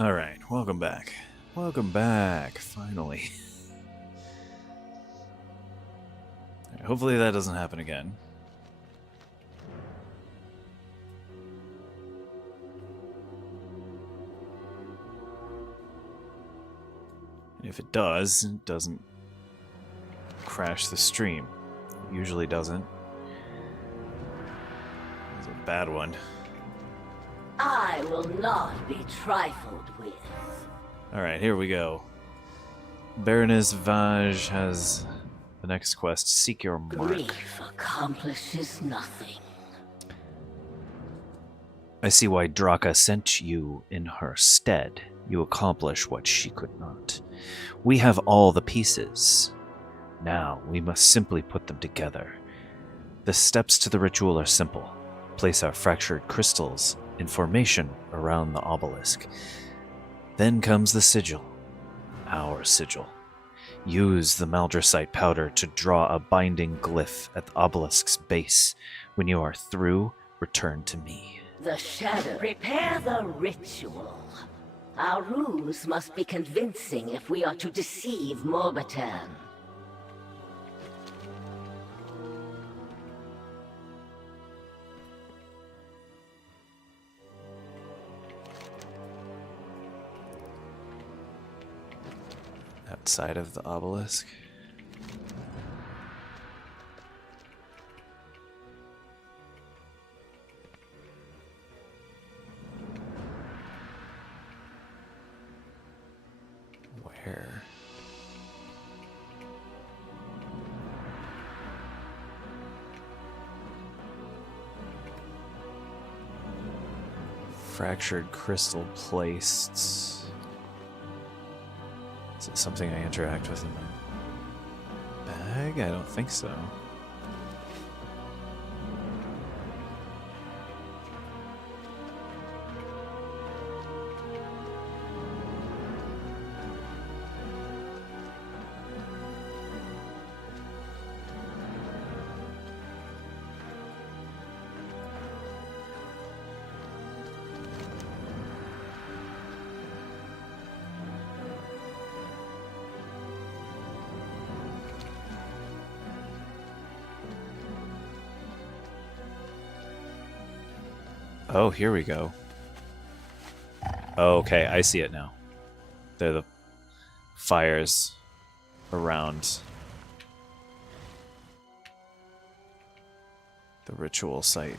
Alright, welcome back. Welcome back, finally. Hopefully that doesn't happen again. And if it doesn't crash the stream. It usually doesn't. It's a bad one. I will not be trifled with. Alright, here we go. Baroness Vaj has the next quest. Seek your mark. Grief accomplishes nothing. I see why Draka sent you in her stead. You accomplish what she could not. We have all the pieces. Now, we must simply put them together. The steps to the ritual are simple. Place our fractured crystals in formation around the obelisk. Then comes the sigil. Our sigil. Use the Maldrasite powder to draw a binding glyph at the obelisk's base. When you are through, return to me. The shadow. Prepare the ritual. Our ruse must be convincing if we are to deceive Morbatan. Outside of the obelisk. Where? Fractured crystal placed. Is it something I interact with in my bag? I don't think so. Oh, here we go. Oh, okay, I see it now. They're the fires around the ritual site.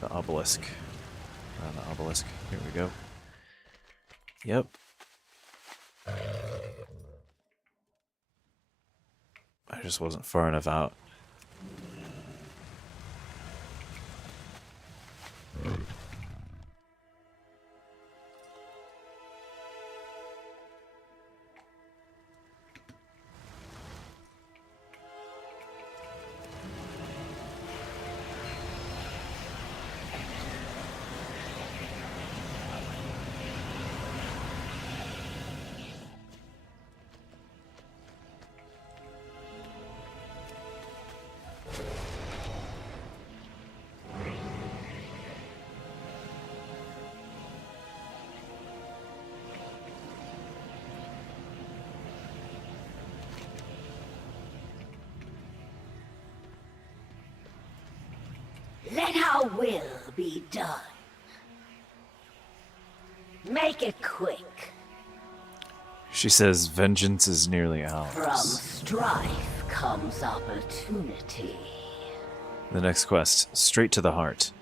The obelisk. Around the obelisk. Here we go. Yep. I just wasn't far enough out. Let our will be done. Make it quick. She says vengeance is nearly From ours. strife comes opportunity. The next quest, straight to the heart.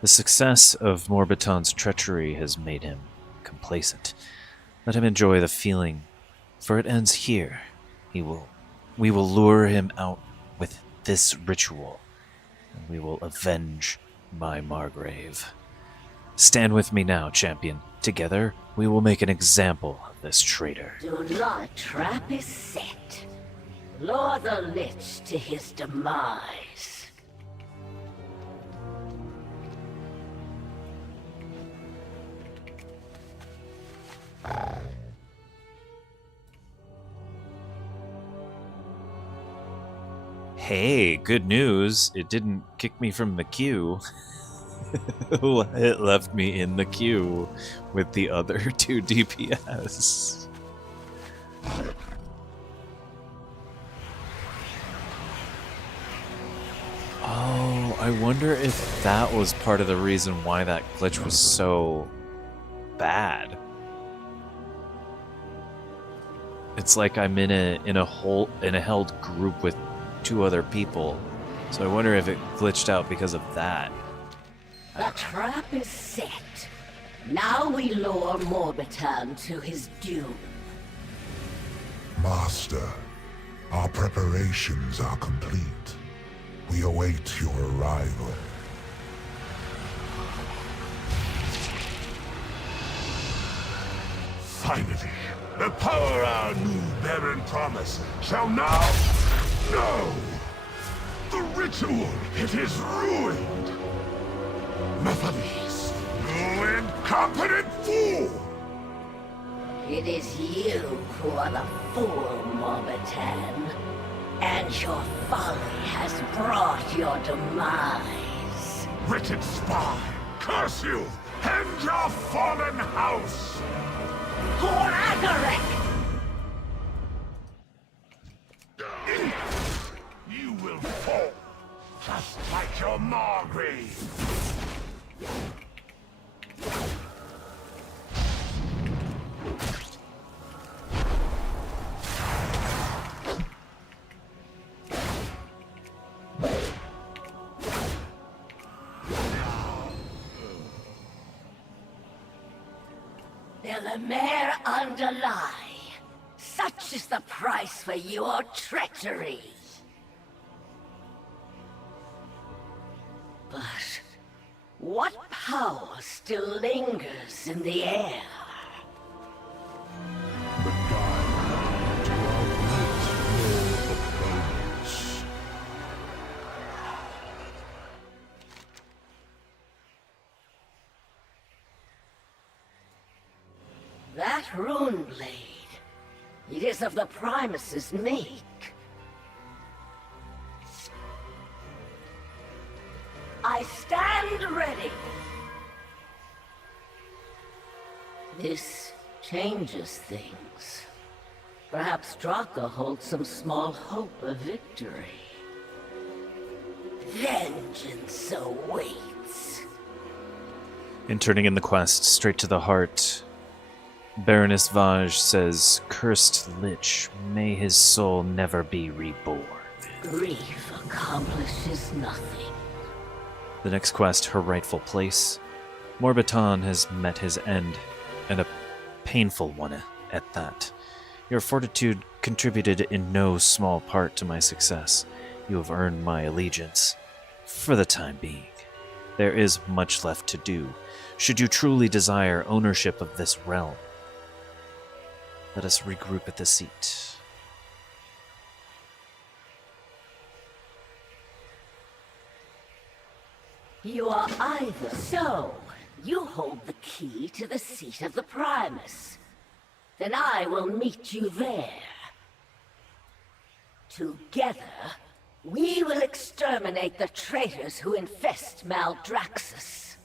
The success of Morbiton's treachery has made him complacent. Let him enjoy the feeling, for it ends here. We will lure him out with this ritual, and we will avenge my Margrave. Stand with me now, champion. Together, we will make an example of this traitor. Do not trap is set. Lure the Lich to his demise. Hey, good news. It didn't kick me from the queue. It left me in the queue with the other 2 DPS. Oh, I wonder if that was part of the reason why that glitch was so bad. It's like I'm in a held group with 2 other people. So I wonder if it glitched out because of that. The trap is set. Now we lure Morbitan to his doom. Master, our preparations are complete. We await your arrival. Finally, the power our new Baron promised shall now... No! The ritual, it is ruined! Methodist, you incompetent fool! It is you who are the fool, Morbitan. And your folly has brought your demise. Wretched spy, curse you, and your fallen house! Horagorek! You will fall, just like your Margrave. The mare underlie. Such is the price for your treachery. But what power still lingers in the air? The power to outwit your opponents. That rune blade. It is of the Primus's make. I stand ready. This changes things. Perhaps Draka holds some small hope of victory. Vengeance awaits. In turning in the quest straight to the heart, Baroness Vaj says, "Cursed Lich, may his soul never be reborn." Grief accomplishes nothing. The next quest, Her Rightful Place. Morbitan has met his end, and a painful one at that. Your fortitude contributed in no small part to my success. You have earned my allegiance, for the time being. There is much left to do, should you truly desire ownership of this realm. Let us regroup at the seat. You are either. So, you hold the key to the seat of the Primus. Then I will meet you there. Together, we will exterminate the traitors who infest Maldraxxus.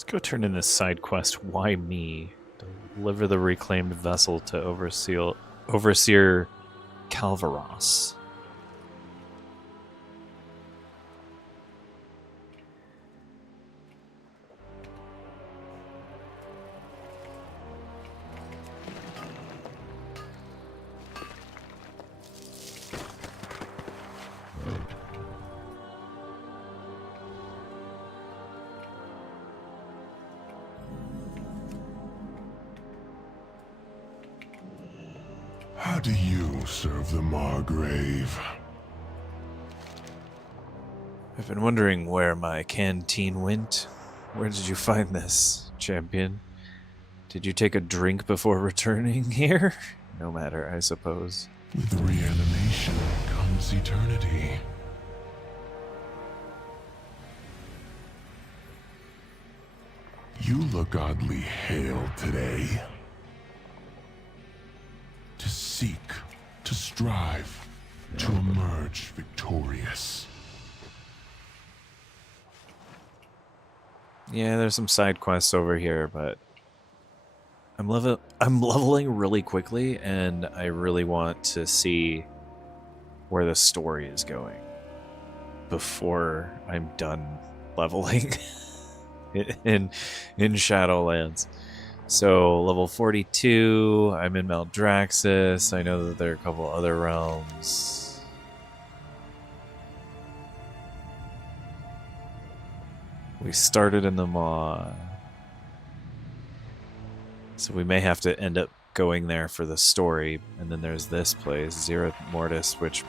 Let's go turn in this side quest. Why me? Deliver the reclaimed vessel to Overseer Calvaros. How do you serve the Margrave? I've been wondering where my canteen went. Where did you find this, champion? Did you take a drink before returning here? No matter, I suppose. With reanimation comes eternity. You look oddly hale today. To seek, to strive, to emerge victorious. Yeah, there's some side quests over here, but I'm leveling really quickly, and I really want to see where the story is going before I'm done leveling in Shadowlands. So level 42, I'm in Maldraxxus. I know that there are a couple other realms. We started in the Maw. So we may have to end up going there for the story. And then there's this place, Zero Mortis, which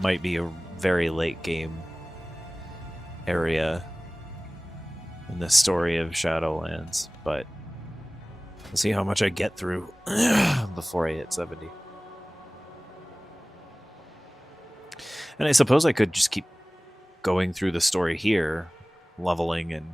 might be a very late game area in the story of Shadowlands. But we'll see how much I get through before I hit 70. And I suppose I could just keep going through the story here, leveling and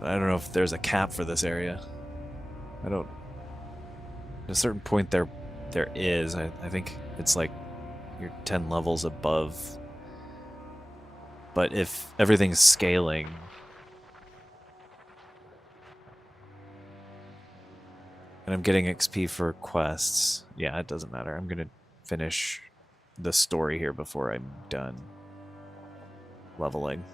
I don't know if there's a cap for this area. I don't. At a certain point, there is. I think it's like you're 10 levels above. But if everything's scaling, and I'm getting XP for quests, yeah, it doesn't matter. I'm gonna finish the story here before I'm done leveling.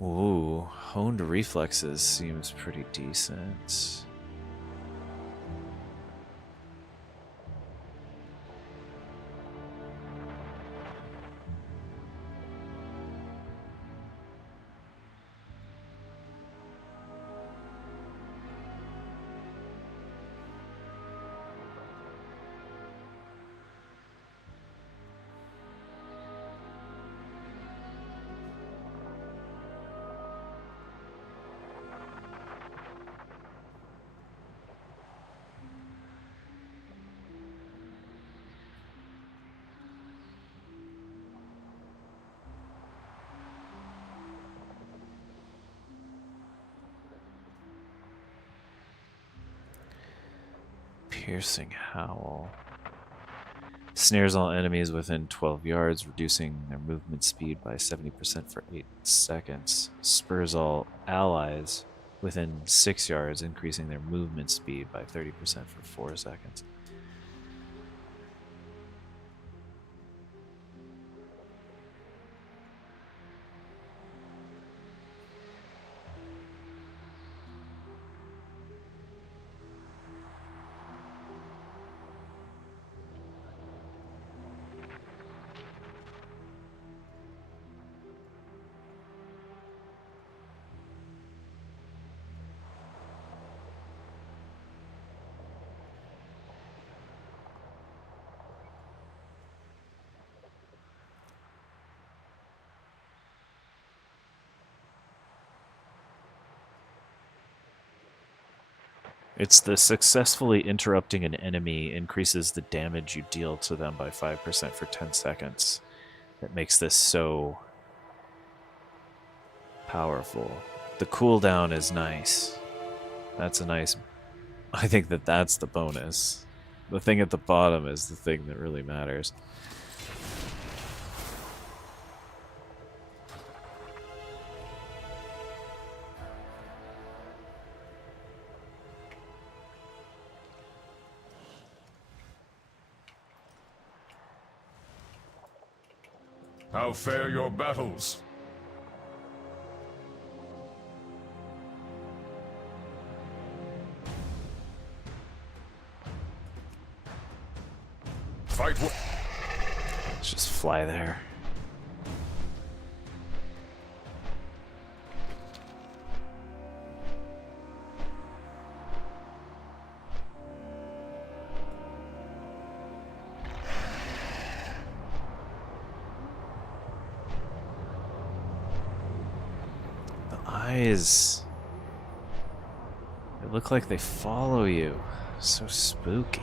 Ooh, honed reflexes seems pretty decent. Piercing Howl. Snares all enemies within 12 yards, reducing their movement speed by 70% for 8 seconds. Spurs all allies within 6 yards, increasing their movement speed by 30% for 4 seconds. It's the successfully interrupting an enemy increases the damage you deal to them by 5% for 10 seconds. That makes this so powerful. The cooldown is nice. That's a nice... I think that that's the bonus. The thing at the bottom is the thing that really matters. How fare your battles? Fight. Let's just fly there. Eyes. They look like they follow you. So spooky.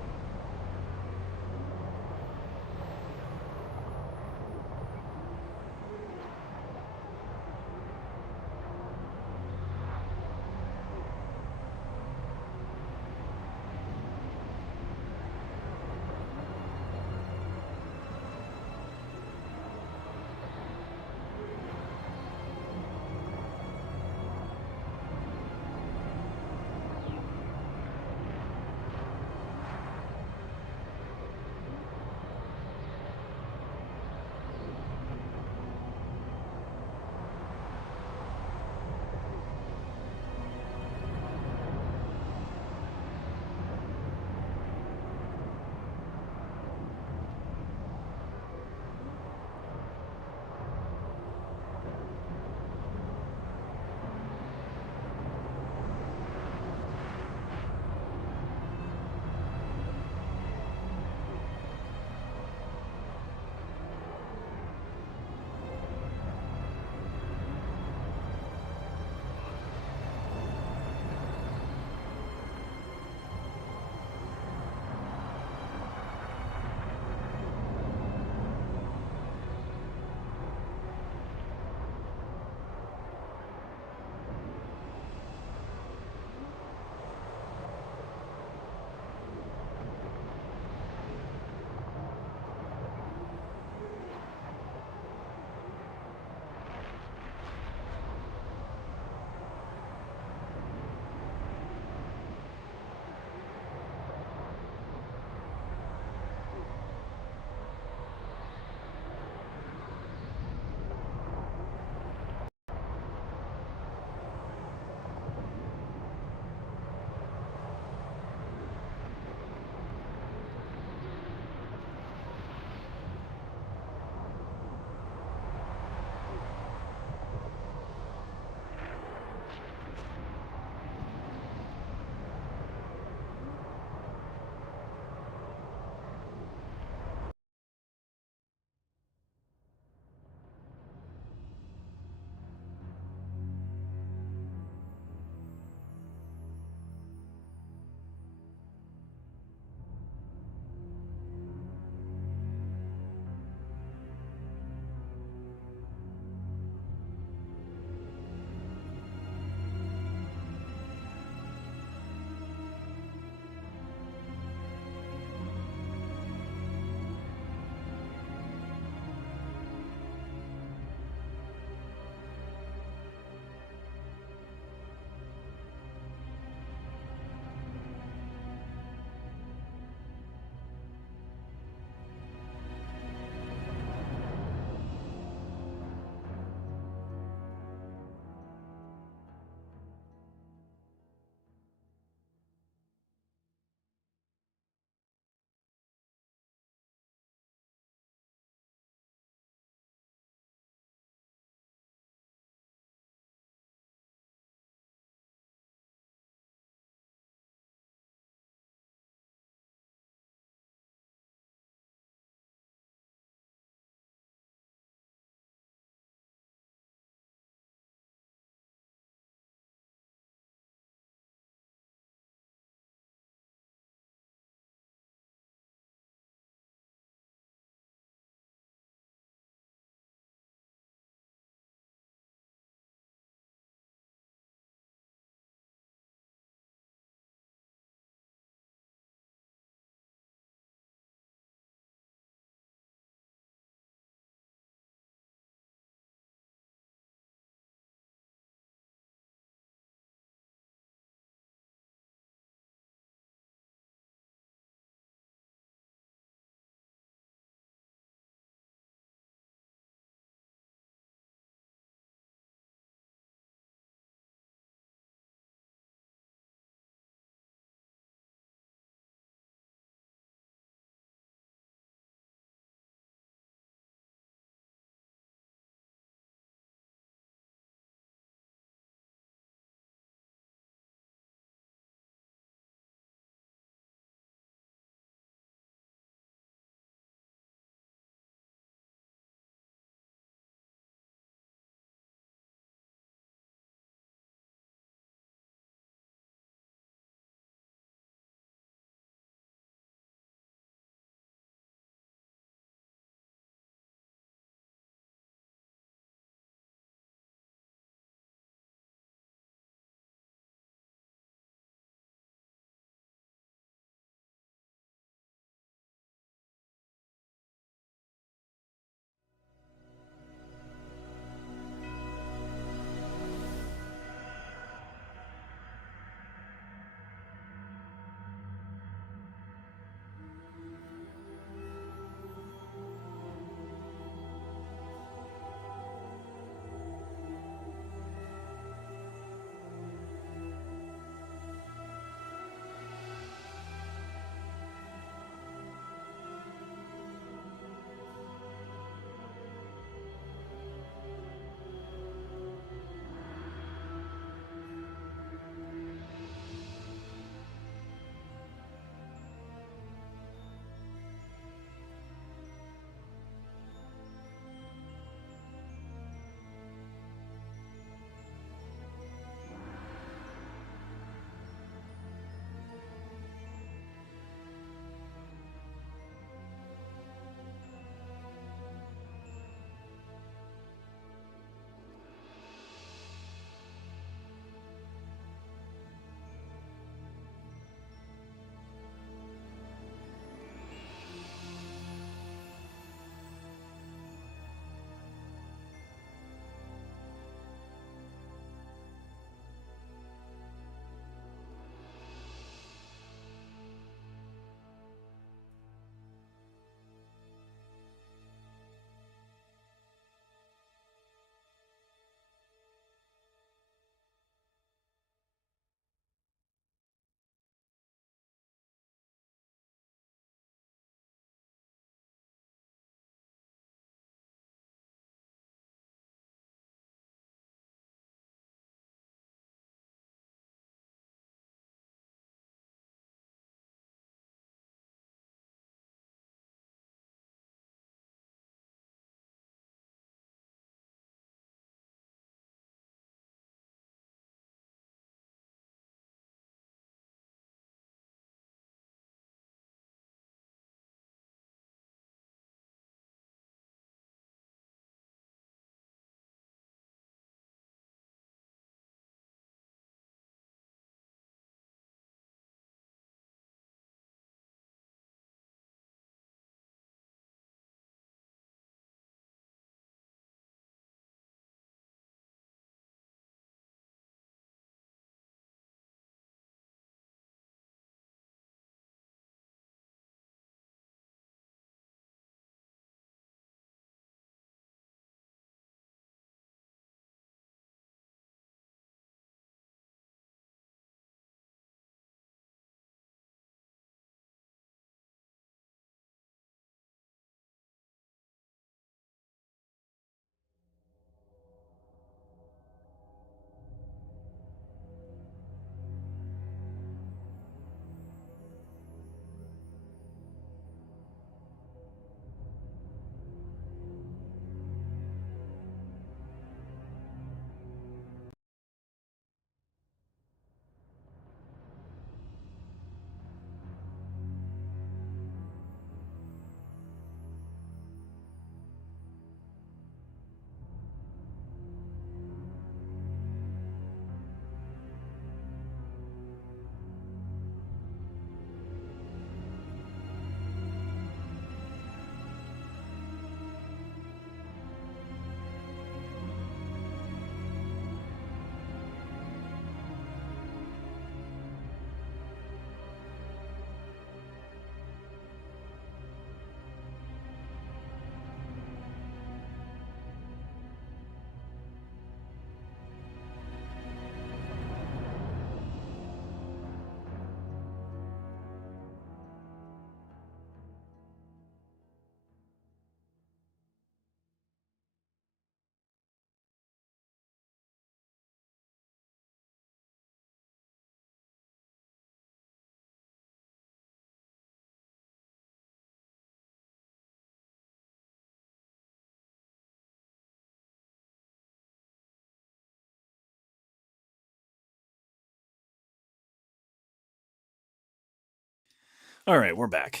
All right, we're back.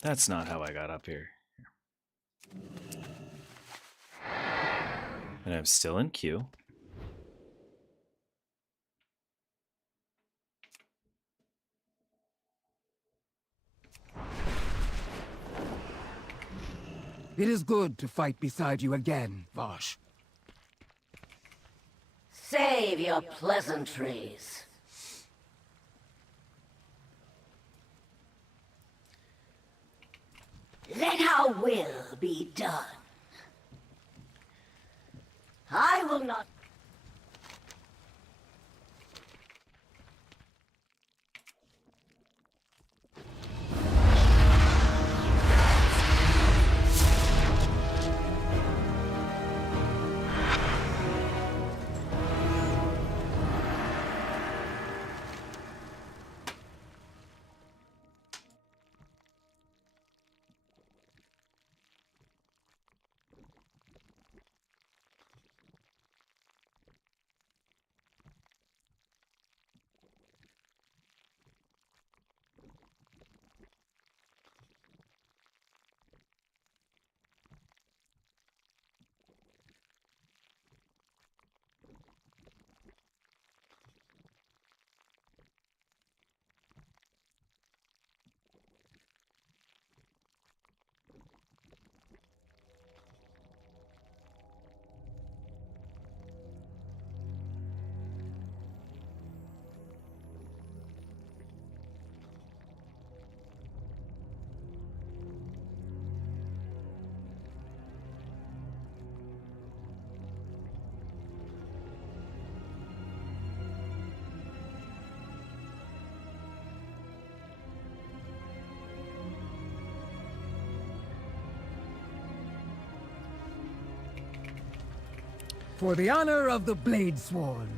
That's not how I got up here. And I'm still in queue. It is good to fight beside you again, Vosh. Save your pleasantries. Let our will be done. I will not... For the honor of the Blade Sworn.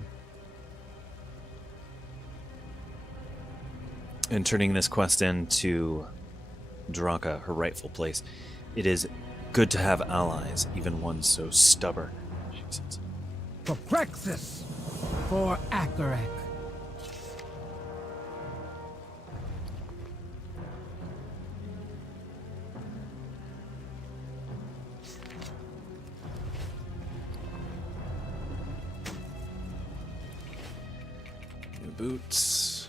And turning this quest into Draka, her rightful place, it is good to have allies, even one so stubborn. For Praxis. For Akarak. New boots.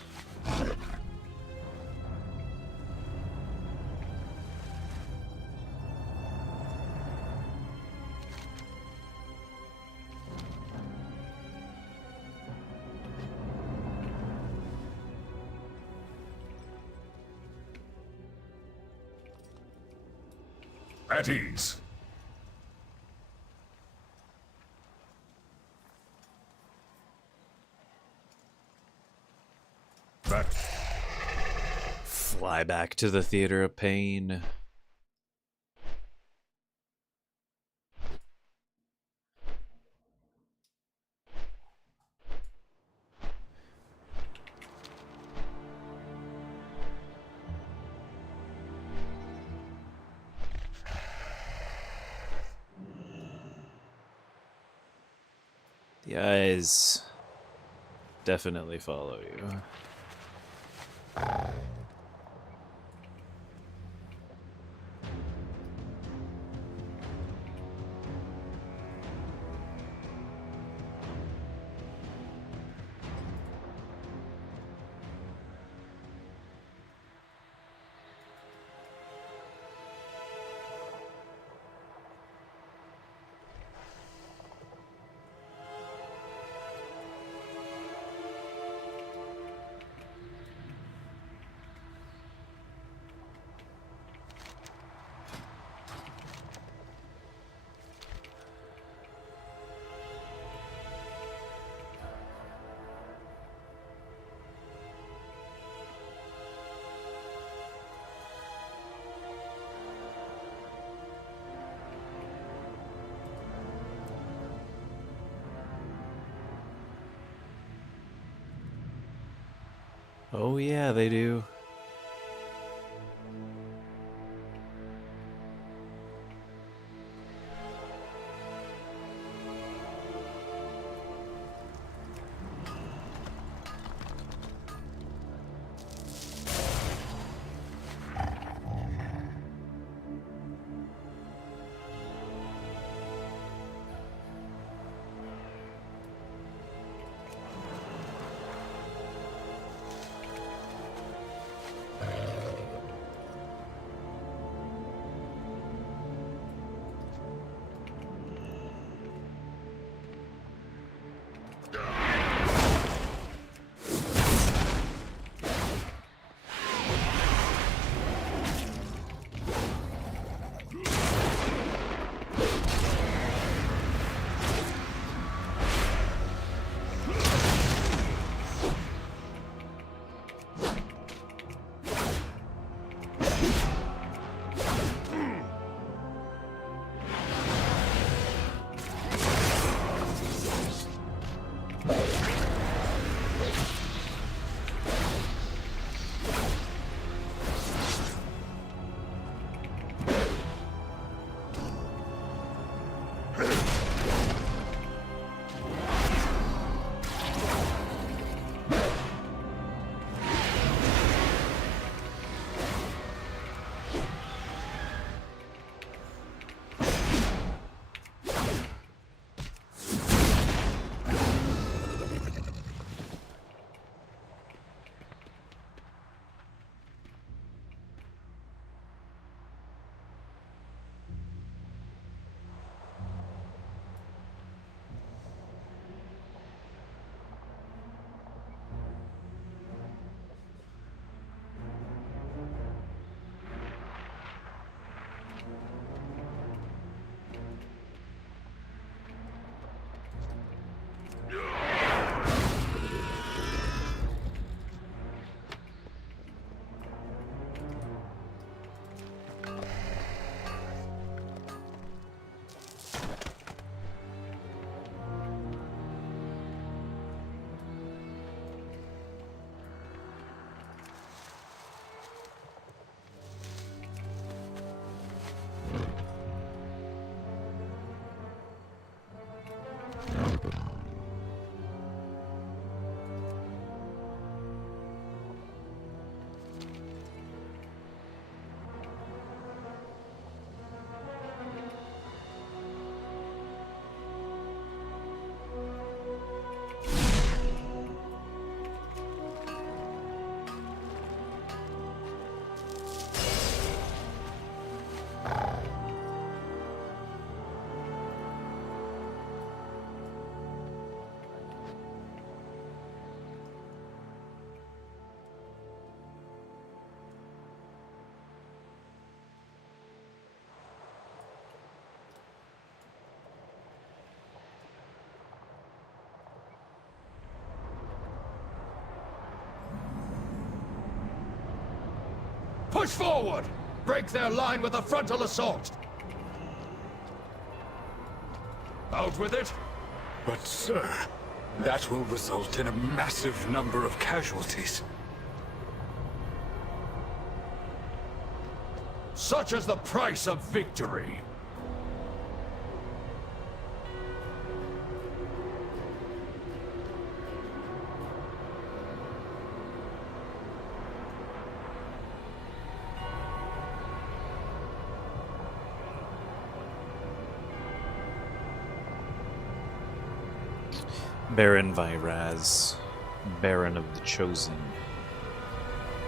At ease. That Fly back to the theater of pain. The eyes definitely follow you. Oh yeah, they do. Push forward! Break their line with a frontal assault! Out with it! But sir, that will result in a massive number of casualties. Such is the price of victory! Baron Viraz, Baron of the Chosen.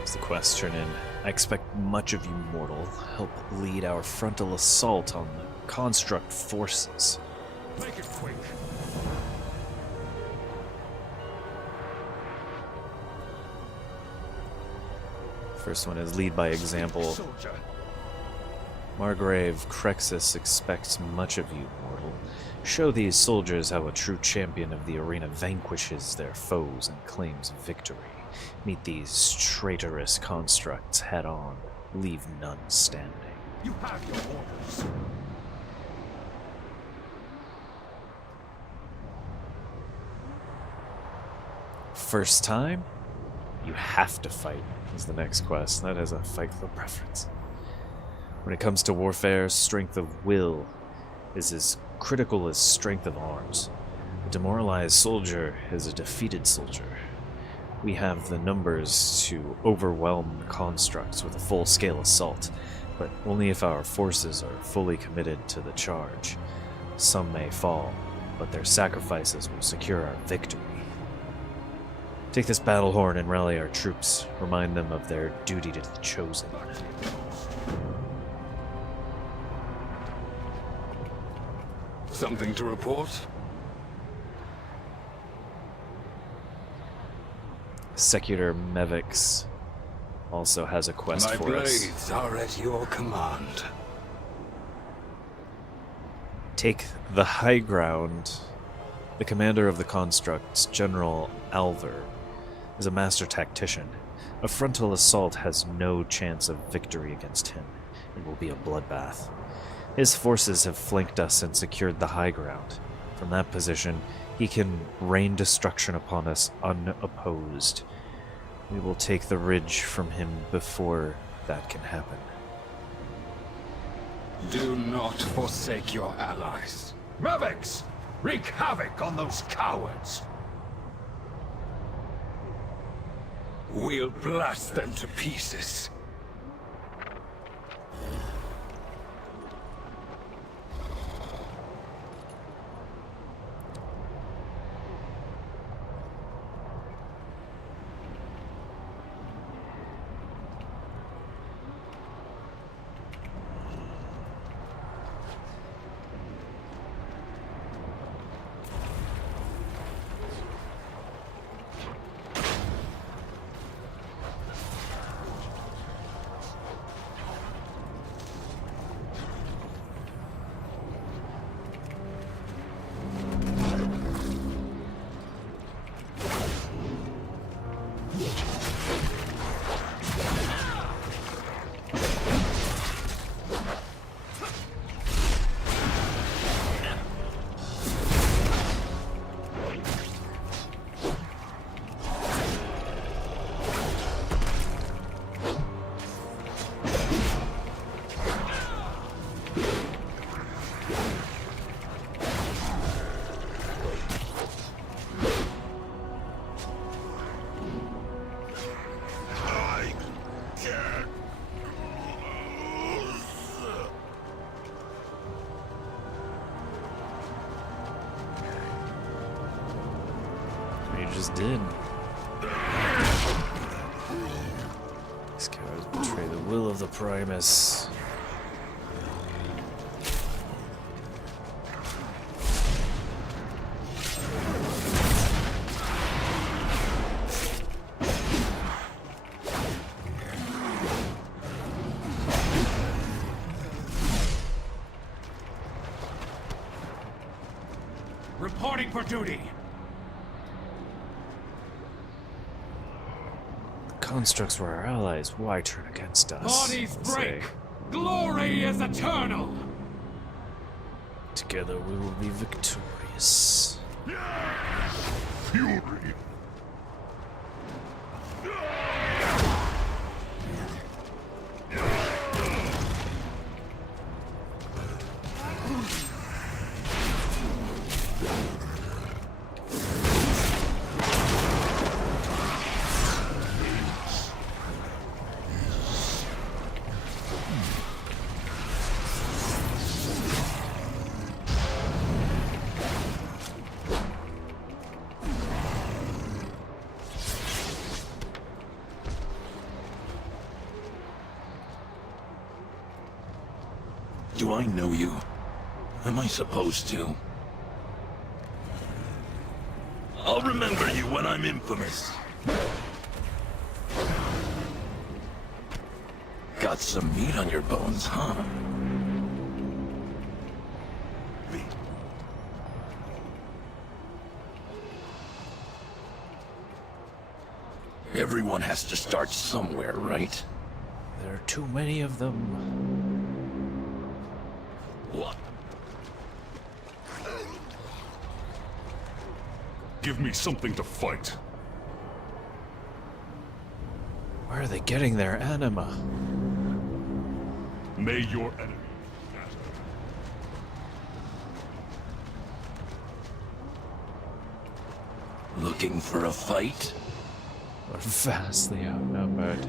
As the quests turn in, I expect much of you mortal help lead our frontal assault on the construct forces. Make it quick! First one is lead by example. Soldier. Margrave Crexus expects much of you, mortal. Show these soldiers how a true champion of the arena vanquishes their foes and claims victory. Meet these traitorous constructs head on. Leave none standing. You have your orders. First time, you have to fight is the next quest. That is a fight club preference. When it comes to warfare, strength of will is as critical as strength of arms. A demoralized soldier is a defeated soldier. We have the numbers to overwhelm the constructs with a full-scale assault, but only if our forces are fully committed to the charge. Some may fall, but their sacrifices will secure our victory. Take this battle horn and rally our troops. Remind them of their duty to the Chosen. Something to report? Secular Mevix also has a quest My for us. blades are at your command. Take the high ground. The commander of the constructs, General Alver, is a master tactician. A frontal assault has no chance of victory against him. It will be a bloodbath. His forces have flanked us and secured the high ground. From that position, he can rain destruction upon us unopposed. We will take the ridge from him before that can happen. Do not forsake your allies. Mavix! Wreak havoc on those cowards! We'll blast them to pieces. Just did. These cowards betray the will of the Primus. Reporting for duty! constructs were our allies. Why turn against us? Bodies Say, break! Glory is eternal! together we will be victorious. Fury. Do I know you? Am I supposed to? I'll remember you when I'm infamous. Got some meat on your bones, huh? Everyone has to start somewhere, right? There are too many of them. What? Give me something to fight. Where are they getting their anima? May your enemy scatter. Looking for a fight? We're vastly outnumbered.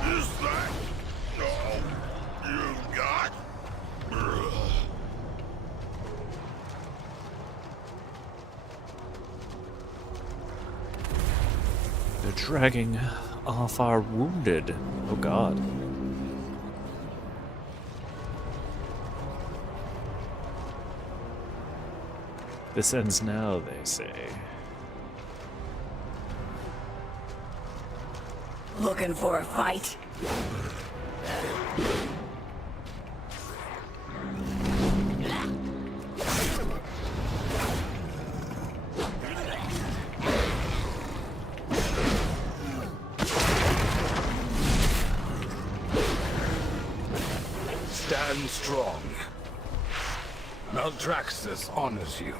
Is that all you've got? They're dragging off our wounded. Oh god. This ends now, they say. Looking for a fight? Stand strong. Maldraxxus honors you.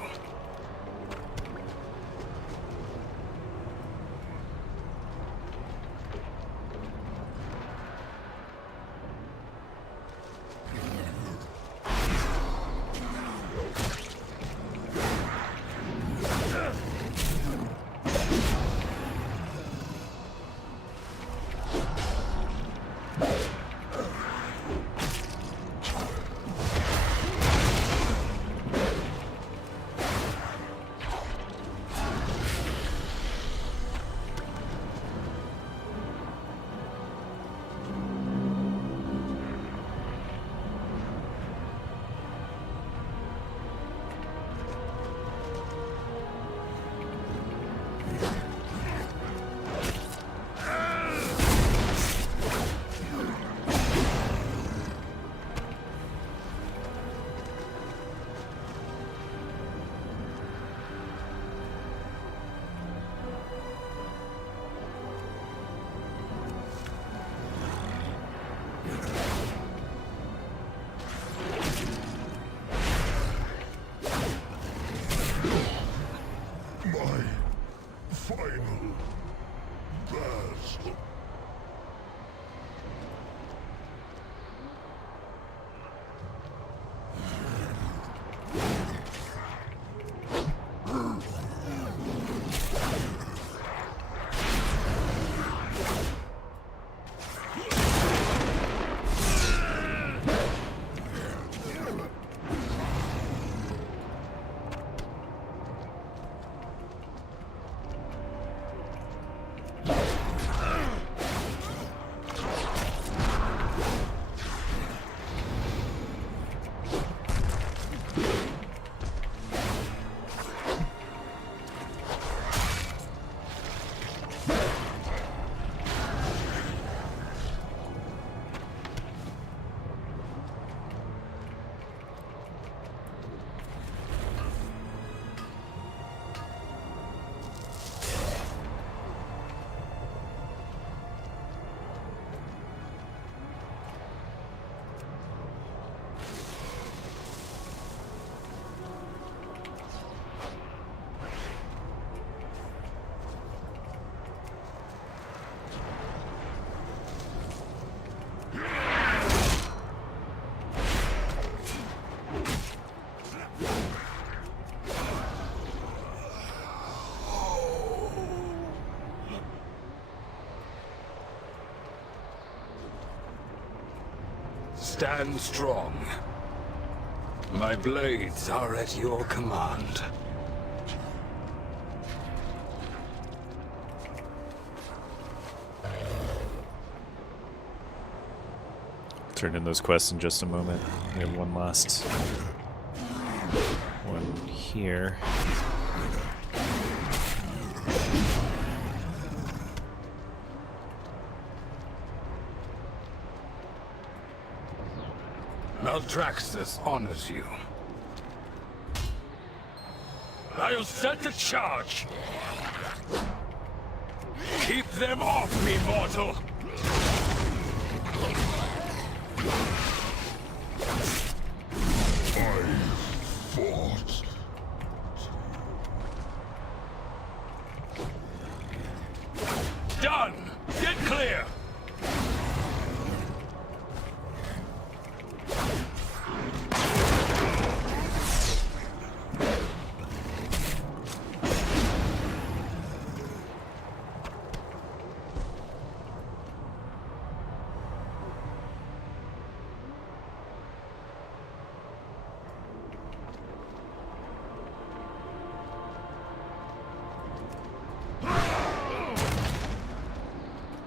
Stand strong. My blades are at your command. Turn in those quests in just a moment. We have one last one here. Maldraxxus honors you. I'll set the charge! Keep them off me, mortal! Fought. Done! Get clear!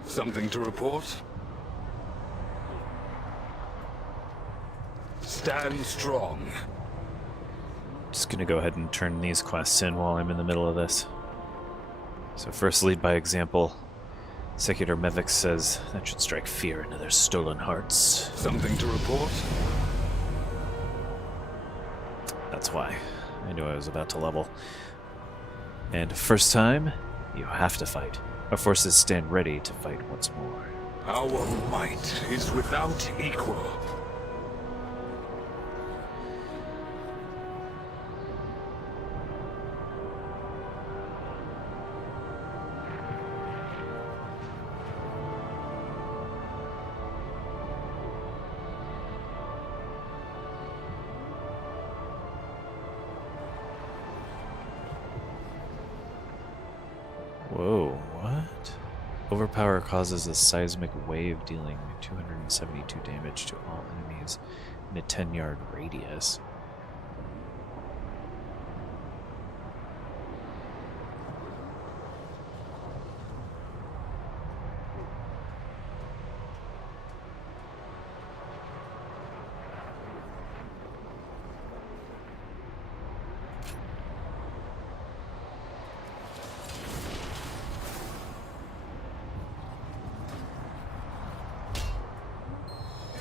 Something to report? Stand strong. Just gonna go ahead and turn these quests in while I'm in the middle of this. So first, lead by example. Secutor Mevix says that should strike fear into their stolen hearts. Something to report? That's why. I knew I was about to level. And first time, you have to fight. Our forces stand ready to fight once more. Our might is without equal. Whoa, what? Overpower causes a seismic wave dealing 272 damage to all enemies in a 10-yard radius.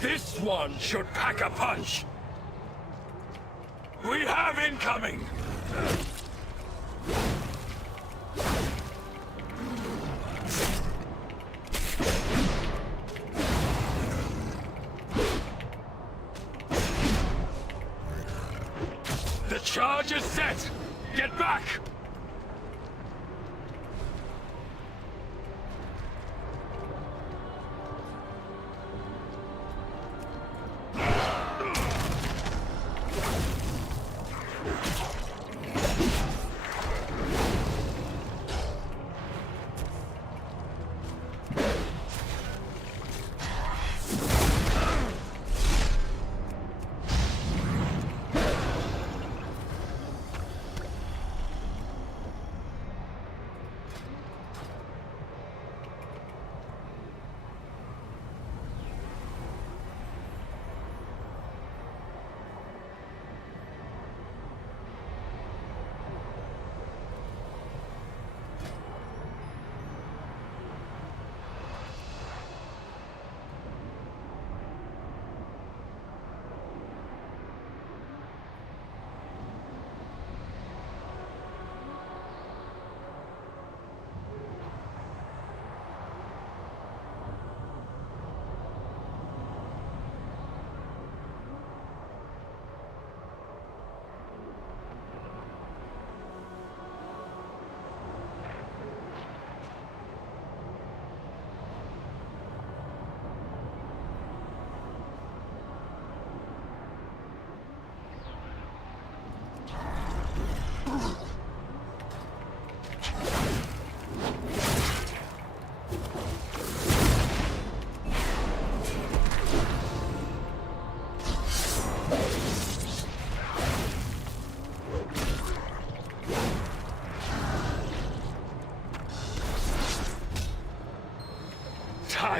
This one should pack a punch! We have incoming! The charge is set! Get back!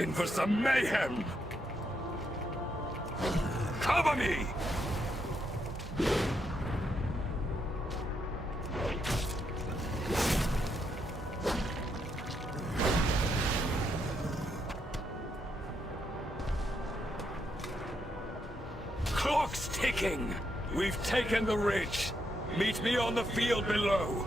time for some mayhem! Cover me! Clock's ticking! We've taken the ridge. Meet me on the field below.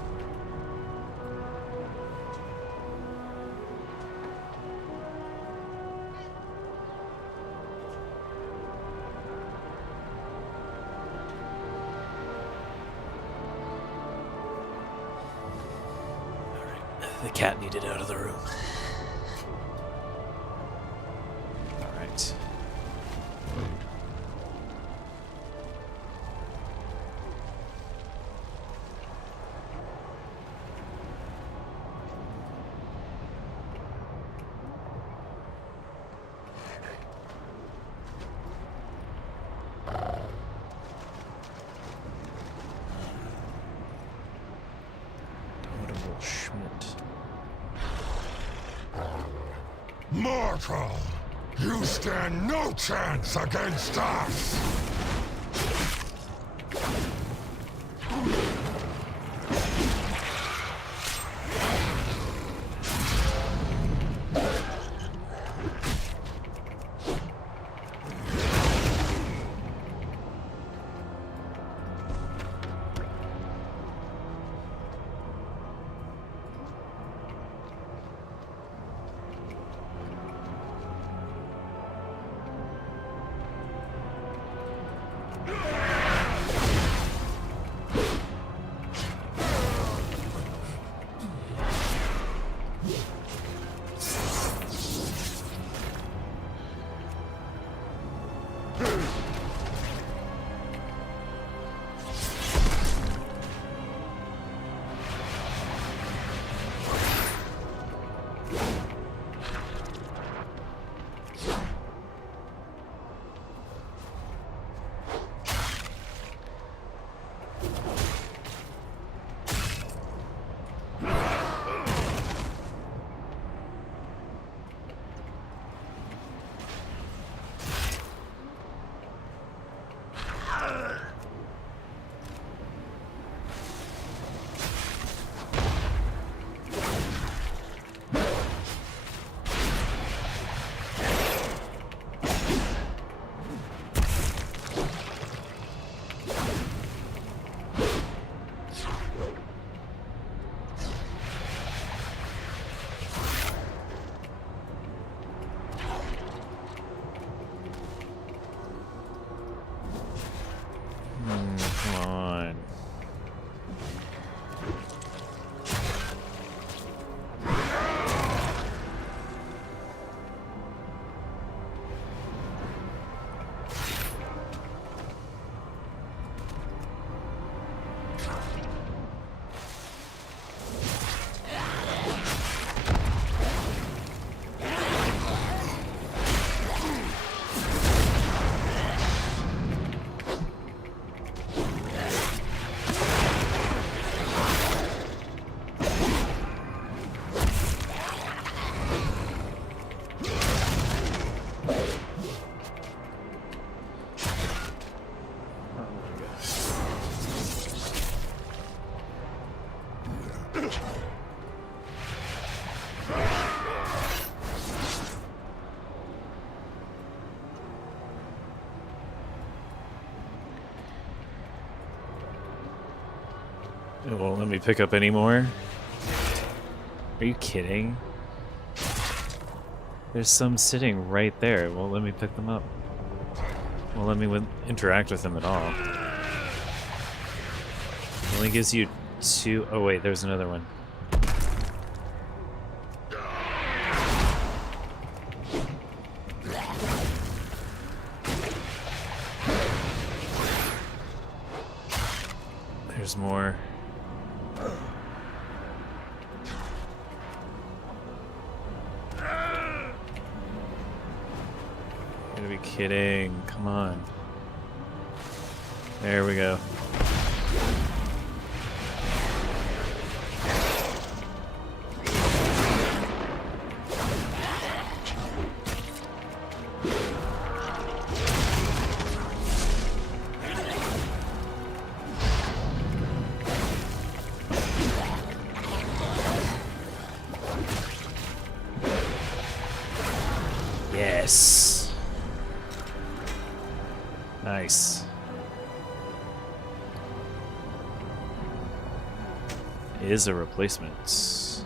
The cat needed out of the room. Alright. Notable Schmidt. Mortal! You stand no chance against us! Come on. It won't let me pick up any more. Are you kidding? There's some sitting right there. It won't let me pick them up. Won't let me interact with them at all. It only gives you 2. Oh wait, there's another one. There's more. You gotta be kidding. Come on. There we go. Nice. Is a replacement.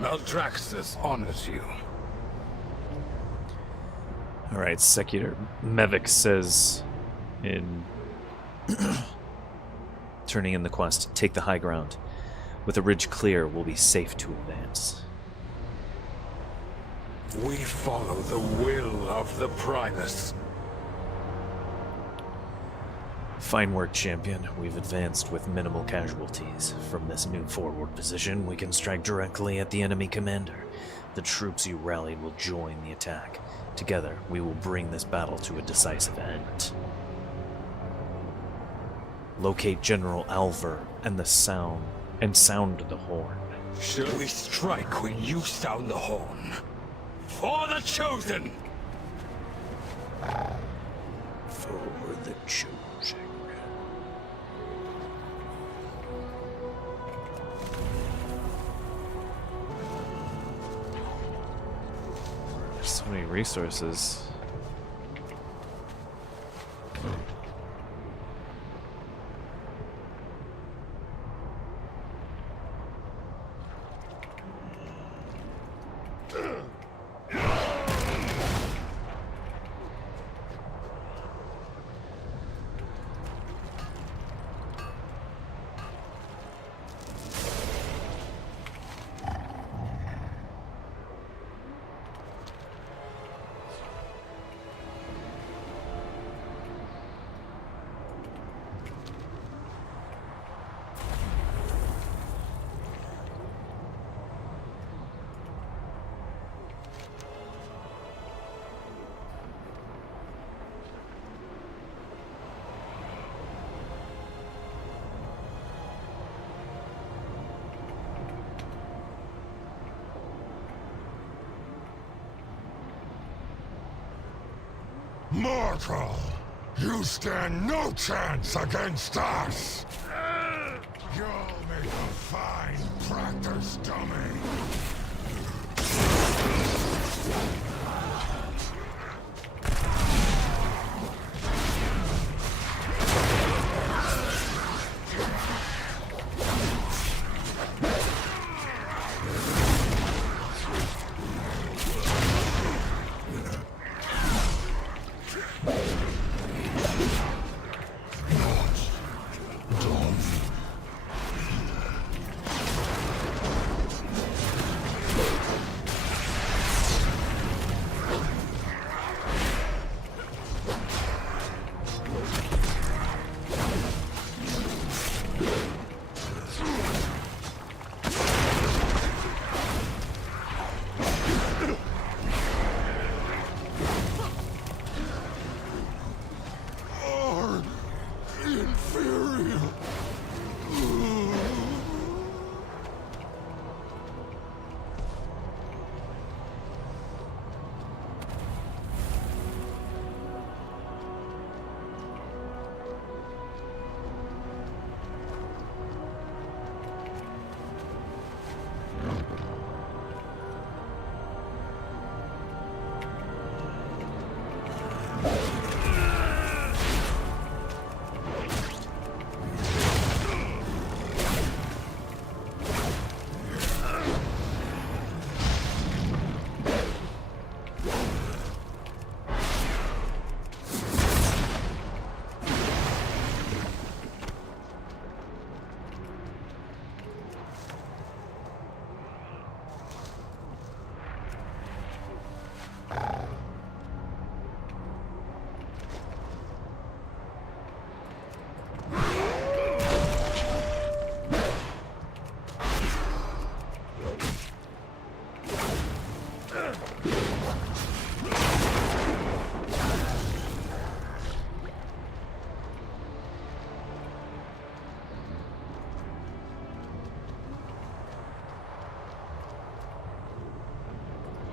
Maldraxxus honors you. Alright, Secular Mevik says in turning in the quest, take the high ground. With the ridge clear, we'll be safe to advance. We follow the will of the Primus. Fine work, champion. We've advanced with minimal casualties. From this new forward position, we can strike directly at the enemy commander. The troops you rallied will join the attack. Together, we will bring this battle to a decisive end. Locate General Alver and sound the horn. Shall we strike when you sound the horn? For the Chosen! For the Chosen. There's so many resources. Mortal! You stand no chance against us! You'll make a fine practice dummy!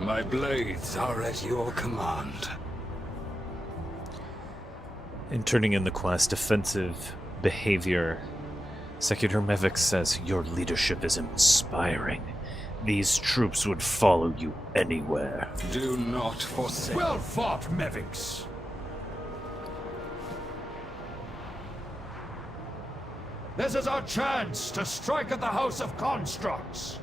My blades are at your command. In turning in the quest, offensive behavior, Secutor Mevix says, "Your leadership is inspiring. These troops would follow you anywhere." Do not forsake. Well fought, Mevix. This is our chance to strike at the House of Constructs.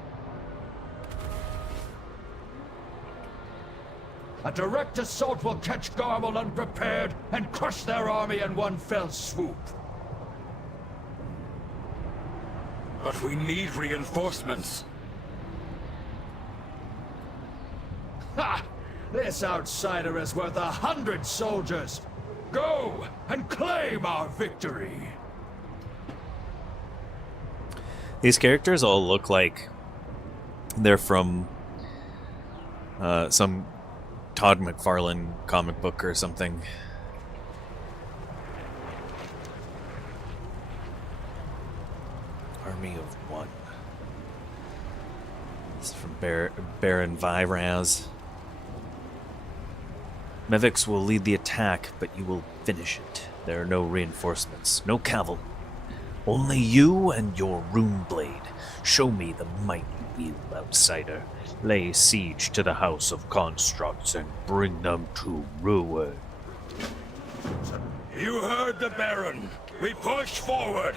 A direct assault will catch Garble unprepared and crush their army in one fell swoop. But we need reinforcements. Ha! This outsider is worth 100 soldiers. Go and claim our victory. These characters all look like they're from some Todd McFarlane comic book or something. Army of One. This is from Baron Vyraz. Mevix will lead the attack, but you will finish it. There are no reinforcements, no cavalry. Only you and your rune blade. Show me the might you wield, outsider. Lay siege to the House of Constructs and bring them to ruin. You heard the Baron. We push forward.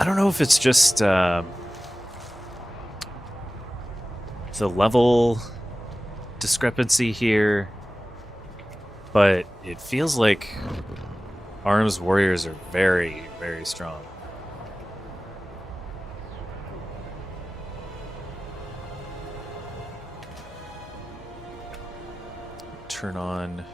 I don't know if it's just the level discrepancy here, but it feels like Arms Warriors are very, very strong. Turn on...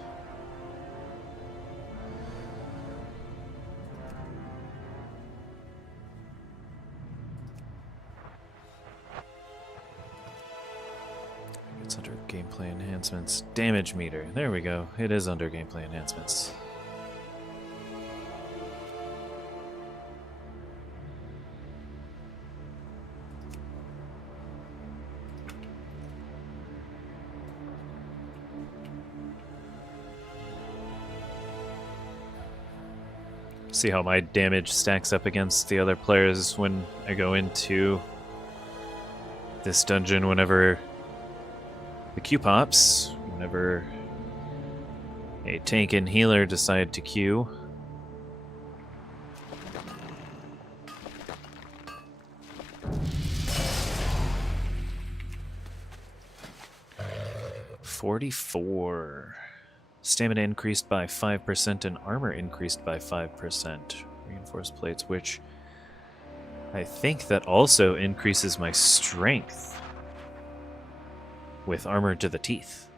It's under gameplay enhancements. Damage meter. There we go. It is under gameplay enhancements. See how my damage stacks up against the other players when I go into this dungeon whenever the Q pops, whenever a tank and healer decide to queue. $44. Stamina increased by 5% and armor increased by 5%. Reinforced plates, which I think that also increases my strength with armor to the teeth.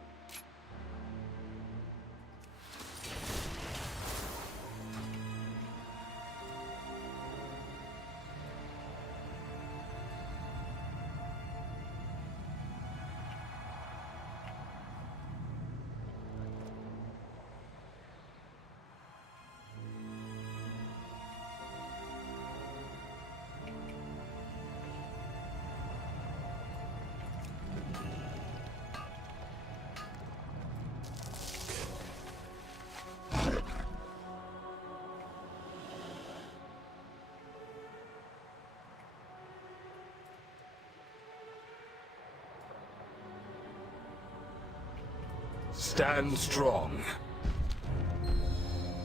Stand strong.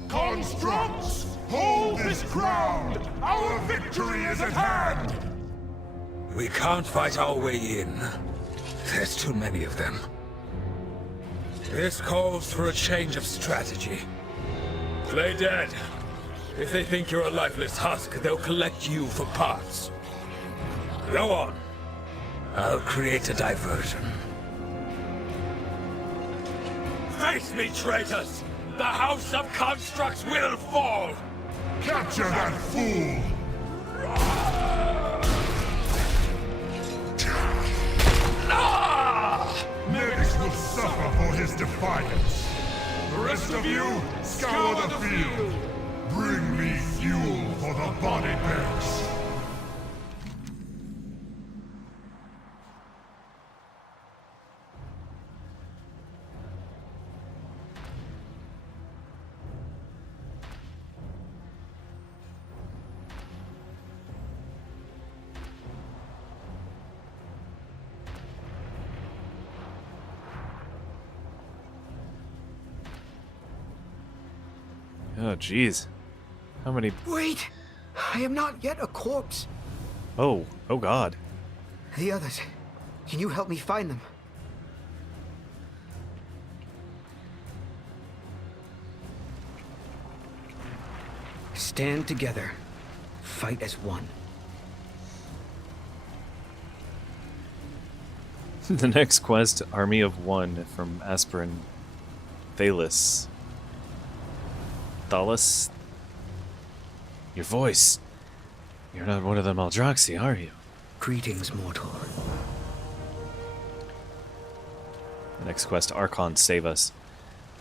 Constructs, hold this ground! Our victory is at hand! We can't fight our way in. There's too many of them. This calls for a change of strategy. Play dead. If they think you're a lifeless husk, they'll collect you for parts. Go on. I'll create a diversion. Face me, traitors! The House of Constructs will fall! Capture that fool! Medics will suffer for his defiance. The rest of you, scour the field. Bring me fuel for the body bags. Oh, jeez. How many... Wait! I am not yet a corpse. Oh god. The others. Can you help me find them? Stand together. Fight as one. The next quest, Army of One, from Aspirin Thalis. Thalis? Your voice. You're not one of the Maldraxi, are you? Greetings, mortal. The next quest, Archon, save us.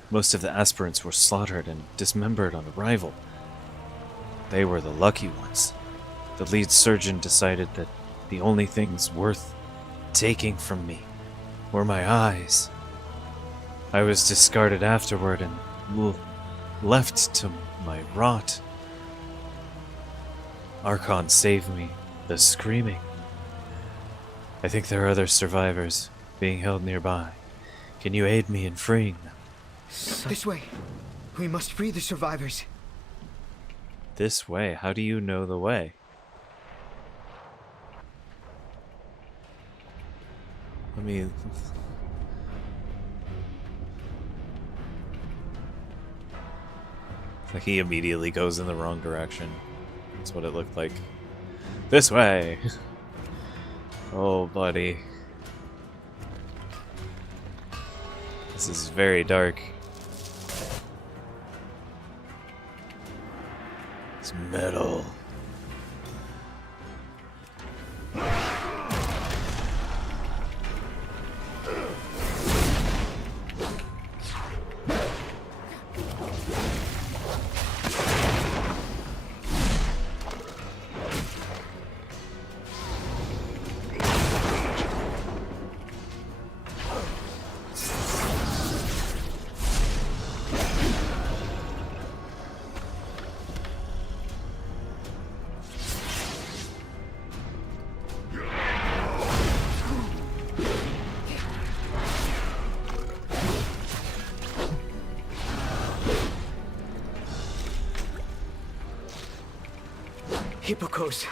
Most of the aspirants were slaughtered and dismembered on arrival. They were the lucky ones. The lead surgeon decided that the only things worth taking from me were my eyes. I was discarded afterward and left to my rot. Archon saved me, the screaming. I think there are other survivors being held nearby. Can you aid me in freeing them? This way. We must free the survivors. This way? How do you know the way? Let me... Like he immediately goes in the wrong direction. That's what it looked like. This way! Oh, buddy. This is very dark. It's metal. Hippokos,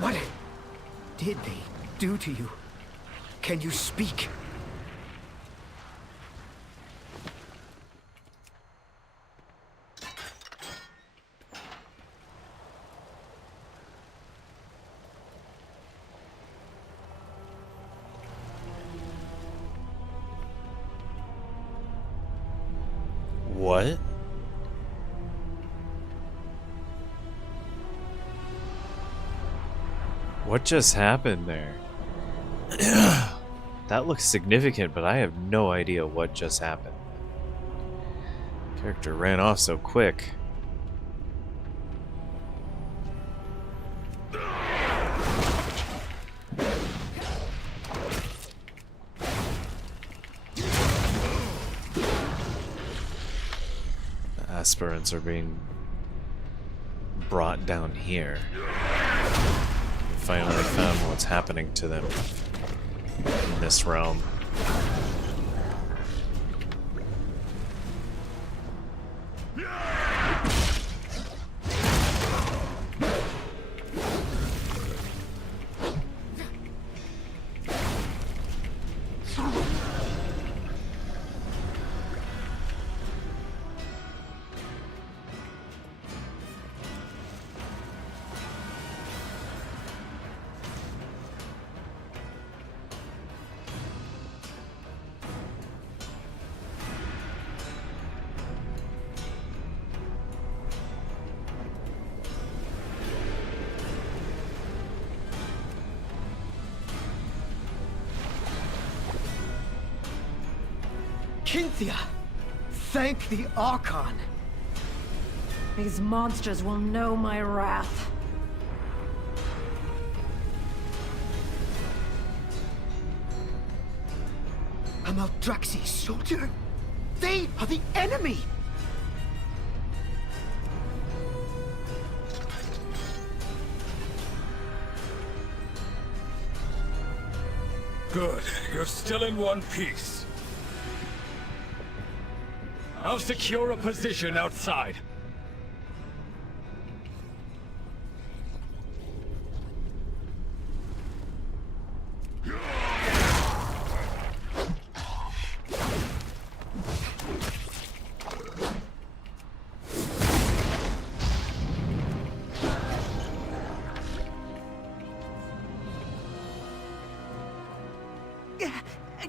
what did they do to you? Can you speak? What? What just happened there? That looks significant, but I have no idea what just happened. Character ran off so quick. The aspirants are being brought down here. Finally found what's happening to them in this realm. Cynthia! Thank the Archon! These monsters will know my wrath. A Maldraxi soldier? They are the enemy! Good. You're still in one piece. I'll secure a position outside.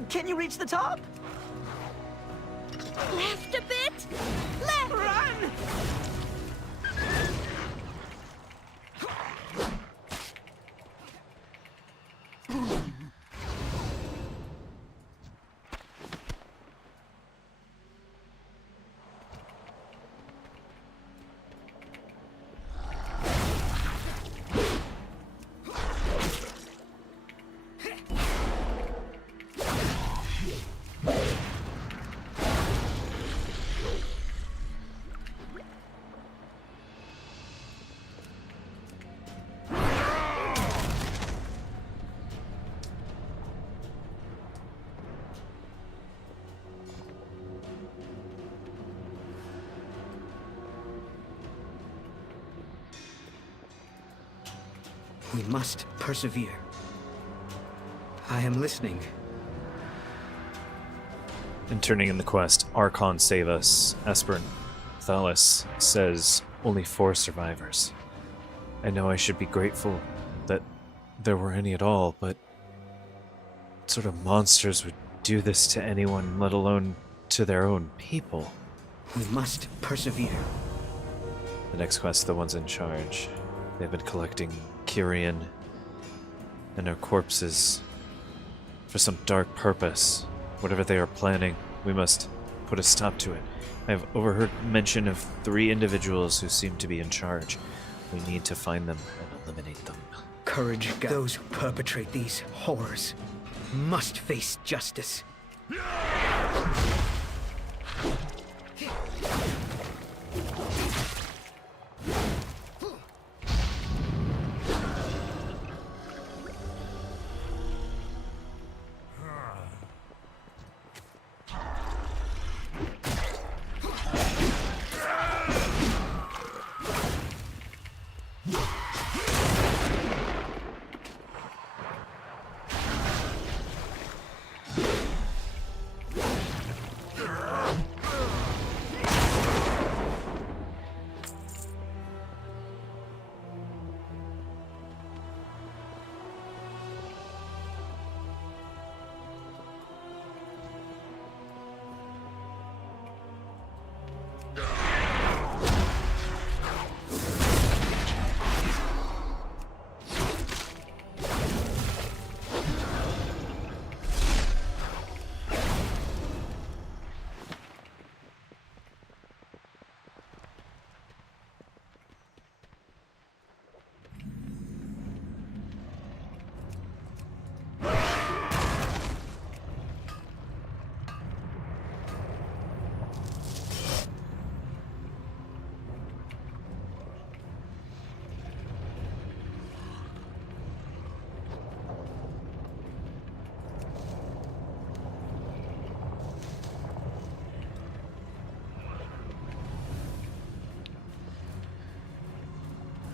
Can you reach the top? Left a bit! Left! Run! We must persevere. I am listening. And turning in the quest, Archon save us. Esperin Thalis says only 4 survivors. I know I should be grateful that there were any at all, but what sort of monsters would do this to anyone, let alone to their own people? We must persevere. The next quest, the ones in charge. They've been collecting Kyrian and their corpses for some dark purpose. Whatever they are planning, we must put a stop to it. I have overheard mention of 3 individuals who seem to be in charge. We need to find them and eliminate them. Courage, those who perpetrate these horrors must face justice.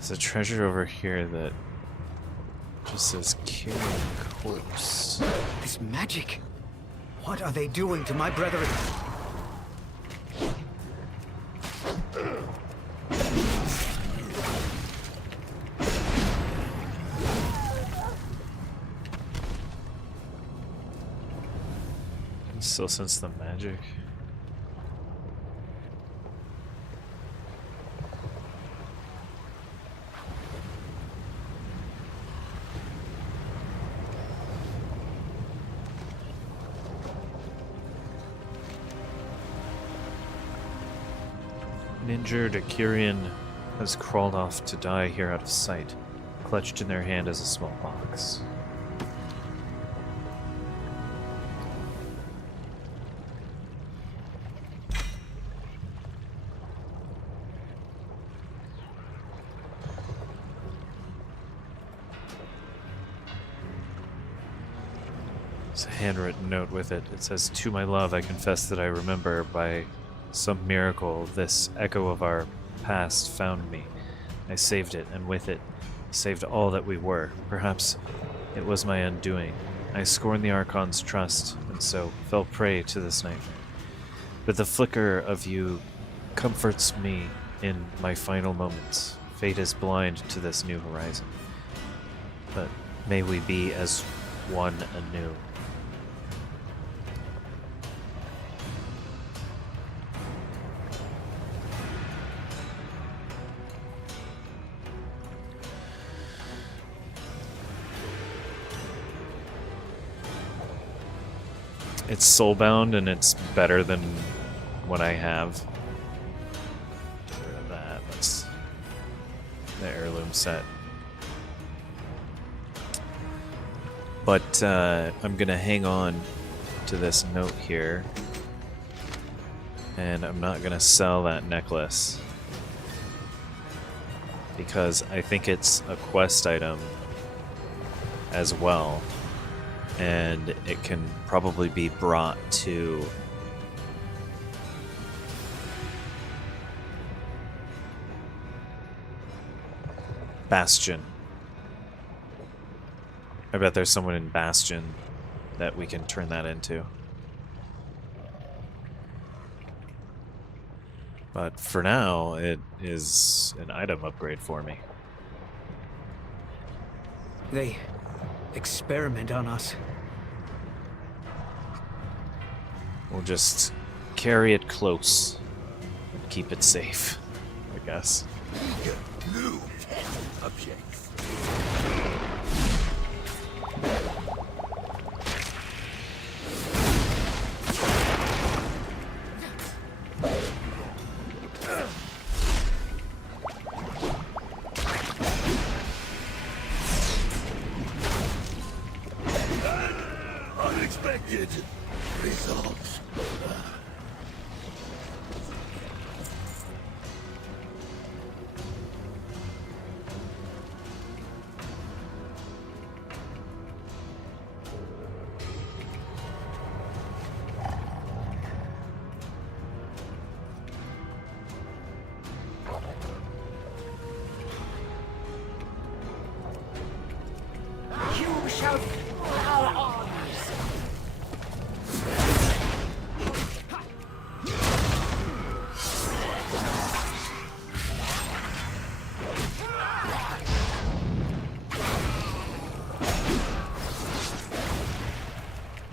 There's a treasure over here that just says Kyrian corpse. This magic. What are they doing to my brethren? I can still sense the magic. An injured Akirian has crawled off to die here out of sight. Clutched in their hand is a small box. There's a handwritten note with it. It says, "To my love, I confess that I remember by some miracle this echo of our past found me. I saved it, and with it, saved all that we were. Perhaps it was my undoing. I scorned the Archon's trust, and so fell prey to this nightmare. But the flicker of you comforts me in my final moments. Fate is blind to this new horizon. But may we be as one anew." It's soulbound and it's better than what I have. Get rid of that. That's the heirloom set. But I'm gonna hang on to this note here, and I'm not gonna sell that necklace because I think it's a quest item as well. And it can probably be brought to Bastion. I bet there's someone in Bastion that we can turn that into. But for now, it is an item upgrade for me. They experiment on us. We'll just carry it close and keep it safe, I guess. New object. Unexpected results. You shall our honors.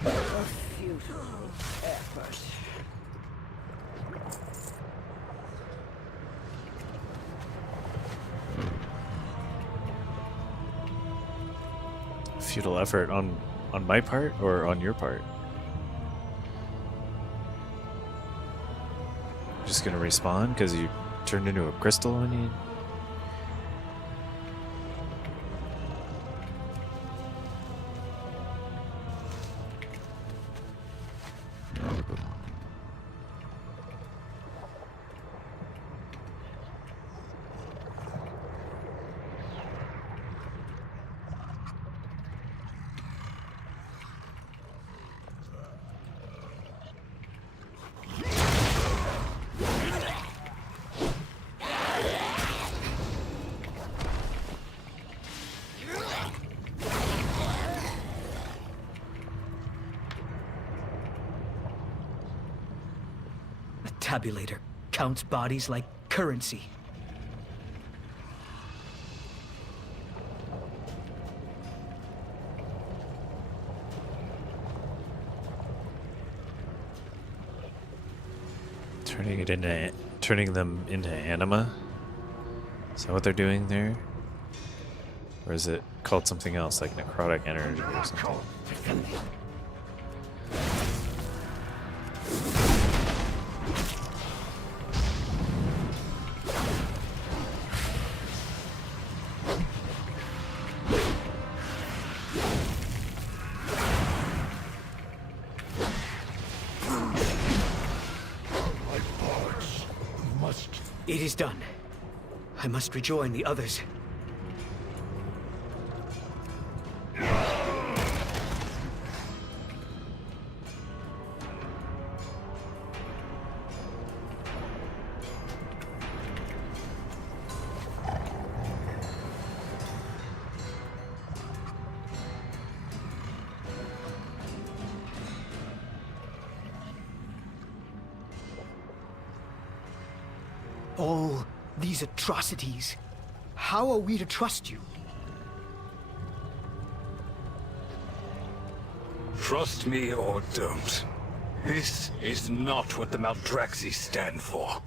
A futile effort. Futile effort on my part or on your part? Just gonna respawn because you turned into a crystal when you... Tabulator counts bodies like currency. Turning them into anima? Is that what they're doing there? Or is it called something else, like necrotic energy or something? It is done. I must rejoin the others. All these atrocities. How are we to trust you? Trust me or don't. This is not what the Maldraxi stand for.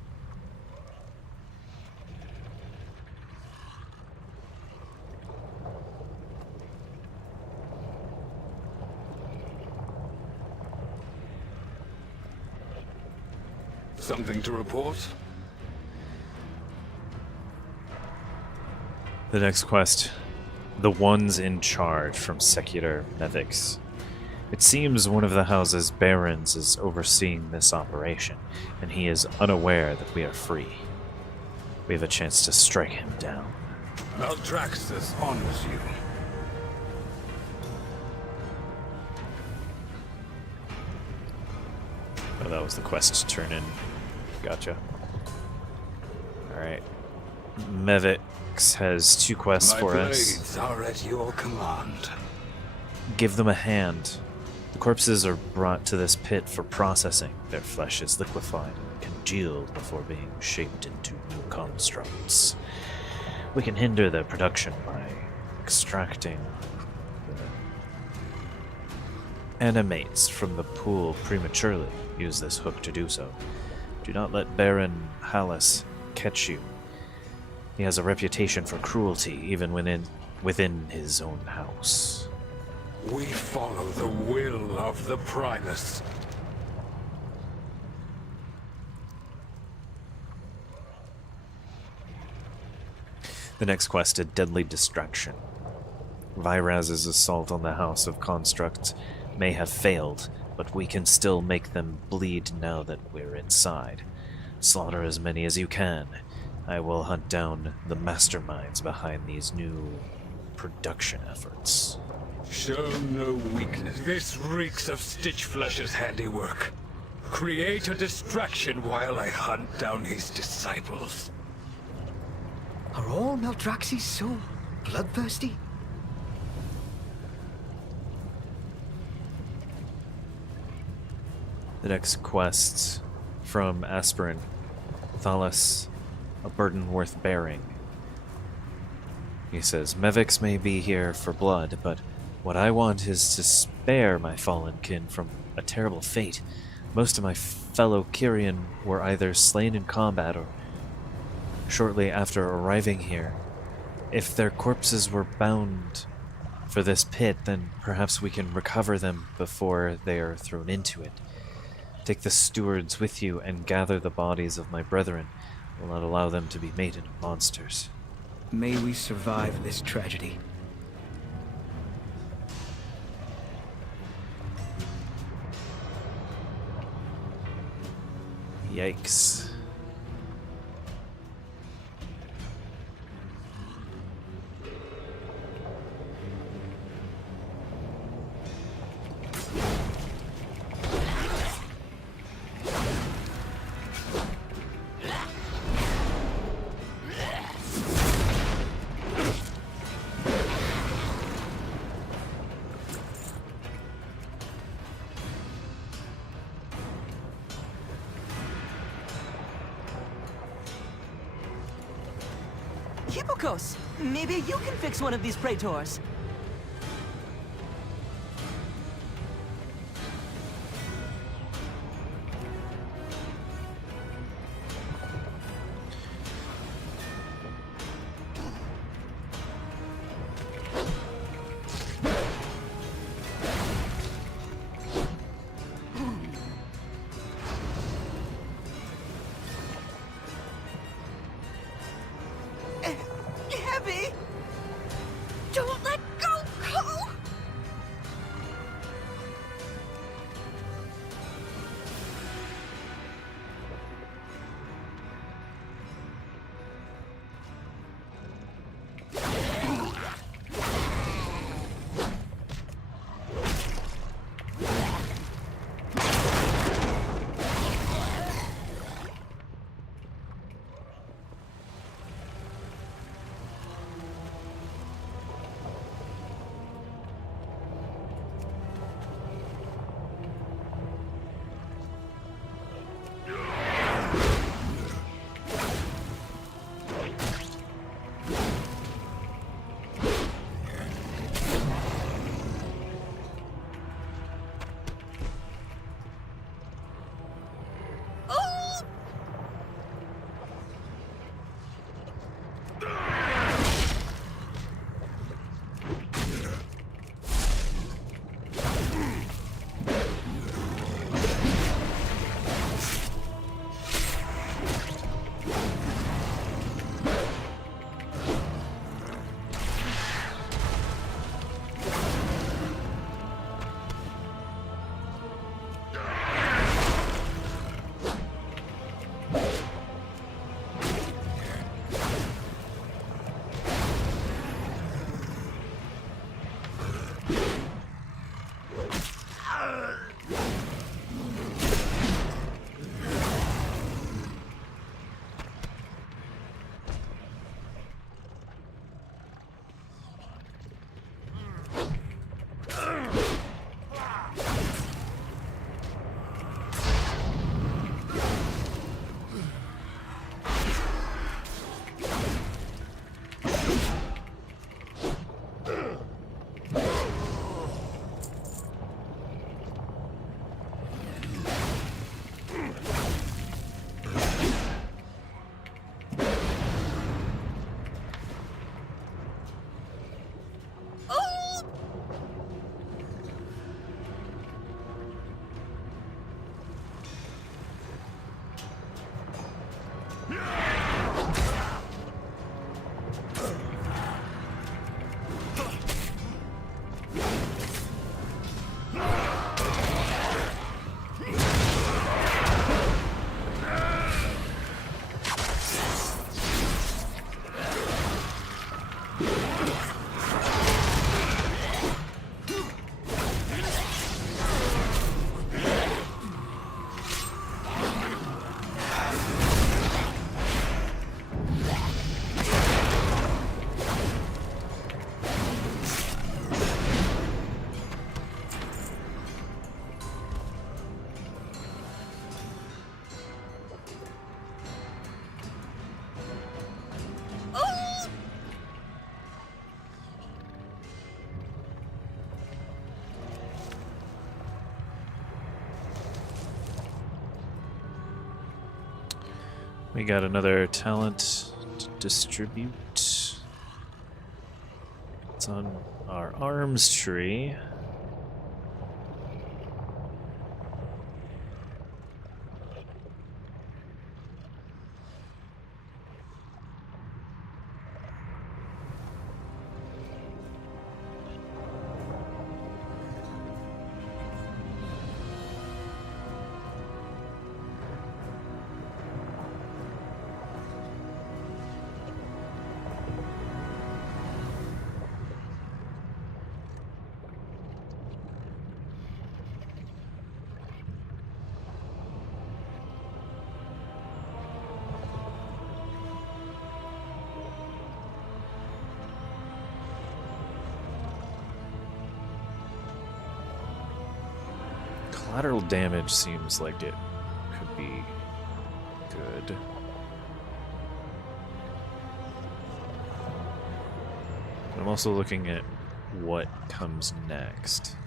Something to report? The next quest, the ones in charge from Secular Mevix. It seems one of the house's barons is overseeing this operation, and he is unaware that we are free. We have a chance to strike him down. Maldraxxus honors you. Oh, that was the quest to turn in. Gotcha. Alright. Mevix has 2 quests My for us. blades are at your command. Give them a hand. The corpses are brought to this pit for processing. Their flesh is liquefied and congealed before being shaped into new constructs. We can hinder their production by extracting the animates from the pool prematurely. Use this hook to do so. Do not let Baron Hallis catch you. He has a reputation for cruelty even within his own house. We follow the will of the Primus. The next quest, a deadly distraction. Viraz's assault on the House of Constructs may have failed, but we can still make them bleed now that we're inside. Slaughter as many as you can. I will hunt down the masterminds behind these new production efforts. Show no weakness. This reeks of Stitchflesh's handiwork. Create a distraction while I hunt down his disciples. Are all Maldraxxis so bloodthirsty? The next quest from Aspirin. Thalas, a burden worth bearing. He says, Mevix may be here for blood, but what I want is to spare my fallen kin from a terrible fate. Most of my fellow Kyrian were either slain in combat or shortly after arriving here. If their corpses were bound for this pit, then perhaps we can recover them before they are thrown into it. Take the stewards with you and gather the bodies of my brethren. Will not allow them to be made into monsters. May we survive this tragedy. Yikes. Hippokos, maybe you can fix one of these praetors. Don't let We got another talent to distribute. It's on our arms tree. Collateral damage seems like it could be good. I'm also looking at what comes next.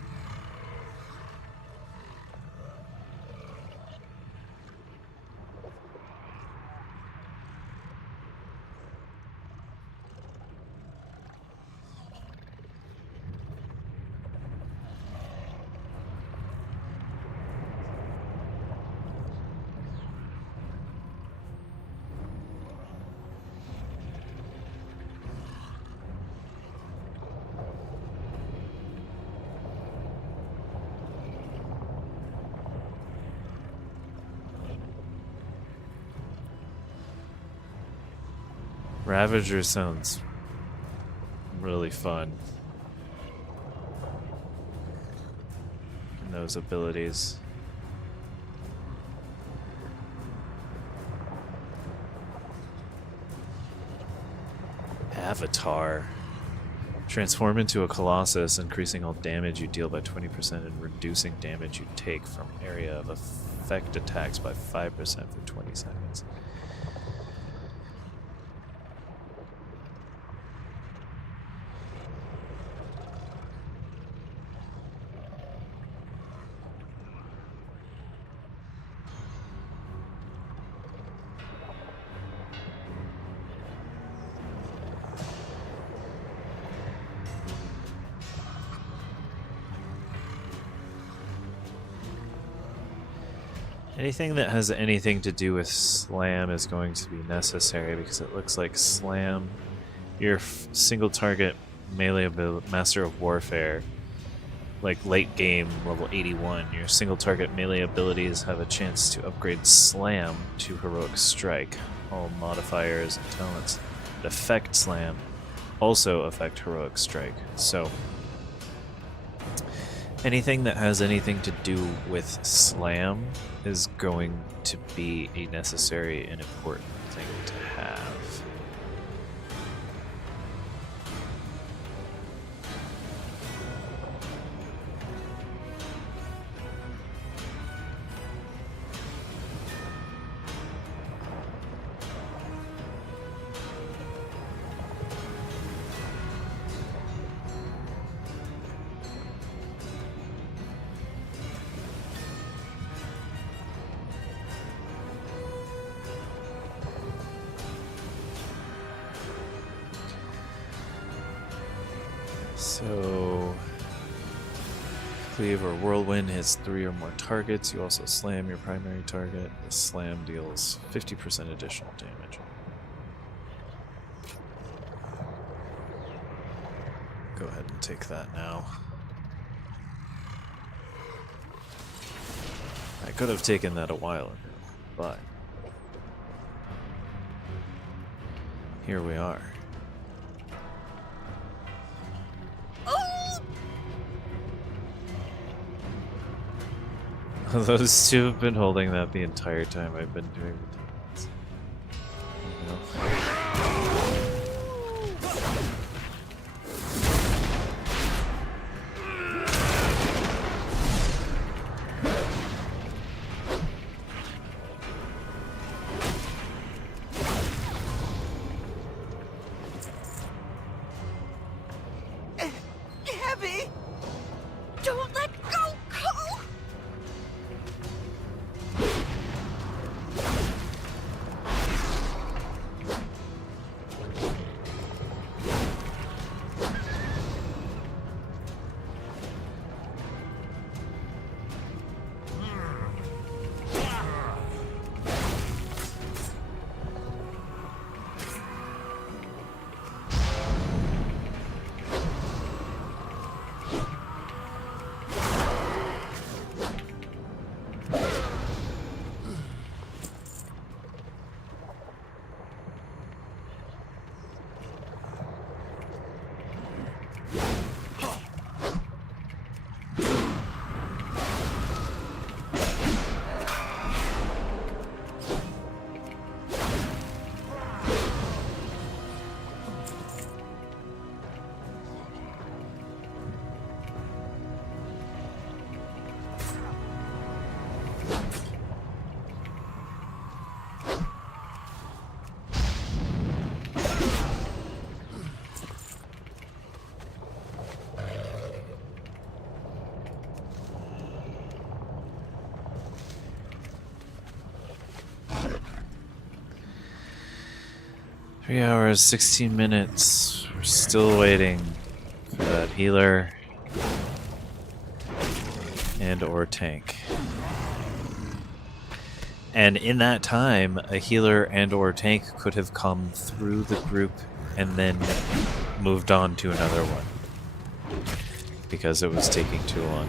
Ravager sounds really fun. And those abilities. Avatar. Transform into a Colossus, increasing all damage you deal by 20% and reducing damage you take from area of effect attacks by 5% for 20 seconds. Anything that has anything to do with Slam is going to be necessary because it looks like Slam, your single target melee Master of Warfare, like late game level 81, your single target melee abilities have a chance to upgrade Slam to Heroic Strike. All modifiers and talents that affect Slam also affect Heroic Strike. So anything that has anything to do with Slam is going to be a necessary and important thing to have. So, Cleave or Whirlwind hits 3 or more targets. You also slam your primary target. The slam deals 50% additional damage. Go ahead and take that now. I could have taken that a while ago, but here we are. Those two have been holding that the entire time I've been doing the dance. Heavy! Don't let go, Cole! 3 hours, 16 minutes. We're still waiting for that healer and or tank. And in that time, a healer and or tank could have come through the group and then moved on to another one because it was taking too long.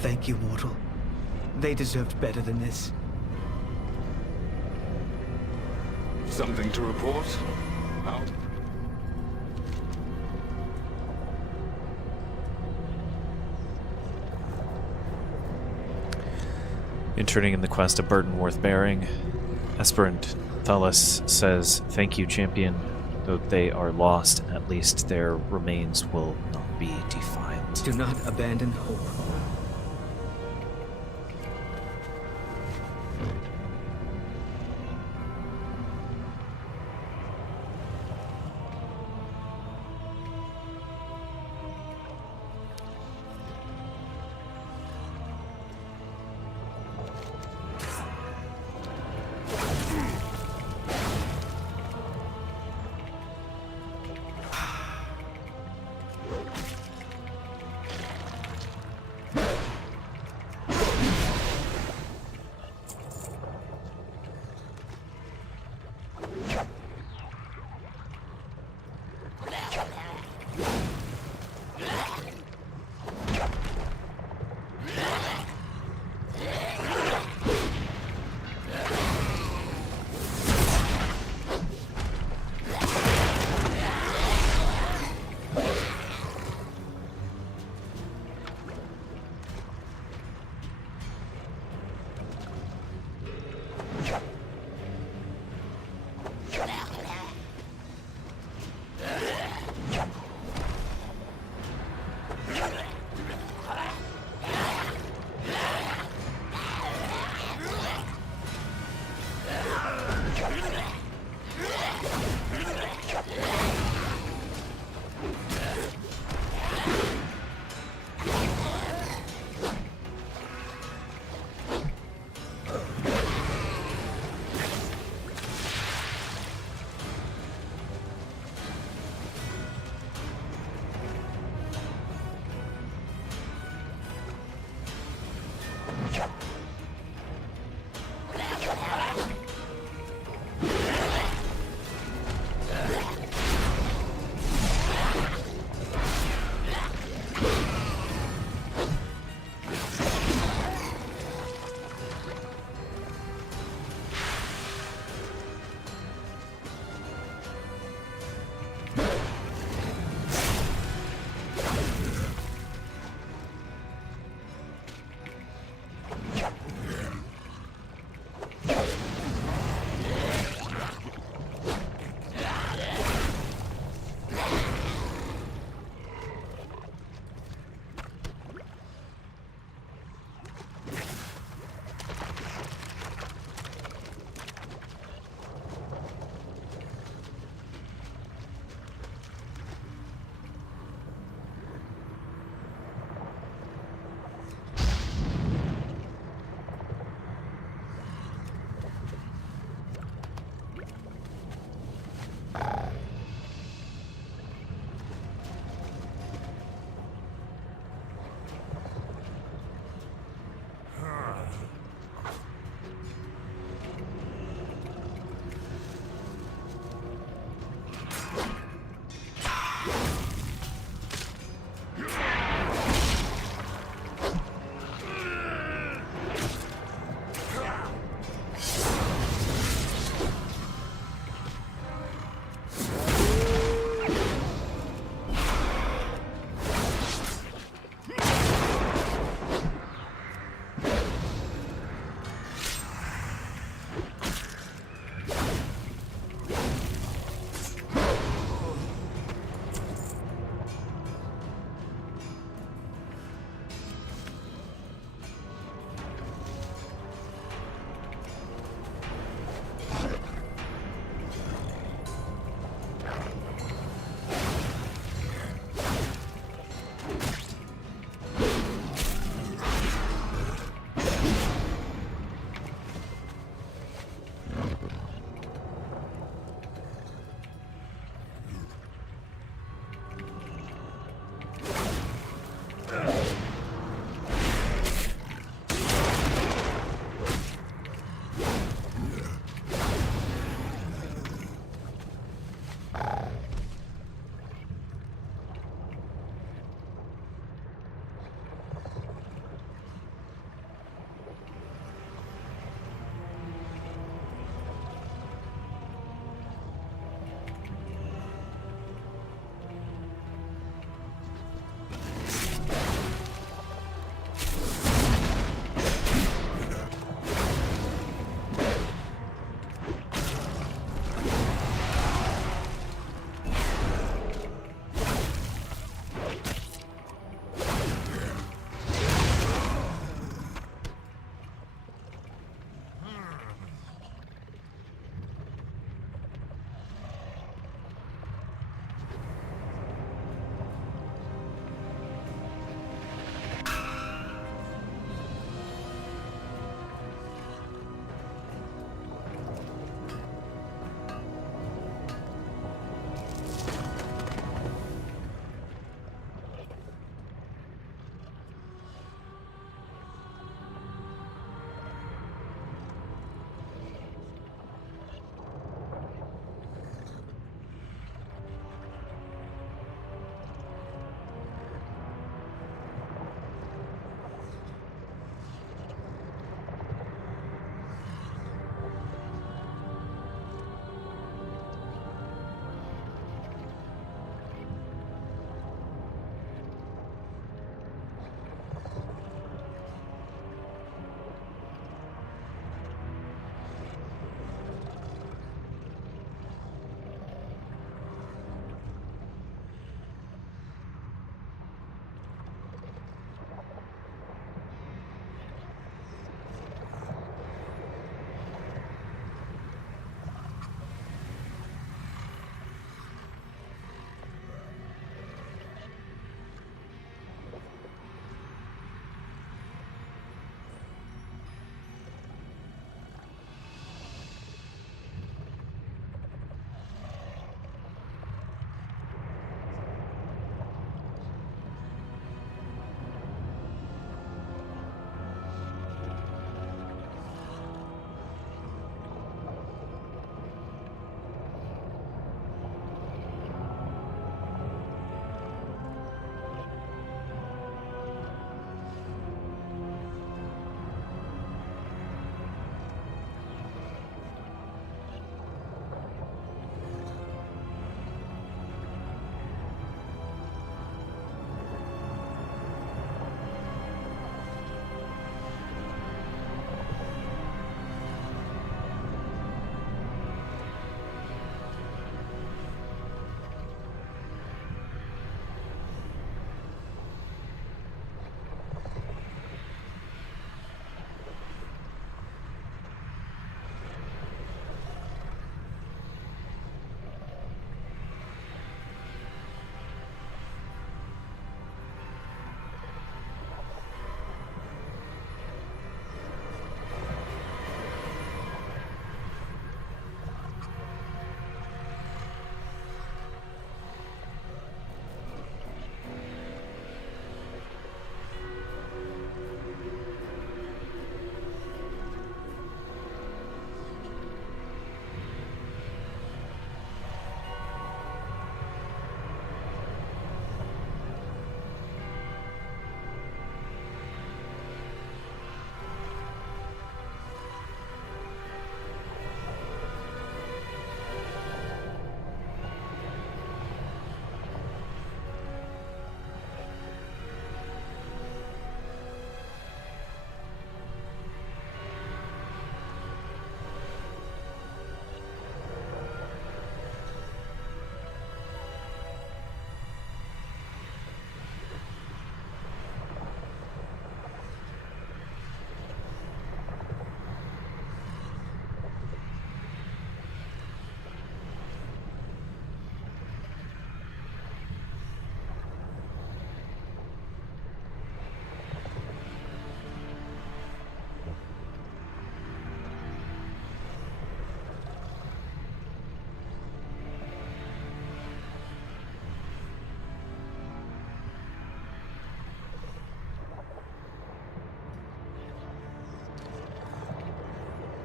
Thank you, mortal. They deserved better than this. Something to report? Out. Interning in the quest, a burden worth bearing. Aspirant Thalas says, "Thank you, champion. Though they are lost, at least their remains will not be defiled." Do not abandon hope.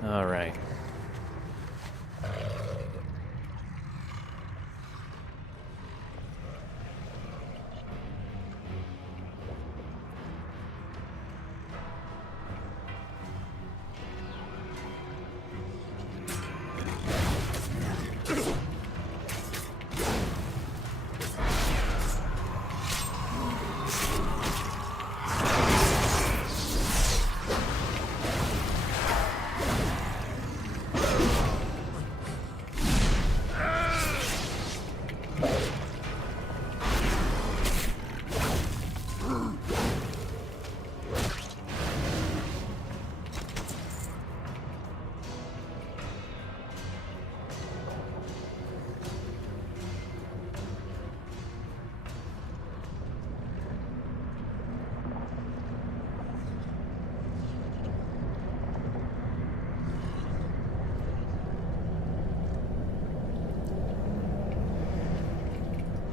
All right.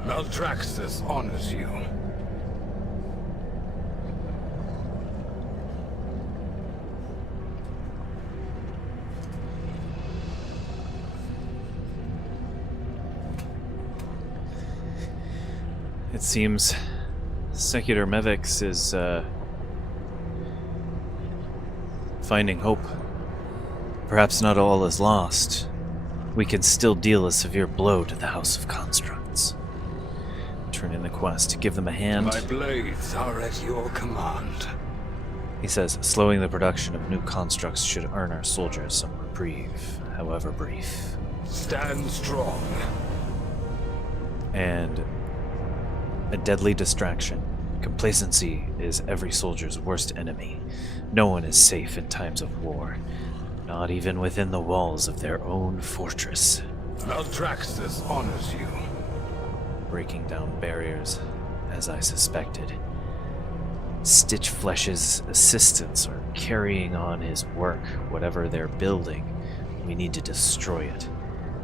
Maldraxxus honors you. It seems Secutor Mevix is finding hope. Perhaps not all is lost. We can still deal a severe blow to the House of Constructs. Turn in the quest. Give them a hand. My blades are at your command. He says, slowing the production of new constructs should earn our soldiers some reprieve, however brief. Stand strong. And a deadly distraction. Complacency is every soldier's worst enemy. No one is safe in times of war, not even within the walls of their own fortress. Maldraxxus honors you. Breaking down barriers, as I suspected. Stitchflesh's assistants are carrying on his work, whatever they're building. We need to destroy it.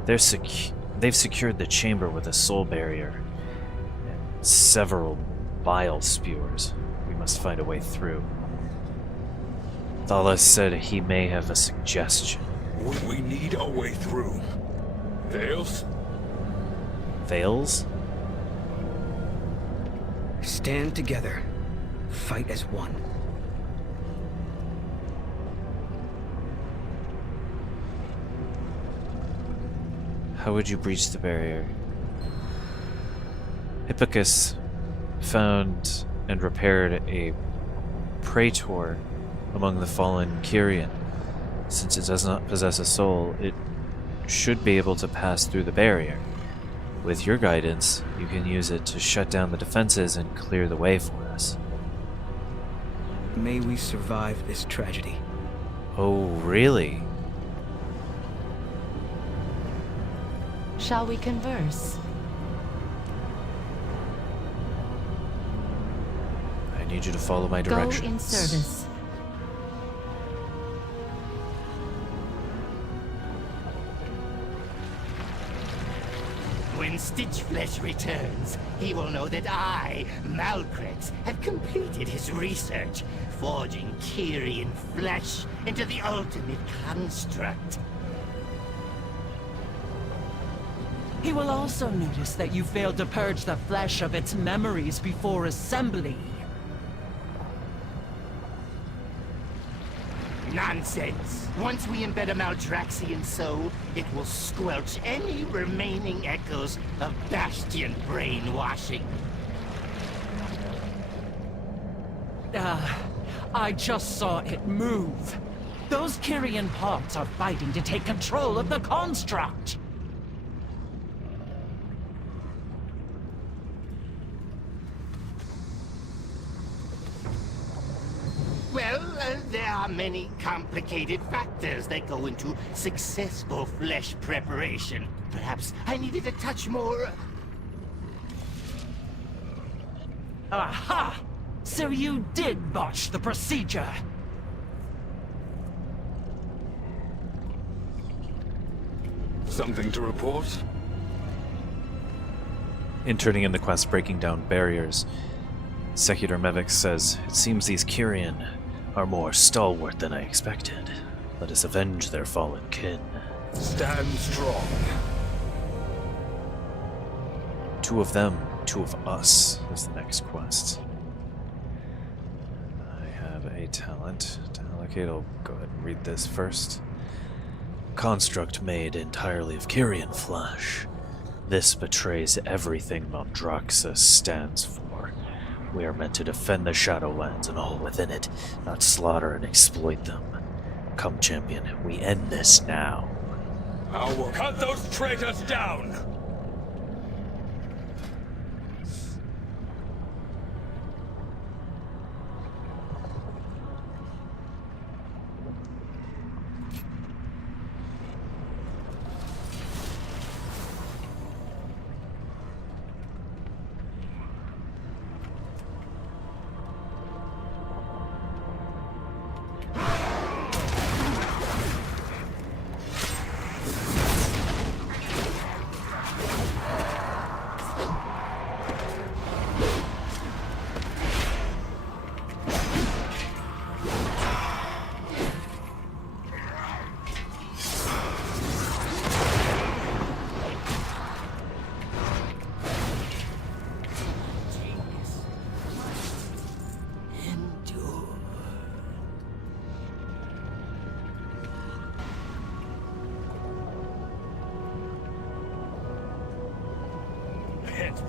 They've secured the chamber with a soul barrier and several bile spewers. We must find a way through. Thalas said he may have a suggestion. We need a way through. Veils? Veils? Stand together. Fight as one. How would you breach the barrier? Hippicus found and repaired a praetor among the fallen Kyrian. Since it does not possess a soul, it should be able to pass through the barrier. With your guidance, you can use it to shut down the defenses and clear the way for us. May we survive this tragedy. Oh, really? Shall we converse? I need you to follow my directions. Go in service. When Stitchflesh returns, he will know that I, Malcrex, have completed his research, forging Kyrian flesh into the ultimate construct. He will also notice that you failed to purge the flesh of its memories before assembly. Nonsense! Once we embed a Maldraxxian soul, it will squelch any remaining echoes of Bastion brainwashing. I just saw it move. Those Kyrian parts are fighting to take control of the construct. Well, there are many complicated factors that go into successful flesh preparation. Perhaps I needed a touch more... Aha! So you did botch the procedure. Something to report? In turning in the quest breaking down barriers, Secutor Mevix says, it seems these Kyrian are more stalwart than I expected. Let us avenge their fallen kin. Stand strong. 2 of them, 2 of us is the next quest. I have a talent to allocate. I'll go ahead and read this first. Construct made entirely of Kyrian flesh. This betrays everything Maldraxxus stands for. We are meant to defend the Shadowlands and all within it, not slaughter and exploit them. Come, champion, we end this now. I will cut those traitors down!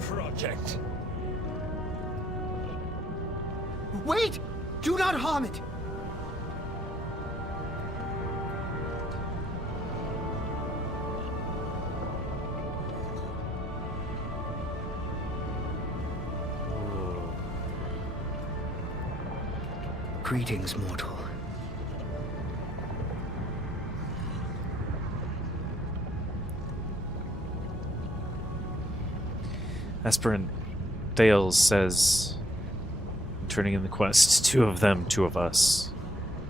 Project. Wait! Do not harm it! Greetings, mortal. Aspirant Thales says, turning in the quest, 2 of them, 2 of us.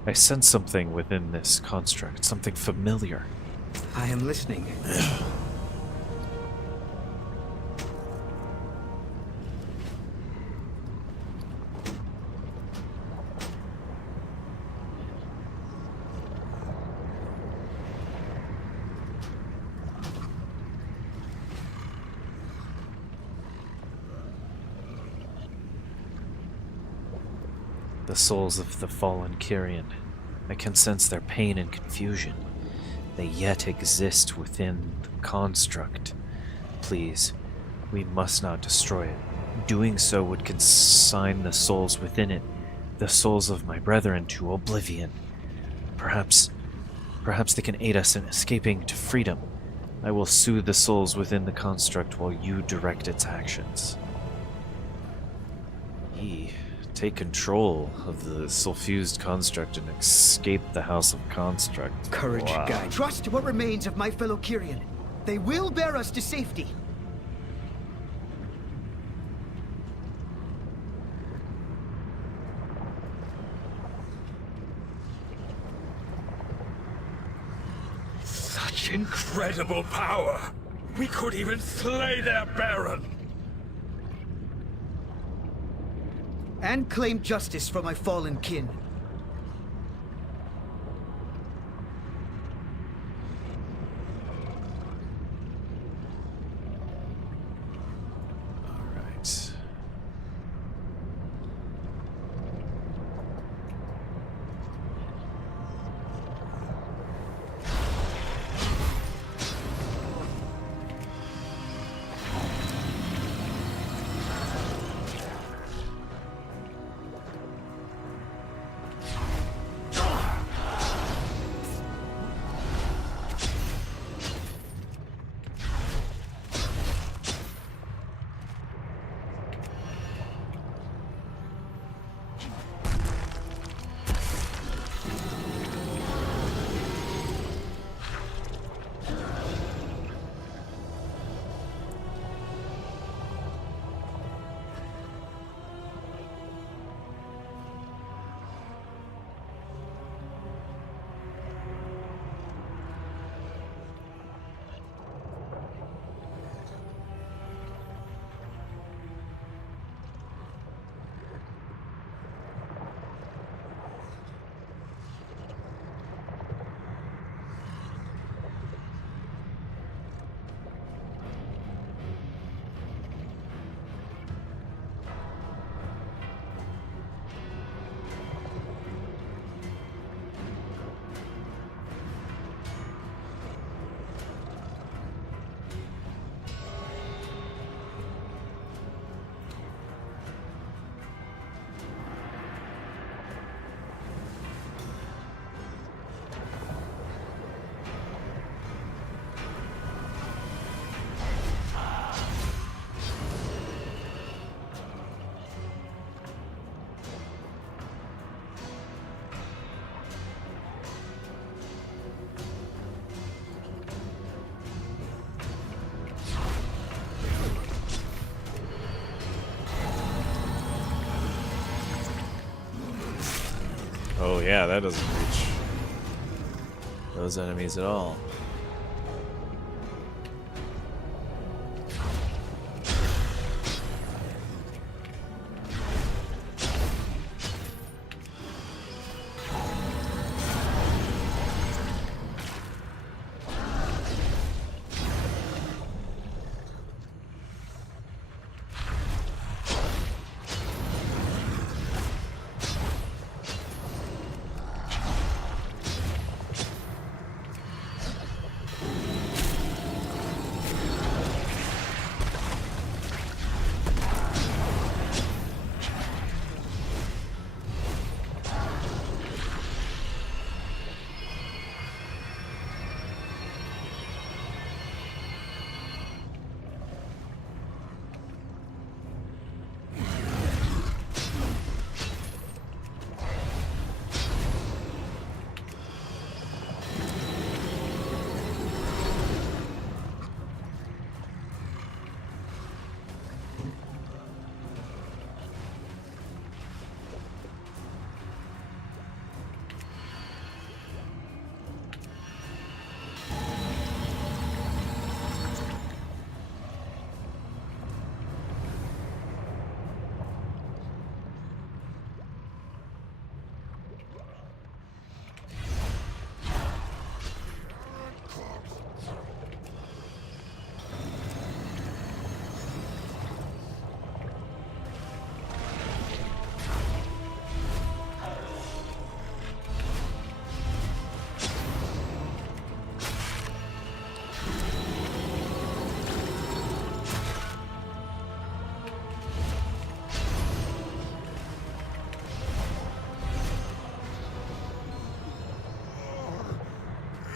I sense something within this construct, something familiar. I am listening. The souls of the fallen Kyrian. I can sense their pain and confusion. They yet exist within the construct. Please, we must not destroy it. Doing so would consign the souls within it, the souls of my brethren, to oblivion. Perhaps they can aid us in escaping to freedom. I will soothe the souls within the construct while you direct its actions. Take control of the sulfused construct and escape the House of Construct. Courage, Wow. guide. Trust what remains of my fellow Kyrian. They will bear us to safety. Such incredible power! We could even slay their Baron! And claim justice for my fallen kin. Alright. Oh yeah, that doesn't reach those enemies at all.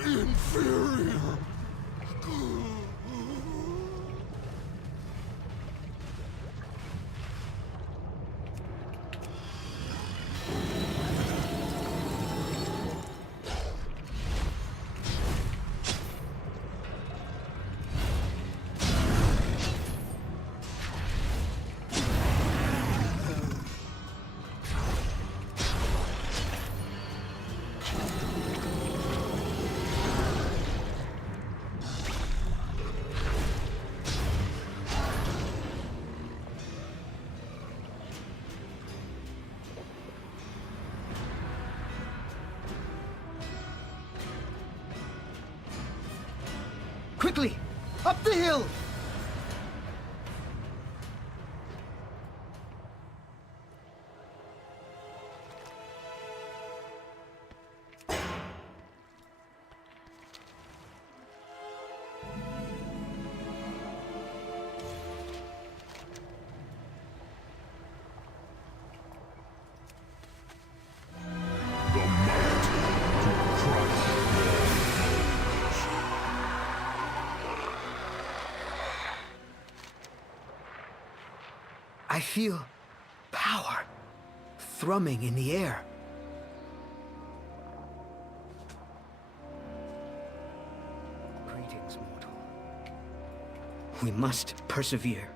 Inferior. Quickly! Up the hill! I feel power thrumming in the air. Greetings, mortal. We must persevere.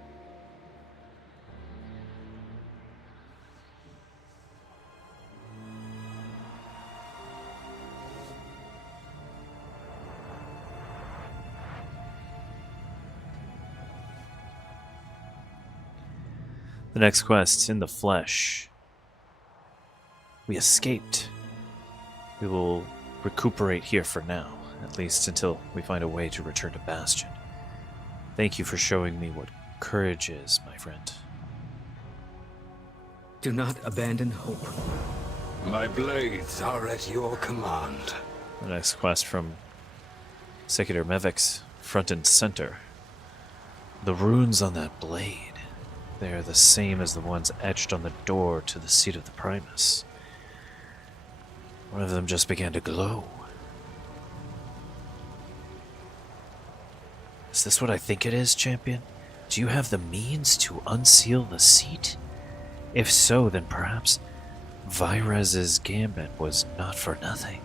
The next quest, in the flesh. We escaped. We will recuperate here for now, at least until we find a way to return to Bastion. Thank you for showing me what courage is, my friend. Do not abandon hope. My blades are at your command. The next quest from Secutor Mevix, front and center. The runes on that blade. They are the same as the ones etched on the door to the seat of the Primus. One of them just began to glow. Is this what I think it is, champion? Do you have the means to unseal the seat? If so, then perhaps Virez's gambit was not for nothing.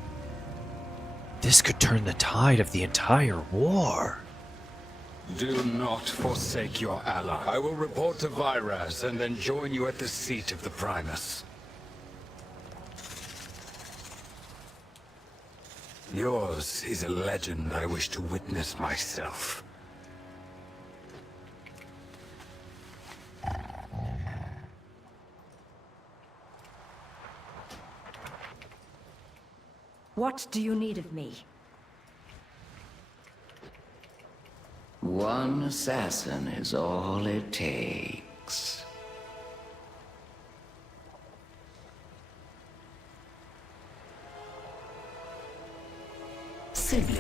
This could turn the tide of the entire war. Do not forsake your ally. I will report to Virez and then join you at the seat of the Primus. Yours is a legend I wish to witness myself. What do you need of me? One assassin is all it takes. Simply.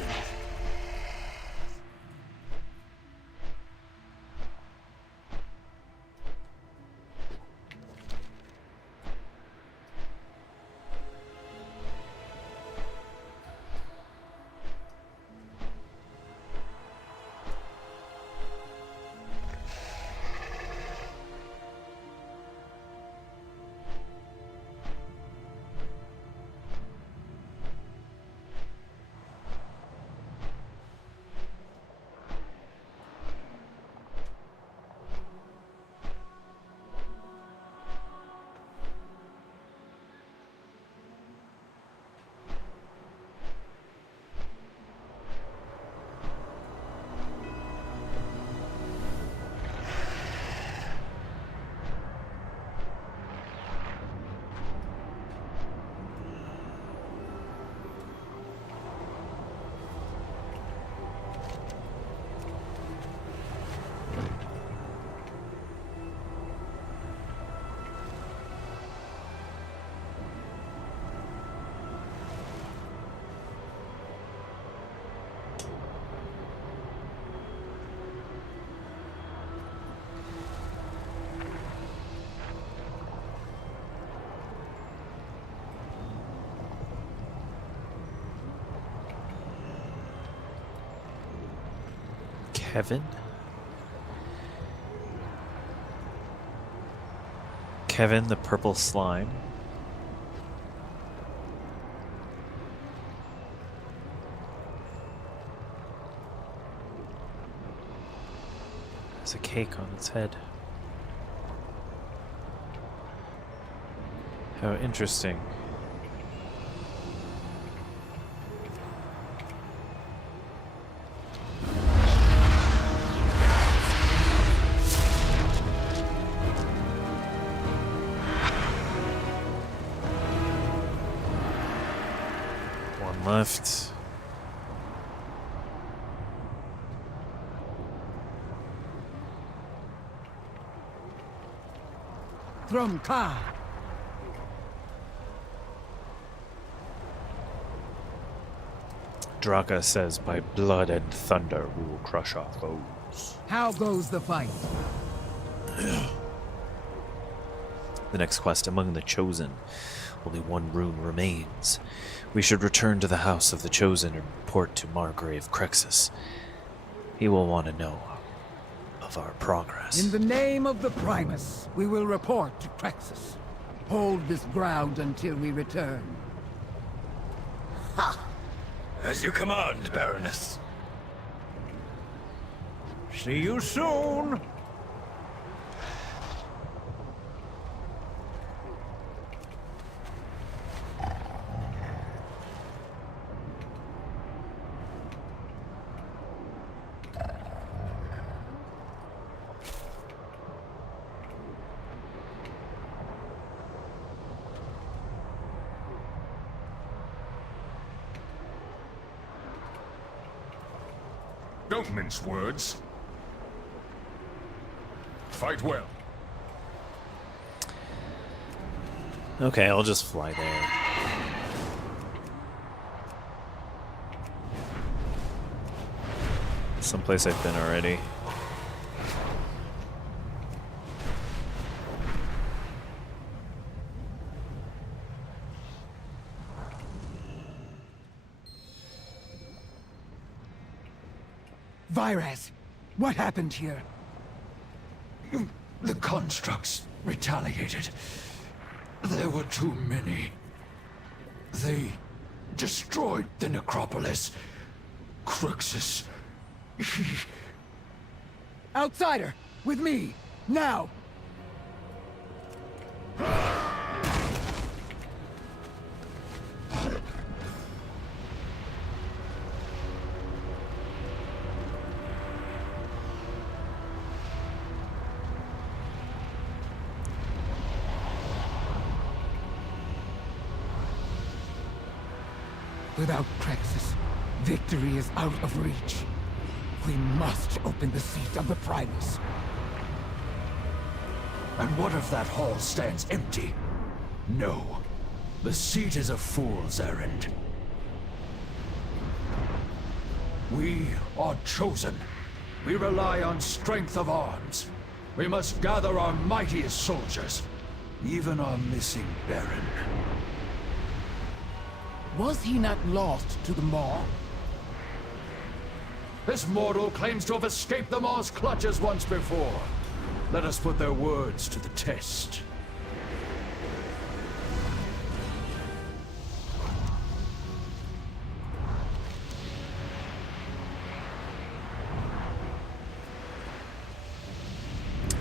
Kevin? Kevin the purple slime? There's a cake on its head. How interesting. Left. Thrum Ka. Draka says, by blood and thunder we will crush our foes. How goes the fight? The next quest, among the chosen. Only one rune remains. We should return to the house of the chosen and report to Margrave Crexus. He will want to know of our progress. In the name of the Primus, we will report to Crexus. Hold this ground until we return. Ha! As you command, Baroness. See you soon! Don't mince words. Fight well. Okay, I'll just fly there. Someplace I've been already. Virez, what happened here? The constructs retaliated. There were too many. They destroyed the necropolis. Crixus. Outsider, with me, now! Without Crexus, victory is out of reach. We must open the seat of the Primus. And what if that hall stands empty? No. The seat is a fool's errand. We are chosen. We rely on strength of arms. We must gather our mightiest soldiers, even our missing Baron. Was he not lost to the Maw? This mortal claims to have escaped the Maw's clutches once before. Let us put their words to the test.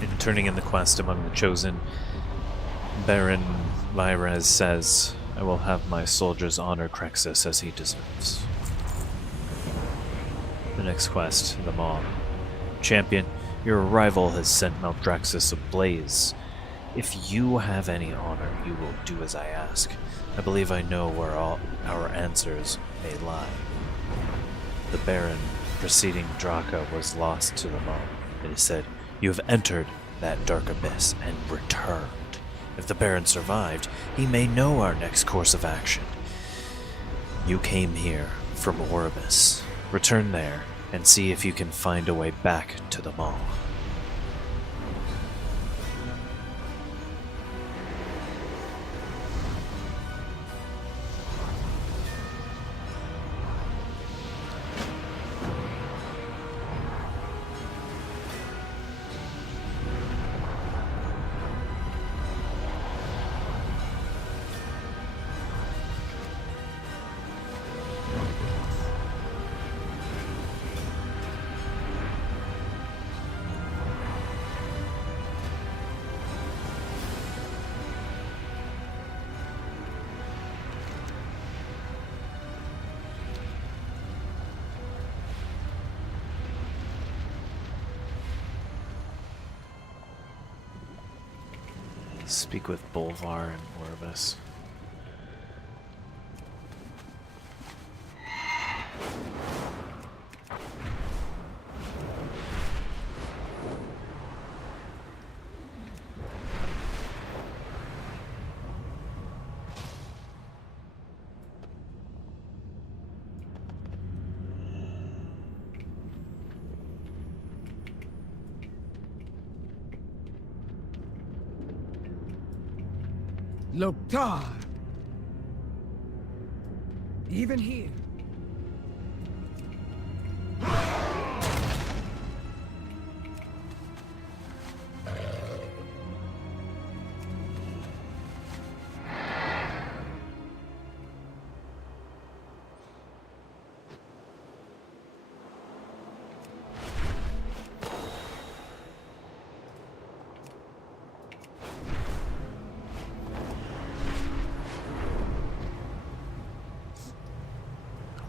In turning in the quest among the Chosen, Baron Vyrez says, "I will have my soldiers honor Crexus as he deserves." The next quest, the Maw. Champion, your arrival has set Maldraxxus ablaze. If you have any honor, you will do as I ask. I believe I know where all our answers may lie. The Baron, preceding Draka, was lost to the Maw. It is said, you have entered that dark abyss and returned. If the Baron survived, he may know our next course of action. You came here from Oribus. Return there and see if you can find a way back to the Maw. Speak with Bolvar and Oribus. Loktar! Even here.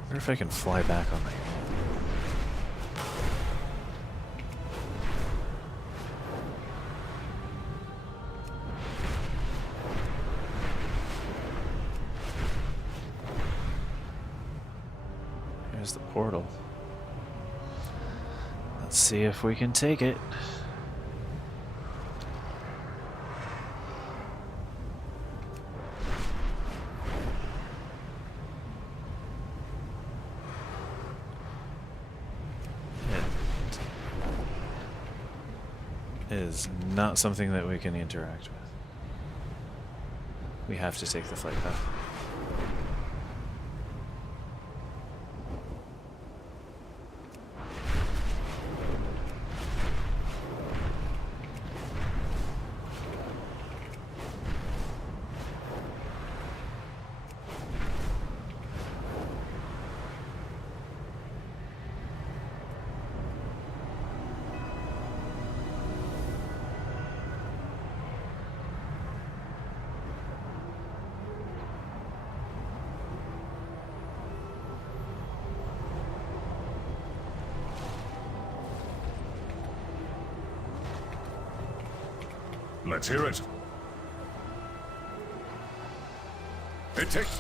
I wonder if I can fly back on my own. Here's the portal. Let's see if we can take it. Is not something that we can interact with. We have to take the flight path. Let's hear it. It takes...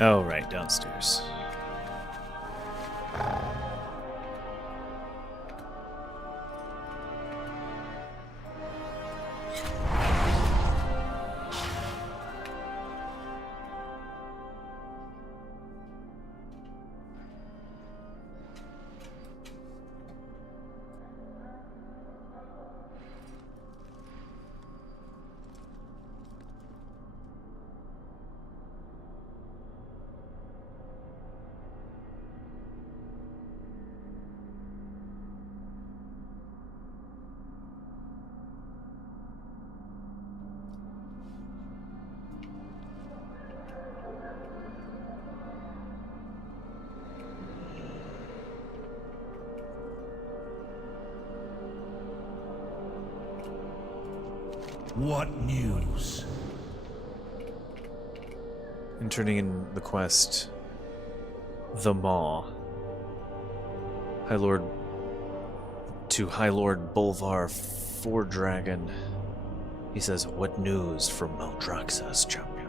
Oh, right, downstairs. What news? And turning in the quest, the Maw. High Lord Bolvar Fordragon. He says, "What news from Maldraxxus, champion?"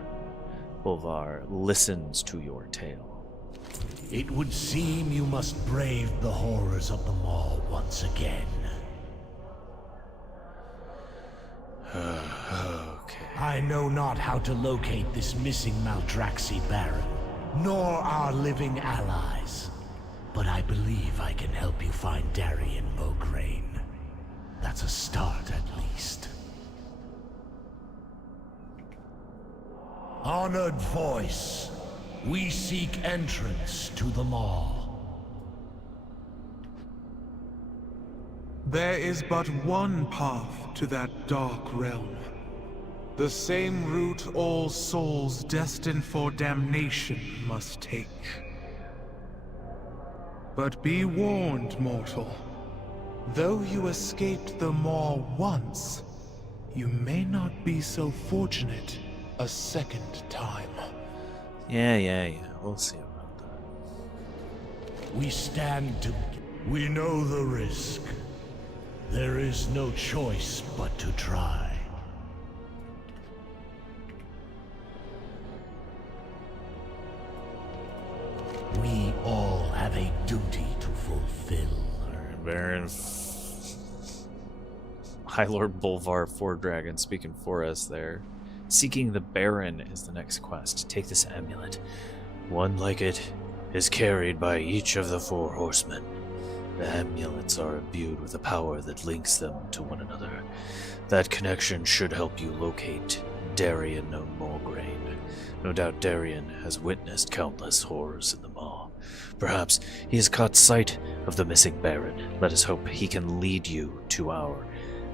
Bolvar listens to your tale. It would seem you must brave the horrors of the Maw once again. Okay. I know not how to locate this missing Maldraxxi Baron, nor our living allies. But I believe I can help you find Darien Mograne. That's a start, at least. Honored voice, we seek entrance to the Maw. There is but one path to that dark realm. The same route all souls destined for damnation must take. But be warned, mortal. Though you escaped the Maw once, you may not be so fortunate a second time. Yeah. We'll see about that. We stand to... We know the risk. There is no choice but to try. We all have a duty to fulfill. Alright, Baron. High Lord Bolvar Fordragon speaking for us there. Seeking the Baron is the next quest. Take this amulet. One like it is carried by each of the 4 horsemen. The amulets are imbued with a power that links them to one another. That connection should help you locate Darien Mograne. No doubt Darien has witnessed countless horrors in the Maw. Perhaps he has caught sight of the missing Baron. Let us hope he can lead you to our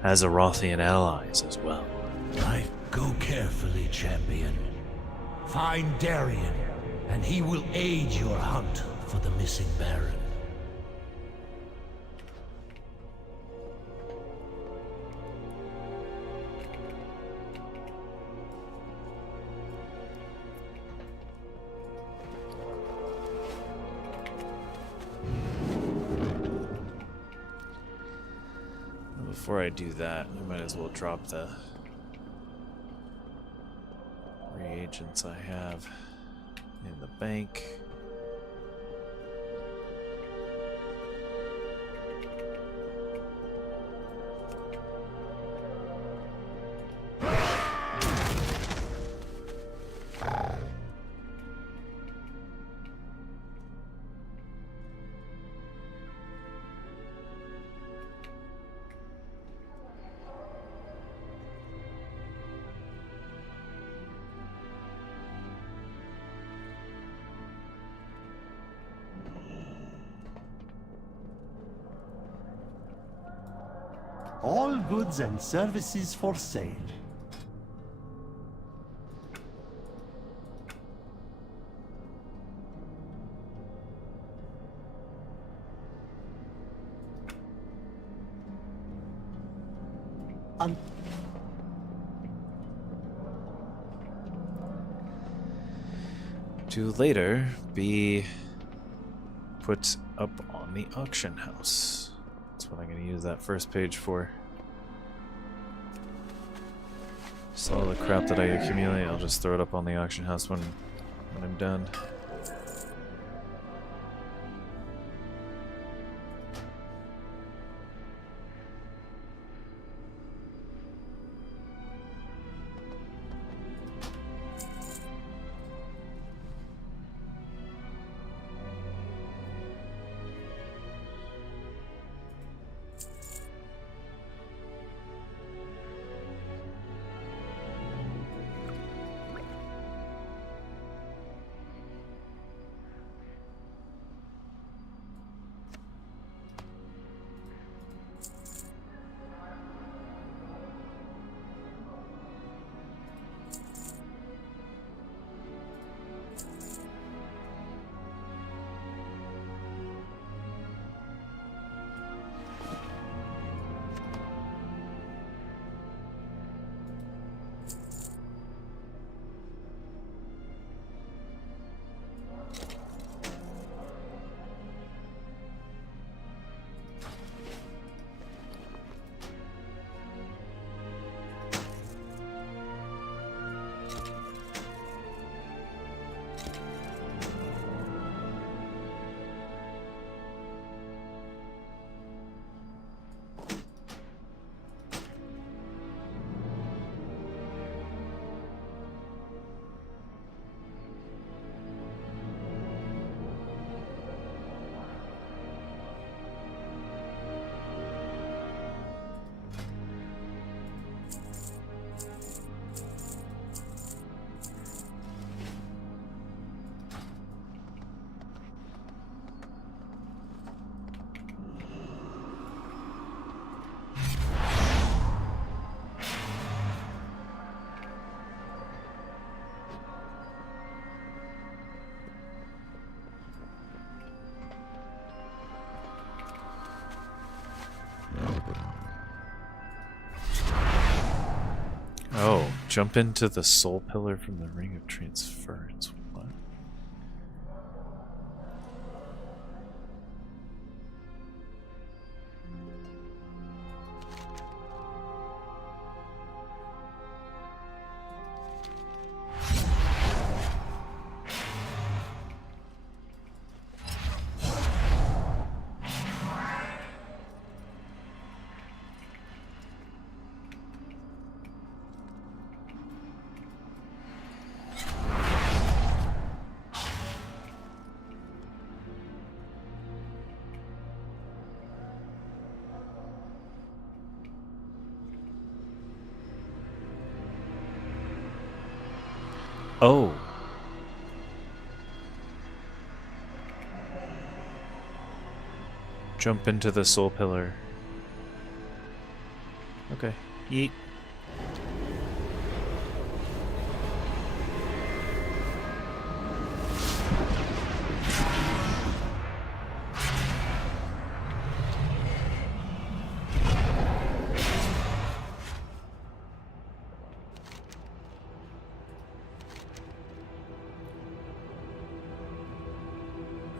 Azerothian allies as well. Go carefully, champion. Find Darien, and he will aid your hunt for the missing Baron. Before I do that, I might as well drop the reagents I have in the bank. All goods and services for sale. To later be put up on the auction house. That's what I'm going to use that first page for. So all the crap that I accumulate, I'll just throw it up on the auction house when when I'm done. Oh, jump into the soul pillar from the Ring of Transference. What? Oh. Jump into the soul pillar. Okay. Yeet.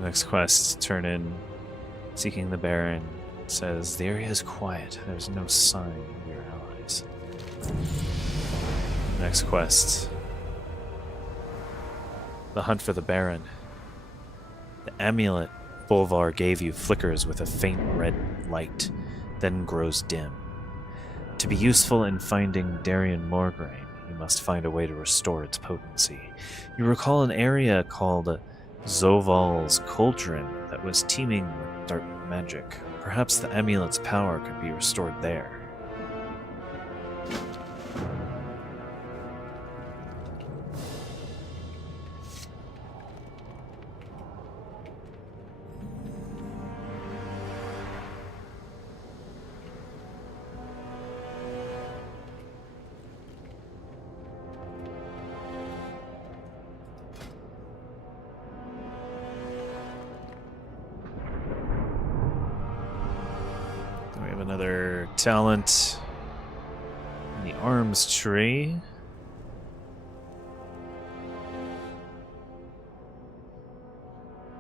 Next quest, turn in, seeking the Baron. It says, the area is quiet. There's no sign of your allies. Next quest, the hunt for the Baron. The amulet Bolvar gave you flickers with a faint red light, then grows dim. To be useful in finding Darien Morgraine, you must find a way to restore its potency. You recall an area called Zoval's Cauldron that was teeming with dark magic. Perhaps the amulet's power could be restored there. Another talent in the arms tree.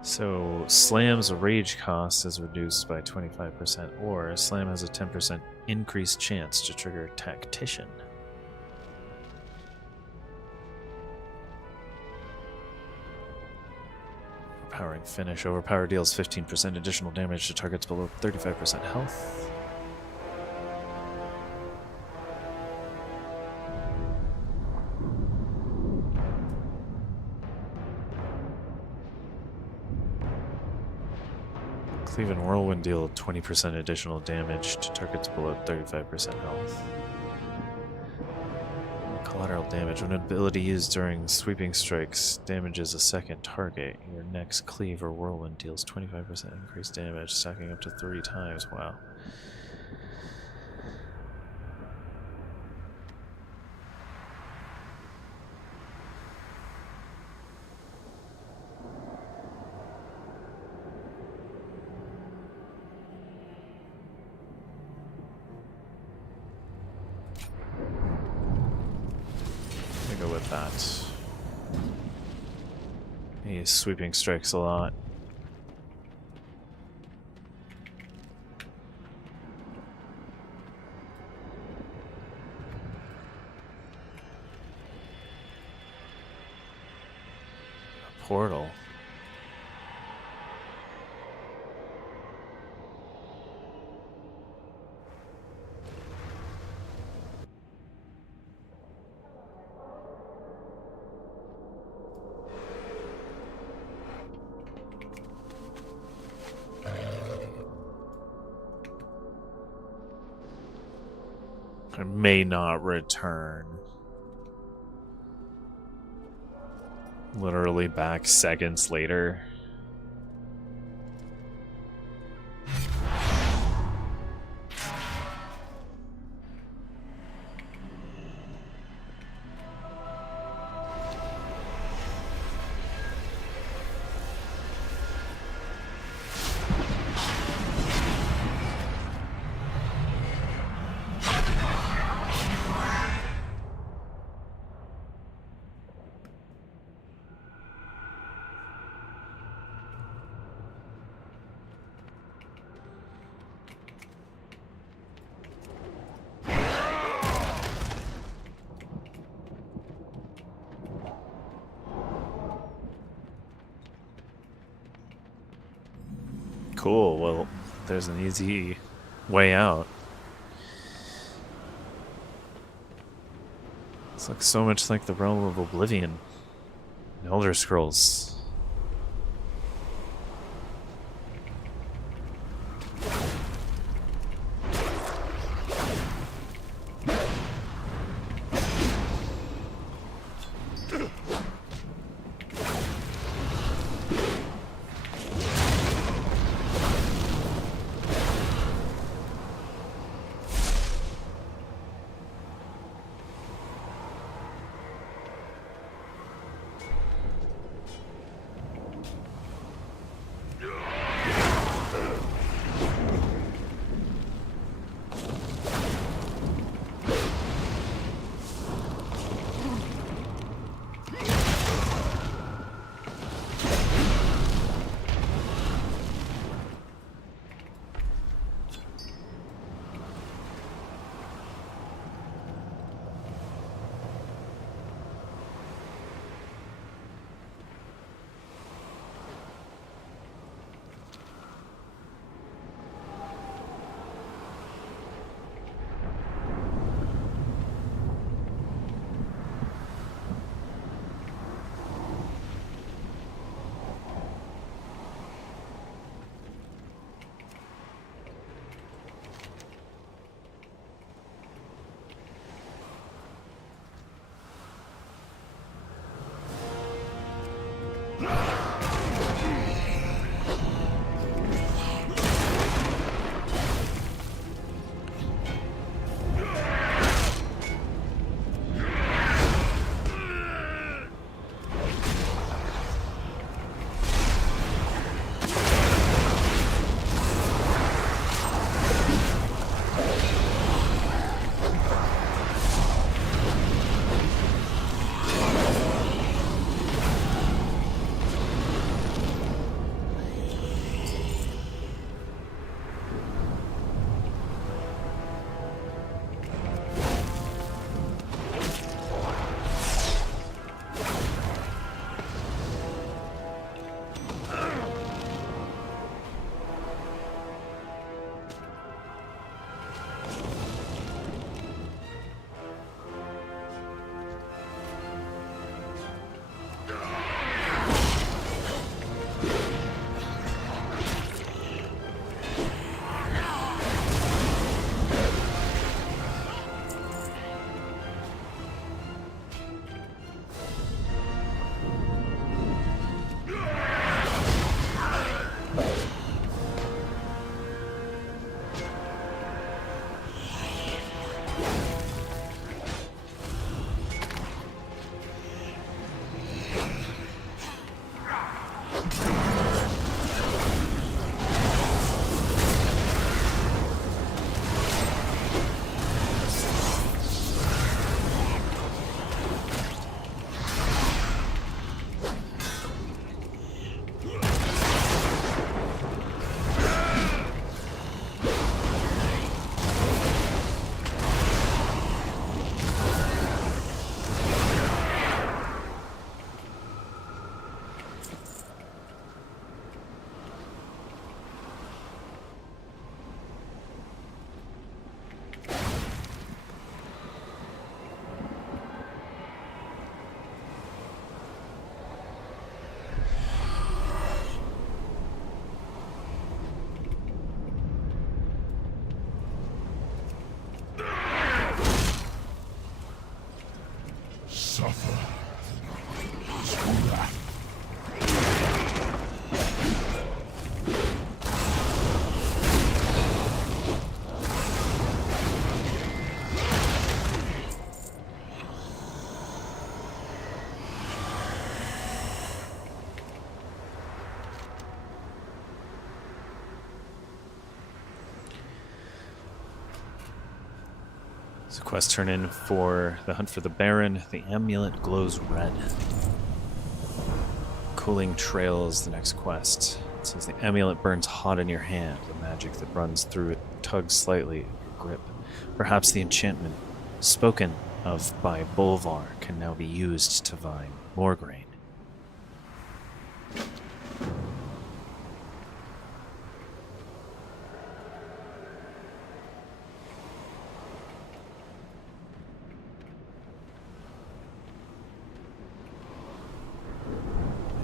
So Slam's rage cost is reduced by 25%, or Slam has a 10% increased chance to trigger Tactician. Overpowering finish. Overpower deals 15% additional damage to targets below 35% health. Cleave and Whirlwind deal 20% additional damage to targets below 35% health. Collateral damage. When an ability used during sweeping strikes damages a second target, your next Cleave or Whirlwind deals 25% increased damage, stacking up to 3 times. Wow. Go with that. He's sweeping strikes a lot. A portal. I may not return. Literally back seconds later. Cool, well, there's an easy way out. This looks so much like the Realm of Oblivion in Elder Scrolls. So quest turn in for the hunt for the Baron. The amulet glows red. Cooling Trail is the next quest. It says the amulet burns hot in your hand. The magic that runs through it tugs slightly at your grip. Perhaps the enchantment spoken of by Bolvar can now be used to vine more grain.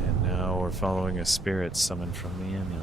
And now we're following a spirit summoned from the amulet.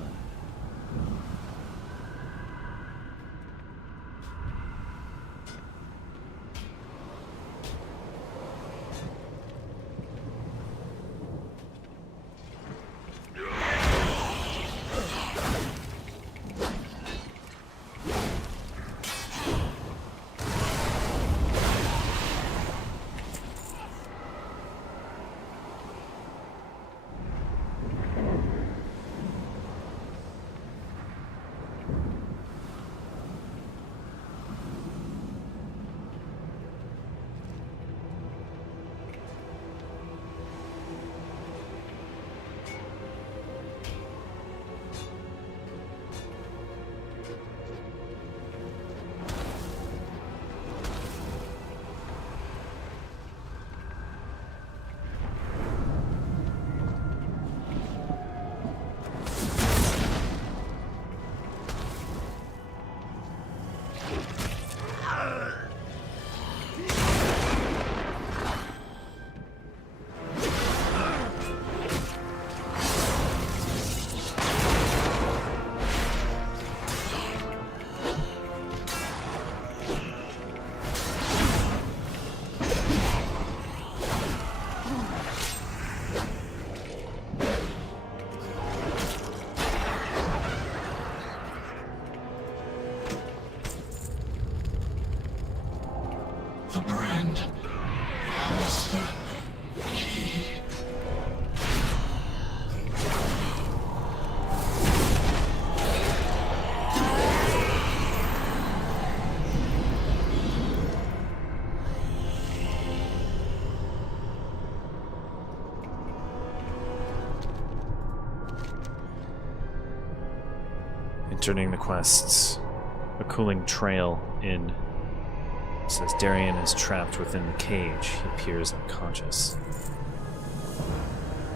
Entering the quests, a cooling trail in. It says Darien is trapped within the cage. He appears unconscious.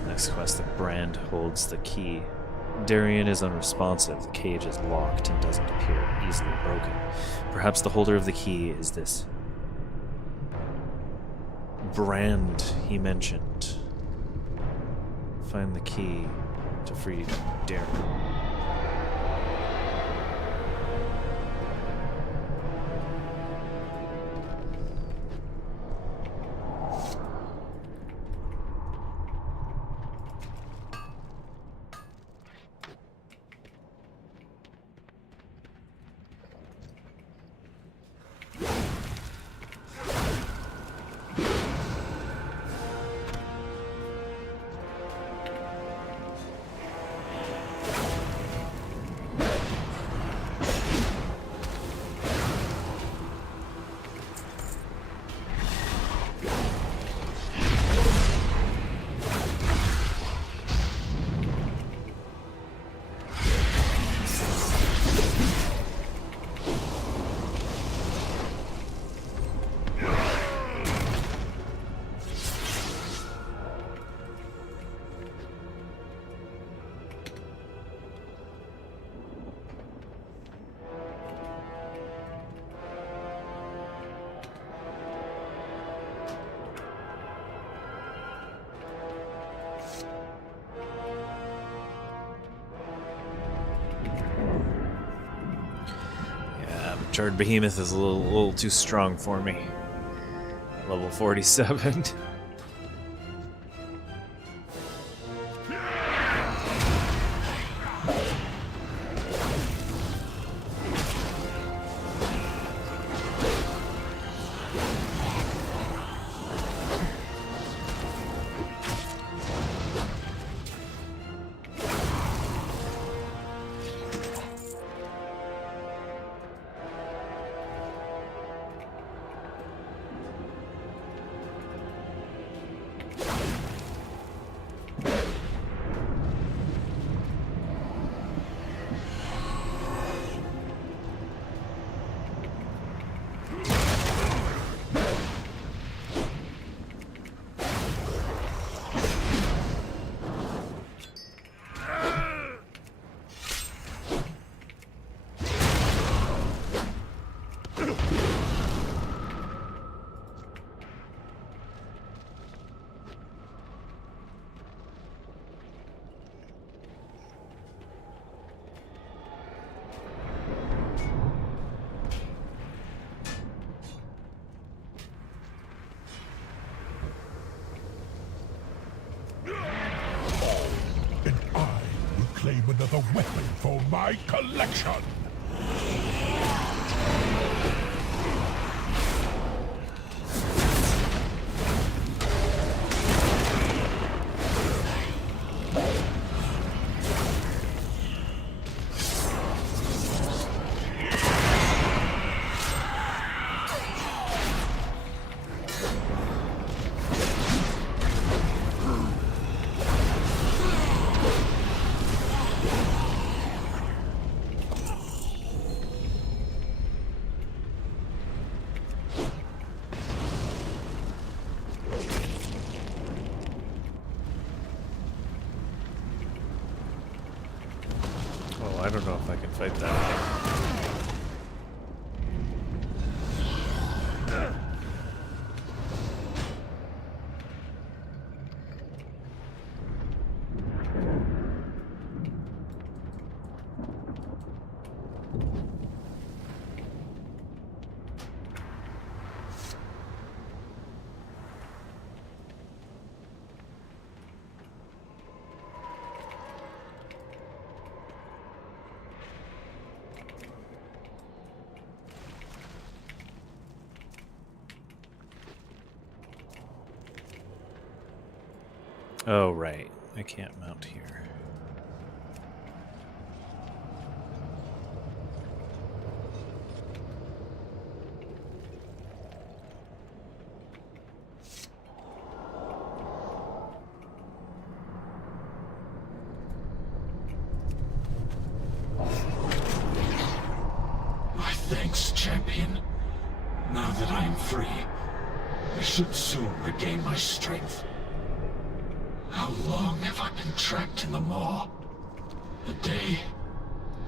Next quest, the brand holds the key. Darien is unresponsive. The cage is locked and doesn't appear easily broken. Perhaps the holder of the key is this brand he mentioned. Find the key to free Darien. Charred Behemoth is a little too strong for me. Level 47. the weapon for my collection! I don't know if I can fight that. Oh, right. I can't mount here. My thanks, champion. Now that I am free, I should soon regain my strength. How long have I been trapped in the maw? A day?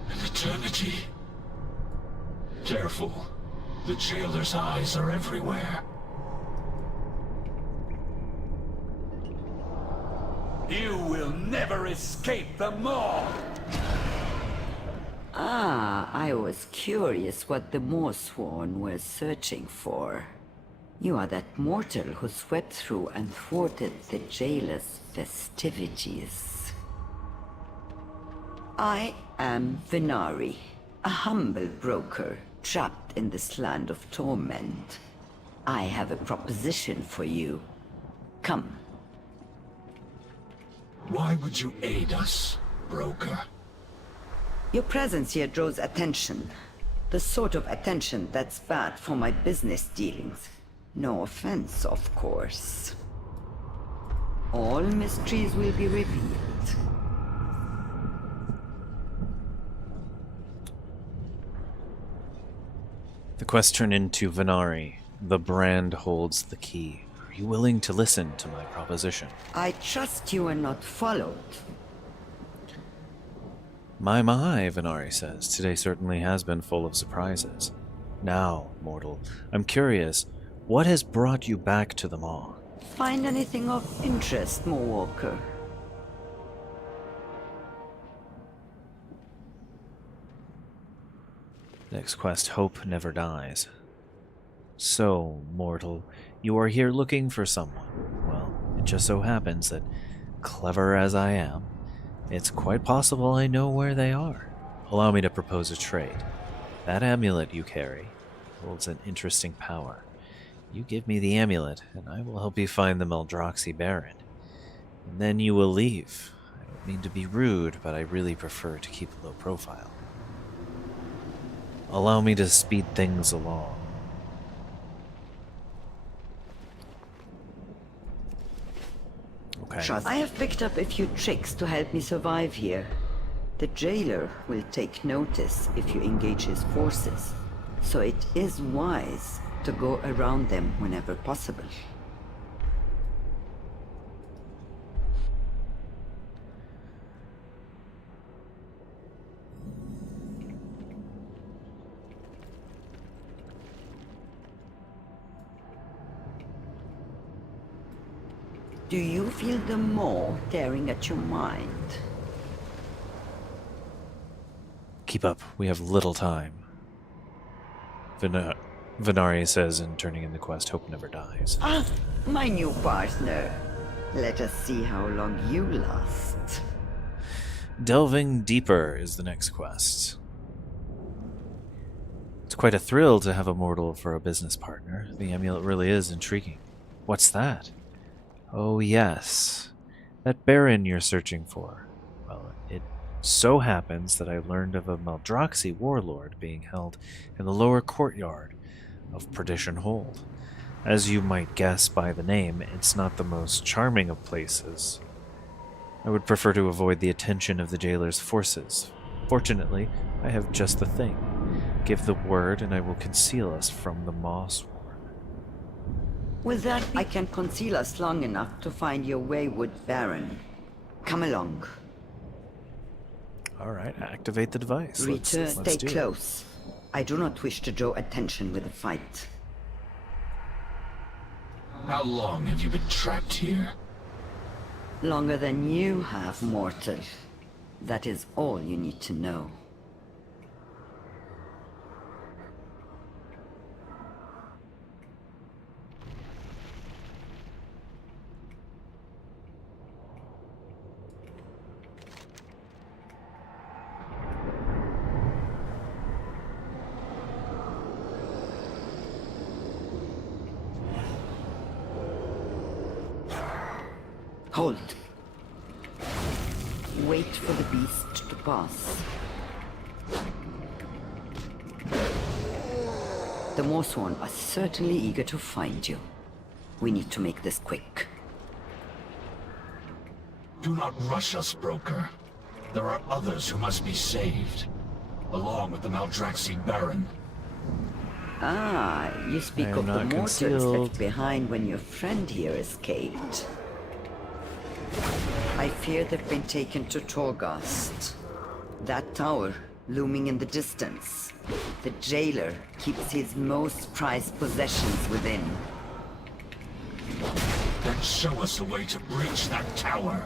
An eternity? Careful. The jailer's eyes are everywhere. You will never escape the maw! Ah, I was curious what the Moorsworn were searching for. You are that mortal who swept through and thwarted the jailer's festivities. I am Venari, a humble broker trapped in this land of torment. I have a proposition for you. Come. Why would you aid us, broker? Your presence here draws attention. The sort of attention that's bad for my business dealings. No offense, of course. All mysteries will be revealed. The quest turned into Venari. The brand holds the key. Are you willing to listen to my proposition? I trust you are not followed. My, Venari says. Today certainly has been full of surprises. Now, mortal, I'm curious, what has brought you back to the Maw? Find anything of interest, Moorwalker? Next quest, Hope Never Dies. So, mortal, you are here looking for someone. Well, it just so happens that, clever as I am, it's quite possible I know where they are. Allow me to propose a trade. That amulet you carry holds an interesting power. You give me the amulet, and I will help you find the Maldraxi Baron. And then you will leave. I don't mean to be rude, but I really prefer to keep a low profile. Allow me to speed things along. Okay. I have picked up a few tricks to help me survive here. The jailer will take notice if you engage his forces, so it is wise to go around them whenever possible. Do you feel the maw tearing at your mind? Keep up. We have little time. Venari says, and turning in the quest, Hope Never Dies. Ah, my new partner. Let us see how long you last. Delving Deeper is the next quest. It's quite a thrill to have a mortal for a business partner. The amulet really is intriguing. What's that? Oh yes, that Baron you're searching for. Well, it so happens that I learned of a Maldraxi warlord being held in the lower courtyard of Perdition Hold. As you might guess by the name, it's not the most charming of places. I would prefer to avoid the attention of the jailer's forces. Fortunately, I have just the thing. Give the word and I will conceal us from the Mossworm. With that, I can conceal us long enough to find your wayward Baron. Come along. Alright, activate the device. Return, let's stay do it. close. I do not wish to draw attention with a fight. How long have you been trapped here? Longer than you have, mortal. That is all you need to know. Hold. Wait for the beast to pass. The Mossworn are certainly eager to find you. We need to make this quick. Do not rush us, broker. There are others who must be saved, along with the Maldraxi Baron. Ah, you speak of the mortals left behind when your friend here escaped. I fear they've been taken to Torghast. That tower, looming in the distance. The jailer keeps his most prized possessions within. Then show us a way to breach that tower.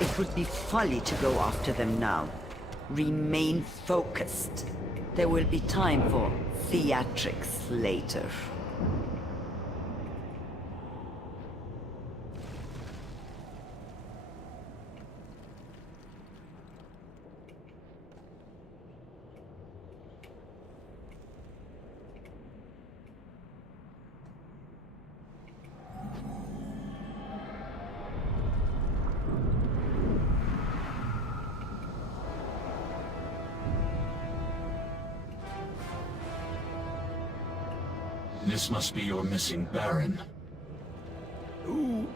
It would be folly to go after them now. Remain focused. There will be time for theatrics later. This must be your missing Baron. Who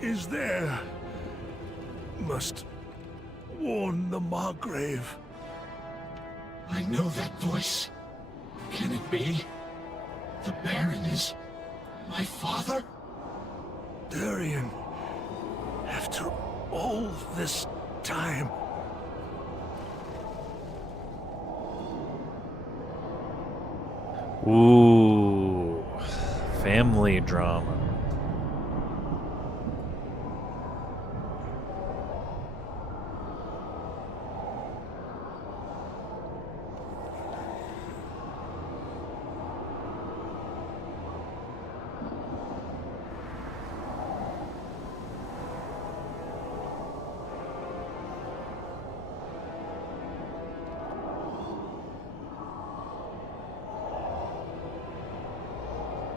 is there? Must warn the Margrave. I know that voice. Can it be? The Baron is my father? Darien, after all this time. Ooh, family drama.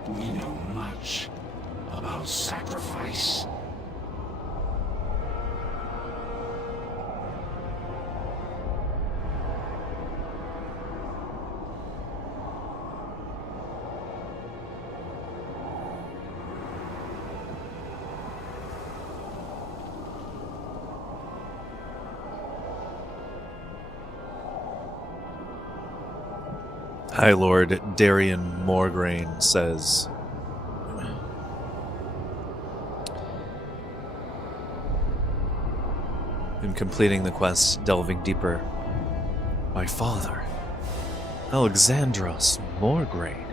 We know much about sacrifice. High Lord Darien Morgraine says, in completing the quest, delving deeper, my father, Alexandros Morgraine,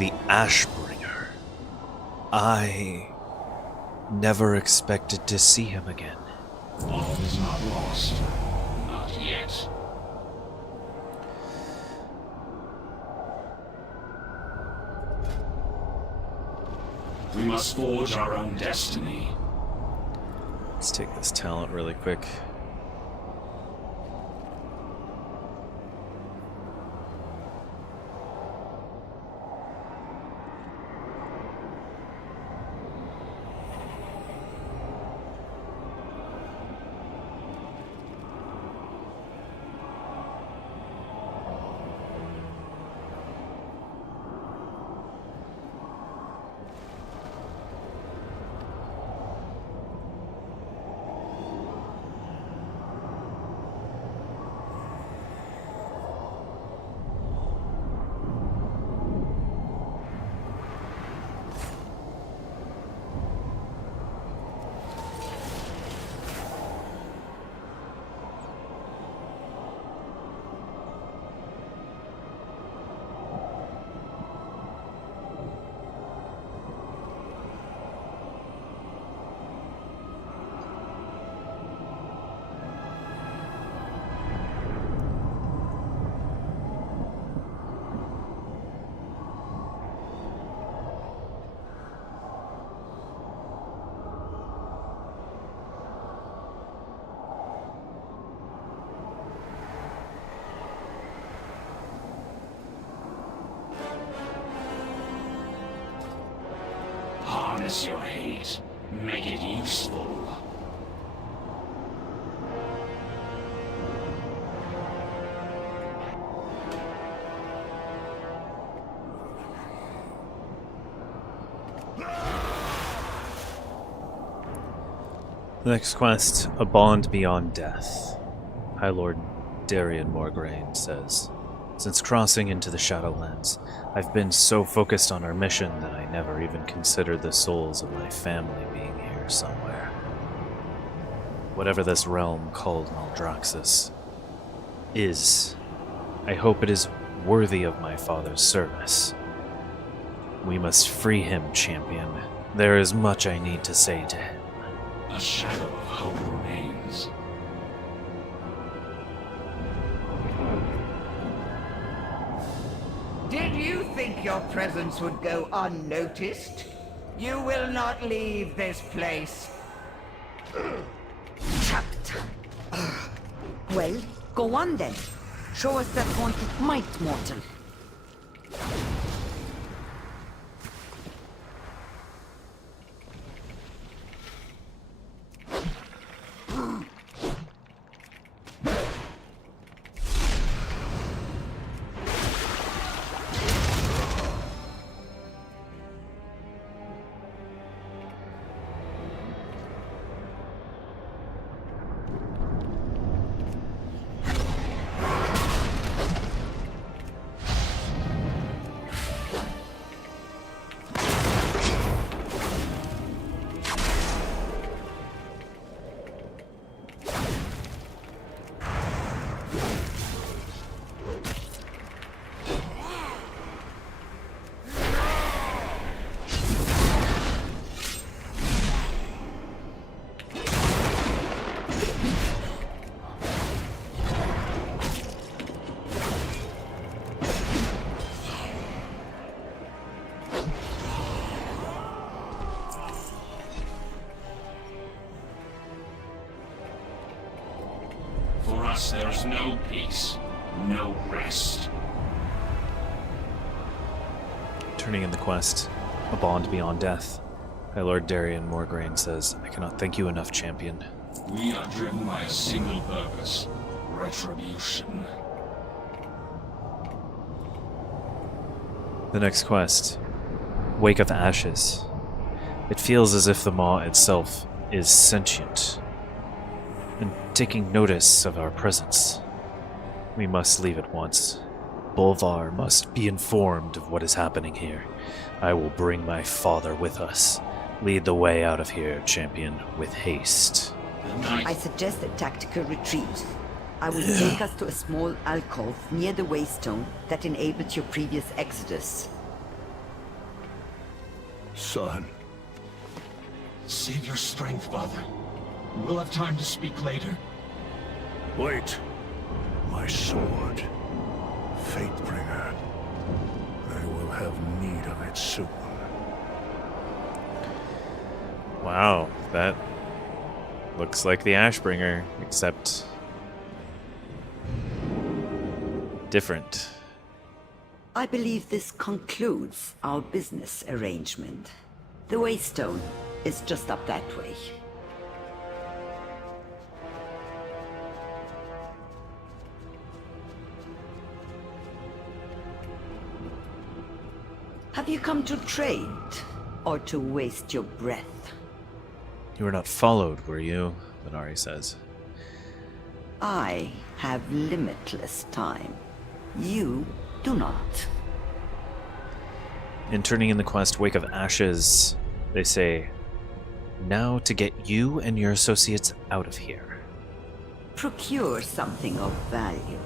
the Ashbringer. I never expected to see him again. All is not lost. Not yet. We must forge our own destiny. Let's take this talent really quick. Harness your hate. Make it useful. The next quest, A Bond Beyond Death. High Lord Darian Morgraine says, since crossing into the Shadowlands, I've been so focused on our mission that I never even considered the souls of my family being here somewhere. Whatever this realm called Maldraxxus is, I hope it is worthy of my father's service. We must free him, champion. There is much I need to say to him. A shadow of hope remains. Did you think your presence would go unnoticed? You will not leave this place. Trapped. Well, go on then. Show us that haunted might, mortal. For us, there's no peace, no rest. Turning in the quest, A Bond Beyond Death. High Lord Darian Morgraine says, I cannot thank you enough, champion. We are driven by a single purpose: retribution. The next quest, Wake of Ashes. It feels as if the Maw itself is sentient and taking notice of our presence. We must leave at once. Bolvar must be informed of what is happening here. I will bring my father with us. Lead the way out of here, champion, with haste. I suggest a tactical retreat. I will take us to a small alcove near the waystone that enabled your previous exodus. Son. Save your strength, father. We'll have time to speak later. Wait. My sword. Fatebringer. I will have need of it soon. Wow, that looks like the Ashbringer, except different. I believe this concludes our business arrangement. The waystone is just up that way. Have you come to trade, or to waste your breath? You were not followed, were you? Minari says. I have limitless time. You do not. In turning in the quest Wake of Ashes, they say, now to get you and your associates out of here. Procure something of value.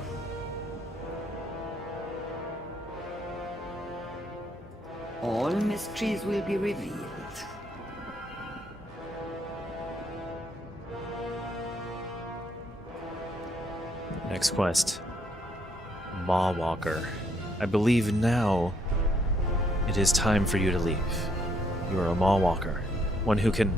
All mysteries will be revealed. Next quest, Maw Walker. I believe now it is time for you to leave. You are a Maw Walker, one who can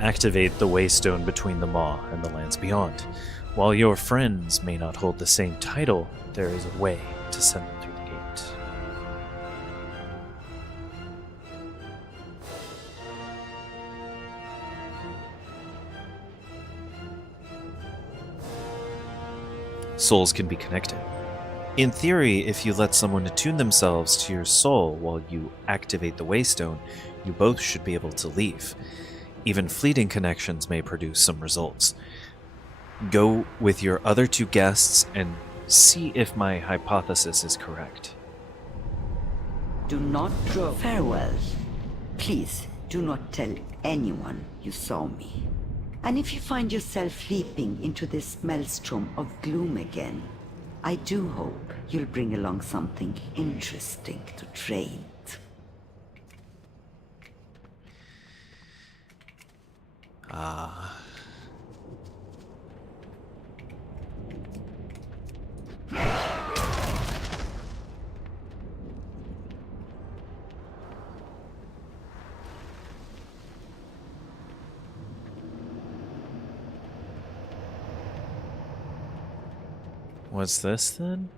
activate the waystone between the Maw and the lands beyond. While your friends may not hold the same title, there is a way to send them through the gate. souls can be connected. In theory, if you let someone attune themselves to your soul while you activate the Waystone, you both should be able to leave. Even fleeting connections may produce some results. Go with your other two guests and see if my hypothesis is correct. Do not draw farewell. Please, do not tell anyone you saw me. And if you find yourself leaping into this maelstrom of gloom again, I do hope you'll bring along something interesting to trade. Ah. What's this then?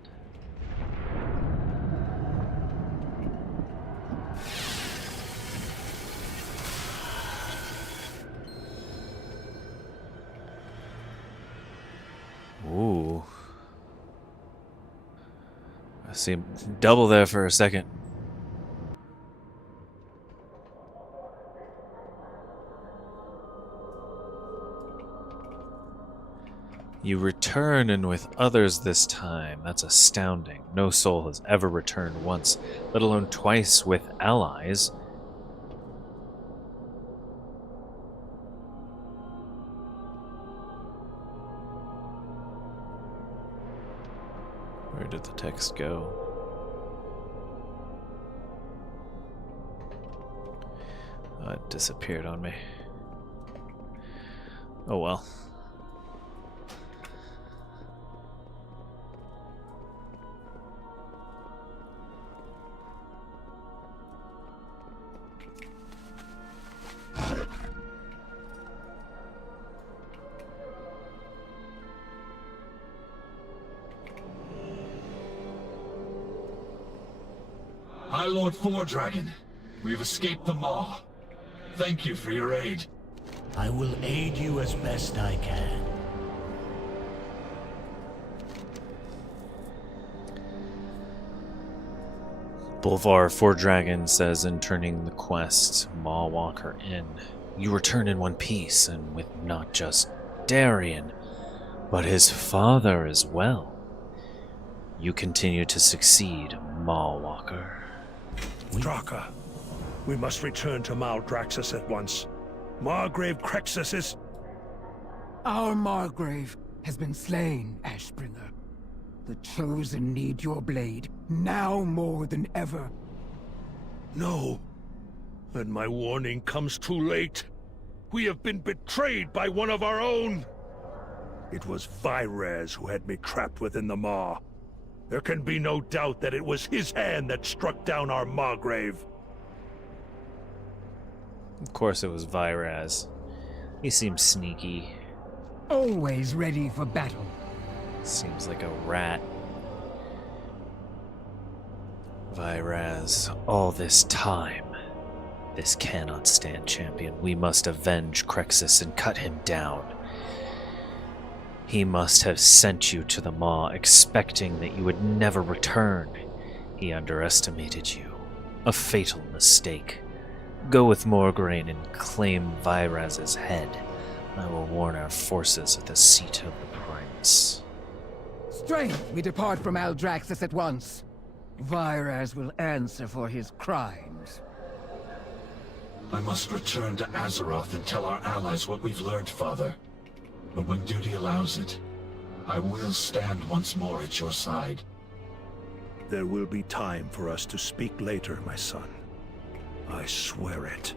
Ooh. I see double there for a second. You return, and with others this time. That's astounding. No soul has ever returned once, let alone twice with allies. Where did the text go? Oh, it disappeared on me. Oh well. Hi, Lord Fordragon. We've escaped the Maw. Thank you for your aid. I will aid you as best I can. Bolvar Fordragon says in turning the quest Maw Walker in, you return in one piece, and with not just Darien, but his father as well. You continue to succeed, Maw Walker. Draka, we must return to Maldraxxus at once. Margrave Crexus is... Our Margrave has been slain, Ashbringer. The Chosen need your blade, now more than ever. No. And my warning comes too late. We have been betrayed by one of our own. It was Vyrez who had me trapped within the Maw. There can be no doubt that it was his hand that struck down our Margrave. Of course it was Vyraz. He seems sneaky. Always ready for battle. Seems like a rat. Vyraz, all this time. This cannot stand, champion. We must avenge Crexus and cut him down. He must have sent you to the Maw, expecting that you would never return. He underestimated you. A fatal mistake. Go with Morgraine and claim Vyraz's head. I will warn our forces at the seat of the Primus. Strange we depart from Maldraxxus at once. Vyraz will answer for his crimes. I must return to Azeroth and tell our allies what we've learned, Father. But when duty allows it, I will stand once more at your side. There will be time for us to speak later, my son. I swear it.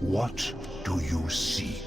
What do you seek?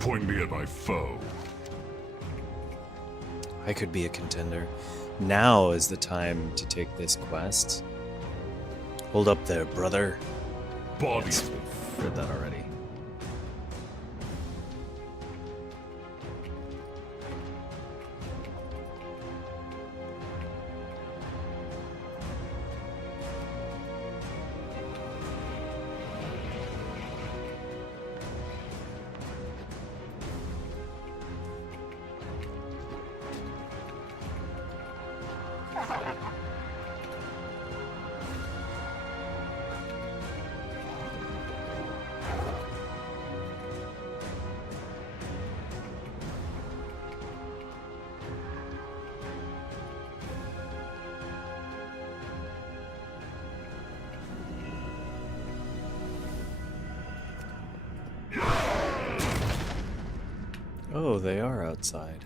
Point me at my foe. I could be a contender. Now is the time to take this quest. Hold up there, brother. Bodies. Read that already. Oh, they are outside.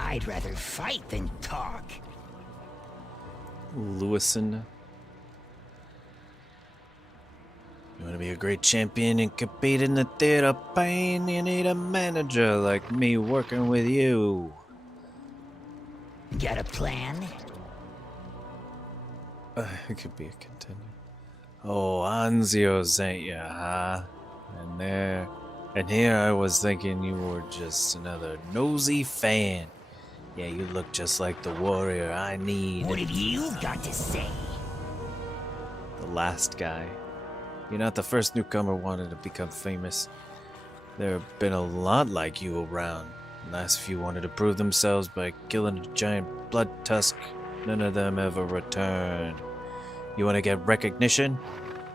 I'd rather fight than talk. Lewison. You want to be a great champion and compete in the theater of pain? You need a manager like me working with you. Got a plan? I could be a contender. Oh, Anzio sent you, huh? And here I was thinking you were just another nosy fan. Yeah, you look just like the warrior I need. What have you got to say? The last guy. You're not the first newcomer wanted to become famous. There have been a lot like you around. The last few wanted to prove themselves by killing a giant blood tusk. None of them ever returned. You want to get recognition?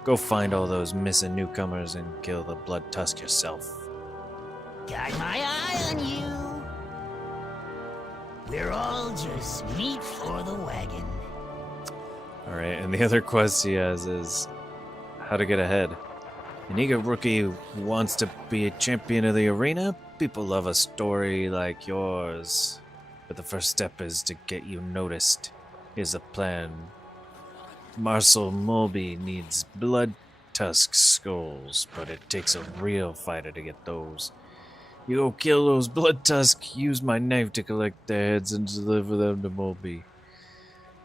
Go find all those missing newcomers and kill the blood tusk yourself. Got my eye on you. We're all just meat for the wagon. Alright, and the other quest he has is how to get ahead. An eager rookie who wants to be a champion of the arena? People love a story like yours. But the first step is to get you noticed. Here's a plan. Marcel Mulby needs blood tusk skulls, but it takes a real fighter to get those. You go kill those blood tusks, use my knife to collect their heads and deliver them to Mulby.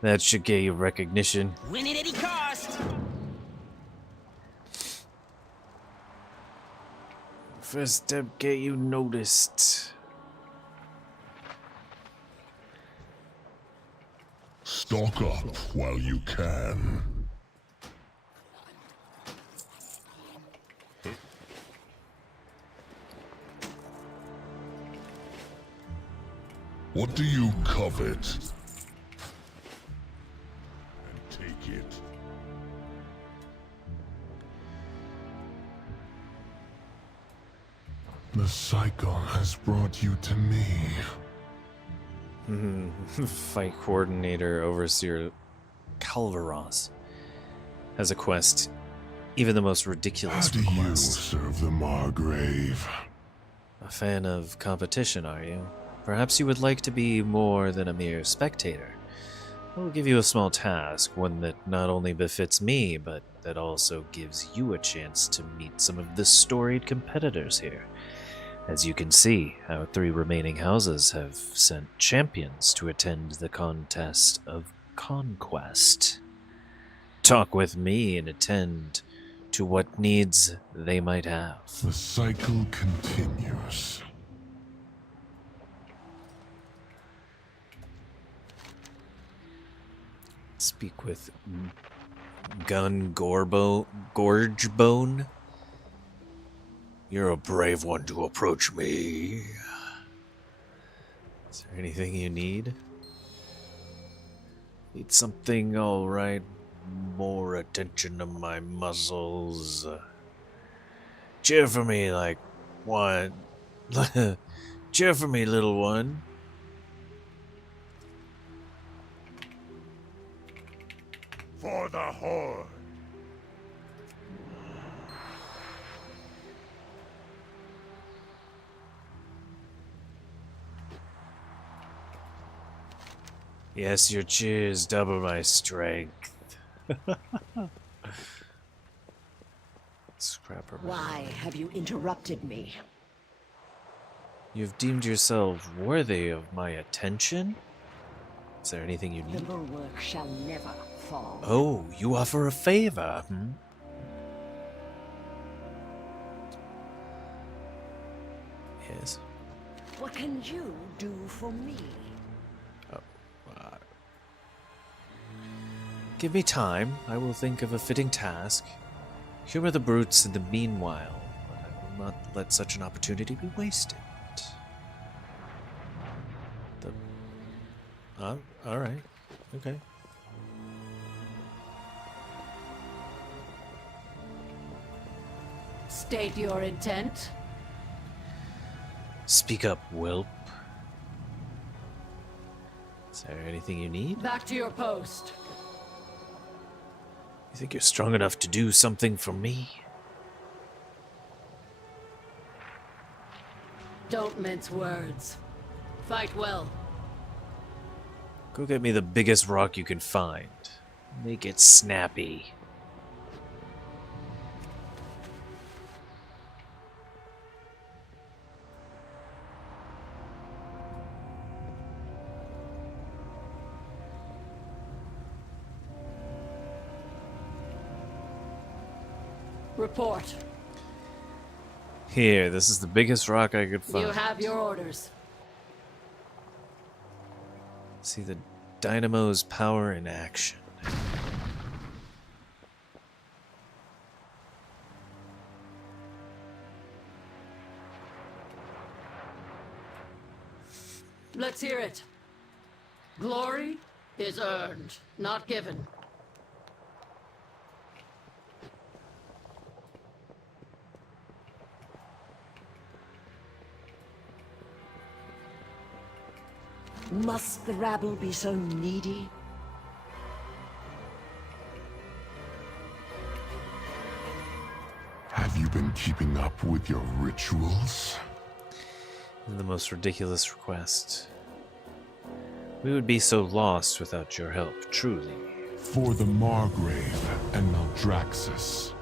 That should get you recognition. Win at any cost! First step, get you noticed. Stock up while you can. What do you covet? And take it. The cycle has brought you to me. Fight coordinator overseer Calvaros has a quest, even the most ridiculous How do you request. serve the Margrave? A fan of competition, are you? Perhaps you would like to be more than a mere spectator. I will give you a small task, one that not only befits me, but that also gives you a chance to meet some of the storied competitors here. As you can see, our 3 remaining houses have sent champions to attend the contest of conquest. Talk with me and attend to what needs they might have. The cycle continues. Speak with Gun Gorgebone. You're a brave one to approach me. Is there anything you need? Need something, alright. More attention to my muscles. Cheer for me, like one. Cheer for me, little one. For the Horde. Yes, your cheers double my strength. Scrapper. Why have you interrupted me? You've deemed yourself worthy of my attention? Is there anything you The need? bulwark shall never fall. Oh, you offer a favor, Yes. What can you do for me? Give me time. I will think of a fitting task. Humor the brutes in the meanwhile, but I will not let such an opportunity be wasted. Alright. Okay. State your intent. Speak up, whelp. Is there anything you need? Back to your post. You think you're strong enough to do something for me? Don't mince words. Fight well. Go get me the biggest rock you can find. Make it snappy. Report. Here, this is the biggest rock I could find. You have your orders. See the dynamo's power in action. Let's hear it. Glory is earned, not given. Must the rabble be so needy? Have you been keeping up with your rituals? The most ridiculous request. We would be so lost without your help, truly. For the Margrave and Maldraxxus.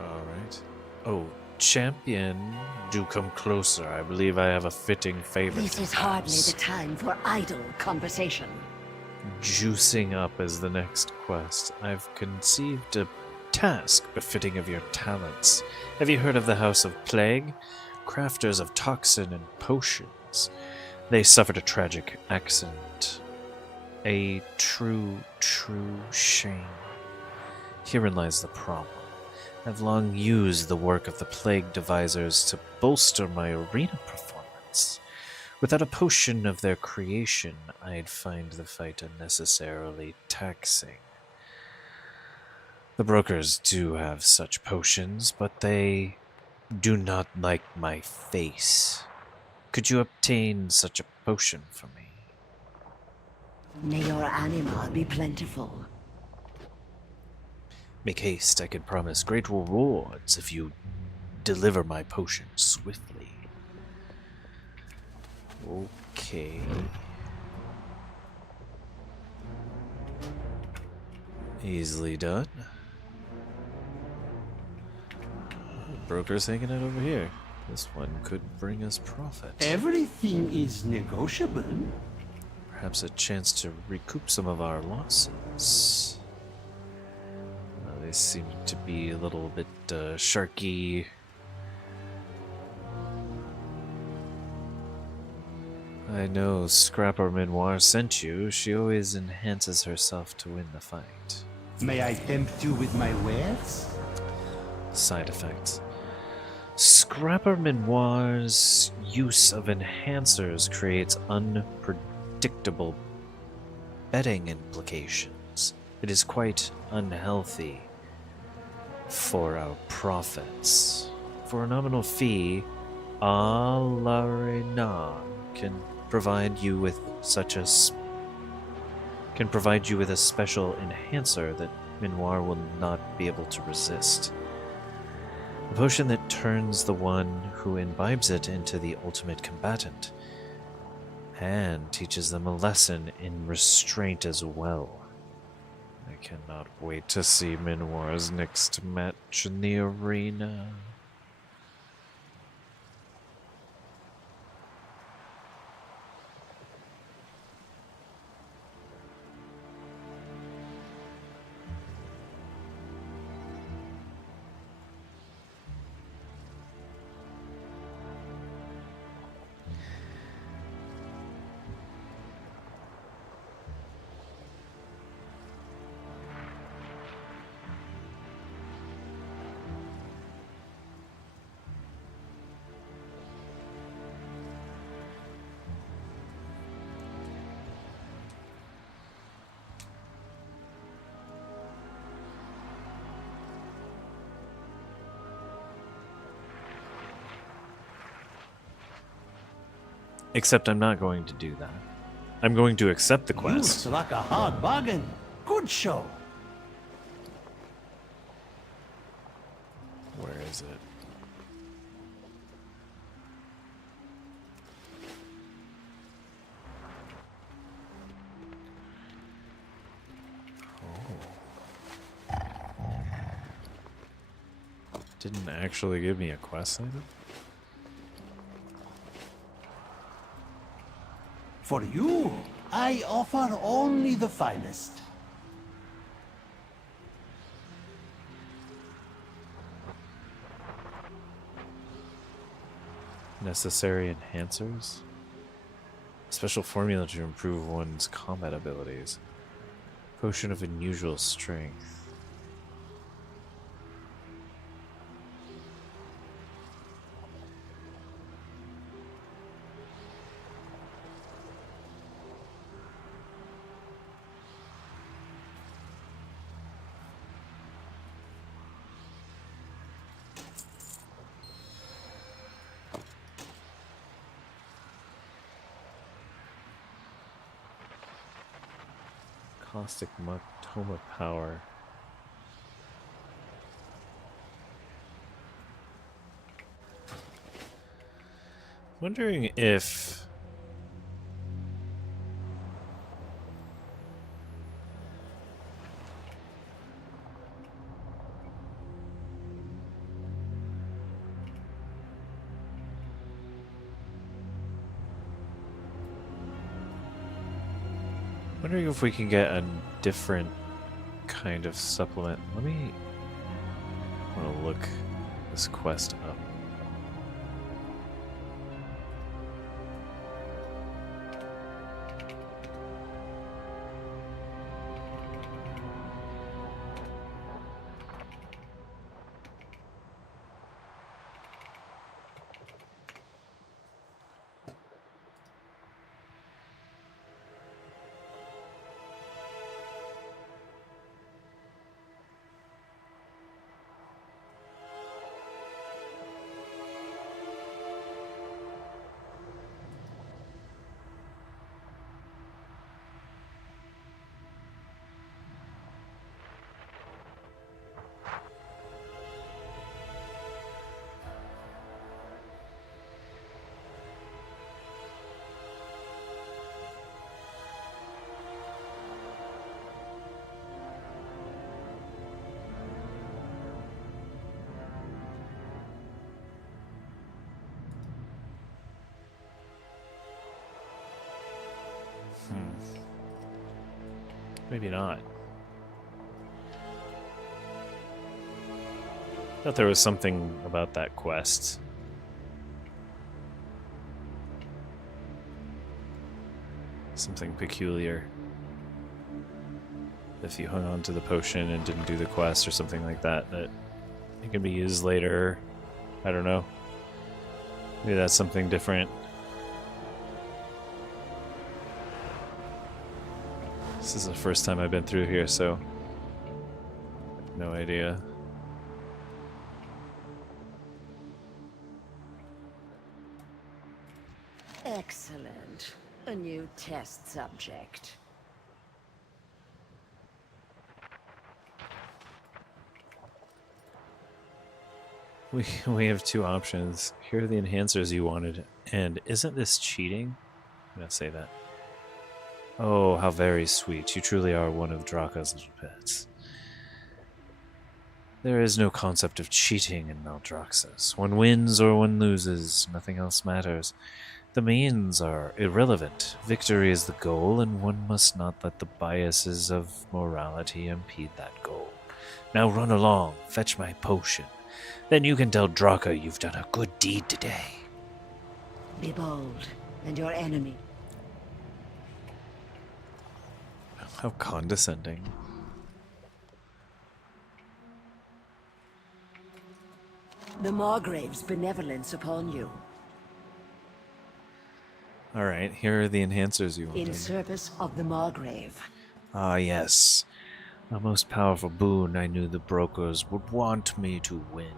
Alright. Oh, champion, do come closer. I believe I have a fitting favorite. This is hardly the time for idle conversation. Juicing up as the next quest. I've conceived a task befitting of your talents. Have you heard of the House of Plague? Crafters of toxin and potions. They suffered a tragic accident. A true shame. Herein lies the problem. I've long used the work of the Plague Devisers to bolster my arena performance. Without a potion of their creation, I'd find the fight unnecessarily taxing. The brokers do have such potions, but they do not like my face. Could you obtain such a potion for me? May your anima be plentiful. Make haste, I can promise great rewards if you deliver my potion swiftly. Okay. Easily done. Broker's hanging out over here. This one could bring us profit. Everything is negotiable. Perhaps a chance to recoup some of our losses. They seem to be a little bit sharky. I know Scrapper Minoir sent you. She always enhances herself to win the fight. May I tempt you with my wares? Side effects. Scrapper Minoir's use of enhancers creates unpredictable betting implications. It is quite unhealthy for our profits. For a nominal fee, Alarena can provide you with a special enhancer that Minoir will not be able to resist. A potion that turns the one who imbibes it into the ultimate combatant, and teaches them a lesson in restraint as well. I cannot wait to see Minoir's next match in the arena. Except I'm not going to do that. I'm going to accept the You quest. struck a hard bargain. Good show. Where is it? Oh. Didn't actually give me a quest item? For you, I offer only the finest. Necessary enhancers? Special formula to improve one's combat abilities. Potion of unusual strength. Caustic Toma power. Wondering if... wondering if we can get a different kind of supplement. Let me... I want to look this quest up. Maybe not. Thought there was something about that quest. Something peculiar. If you hung on to the potion and didn't do the quest or something like that, that it can be used later. I don't know. Maybe that's something different. This is the first time I've been through here, so no idea. Excellent. A new test subject. We have two options. Here are the enhancers you wanted, and isn't this cheating? I'm gonna say that. Oh, how very sweet. You truly are one of Draka's little pets. There is no concept of cheating in Maldraxxus. One wins or one loses. Nothing else matters. The means are irrelevant. Victory is the goal, and one must not let the biases of morality impede that goal. Now run along, fetch my potion. Then you can tell Draka you've done a good deed today. Be bold, and your enemy. How condescending. The Margrave's benevolence upon you. Alright, here are the enhancers you wanted. In service of the Margrave. Ah, yes. A most powerful boon I knew the brokers would want me to win.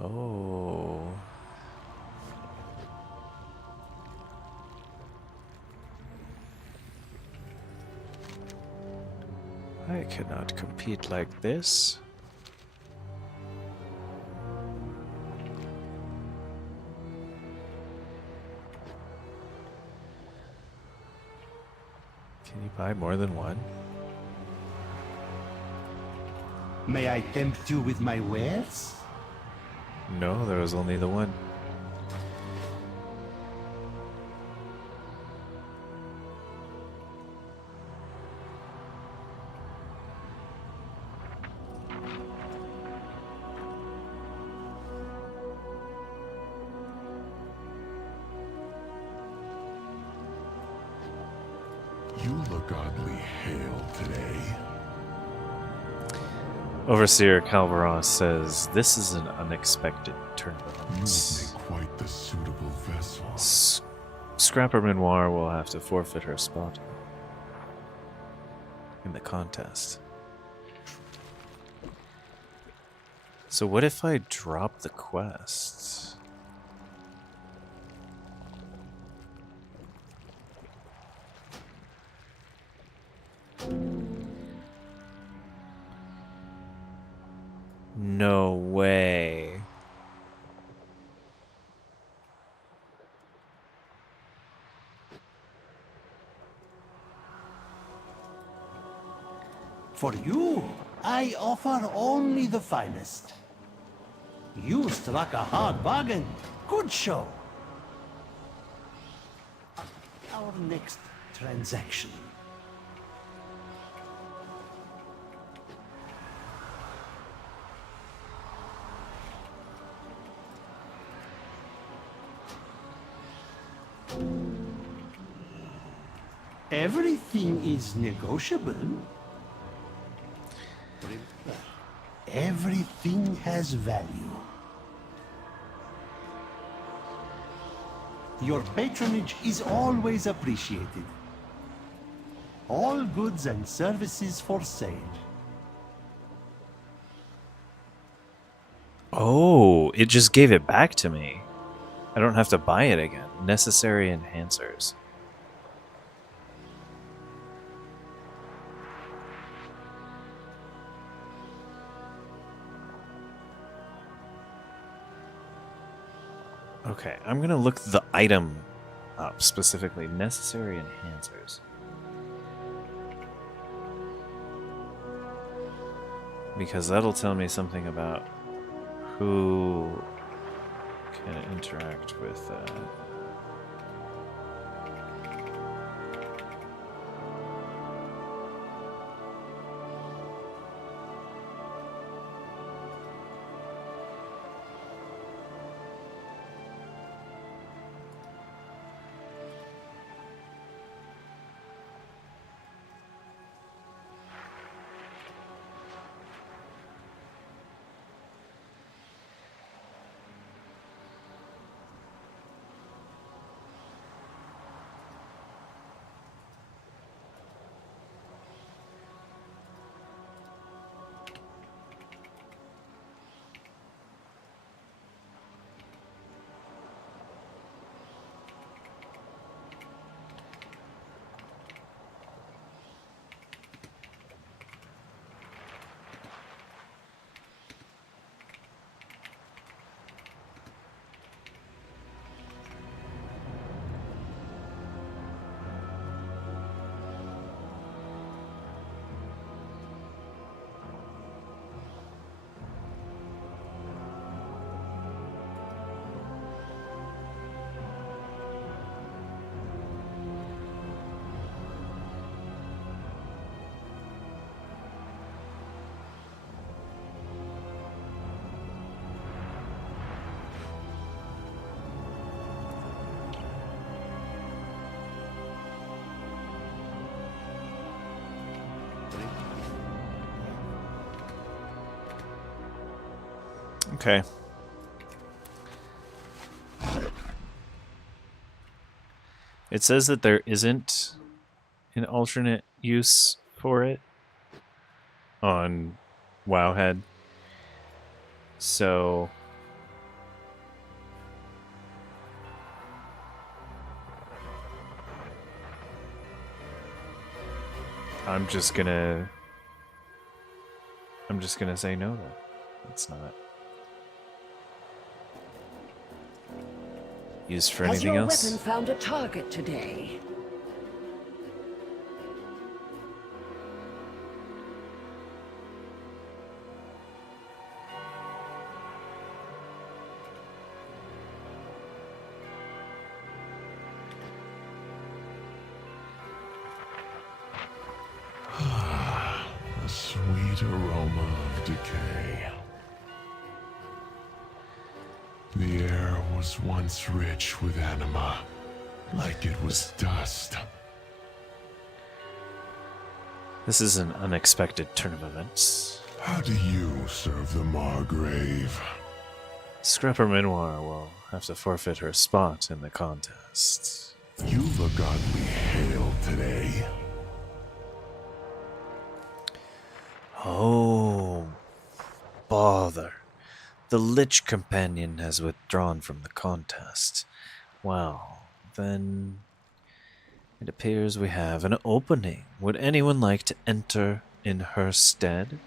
Oh. I cannot compete like this. Can you buy more than one? May I tempt you with my wares? No, there was only the one. You look oddly hale today. Overseer Calvaros says, this is an unexpected turn of events. You would make quite the suitable vessel. Scrapper Minoir will have to forfeit her spot in the contest. So what if I drop the quest? No way. For you, I offer only the finest. You struck a hard bargain. Good show. Our next transaction. Everything is negotiable. Everything has value. Your patronage is always appreciated. All goods and services for sale. Oh, it just gave it back to me. I don't have to buy it again. Necessary enhancers. Okay, I'm gonna look the item up specifically. Necessary enhancers. Because that'll tell me something about who can interact with that. Okay. It says that there isn't an alternate use for it on Wowhead. So I'm just gonna say no then. It's not used for anything else. Has your weapon found a target today? A sweet aroma of decay. The air was once rich with anima, like it was dust. This is an unexpected turn of events. How do you serve the Margrave? Scrapper Minoir will have to forfeit her spot in the contest. You've a godly hail today. Oh, bother. The Lich Companion has withdrawn from the contest. Well, then It appears we have an opening. Would anyone like to enter in her stead?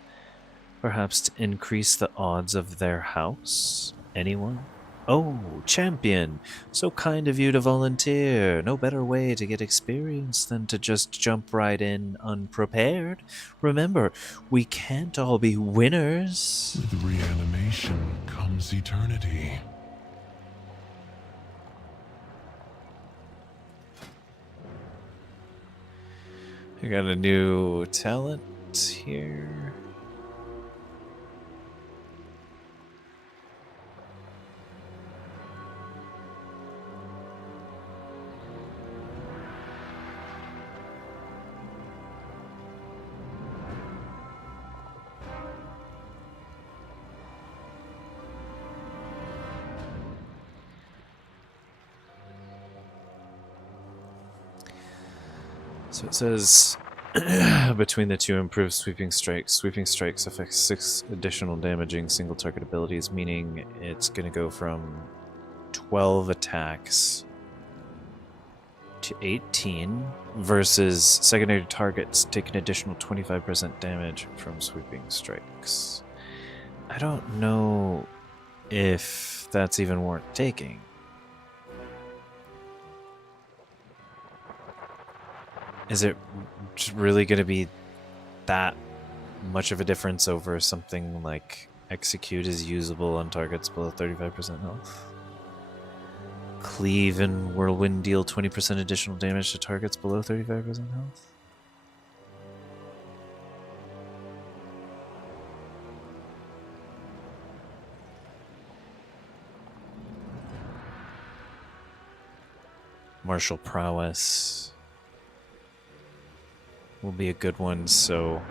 Perhaps to increase the odds of their house? Anyone? Oh, champion! So kind of you to volunteer. No better way to get experience than to just jump right in unprepared. Remember, we can't all be winners. With reanimation comes eternity. I got a new talent here. So it says, between the two, improved sweeping strikes. Sweeping strikes affect 6 additional damaging single target abilities, meaning it's going to go from 12 attacks to 18, versus secondary targets take an additional 25% damage from sweeping strikes. I don't know if that's even worth taking. Is it really going to be that much of a difference over something like Execute is usable on targets below 35% health? Cleave and Whirlwind deal 20% additional damage to targets below 35% health? Martial Prowess will be a good one, so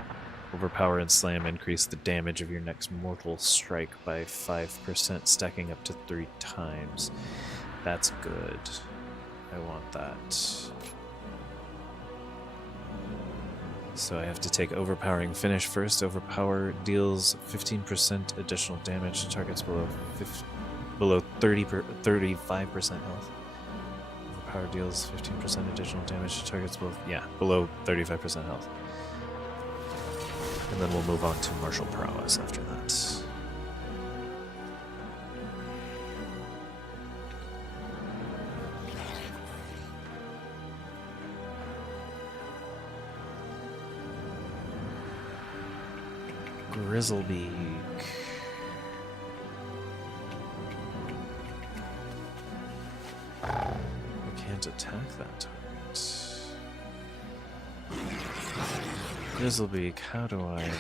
Overpower and Slam increase the damage of your next mortal strike by 5%, stacking up to 3 times. That's good. I want that. So I have to take Overpowering Finish first. Overpower deals 15% additional damage to targets below 35% health. Power deals 15% additional damage to targets below 35% health. And then we'll move on to Martial Prowess after that. Grizzlebeak. Can't attack that target. Grizzlebeak, how do I...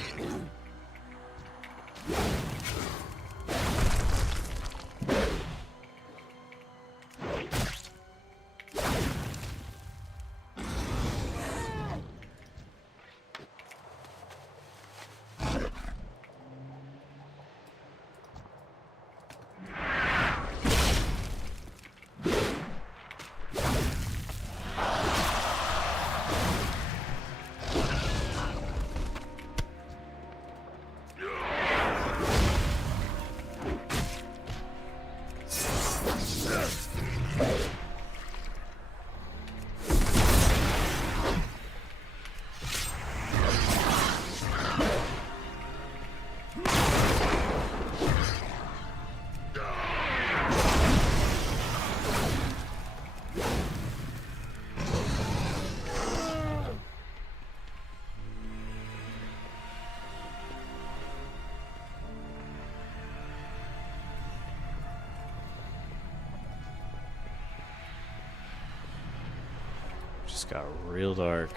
Just got real dark.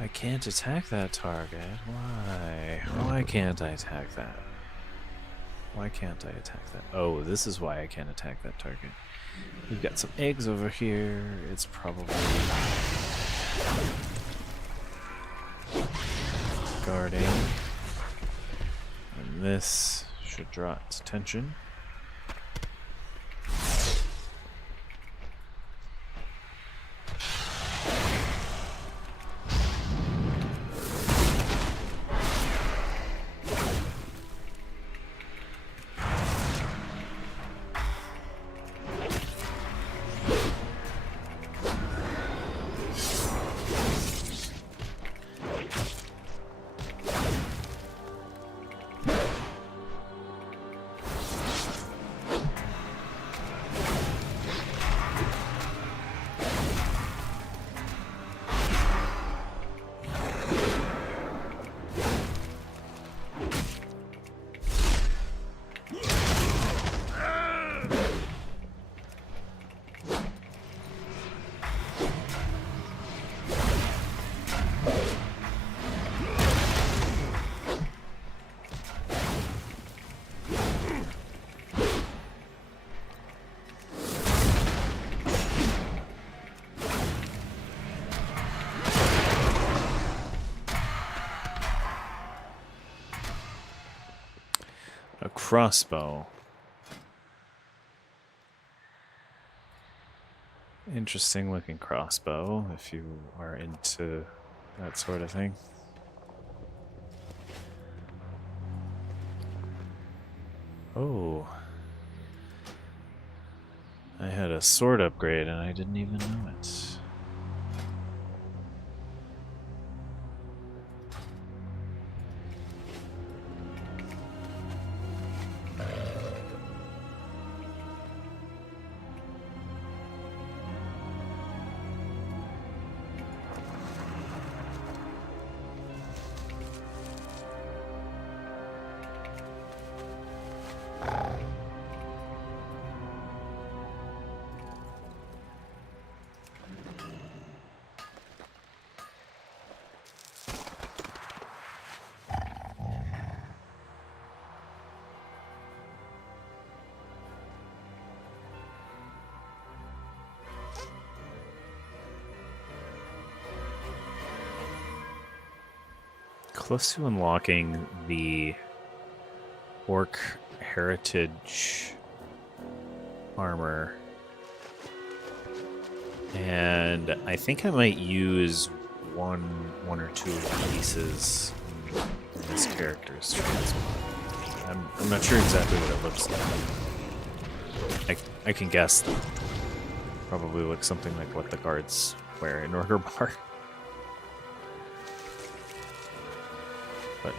I can't attack that target. Why? Why can't I attack that? Why can't I attack that? Oh, this is why I can't attack that target. We've got some eggs over here. It's probably guarding. And this should draw its attention. Crossbow. Interesting looking crossbow if you are into that sort of thing. Oh. I had a sword upgrade and I didn't even know it. Close to unlocking the Orc Heritage armor. And I think I might use one or two pieces in this character's transmog. I'm not sure exactly what it looks like. I can guess that probably looks something like what the guards wear in Order Bar. But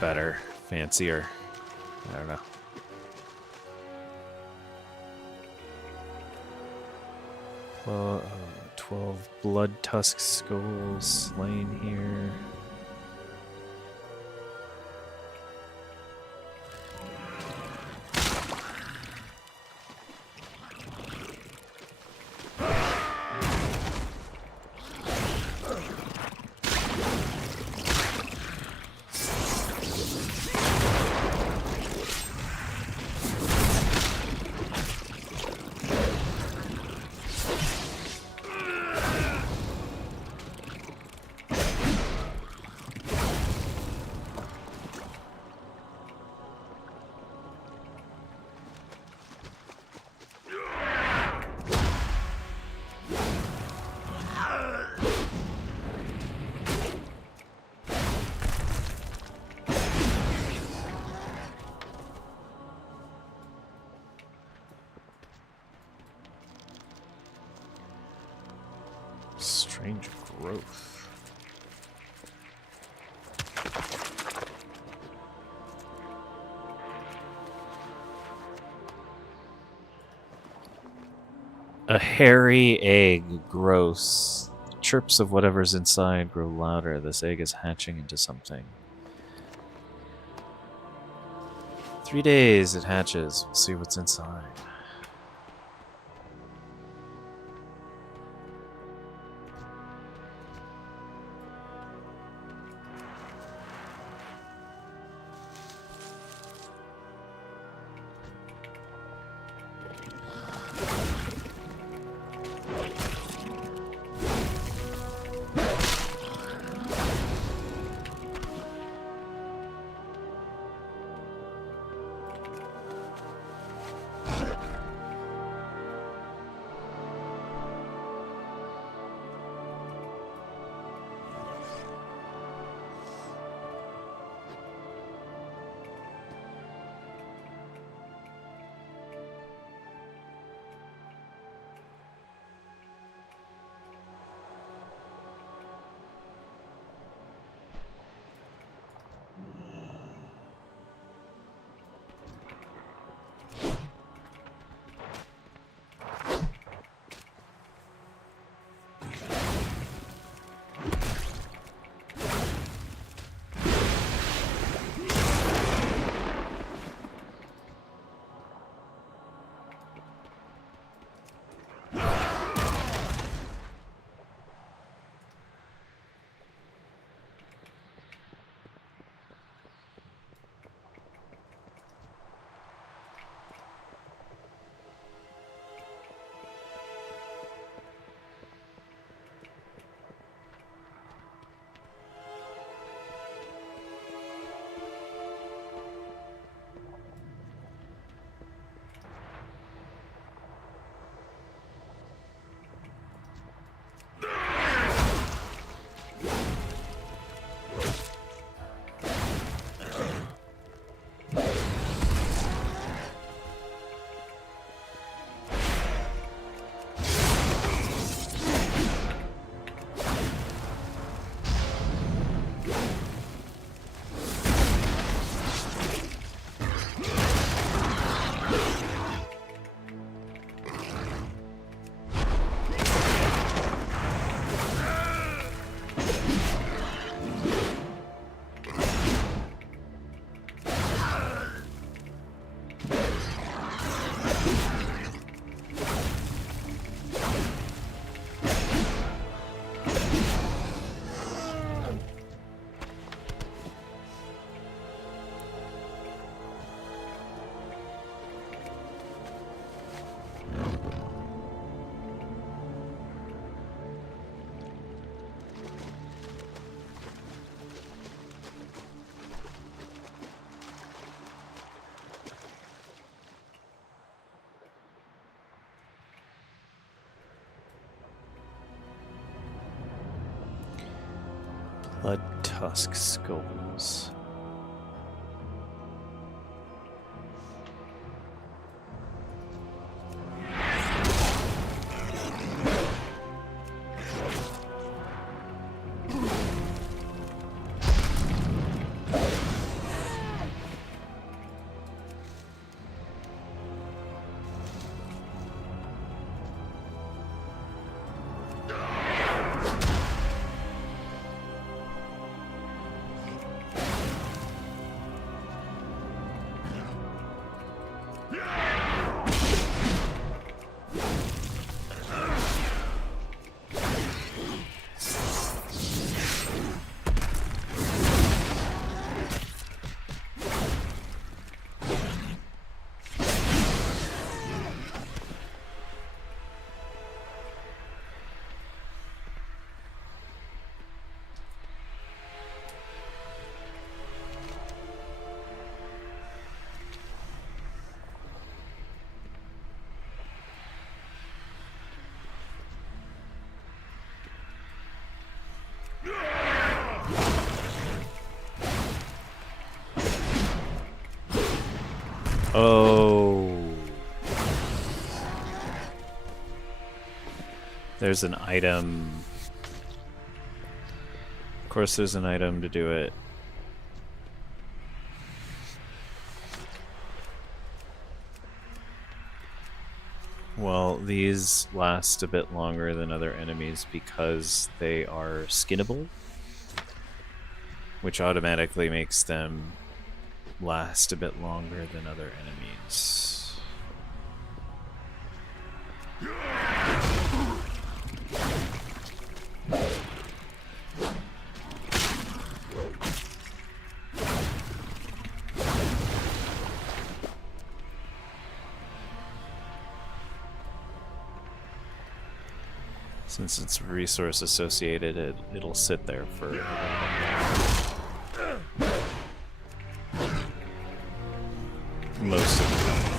better, fancier. I don't know. 12 blood tusk skulls slain here. Strange growth. A hairy egg. Gross. The chirps of whatever's inside grow louder. This egg is hatching into something. 3 days it hatches. We'll see what's inside. Blood tusk skulls. Oh. There's an item. Of course there's an item to do it. Well, these last a bit longer than other enemies because they are skinnable, which automatically makes them last a bit longer than other enemies. Since it's resource associated, it'll sit there for most of the time.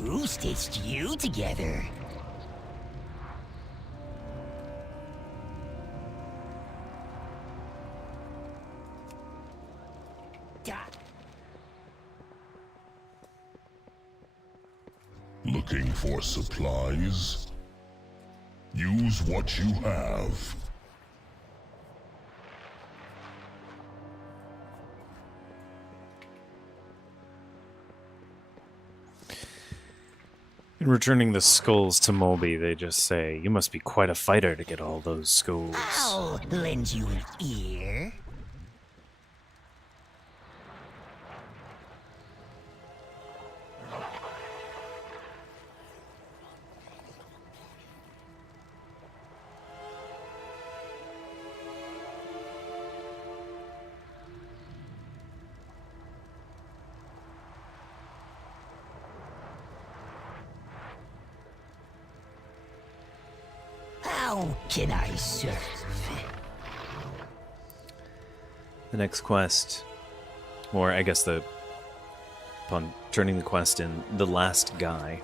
Who stitched you together? Looking for supplies? Use what you have. In returning the skulls to Moby, they just say, "You must be quite a fighter to get all those skulls." I'll lend you an ear. How can I serve? The next quest, or I guess upon turning the quest in, the last guy,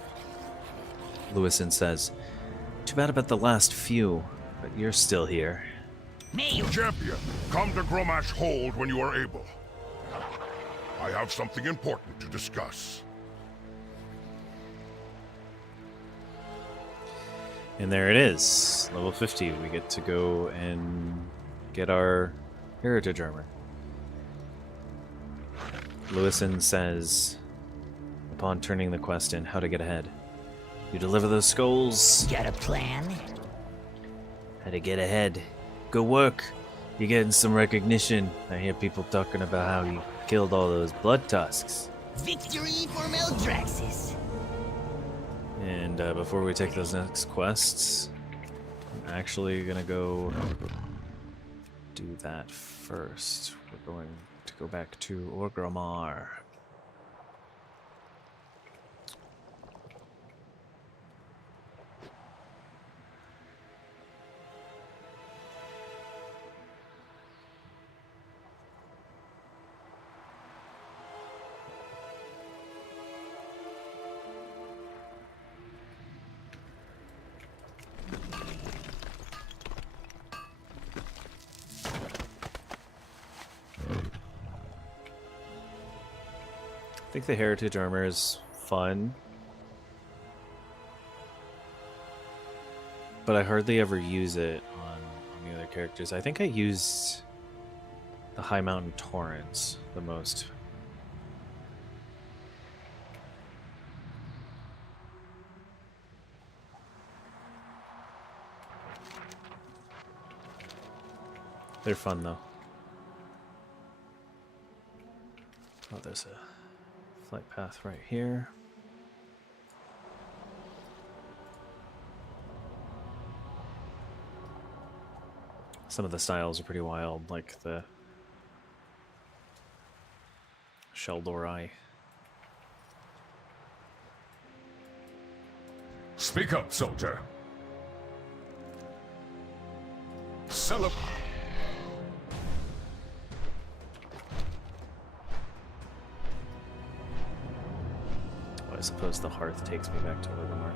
Lewison says, "Too bad about the last few, but you're still here." Champion, come to Gromash Hold when you are able. I have something important to discuss. And there it is, level 50. We get to go and get our heritage armor. Lewison says, upon turning the quest in, how to get ahead. You deliver those skulls. Got a plan? How to get ahead. Good work. You're getting some recognition. I hear people talking about how you killed all those blood tusks. Victory for Maldraxxus. And before we take those next quests, I'm actually gonna go do that first. We're going to go back to Orgrimmar. I think the heritage armor is fun, but I hardly ever use it on the other characters. I think I used the High Mountain Torrents the most. They're fun though. Oh, there's a flight path right here. Some of the styles are pretty wild, like the Sheldori. Speak up, soldier. Celebrate. I suppose the hearth takes me back to Orgrimmar.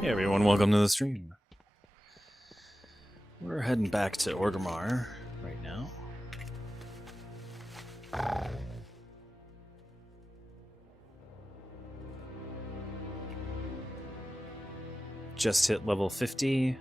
Hey everyone, welcome to the stream. We're heading back to Orgrimmar right now. Just hit level 50.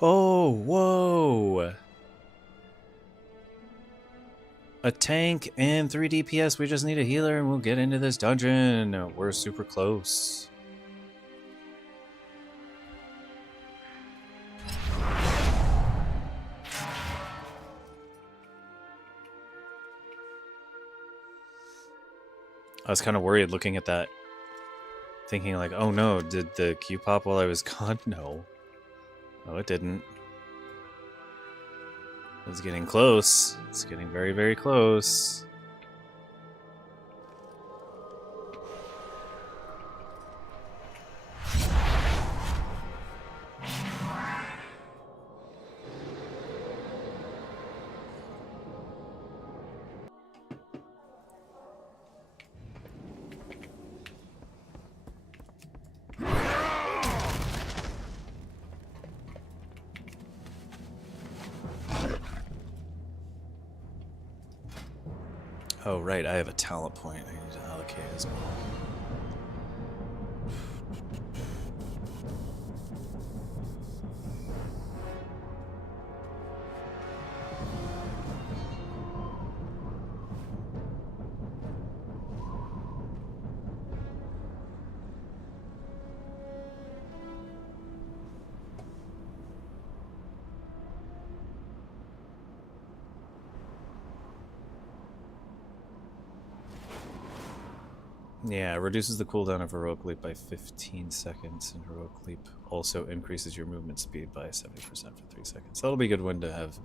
Oh, whoa! A tank and 3 DPS. We just need a healer and we'll get into this dungeon. We're super close. I was kind of worried looking at that, thinking like, oh no, did the Q pop while I was gone? No. No, it didn't. It's getting close. It's getting very, very close. Oh, right, I have a talent point I need to allocate as well. Yeah, it reduces the cooldown of Heroic Leap by 15 seconds, and Heroic Leap also increases your movement speed by 70% for 3 seconds. That'll be a good one to have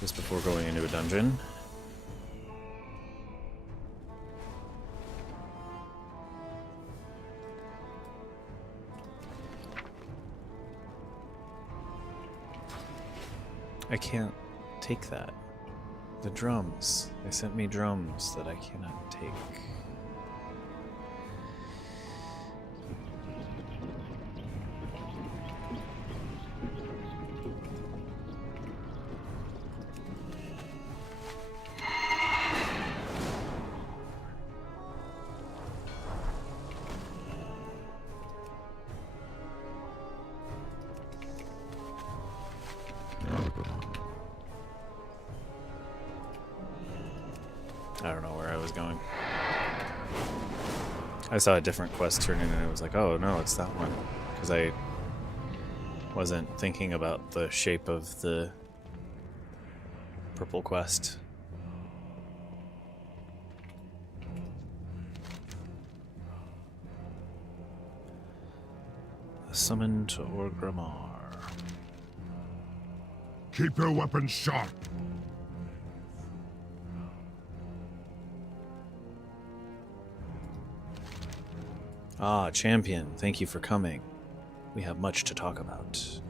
just before going into a dungeon. I can't take that. The drums. They sent me drums that I cannot take. I don't know where I was going. I saw a different quest turn in and it was like, oh no, it's that one. Because I wasn't thinking about the shape of the purple quest. A summon to Orgrimmar. Keep your weapons sharp. Ah, champion, thank you for coming. We have much to talk about.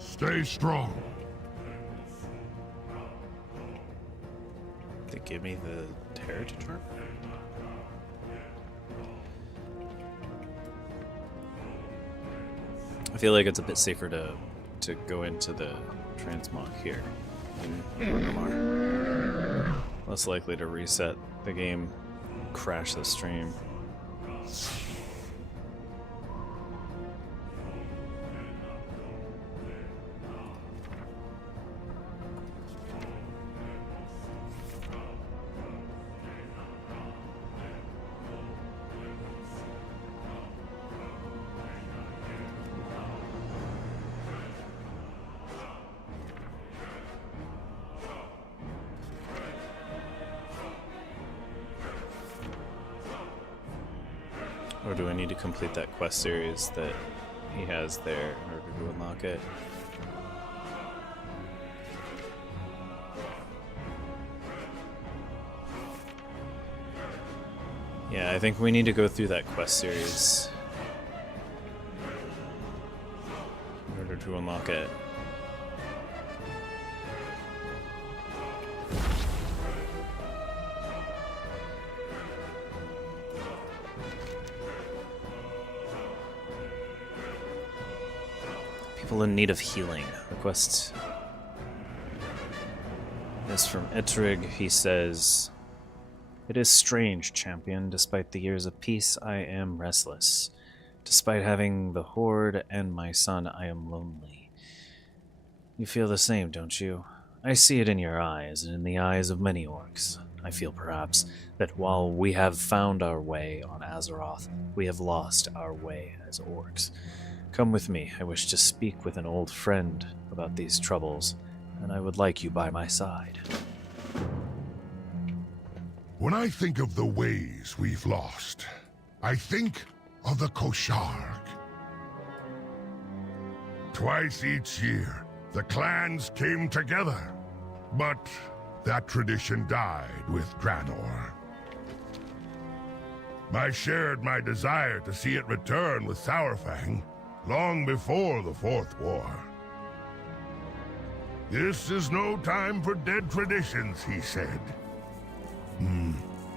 Stay strong. They give me the Heritage Charm? I feel like it's a bit safer to go into the transmog here in Orgrimmar. Less likely to reset the game, crash the stream. Or do I need to complete that quest series that he has there in order to unlock it? Yeah, I think we need to go through that quest series in order to unlock it. People in need of healing. Request is from Ettrig. He says, "It is strange, champion. Despite the years of peace, I am restless. Despite having the Horde and my son, I am lonely. You feel the same, don't you? I see it in your eyes and in the eyes of many orcs. I feel perhaps that while we have found our way on Azeroth, we have lost our way as orcs. Come with me. I wish to speak with an old friend about these troubles, and I would like you by my side." When I think of the ways we've lost, I think of the Kosharg. Twice each year, the clans came together, but that tradition died with Draenor. I shared my desire to see it return with Sourfang long before the Fourth War. This is no time for dead traditions, he said.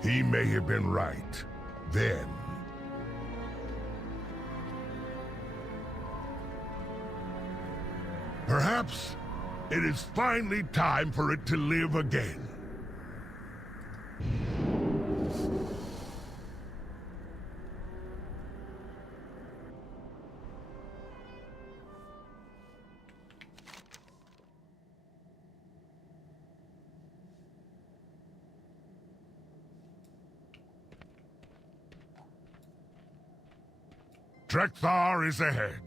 He may have been right then. Perhaps it is finally time for it to live again. Drekthar is ahead.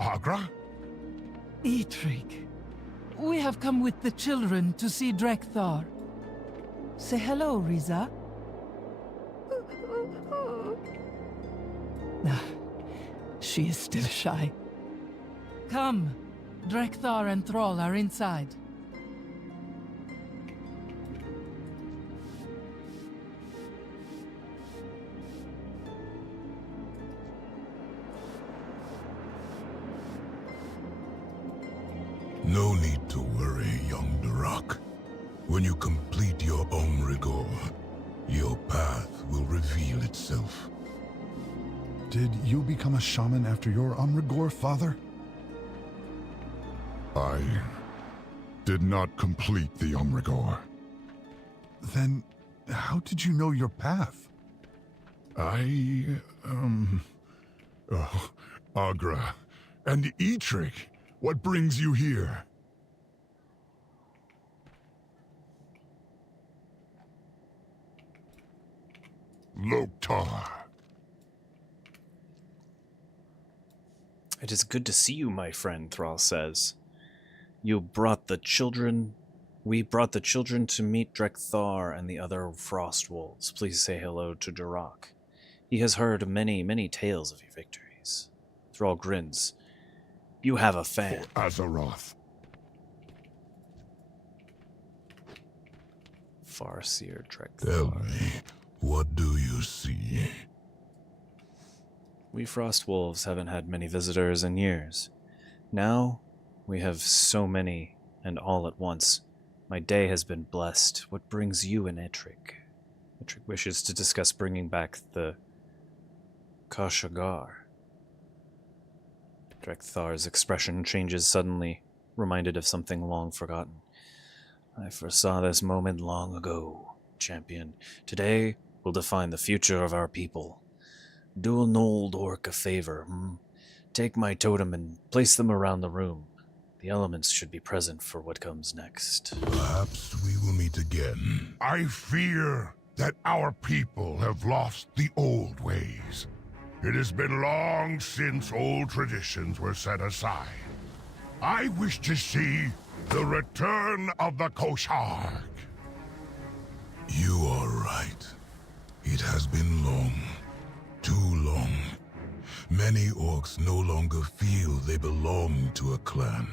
Agra? Eitrig. We have come with the children to see Drekthar. Say hello, Riza. She is still shy. Come. Drekthar and Thrall are inside. No need to worry, young Durak. When you complete your Omrigor, your path will reveal itself. Did you become a shaman after your Omrigor, father? I did not complete the Omrigor. Then, how did you know your path? Agra. And Eitrig, what brings you here? Loktar. "It is good to see you, my friend," Thrall says. "You brought the children... We brought the children to meet Drekthar and the other Frost Wolves. Please say hello to Durak. He has heard many, many tales of your victories." Thrall grins. "You have a fan." For Azeroth. Farseer Drek Tell Thar. me, what do you see? We Frost Wolves haven't had many visitors in years. Now, we have so many, and all at once. My day has been blessed. What brings you in Ettrick? Ettrick wishes to discuss bringing back the Kashagar. Drekthar's expression changes suddenly, reminded of something long forgotten. I foresaw this moment long ago, champion. Today will define the future of our people. Do an old orc a favor. Take my totem and place them around the room. The elements should be present for what comes next. Perhaps we will meet again. I fear that our people have lost the old ways. It has been long since old traditions were set aside. I wish to see the return of the Kosharg. You are right. It has been long. Too long. Many orcs no longer feel they belong to a clan.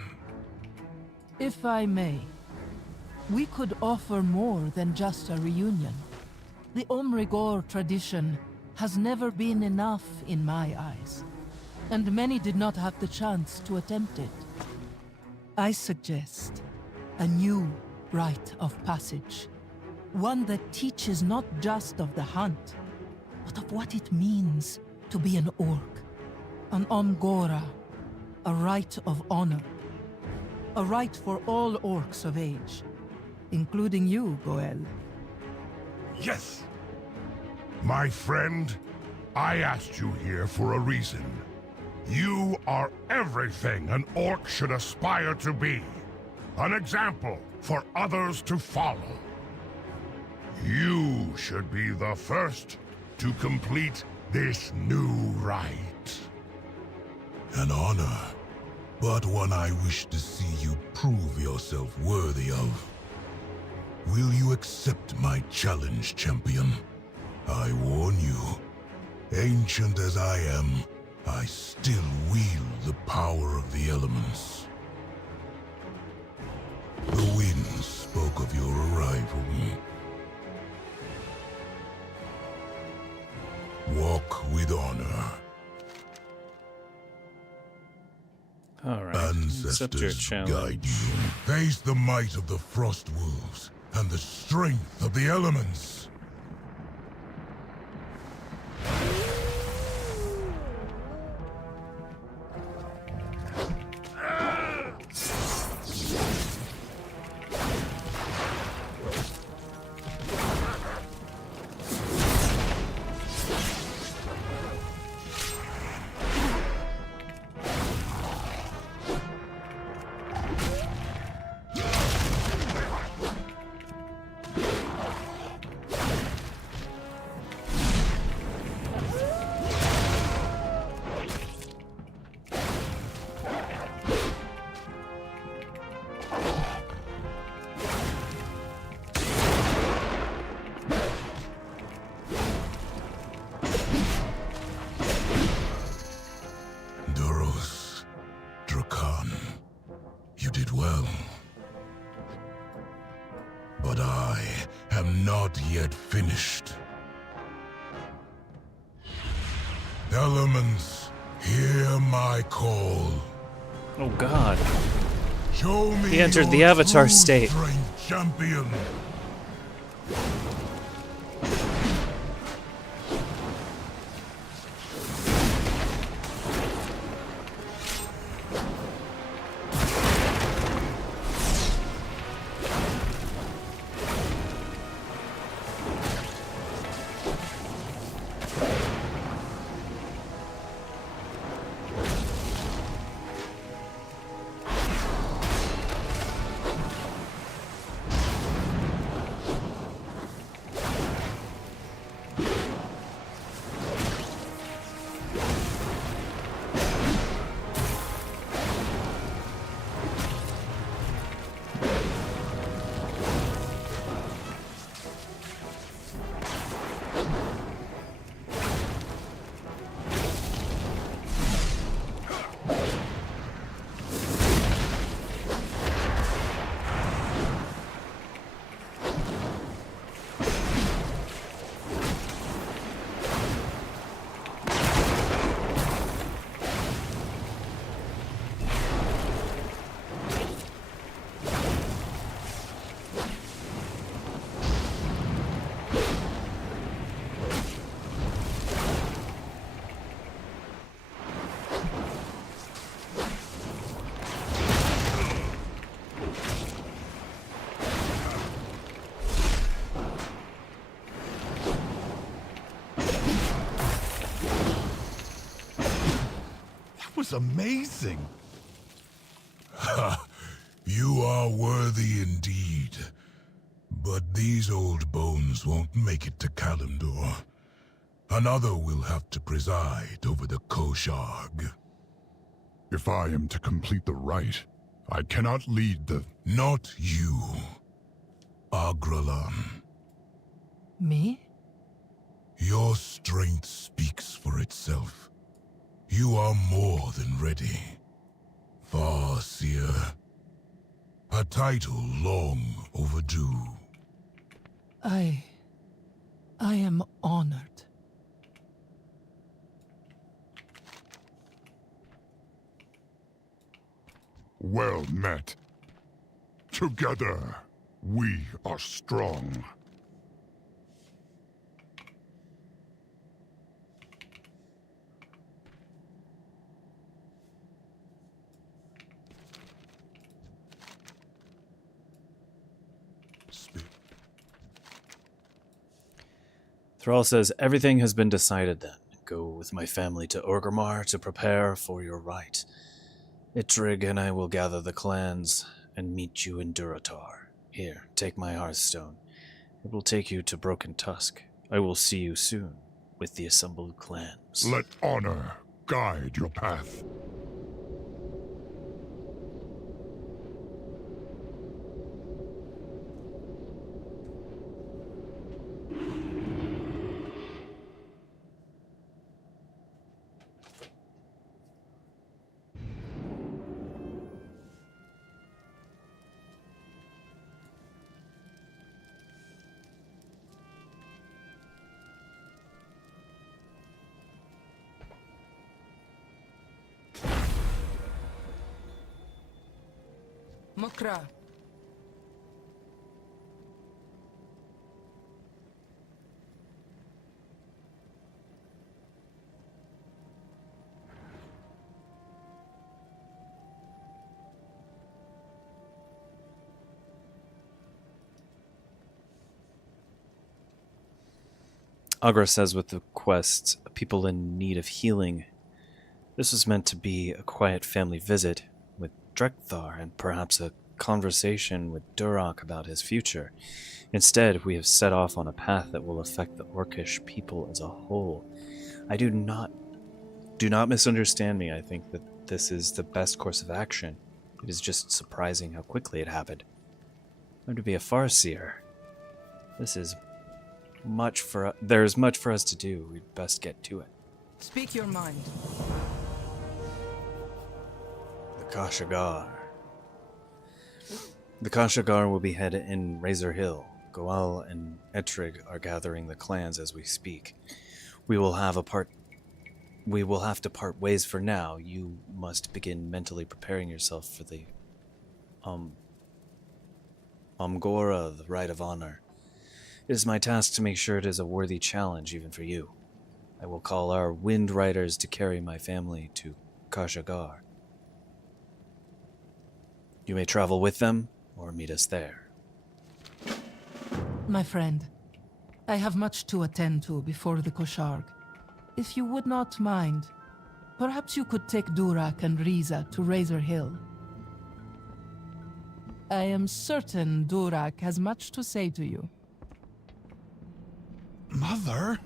If I may, we could offer more than just a reunion. The Omrigor tradition has never been enough in my eyes, and many did not have the chance to attempt it. I suggest a new rite of passage, one that teaches not just of the hunt, but of what it means to be an orc, an Omgora, a rite of honor, a rite for all orcs of age, including you, Goel. Yes! My friend, I asked you here for a reason. You are everything an orc should aspire to be. An example for others to follow. You should be the first to complete this new rite. An honor, but one I wish to see you prove yourself worthy of. Will you accept my challenge, champion? I warn you, ancient as I am, I still wield the power of the elements. The winds spoke of your arrival. Walk with honor. Alright, accept your Ancestors challenge. guide you. Face the might of the Frost Wolves and the strength of the elements. But I am not yet finished. Elements, hear my call. Oh God. Show me He entered the your Avatar true state. strength, champion. was amazing. You are worthy indeed. But these old bones won't make it to Kalimdor. Another will have to preside over the Kosharg. If I am to complete the rite, I cannot lead the... Not you. Agralan. Me? Your strength speaks for itself. You are more than ready. Farseer. A title long overdue. I am honored. Well met. Together, we are strong. Thrall says, everything has been decided then. Go with my family to Orgrimmar to prepare for your rite. Ittrig and I will gather the clans and meet you in Durotar. Here, take my Hearthstone. It will take you to Broken Tusk. I will see you soon with the assembled clans. Let honor guide your path. Mokra. Agra says with the quest, people in need of healing. This was meant to be a quiet family visit with Drekthar and perhaps a conversation with Durak about his future. Instead, we have set off on a path that will affect the Orcish people as a whole. Do not misunderstand me. I think that this is the best course of action. It is just surprising how quickly it happened. I'm to be a Farseer. There's much for us to do. We'd best get to it. Speak your mind. The Kashagar. The Kashagar will be head in Razor Hill. Goal and Ettrig are gathering the clans as we speak. We will have to part ways for now. You must begin mentally preparing yourself for the Omgora, the Rite of Honor. It is my task to make sure it is a worthy challenge even for you. I will call our Wind Riders to carry my family to Kashagar. You may travel with them, or meet us there. My friend, I have much to attend to before the Kosharg. If you would not mind, perhaps you could take Durak and Riza to Razor Hill. I am certain Durak has much to say to you. Mother?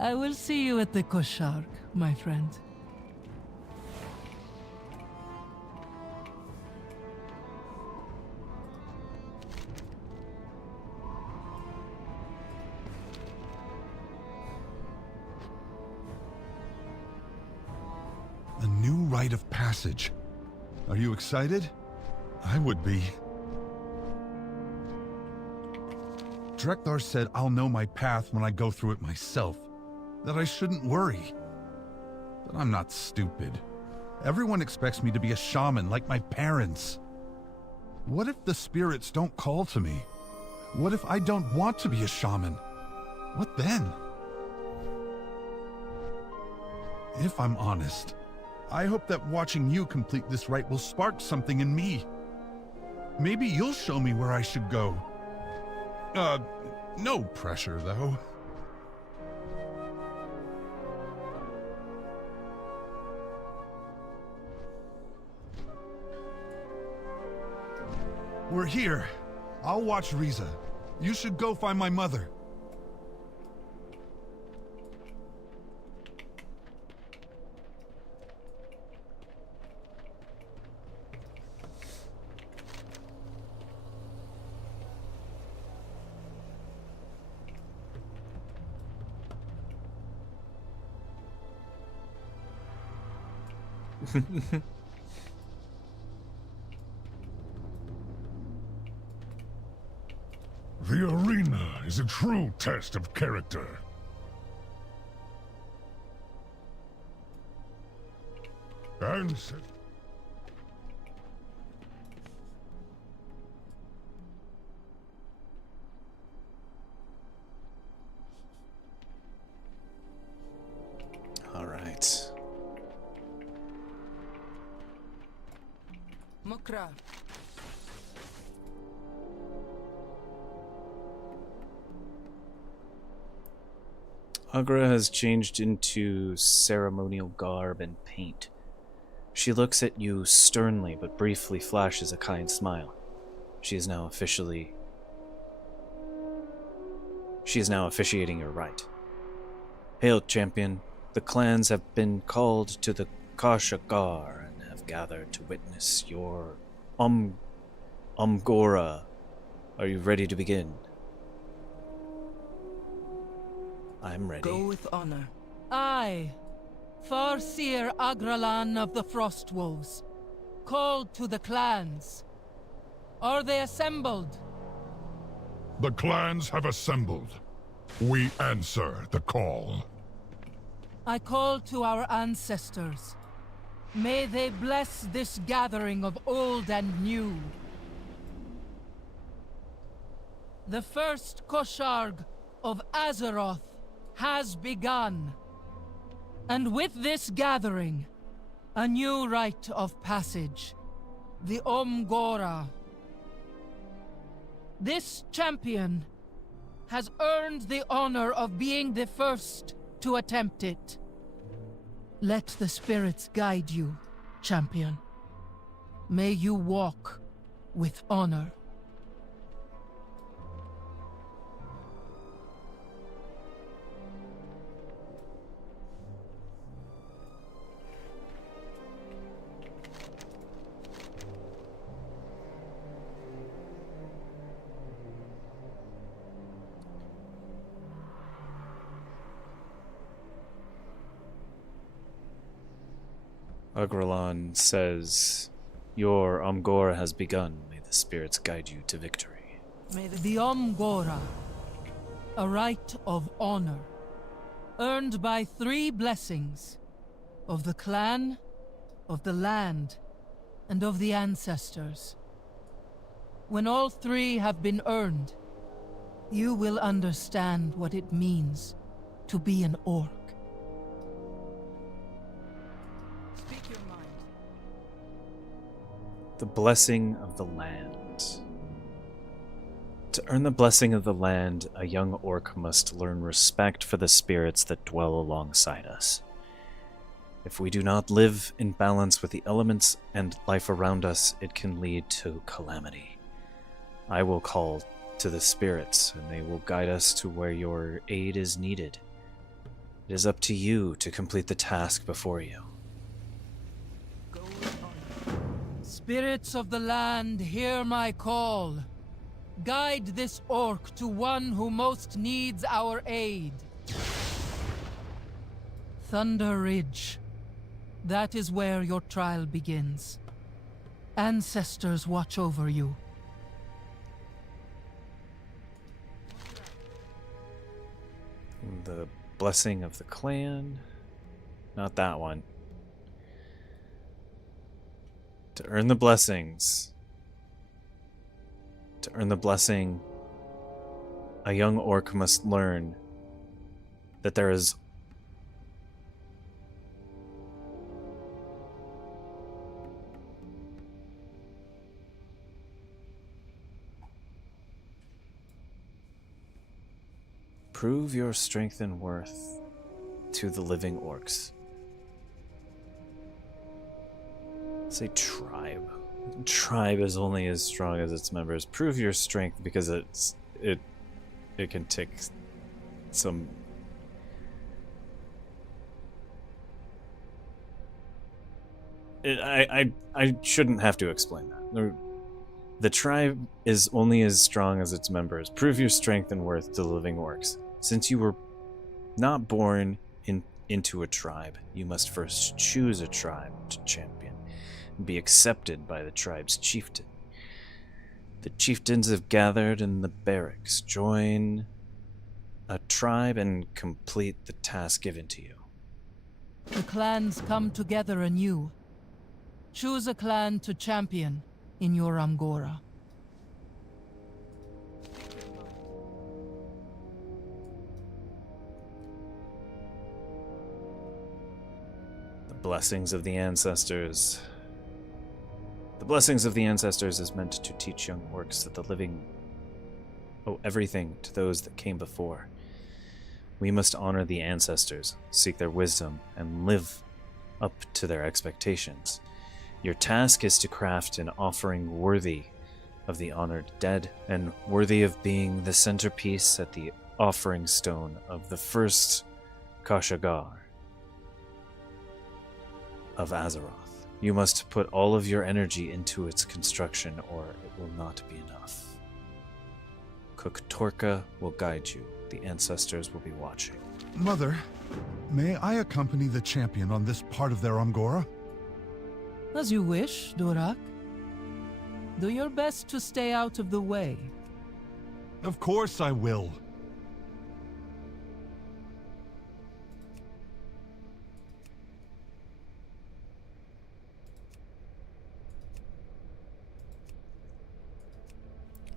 I will see you at the Kosharg, my friend. A new rite of passage. Are you excited? I would be. Drekthar said I'll know my path when I go through it myself. That I shouldn't worry. But I'm not stupid. Everyone expects me to be a shaman like my parents. What if the spirits don't call to me? What if I don't want to be a shaman? What then? If I'm honest, I hope that watching you complete this rite will spark something in me. Maybe you'll show me where I should go. No pressure, though. We're here. I'll watch Riza. You should go find my mother. The arena is a true test of character. And All right. Mukra. Agra has changed into ceremonial garb and paint. She looks at you sternly but briefly flashes a kind smile. She is now officiating your rite. Hail, champion. The clans have been called to the Kashagar and have gathered to witness your Umgora. Are you ready to begin? I'm ready. Go with honor. I, Farseer Agralan of the Frostwolves, called to the clans. Are they assembled? the clans have assembled. We answer the call. I call to our ancestors. May they bless this gathering of old and new. The first Kosharg of Azeroth has begun. And with this gathering, a new rite of passage, the Umgora. This champion has earned the honor of being the first to attempt it. Let the spirits guide you, champion. May you walk with honor. Agralan says, your Umgora has begun. May the spirits guide you to victory. May the Umgora, a rite of honor, earned by 3 blessings, of the clan, of the land, and of the ancestors. When all 3 have been earned, you will understand what it means to be an orc. The blessing of the land. To earn the blessing of the land, a young orc must learn respect for the spirits that dwell alongside us. If we do not live in balance with the elements and life around us, it can lead to calamity. I will call to the spirits, and they will guide us to where your aid is needed. It is up to you to complete the task before you. Spirits of the land, hear my call. Guide this orc to one who most needs our aid. Thunder Ridge. That is where your trial begins. Ancestors watch over you. The blessing of the clan. Not that one. To earn the blessings. To earn the blessing, a young orc must learn that there is prove your strength and worth to the living orcs. Say tribe. Tribe is only as strong as its members. Prove your strength because it can take some. I shouldn't have to explain that. The tribe is only as strong as its members. Prove your strength and worth to the living orcs. Since you were not born into a tribe, you must first choose a tribe to champion and be accepted by the tribe's chieftain. The chieftains have gathered in the barracks. Join a tribe and complete the task given to you. The clans come together anew. Choose a clan to champion in your Amgora. The blessings of the ancestors. The blessings of the ancestors is meant to teach young orcs that the living owe everything to those that came before. We must honor the ancestors, seek their wisdom, and live up to their expectations. Your task is to craft an offering worthy of the honored dead and worthy of being the centerpiece at the offering stone of the first Kashagar of Azeroth. You must put all of your energy into its construction or it will not be enough. Cook Torka will guide you. The ancestors will be watching. Mother, may I accompany the champion on this part of their Amgora? As you wish, Durak. Do your best to stay out of the way. Of course I will.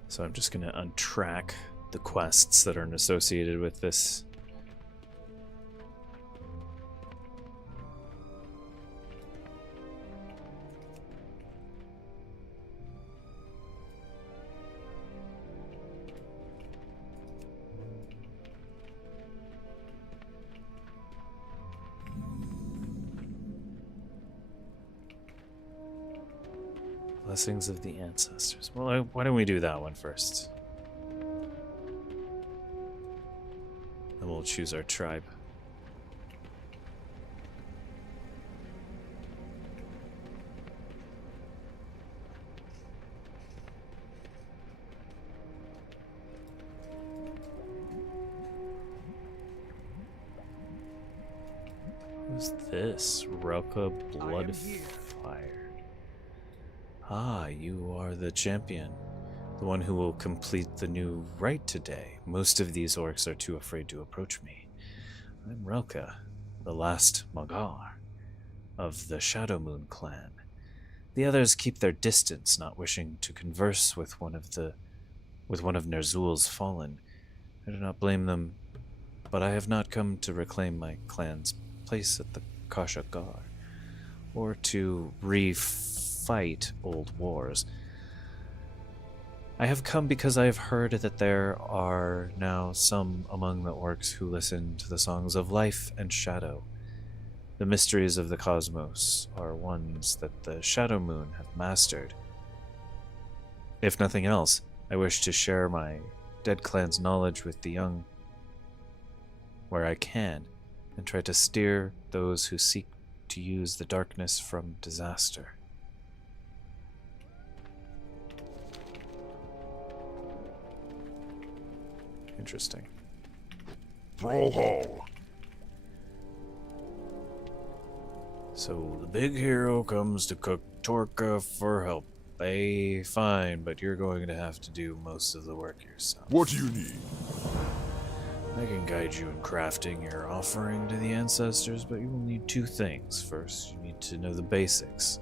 So I'm just going to untrack the quests that are associated with this. Blessings of the ancestors. Well, why don't we do that one first? Then we'll choose our tribe. Who's this? Relka Bloodfire. Ah, you are the champion. The one who will complete the new rite today. Most of these orcs are too afraid to approach me. I'm Relka, the last Magar of the Shadowmoon clan. The others keep their distance, not wishing to converse with one of Ner'zhul's fallen. I do not blame them, but I have not come to reclaim my clan's place at the Kashagar, or to fight old wars. I have come because I have heard that there are now some among the orcs who listen to the songs of life and shadow. The mysteries of the cosmos are ones that the Shadowmoon have mastered. If nothing else, I wish to share my dead clan's knowledge with the young where I can, and try to steer those who seek to use the darkness from disaster. Interesting. Roll call. So the big hero comes to Cook Torka for help. Fine, but you're going to have to do most of the work yourself. What do you need? I can guide you in crafting your offering to the ancestors, but you will need two things. First, you need to know the basics.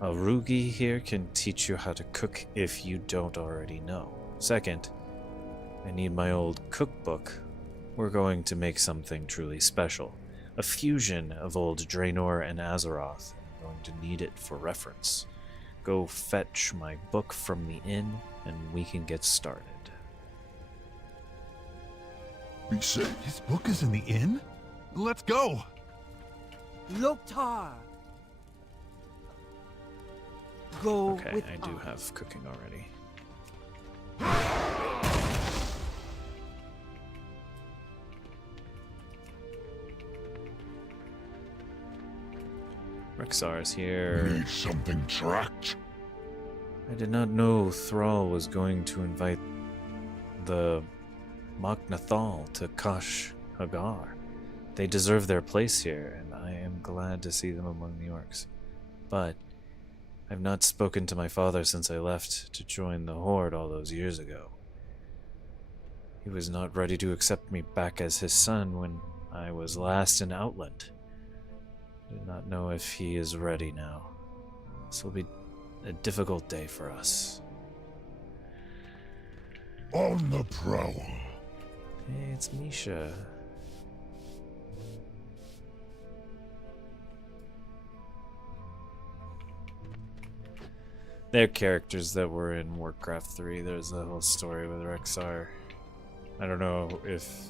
A Rugi here can teach you how to cook if you don't already know. Second, I need my old cookbook. We're going to make something truly special. A fusion of old Draenor and Azeroth. I'm going to need it for reference. Go fetch my book from the inn, and we can get started. Be safe. His book is in the inn? Let's go! Loktar! Go Okay, with I do have cooking already. Rexar is here. Need something tracked? I did not know Thrall was going to invite the Machnathal to Kosh Hagar. They deserve their place here, and I am glad to see them among the orcs. But I've not spoken to my father since I left to join the Horde all those years ago. He was not ready to accept me back as his son when I was last in Outland. I do not know if he is ready now. This will be a difficult day for us. On the prowl. Hey, it's Misha. They're characters that were in Warcraft 3. There's a whole story with Rexar. I don't know if...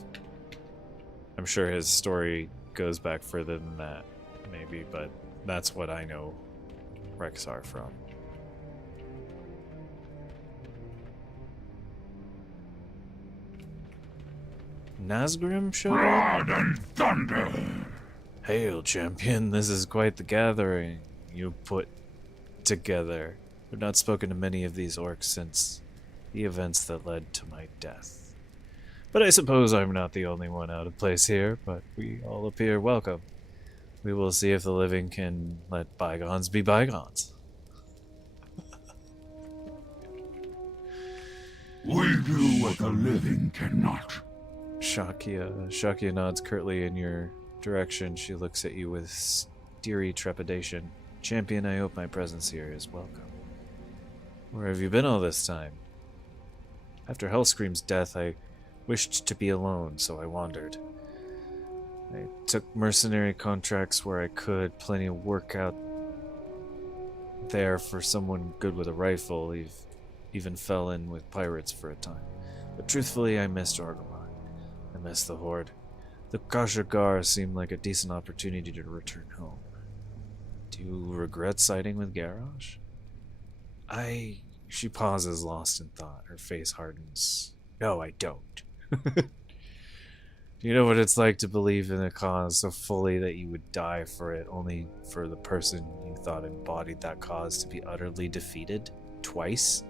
I'm sure his story goes back further than that, maybe, but that's what I know Rexar from. Nazgrim showed up? Blood and thunder! Hail, champion. This is quite the gathering you put together. I've not spoken to many of these orcs since the events that led to my death. But I suppose I'm not the only one out of place here, but we all appear welcome. We will see if the living can let bygones be bygones. We do what the living cannot. Shakia nods curtly in your direction. She looks at you with steery trepidation. Champion, I hope my presence here is welcome. Where have you been all this time? After Hellscream's death, I wished to be alone, so I wandered. I took mercenary contracts where I could, plenty of work out there for someone good with a rifle, even fell in with pirates for a time. But truthfully, I missed Orgrimmar. I missed the Horde. The Kashagar seemed like a decent opportunity to return home. Do you regret siding with Garrosh? She pauses, lost in thought. Her face hardens. No, I don't. Do you know what it's like to believe in a cause so fully that you would die for it, only for the person you thought embodied that cause to be utterly defeated? Twice?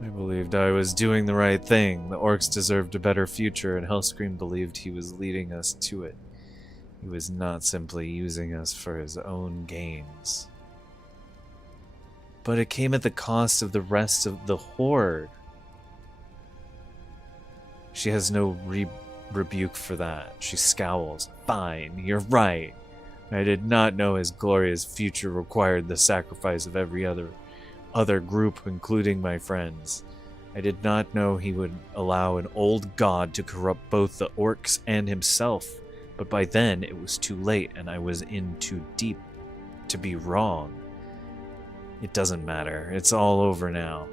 I believed I was doing the right thing. The orcs deserved a better future, and Hellscream believed he was leading us to it. He was not simply using us for his own gains. But it came at the cost of the rest of the Horde. She has no rebuke for that. She scowls. Fine, you're right. I did not know his glorious future required the sacrifice of every other group, including my friends. I did not know he would allow an old god to corrupt both the orcs and himself. But by then, it was too late, and I was in too deep to be wrong. It doesn't matter. It's all over now.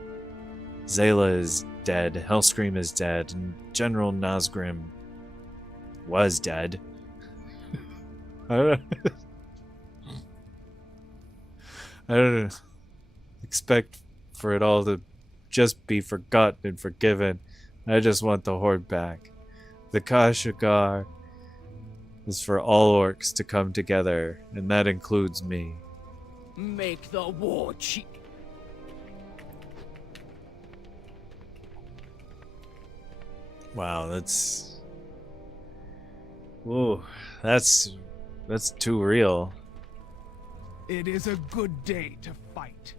Zayla is dead, Hellscream is dead, and General Nazgrim was dead. I don't expect for it all to just be forgotten and forgiven. I just want the Horde back. The Kashagar is for all orcs to come together, and that includes me. Make the war cheap. Wow, that's... Whoa, that's too real. It is a good day to fight.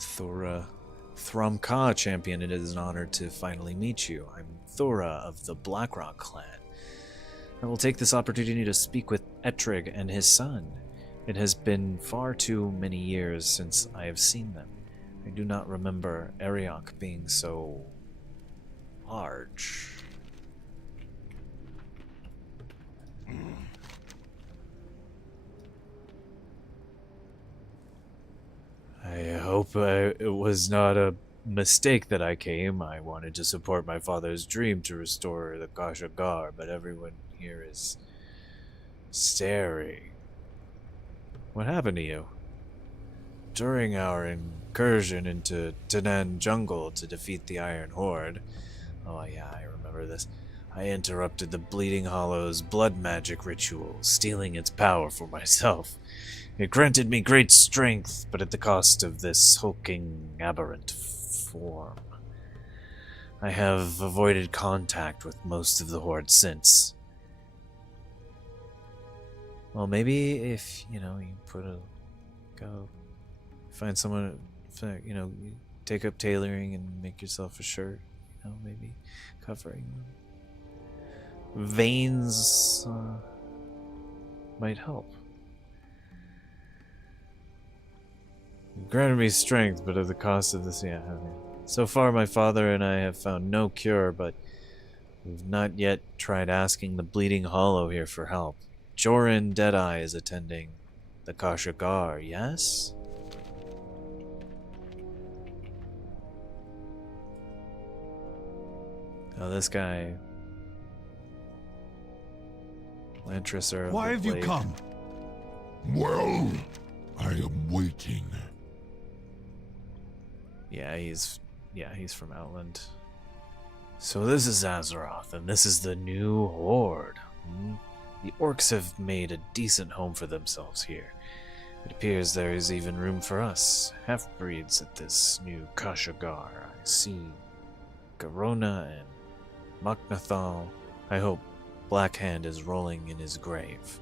Thora Thrumka, champion, it is an honor to finally meet you. I'm Thora of the Blackrock clan. I will take this opportunity to speak with Ettrig and his son. It has been far too many years since I have seen them. I do not remember Ariok being so large. I hope it was not a mistake that I came. I wanted to support my father's dream to restore the Kashagar, but everyone here is staring. What happened to you? During our incursion into Tanan Jungle to defeat the Iron Horde, oh yeah, I remember this, I interrupted the Bleeding Hollow's blood magic ritual, stealing its power for myself. It granted me great strength, but at the cost of this hulking, aberrant form. I have avoided contact with most of the Horde since. Well, maybe if, you go find someone, you take up tailoring and make yourself a shirt, maybe covering veins might help. You granted me strength, but at the cost of this, So far, my father and I have found no cure, but we've not yet tried asking the Bleeding Hollow here for help. Joran Deadeye is attending the Kashagar, yes? Oh, this guy. Lantrisser of Why the have you Blade. come? Well, I am waiting. Yeah, he's from Outland. So this is Azeroth, and this is the new Horde. The orcs have made a decent home for themselves here. It appears there is even room for us, half-breeds at this new Kashagar. I see Garona and Machnathal. I hope Blackhand is rolling in his grave.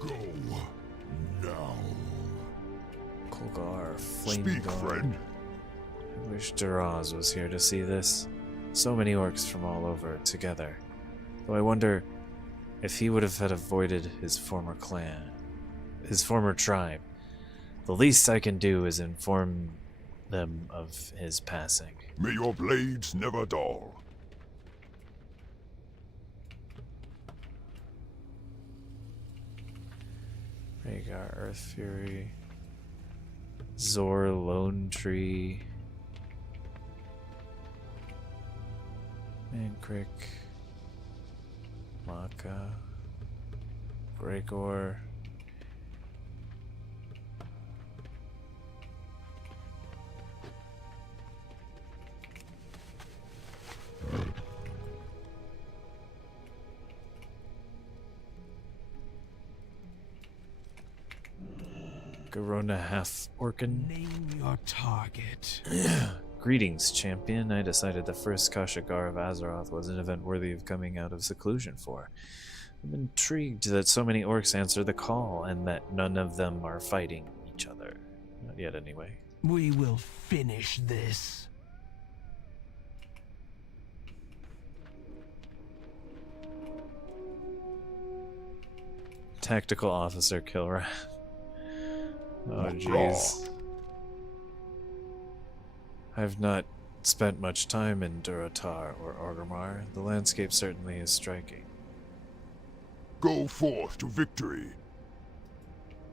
Go now. Kolgar, Flame Speak, Guard. friend. I wish Duraz was here to see this. So many orcs from all over together. Though I wonder if he would have had avoided his former clan, his former tribe. The least I can do is inform them of his passing. May your blades never dull. Rhaegar, Earth Fury, Zor, Lone Tree, Mankrik, Maka, Gregor. Garona half Orcan. Name your target. Greetings, champion. I decided the first Kashagar of Azeroth was an event worthy of coming out of seclusion for. I'm intrigued that so many orcs answer the call and that none of them are fighting each other. Not yet, anyway. We will finish this. Tactical Officer Kilrath. Oh, jeez. I've not spent much time in Durotar or Orgrimmar. The landscape certainly is striking. Go forth to victory.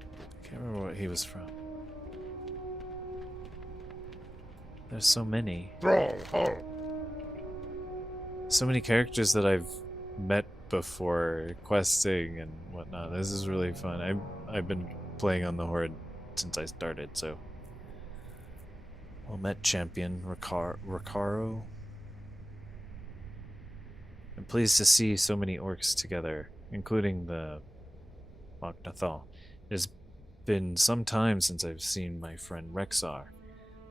I can't remember what he was from. There's so many. So many characters that I've met before questing and whatnot. This is really fun. I've been playing on the Horde since I started, so. Well met, champion Ricaro. I'm pleased to see so many orcs together, including the Machnathal. It has been some time since I've seen my friend Rexar.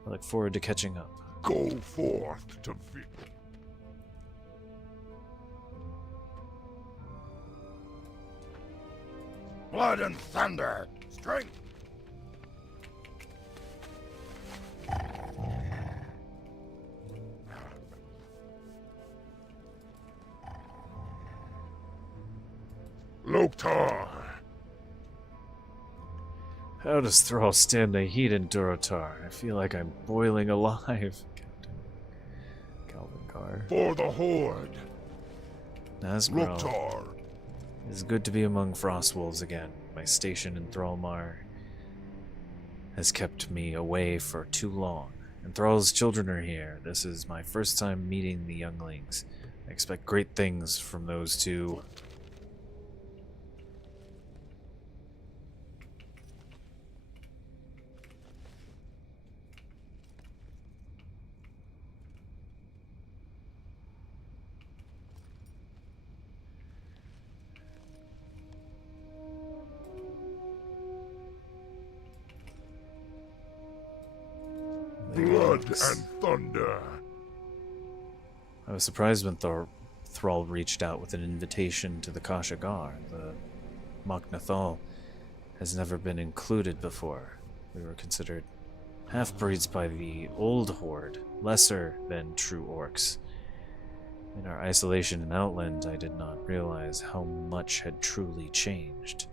I look forward to catching up. Go forth to victory. Blood and thunder! Strength! Loktar! How does Thrall stand the heat in Durotar? I feel like I'm boiling alive. Calvingar. For the Horde! Nazgul. Loktar! It's good to be among Frostwolves again. My station in Thrallmar has kept me away for too long. And Thrall's children are here. This is my first time meeting the younglings. I expect great things from those two. Blood and thunder. I was surprised when Thrall reached out with an invitation to the Kashagar. The Mok'Nathal has never been included before. We were considered half-breeds by the old horde, lesser than true orcs. In our isolation in Outland, I did not realize how much had truly changed.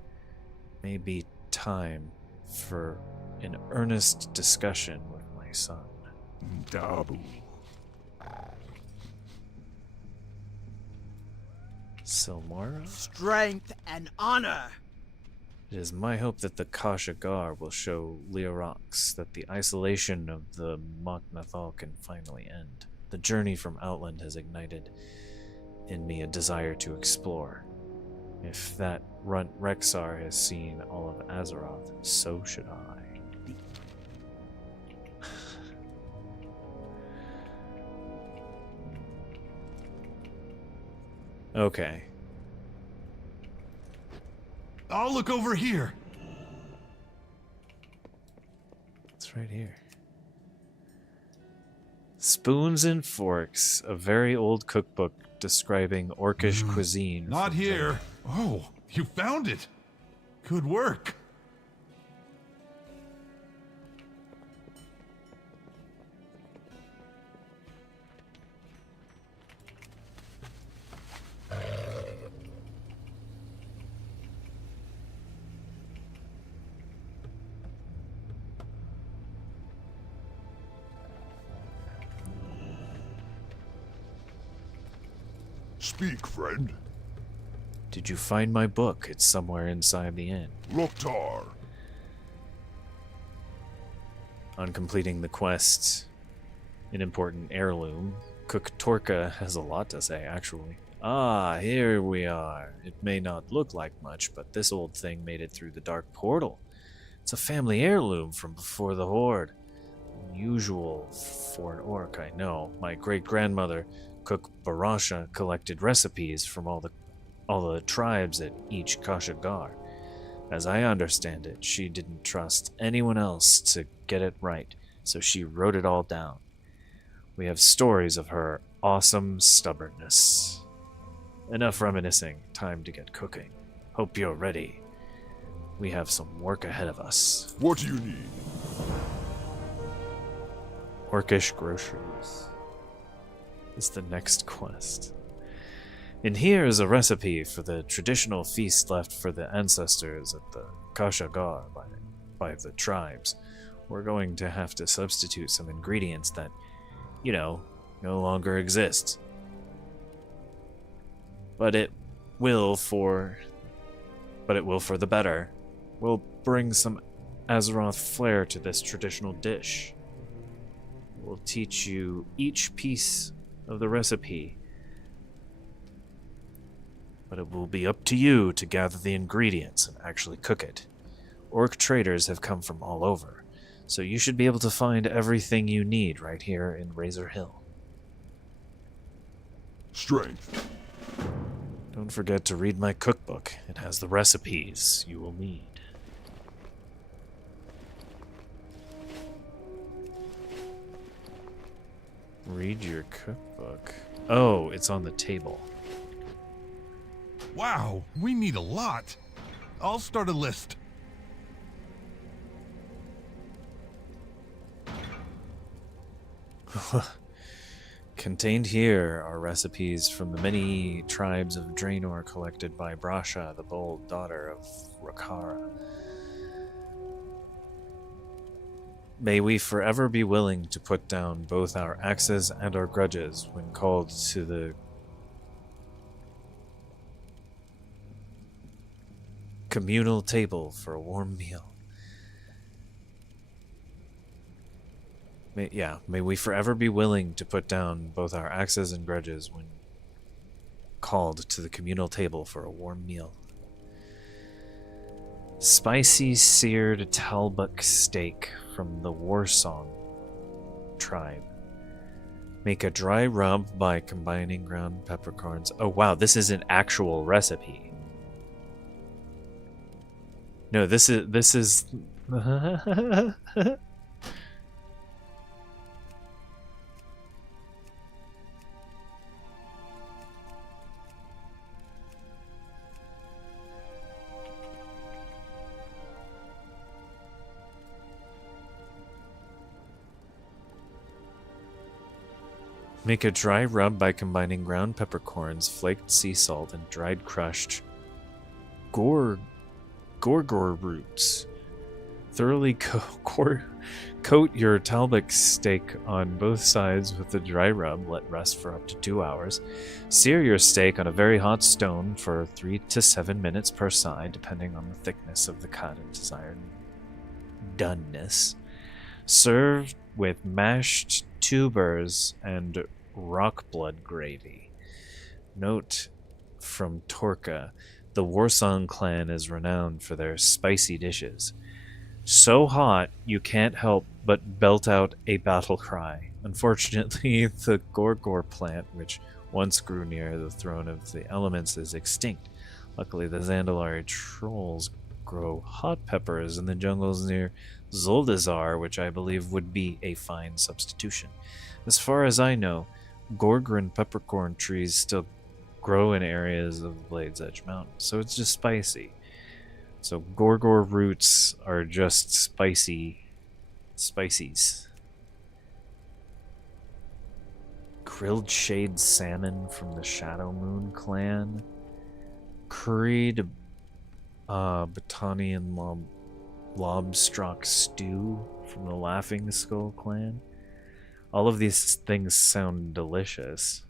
Maybe time for an earnest discussion with my son. Dabu. Silmara? Strength and honor! It is my hope that the Kashagar will show Leorox that the isolation of the Mok'Nathal can finally end. The journey from Outland has ignited in me a desire to explore. If that runt Rexar has seen all of Azeroth, so should I. Okay. I'll look over here. It's right here. Spoons and Forks, a very old cookbook describing Orcish cuisine. Not here. Oh, you found it. Good work. Speak, friend. Did you find my book? It's somewhere inside the inn. Loktar. On completing the quest, an important heirloom, Cook Torka has a lot to say, actually. Ah, here we are. It may not look like much, but this old thing made it through the dark portal. It's a family heirloom from before the Horde. Unusual for an orc, I know. My great-grandmother, Cook Barasha, collected recipes from all the tribes at each Kashagar. As I understand it, she didn't trust anyone else to get it right, so she wrote it all down. We have stories of her awesome stubbornness. Enough reminiscing, time to get cooking. Hope you're ready. We have some work ahead of us. What do you need? Orcish groceries is the next quest. In here is a recipe for the traditional feast left for the ancestors at the Kashagar by the tribes. We're going to have to substitute some ingredients that, you know, no longer exist. But it will for the better. We'll bring some Azeroth flair to this traditional dish. We'll teach you each piece of the recipe, but it will be up to you to gather the ingredients and actually cook it. Orc traders have come from all over, so you should be able to find everything you need right here in Razor Hill. Strength. Don't forget to read my cookbook. It has the recipes you will need. Read your cookbook. Oh, it's on the table. Wow, we need a lot. I'll start a list. Contained here are recipes from the many tribes of Draenor collected by Brasha, the bold daughter of Rakara. May we forever be willing to put down both our axes and our grudges when called to the communal table for a warm meal. May we forever be willing to put down both our axes and grudges when called to the communal table for a warm meal. Spicy seared talbuk steak from the Warsong tribe. Make a dry rub by combining ground peppercorns. Oh wow, this is an actual recipe. No, this is Make a dry rub by combining ground peppercorns, flaked sea salt, and dried crushed gorgor roots. Thoroughly coat your talbuk steak on both sides with the dry rub. Let rest for up to 2 hours. Sear your steak on a very hot stone for 3 to 7 minutes per side, depending on the thickness of the cut and desired doneness. Serve with mashed tubers and rock blood gravy. Note from Torka, the Warsong clan is renowned for their spicy dishes. So hot, you can't help but belt out a battle cry. Unfortunately, the gorgor plant, which once grew near the throne of the elements, is extinct. Luckily, the Zandalari trolls grow hot peppers in the jungles near Zoldazar, which I believe would be a fine substitution. As far as I know, gorgor peppercorn trees still grow in areas of Blade's Edge Mountain, so it's just spicy. So gorgor roots are just spices. Grilled shade salmon from the Shadow Moon clan. Curried Battanian lobstrock stew from the Laughing Skull clan. All of these things sound delicious.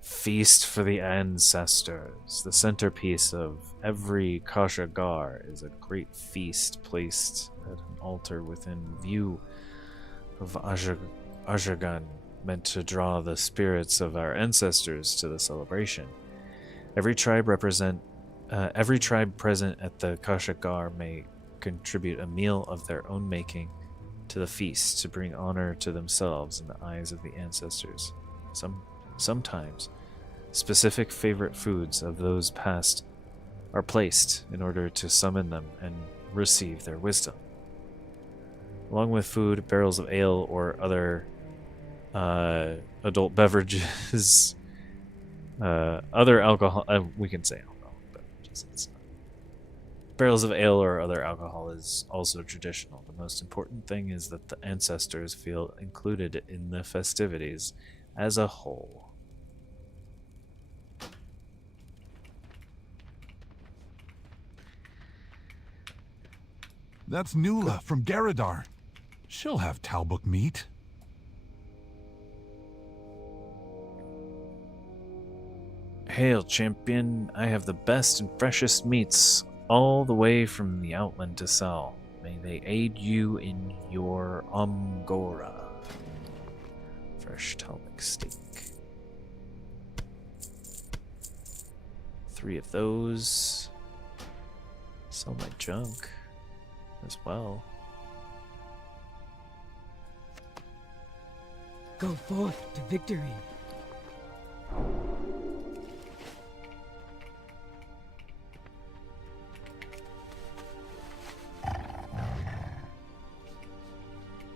Feast for the ancestors. The centerpiece of every Kashagar is a great feast placed at an altar within view of Ajagan, meant to draw the spirits of our ancestors to the celebration. Every tribe present at the Kashagar may contribute a meal of their own making to the feast to bring honor to themselves in the eyes of the ancestors. Sometimes, specific favorite foods of those past are placed in order to summon them and receive their wisdom. Along with food, barrels of ale or other adult beverages, other alcohol, we can say alcohol beverages, it's not. Barrels of ale or other alcohol is also traditional. The most important thing is that the ancestors feel included in the festivities as a whole. That's Nula from Garadar. She'll have talbuk meat. Hail, champion. I have the best and freshest meats all the way from the Outland to sell. May they aid you in your Omgora. Fresh talbuk steak. 3 of those. Sell my junk as well. Go forth to victory.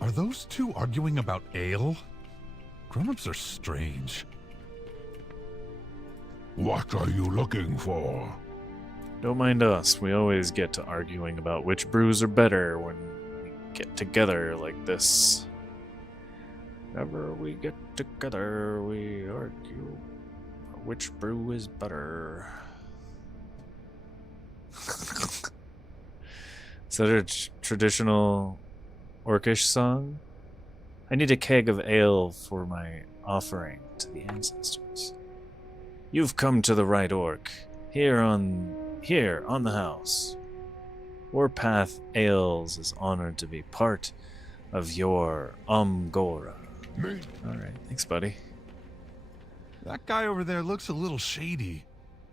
Are those two arguing about ale? Grown-ups are strange. What are you looking for? Don't mind us. We always get to arguing about which brews are better when we get together like this. Whenever we get together, we argue which brew is better. Is that a traditional Orcish song? I need a keg of ale for my offering to the ancestors. You've come to the right orc. Here here on the house. Warpath Ales is honored to be part of your Umgora. Alright, thanks, buddy. That guy over there looks a little shady,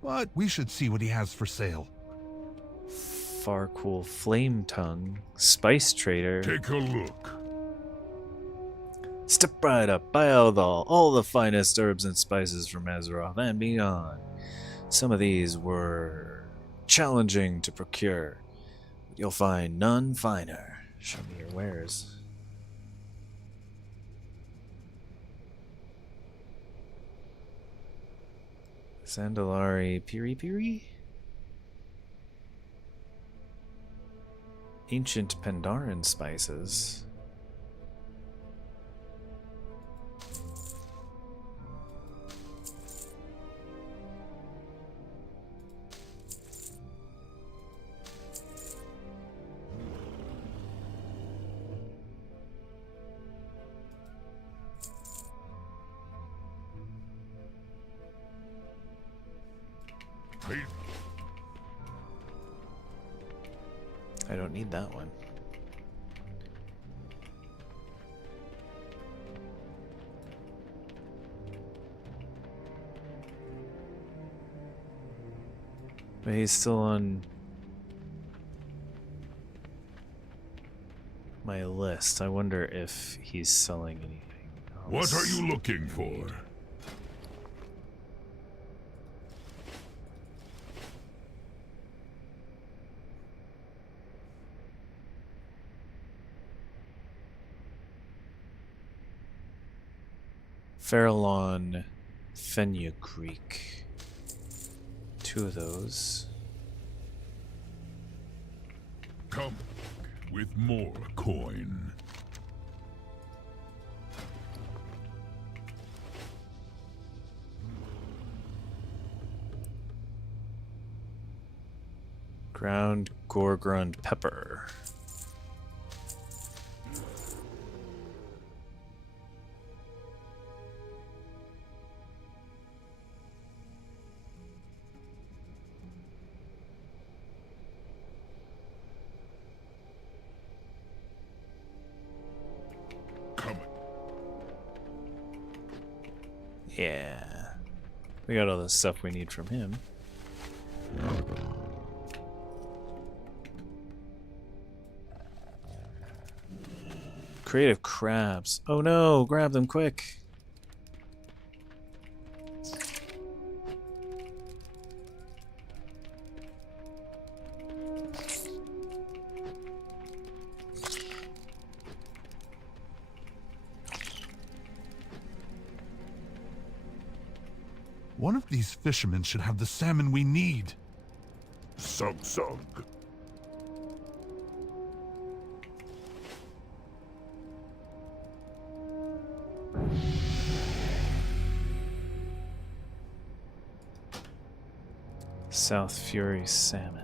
but we should see what he has for sale. Farcool Flame Tongue, Spice Trader. Take a look. Step right up, buy all the finest herbs and spices from Azeroth and beyond. Some of these were challenging to procure, but you'll find none finer. Show me your wares. Sandalari Piri Piri? Ancient Pandaren spices. I don't need that one. But he's still on my list. I wonder if he's selling anything else. What are you looking for? Farallon Fenugreek. 2 of those. Come with more coin. Ground Gorgrund Pepper. Yeah. We got all the stuff we need from him. Creative crabs. Oh no, grab them quick. One of these fishermen should have the salmon we need. Sug. South Fury salmon.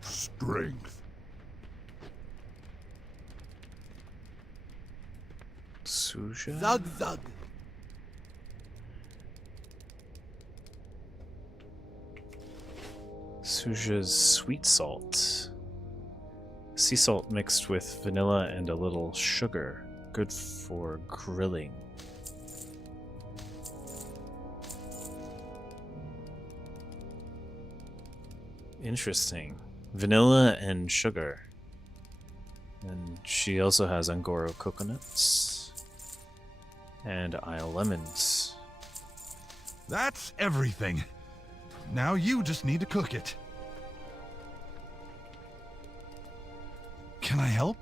Strength. Suja? Zug. Suja's sweet salt. Sea salt mixed with vanilla and a little sugar. Good for grilling. Interesting. Vanilla and sugar. And she also has Angoro coconuts. And Isle lemons. That's everything. Now you just need to cook it. Can I help?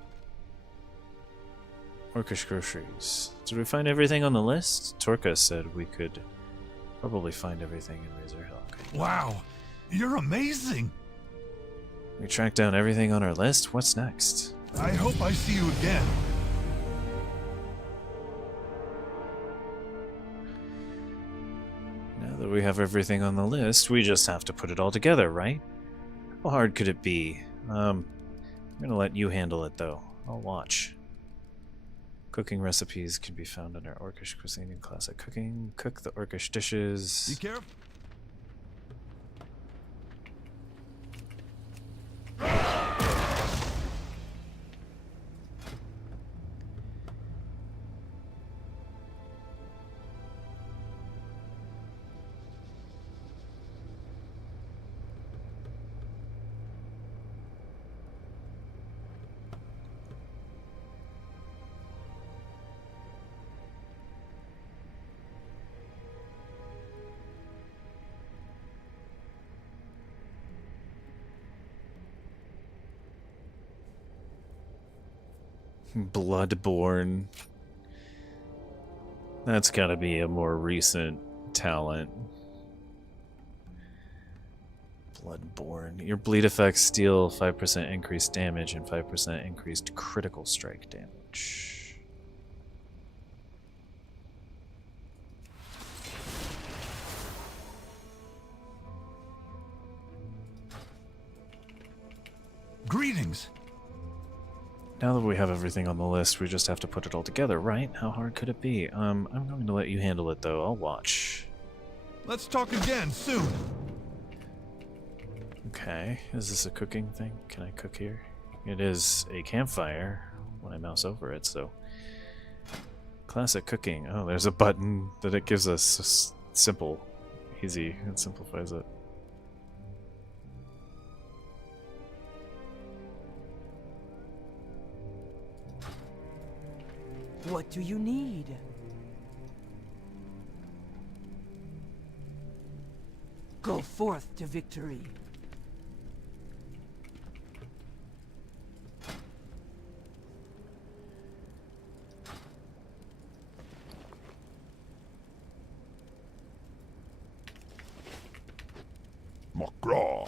Orcish groceries. Did we find everything on the list? Torka said we could probably find everything in Razor Hill. Wow, you're amazing. We tracked down everything on our list. What's next? I hope I see you again. Now that we have everything on the list, we just have to put it all together, right? How hard could it be? I'm gonna let you handle it, though. I'll watch. Cooking recipes can be found under Orcish cuisine and classic cooking. Cook the Orcish dishes. Be careful. Bloodborne. That's gotta be a more recent talent. Bloodborne. Your bleed effects deal 5% increased damage and 5% increased critical strike damage. Greetings. Now that we have everything on the list, we just have to put it all together, right? How hard could it be? I'm going to let you handle it, though. I'll watch. Let's talk again soon. Okay, is this a cooking thing? Can I cook here? It is a campfire when I mouse over it, so... Classic cooking. Oh, there's a button that it gives us. Simple. Easy. It simplifies it. What do you need? Go forth to victory. Makraw.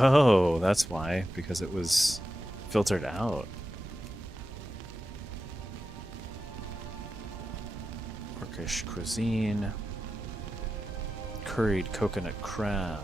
Oh, that's why. Because it was filtered out. Orcish cuisine. Curried coconut crab.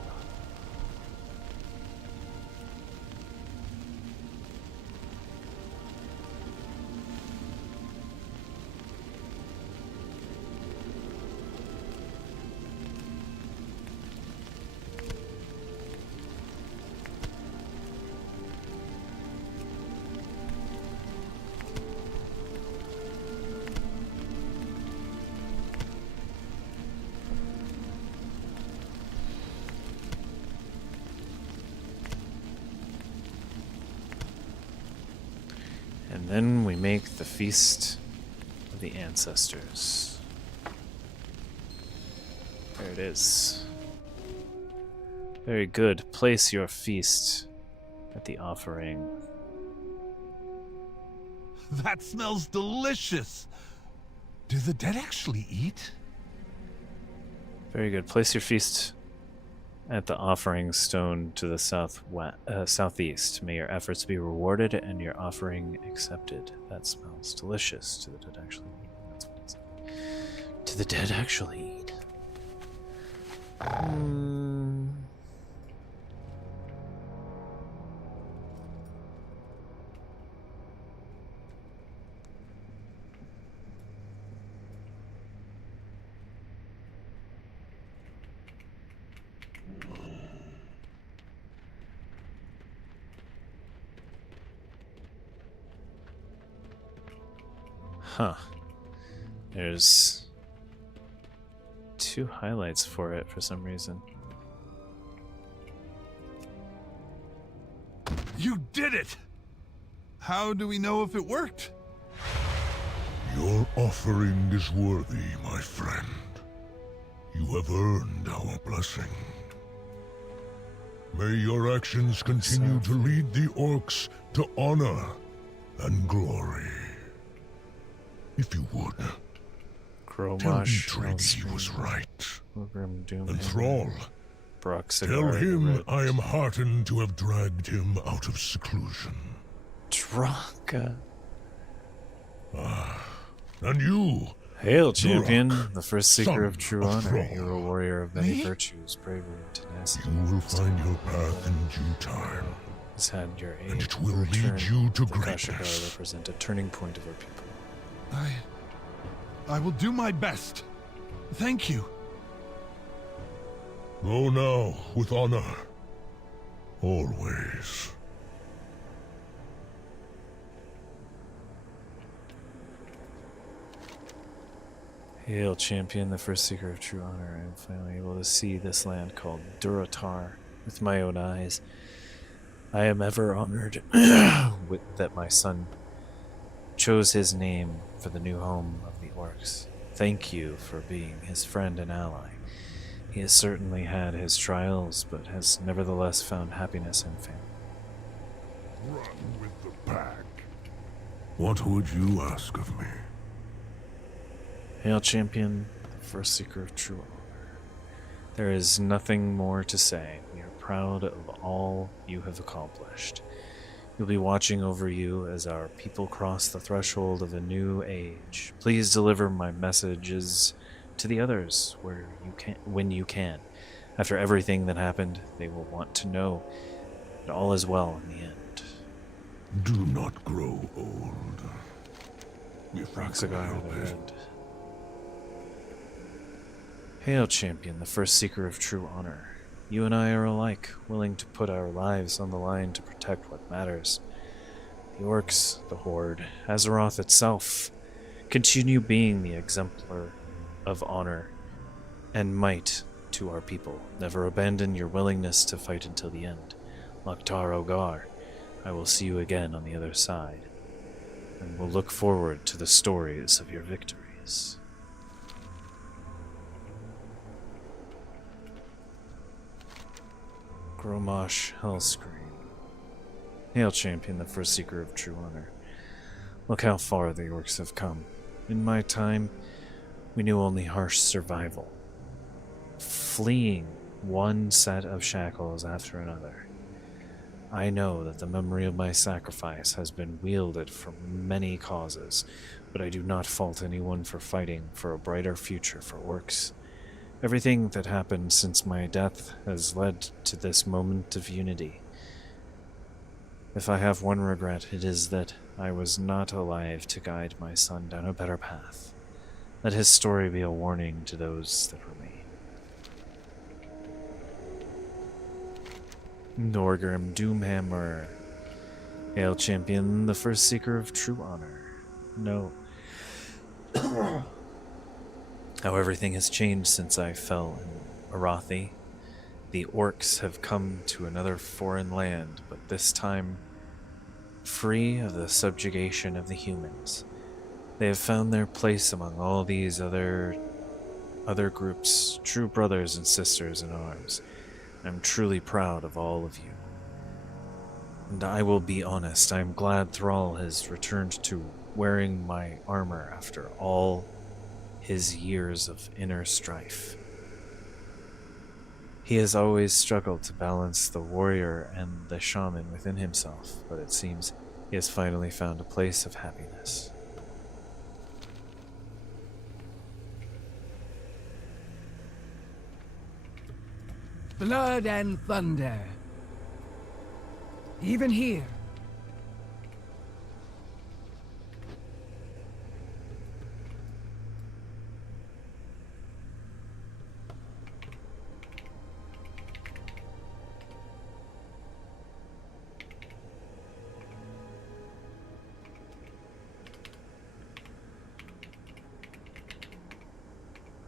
And then we make the Feast of the Ancestors. There it is. Very good. Place your feast at the offering. That smells delicious. Do the dead actually eat? Very good. Place your feast at the offering stone to the southeast. May your efforts be rewarded and your offering accepted. That smells delicious. To the dead actually eat. That's what it said. To the dead actually eat. Huh. There's 2 highlights for it for some reason. You did it! How do we know if it worked? Your offering is worthy, my friend. You have earned our blessing. May your actions continue to lead the orcs to honor and glory. If you would, Tell Gromash, Betrayed he was right. Grim Doom, And Thrall, tell him I am heartened to have dragged him out of seclusion. Draka. And you, Hail, champion, Durak, the first seeker of son true of honor, Thrall. hero warrior of many Me? virtues, bravery, and tenacity. You will find your path in due time. Has had your aid. And it will return lead you to the greatness. Kashgar represent a turning point of our people. I will do my best. Thank you. Go now with honor. Always. Hail, champion, the first seeker of true honor. I am finally able to see this land called Durotar with my own eyes. I am ever honored that my son chose his name for the new home of the orcs. Thank you for being his friend and ally. He has certainly had his trials, but has nevertheless found happiness in family. Run with the pack. What would you ask of me? Hail, champion, the first seeker of true honor. There is nothing more to say. We are proud of all you have accomplished. You'll be watching over you as our people cross the threshold of a new age. Please deliver my messages to the others when you can. After everything that happened, they will want to know that all is well in the end. Do not grow old. If I can Roxagar help the it. Red. Hail, champion, the first seeker of true honor. You and I are alike, willing to put our lives on the line to protect what matters. The orcs, the Horde, Azeroth itself. Continue being the exemplar of honor and might to our people. Never abandon your willingness to fight until the end. Laktar Ogar, I will see you again on the other side, and will look forward to the stories of your victories. Gromash Hellscream. Hail, champion, the first seeker of true honor. Look how far the orcs have come. In my time, we knew only harsh survival, fleeing one set of shackles after another. I know that the memory of my sacrifice has been wielded for many causes, but I do not fault anyone for fighting for a brighter future for orcs. Everything that happened since my death has led to this moment of unity. If I have one regret, it is that I was not alive to guide my son down a better path. Let his story be a warning to those that remain. Norgrim Doomhammer. Hail, champion, the first seeker of true honor. No. How everything has changed since I fell in Arathi. The orcs have come to another foreign land, but this time free of the subjugation of the humans. They have found their place among all these other groups, true brothers and sisters in arms. I'm truly proud of all of you. And I will be honest, I'm glad Thrall has returned to wearing my armor after all his years of inner strife. He has always struggled to balance the warrior and the shaman within himself, but it seems he has finally found a place of happiness. Blood and thunder. Even here.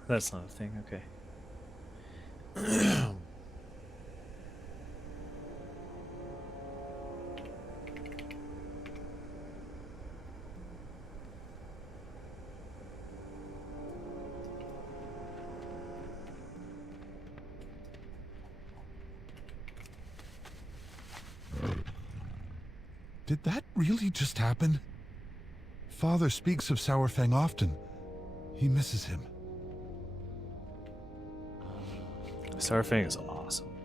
That's not a thing, okay. Did that really just happen? Father speaks of Sourfang often. He misses him. Starfang is awesome.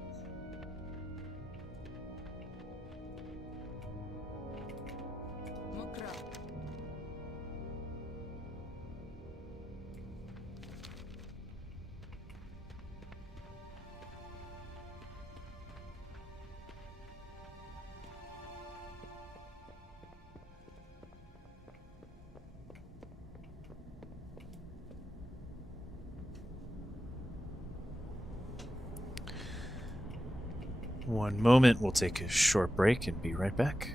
One moment, we'll take a short break and be right back.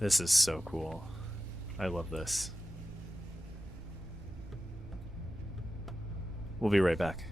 This is so cool. I love this. We'll be right back.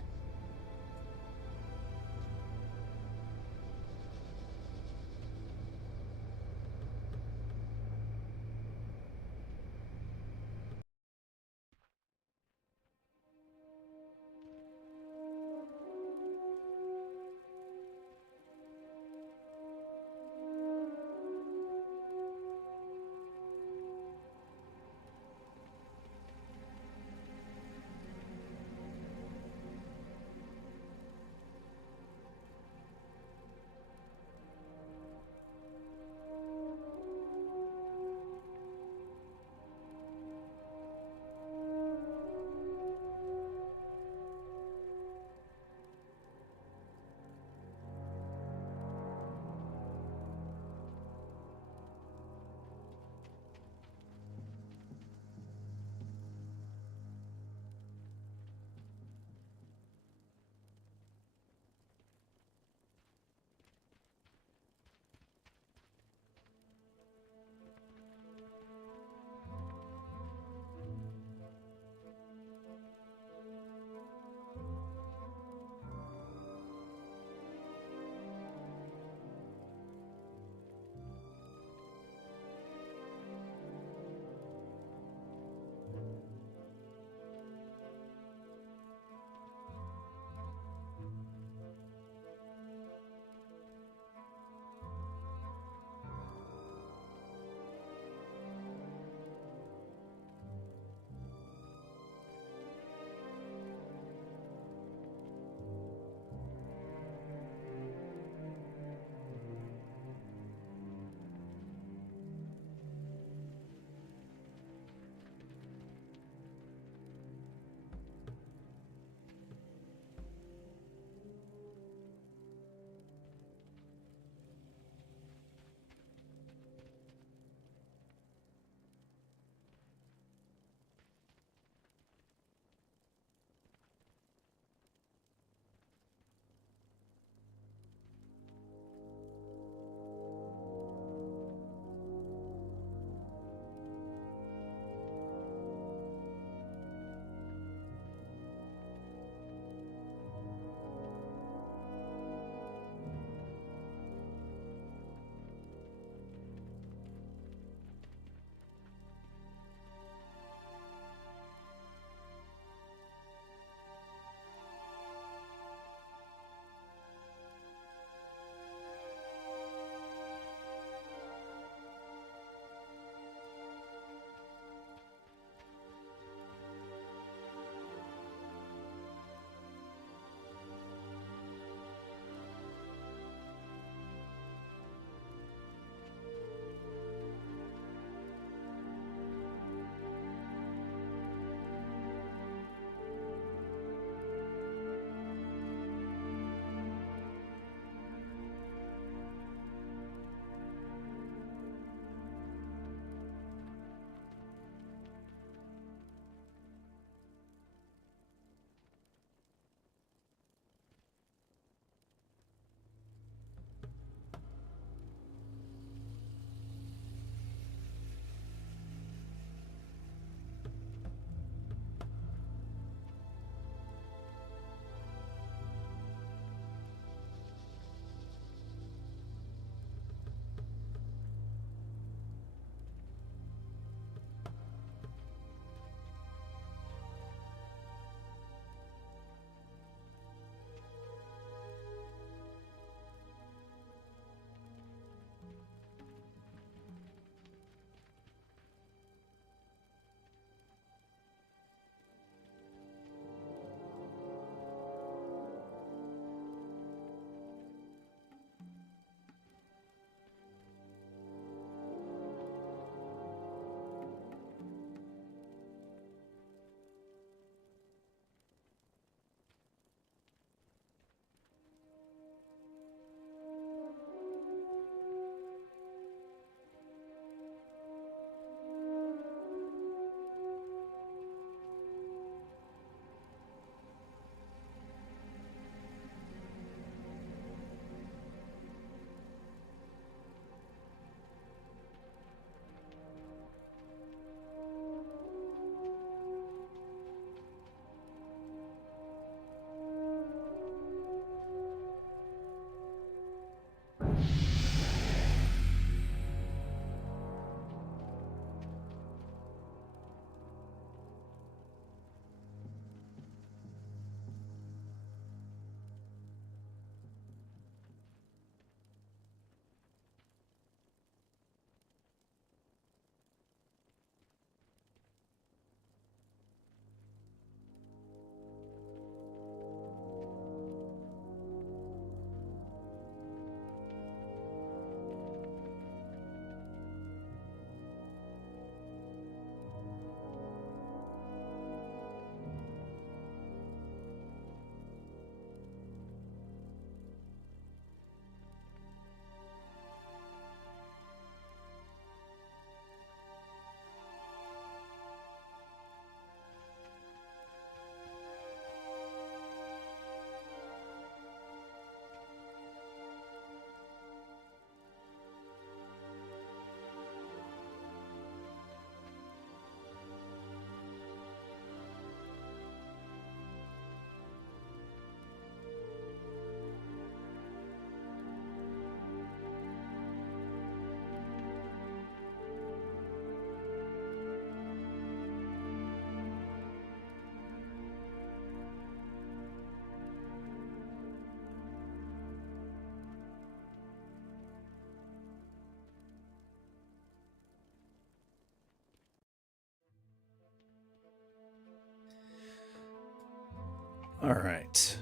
All right.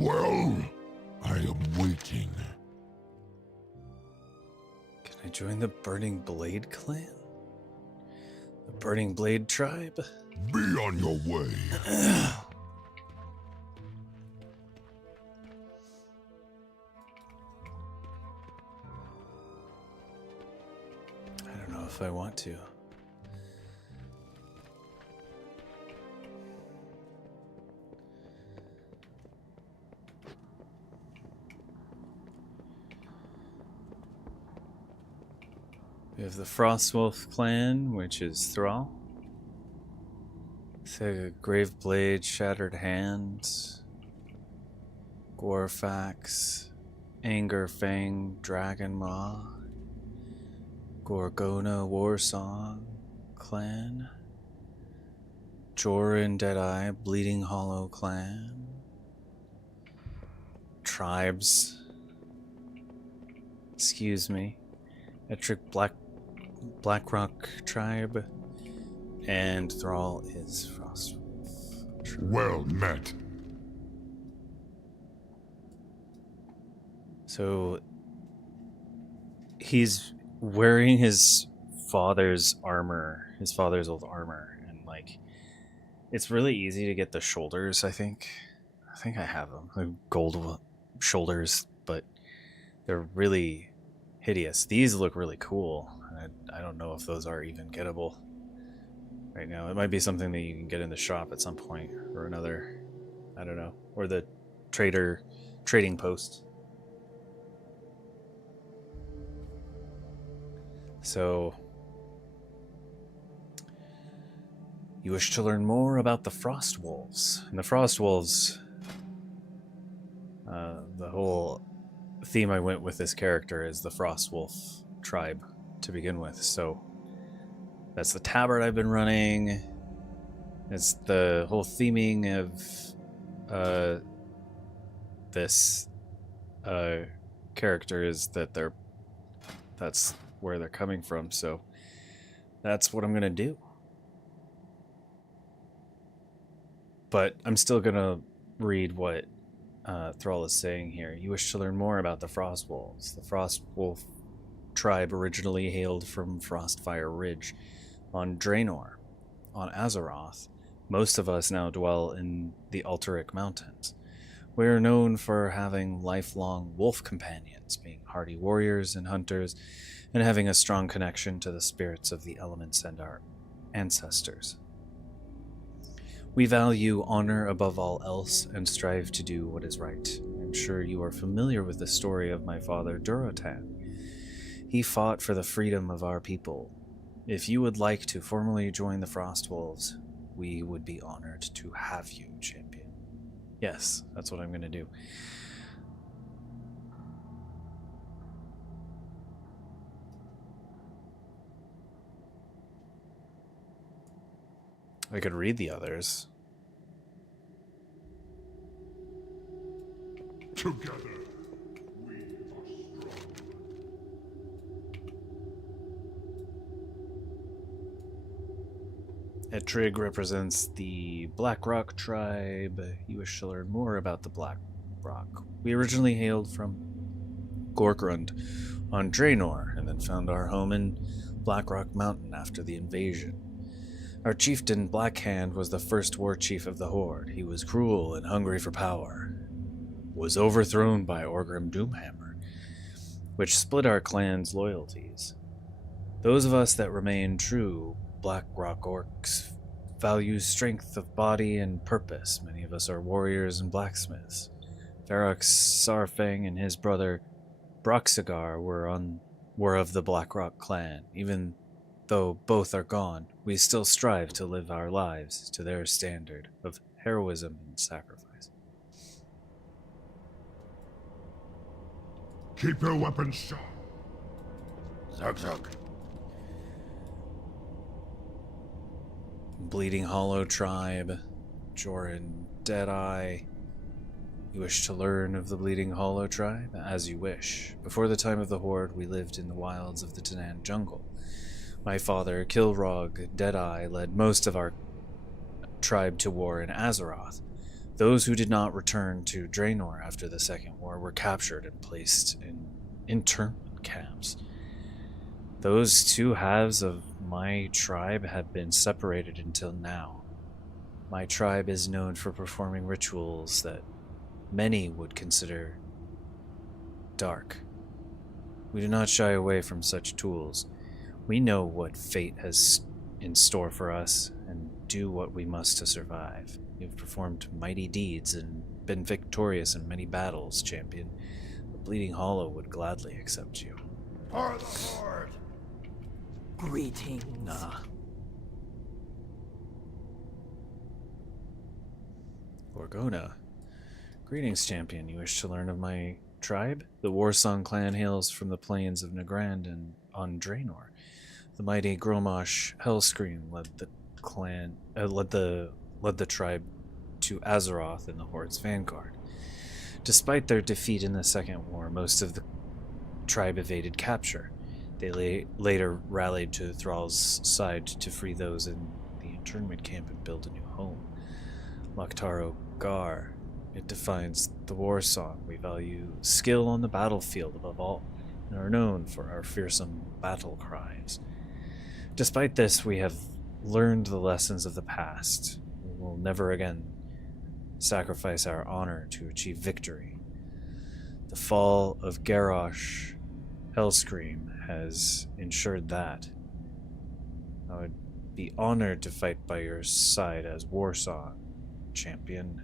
Well, I am waiting. Can I join the Burning Blade clan? The Burning Blade tribe? Be on your way. I don't know if I want to. We have the Frostwolf clan, which is Thrall. The Grave Blade, Shattered Hands, Gorfax, Angerfang, Dragon Maw, Gorgona Warsong clan, Joran Deadeye, Bleeding Hollow clan, tribes, excuse me, Etric Blackrock tribe, and Thrall is Frostwolf. Well met. So he's wearing his father's armor, his father's old armor, and like it's really easy to get the shoulders. I think I have them, the gold shoulders, but they're really hideous. These look really cool. I don't know if those are even gettable right now. It might be something that you can get in the shop at some point or another. I don't know, or the trading post. So, you wish to learn more about the Frost Wolves. And the Frost Wolves, the whole theme I went with this character is the Frost Wolf tribe to begin with. So, that's the tabard I've been running. It's the whole theming of this character is that that's where they're coming from, so that's what I'm gonna do. But I'm still gonna read what Thrall is saying here. You wish to learn more about the Frost Wolves. The Frost Wolf tribe originally hailed from Frostfire Ridge on Draenor. On Azeroth, most of us now dwell in the Altaric Mountains. We are known for having lifelong wolf companions, being hardy warriors and hunters, and having a strong connection to the spirits of the elements and our ancestors. We value honor above all else and strive to do what is right. I'm sure you are familiar with the story of my father, Durotan. He fought for the freedom of our people. If you would like to formally join the Frost Wolves, we would be honored to have you, champion. Yes, that's what I'm going to do. I could read the others. Together. Etrig represents the Blackrock tribe. You wish to learn more about the Blackrock. We originally hailed from Gorgrund on Draenor, and then found our home in Blackrock Mountain after the invasion. Our chieftain, Blackhand, was the first war chief of the Horde. He was cruel and hungry for power. Was overthrown by Orgrim Doomhammer, which split our clan's loyalties. Those of us that remain true Blackrock Orcs value strength of body and purpose. Many of us are warriors and blacksmiths. Ferox Sarfang and his brother Broxigar were of the Blackrock clan. Even though both are gone, we still strive to live our lives to their standard of heroism and sacrifice. Keep your weapons sharp. Zug zug. Bleeding Hollow tribe, Joran Deadeye. You wish to learn of the Bleeding Hollow tribe? As you wish. Before the time of the Horde, we lived in the wilds of the Tanan jungle. My father, Kilrog Deadeye, led most of our tribe to war in Azeroth. Those who did not return to Draenor after the Second War were captured and placed in internment camps. Those two halves of my tribe have been separated until now. My tribe is known for performing rituals that many would consider dark. We do not shy away from such tools. We know what fate has in store for us and do what we must to survive. You've performed mighty deeds and been victorious in many battles, champion. The Bleeding Hollow would gladly accept you. For the Horde! Greetings. Nah. Gorgona. Greetings, champion. You wish to learn of my tribe? The Warsong clan hails from the plains of Nagrand and on Draenor. The mighty Gromosh Hellscream led the tribe to Azeroth in the Horde's vanguard. Despite their defeat in the Second War, most of the tribe evaded capture. They later rallied to Thrall's side to free those in the internment camp and build a new home. Laktaro Gar. It defines the war song. We value skill on the battlefield above all, and are known for our fearsome battle cries. Despite this, we have learned the lessons of the past. We will never again sacrifice our honor to achieve victory. The fall of Garrosh Hellscream has ensured that. I would be honored to fight by your side as Warsong, champion.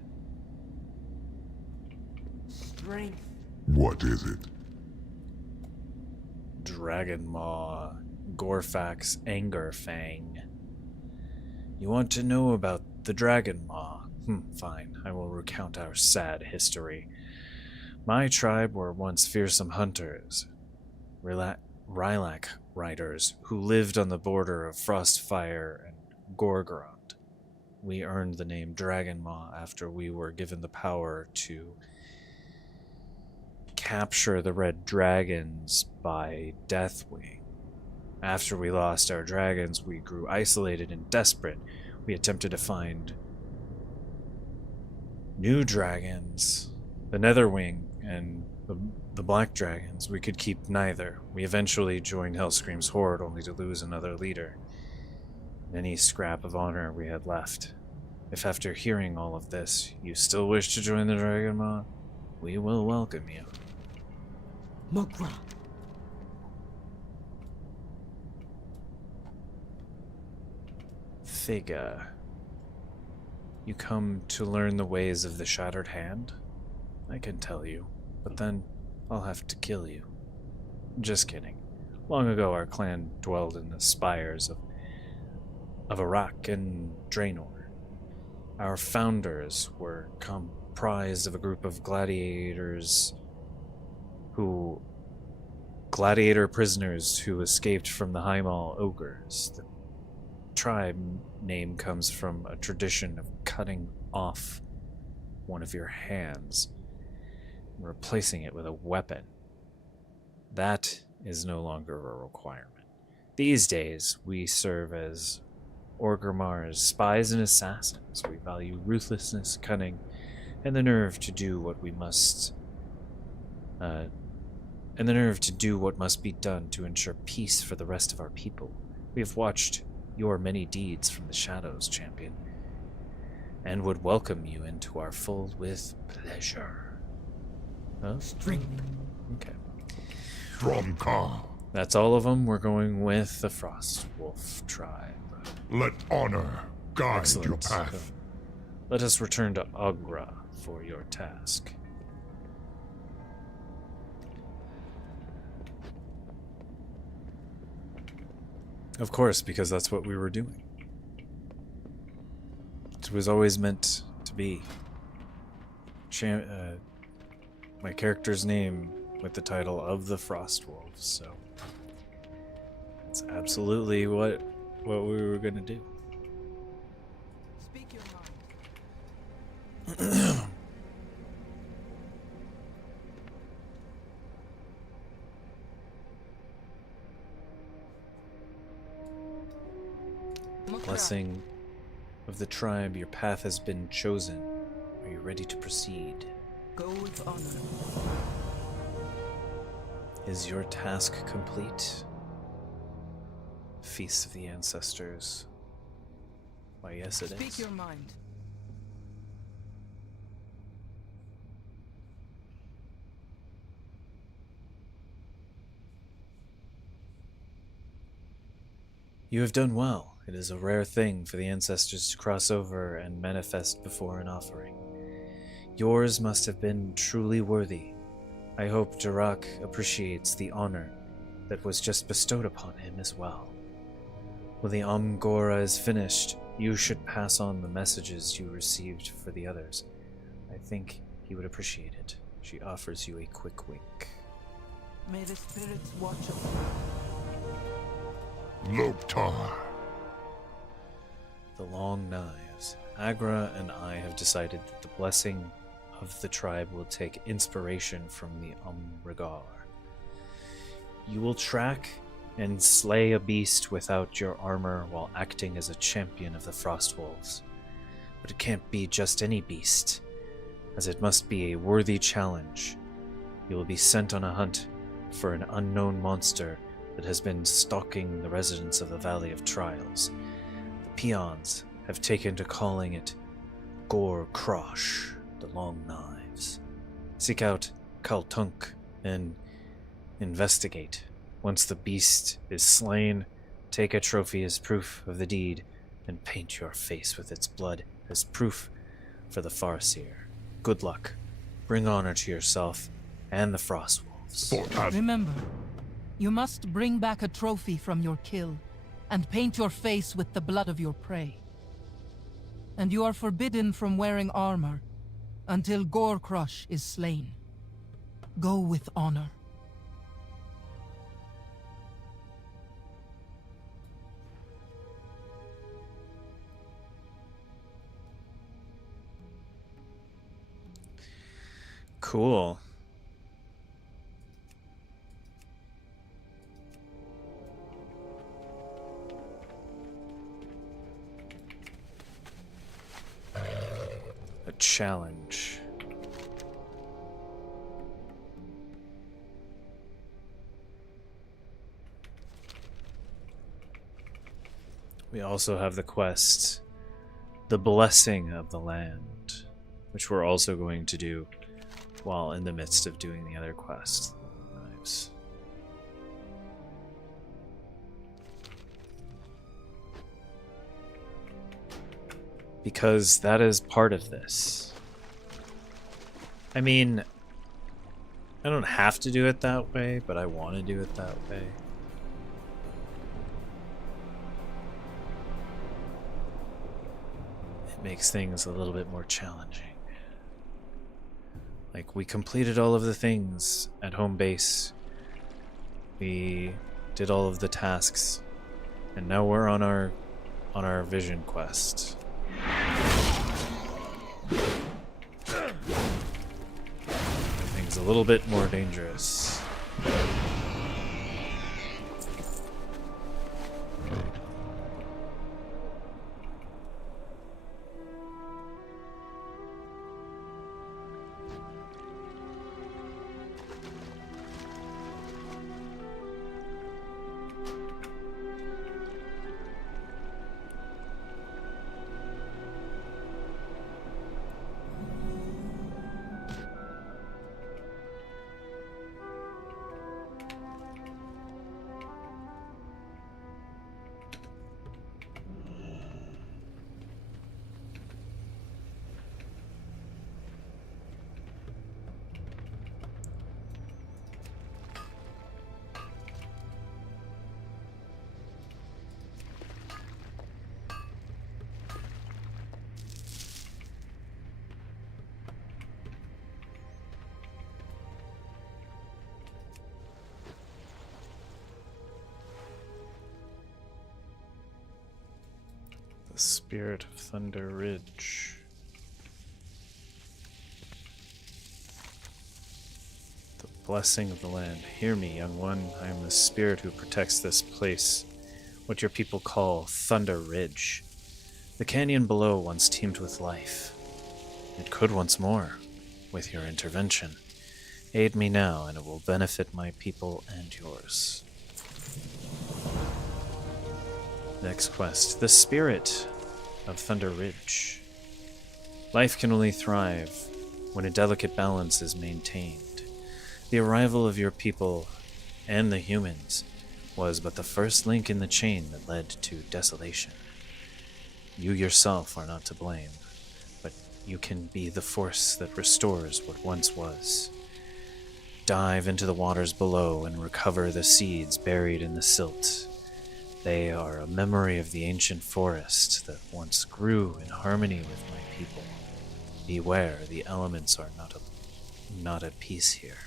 Strength. What is it? Dragon Maw, Gorfax Angerfang. You want to know about the Dragon Maw? Fine, I will recount our sad history. My tribe were once fearsome hunters, Rylak riders, who lived on the border of Frostfire and Gorgrond. We earned the name Dragon Maw after we were given the power to capture the red dragons by Deathwing. After we lost our dragons, we grew isolated and desperate. We attempted to find new dragons, the Netherwing and the black dragons. We could keep neither. We eventually joined Hellscream's horde, only to lose another leader and any scrap of honor we had left. If after hearing all of this, you still wish to join the Dragon Maw, we will welcome you. Mogra. Figa. You come to learn the ways of the Shattered Hand? I can tell you, but then I'll have to kill you. Just kidding. Long ago our clan dwelled in the spires of Iraq and Draenor. Our founders were comprised of a group of gladiator prisoners who escaped from the Highmaul ogres. The tribe name comes from a tradition of cutting off one of your hands and replacing it with a weapon. That is no longer a requirement. These days, we serve as Orgrimmar's spies and assassins. We value ruthlessness, cunning, and the nerve to do what we must be done to ensure peace for the rest of our people. We have watched your many deeds from the shadows, champion, and would welcome you into our fold with pleasure. Huh? Strength. Okay. Stromka. That's all of them. We're going with the Frostwolf tribe. Let honor guide Excellent. your path. Let us return to Agra for your task. Of course, because that's what we were doing. It was always meant to be. My character's name with the title of the Frostwolf, so it's absolutely what we were gonna do. Speak your mind. Blessing of the tribe, your path has been chosen. Are you ready to proceed? Go with honor. Is your task complete? Feast of the Ancestors. Why, yes, it is. Speak your mind. You have done well. It is a rare thing for the ancestors to cross over and manifest before an offering. Yours must have been truly worthy. I hope Durak appreciates the honor that was just bestowed upon him as well. When the Amgora is finished, you should pass on the messages you received for the others. I think he would appreciate it. She offers you a quick wink. May the spirits watch over you. Loktar. The Long Knives. Agra and I have decided that the blessing of the tribe will take inspiration from the Umrigar. You will track and slay a beast without your armor while acting as a champion of the Frostwolves. But it can't be just any beast, as it must be a worthy challenge. You will be sent on a hunt for an unknown monster that has been stalking the residents of the Valley of Trials. The peons have taken to calling it Gore Krosh, the Long Knives. Seek out Kaltunk and investigate. Once the beast is slain, take a trophy as proof of the deed and paint your face with its blood as proof for the Farseer. Good luck. Bring honor to yourself and the Frostwolves. Remember, you must bring back a trophy from your kill and paint your face with the blood of your prey. And you are forbidden from wearing armor until Gore Krosh is slain. Go with honor. Cool. A challenge. We also have the quest, The Blessing of the Land, which we're also going to do while in the midst of doing the other quest. Knives. Because that is part of this. I mean, I don't have to do it that way, but I want to do it that way. It makes things a little bit more challenging. Like, we completed all of the things at home base. We did all of the tasks. And now we're on our vision quest. Everything's a little bit more dangerous. The Spirit of Thunder Ridge. The blessing of the land. Hear me, young one. I am the spirit who protects this place. what your people call Thunder Ridge. The canyon below once teemed with life. It could once more, with your intervention. Aid me now, and it will benefit my people and yours. Next quest, the Spirit of Thunder Ridge. Life can only thrive when a delicate balance is maintained. The arrival of your people and the humans was but the first link in the chain that led to desolation. You yourself are not to blame, but you can be the force that restores what once was. Dive into the waters below and recover the seeds buried in the silt. They are a memory of the ancient forest that once grew in harmony with my people. Beware, the elements are not at peace here.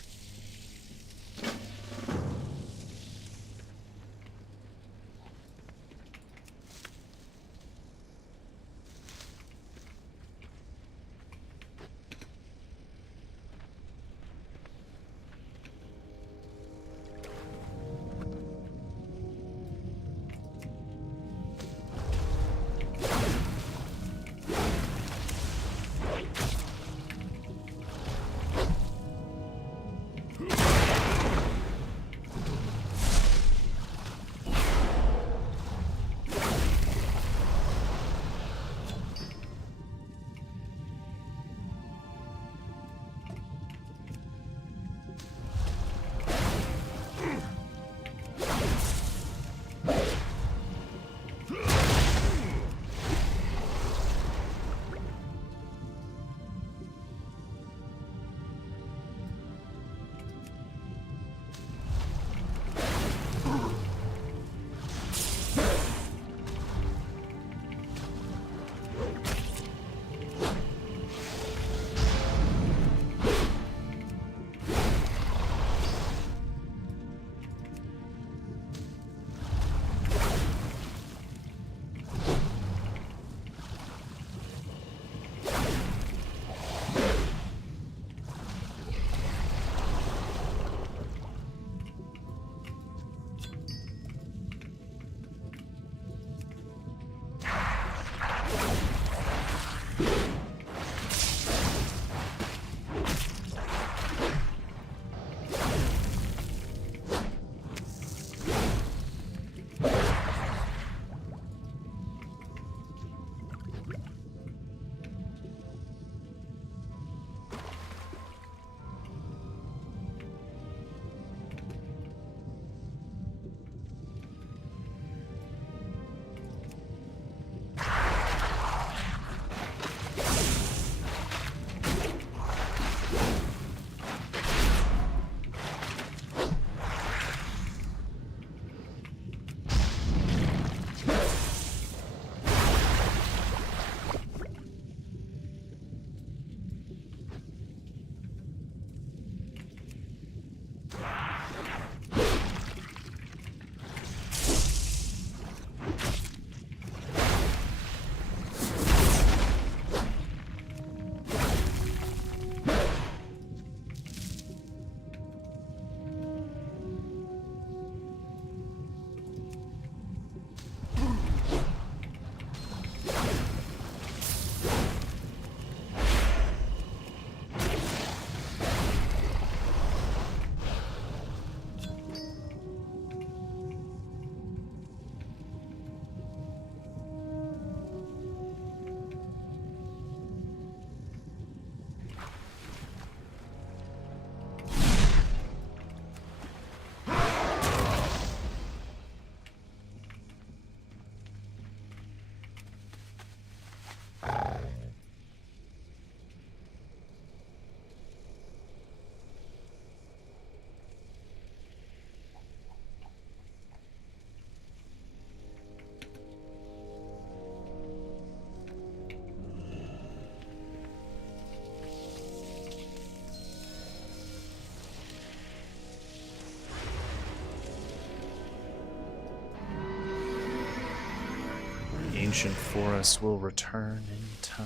Ancient forest will return in time.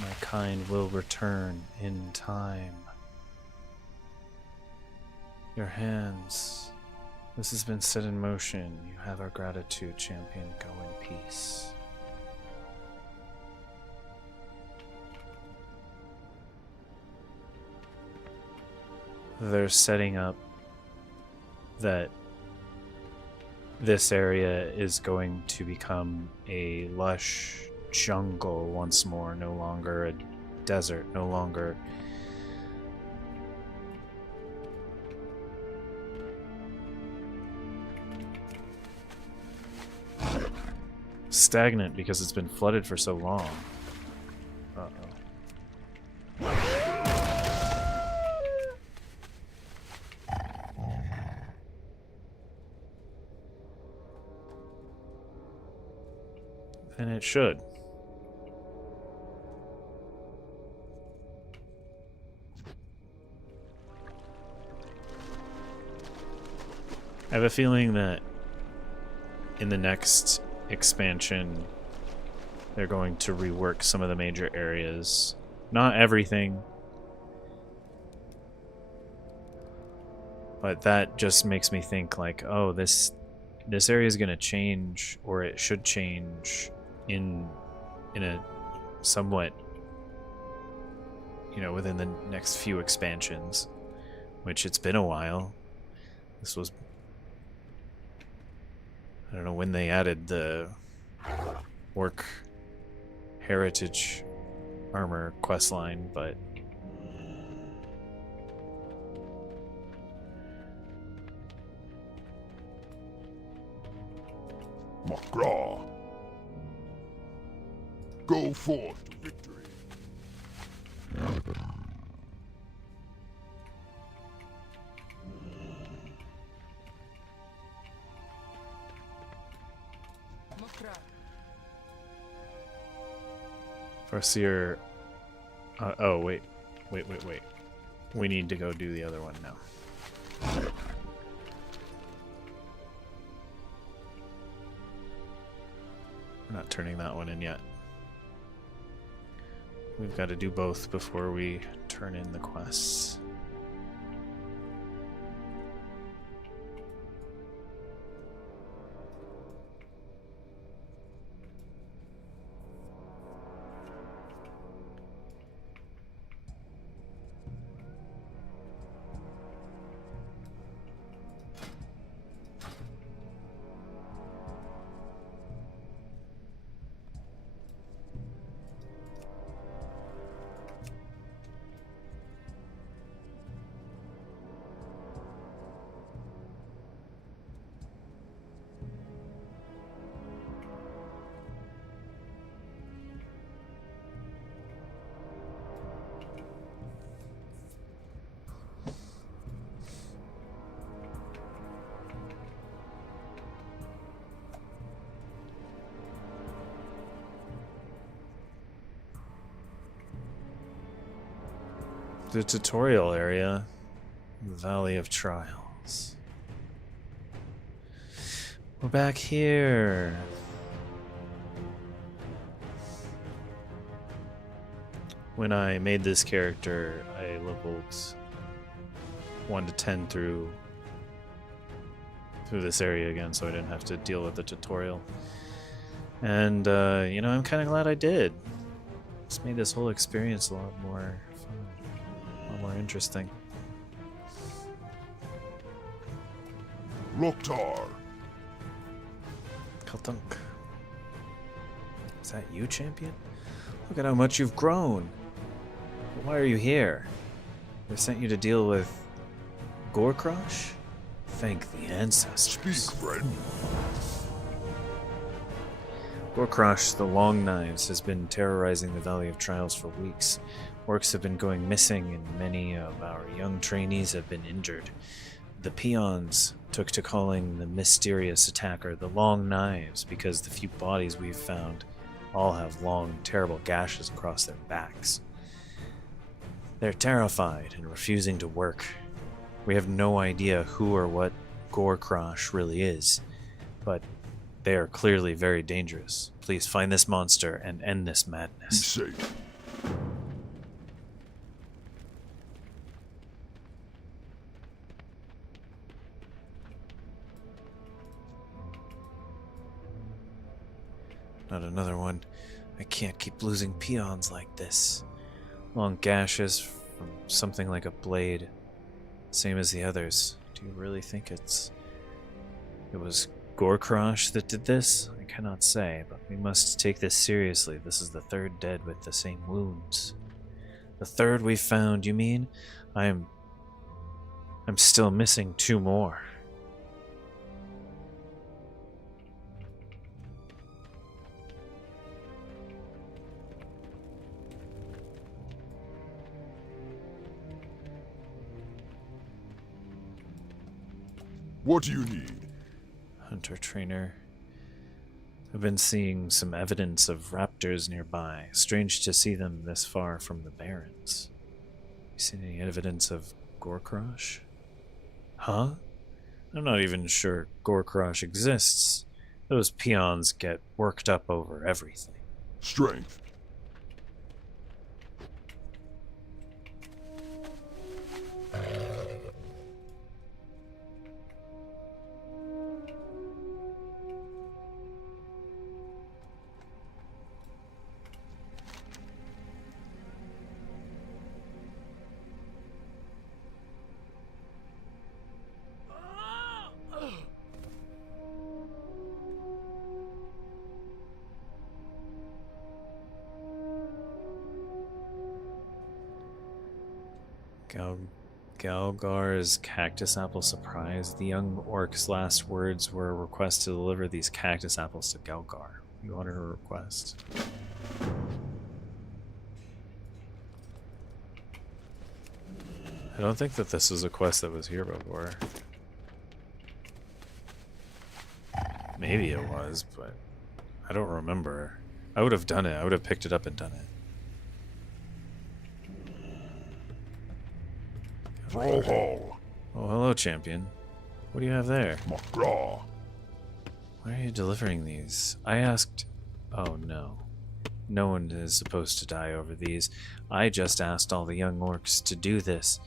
My kind will return in time. Your hands This has been set in motion. You have our gratitude, champion. Go in peace. They're setting up that this area is going to become a lush jungle once more, no longer a desert, no longer stagnant because it's been flooded for so long. And it should. I have a feeling that in the next expansion they're going to rework some of the major areas. Not everything, but that just makes me think like, oh, this area is going to change, or it should change in a somewhat, within the next few expansions, which it's been a while. This was, I don't know when they added the Orc Heritage Armor questline, but Magra, go forth to victory. Farseer. Oh, wait. We need to go do the other one now. We're not turning that one in yet. We've got to do both before we turn in the quests. The tutorial area, Valley of Trials. We're back here. When I made this character, I leveled 1 to 10 through this area again, so I didn't have to deal with the tutorial. And I'm kind of glad I did. It's made this whole experience a lot more more interesting. Loktar. Kaltunk. Is that you, champion? Look at how much you've grown. Why are you here? They sent you to deal with Gorkrosh? Thank the ancestors. Speak, friend. Gorkrosh, the Long Knives, has been terrorizing the Valley of Trials for weeks. Orcs have been going missing, and many of our young trainees have been injured. The peons took to calling the mysterious attacker the Long Knives because the few bodies we've found all have long, terrible gashes across their backs. They're terrified and refusing to work. We have no idea who or what Gorkrosh really is, but they are clearly very dangerous. Please find this monster and end this madness. Be safe. Not another one. I can't keep losing peons like this. Long gashes from something like a blade. Same as the others. Do you really think it was Gorkrosh that did this? I cannot say, but we must take this seriously. This is the third dead with the same wounds. The third we found, you mean? I'm still missing 2 more. What do you need? Hunter trainer. I've been seeing some evidence of raptors nearby. Strange to see them this far from the Barrens. You seen any evidence of Gorkrosh? Huh? I'm not even sure Gorkrosh exists. Those peons get worked up over everything. Strength. Galgar's cactus apple surprise. The young orc's last words were a request to deliver these cactus apples to Galgar. You honor her request. I don't think that this was a quest that was here before. Maybe it was, but I don't remember. I would have done it. I would have picked it up and done it. Thrallhall. Oh, hello, champion. What do you have there? Magraw. Why are you delivering these? I asked... Oh, no. No one is supposed to die over these. I just asked all the young orcs to do this.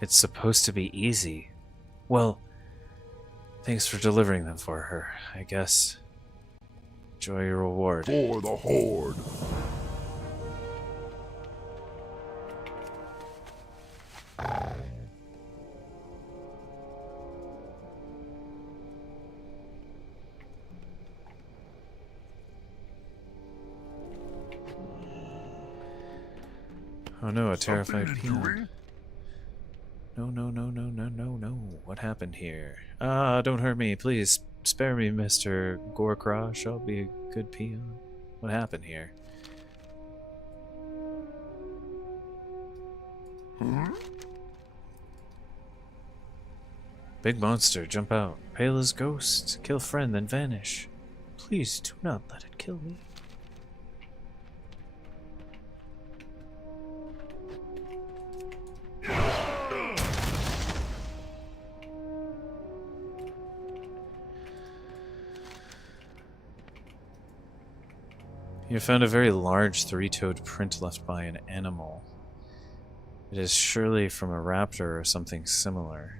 It's supposed to be easy. Well, thanks for delivering them for her, I guess. Enjoy your reward. For the Horde. Oh no, a terrified peon. No. What happened here? Ah, don't hurt me. Please spare me, Mr. Gorkrosh. I'll be a good peon. What happened here? Big monster, jump out. Pale as ghost. Kill friend, then vanish. Please do not let it kill me. You found a very large 3-toed print left by an animal. It is surely from a raptor or something similar.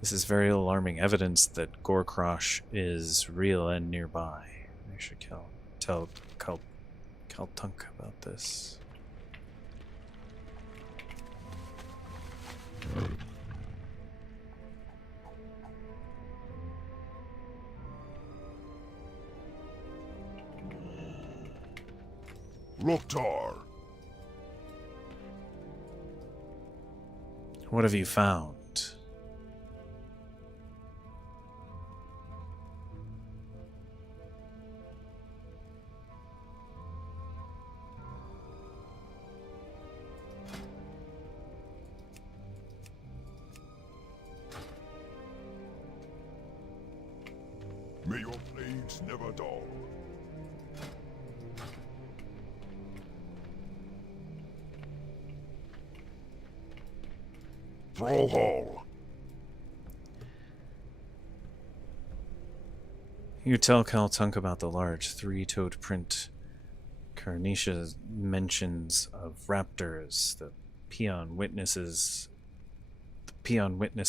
This is very alarming evidence that Gorkrosh is real and nearby. I should tell Kaltunk about this. Loktar. What have you found? May your blades never dull. Thrallhall. You tell Kaltunk about the large 3-toed print. Carnisha mentions of raptors, the peon witness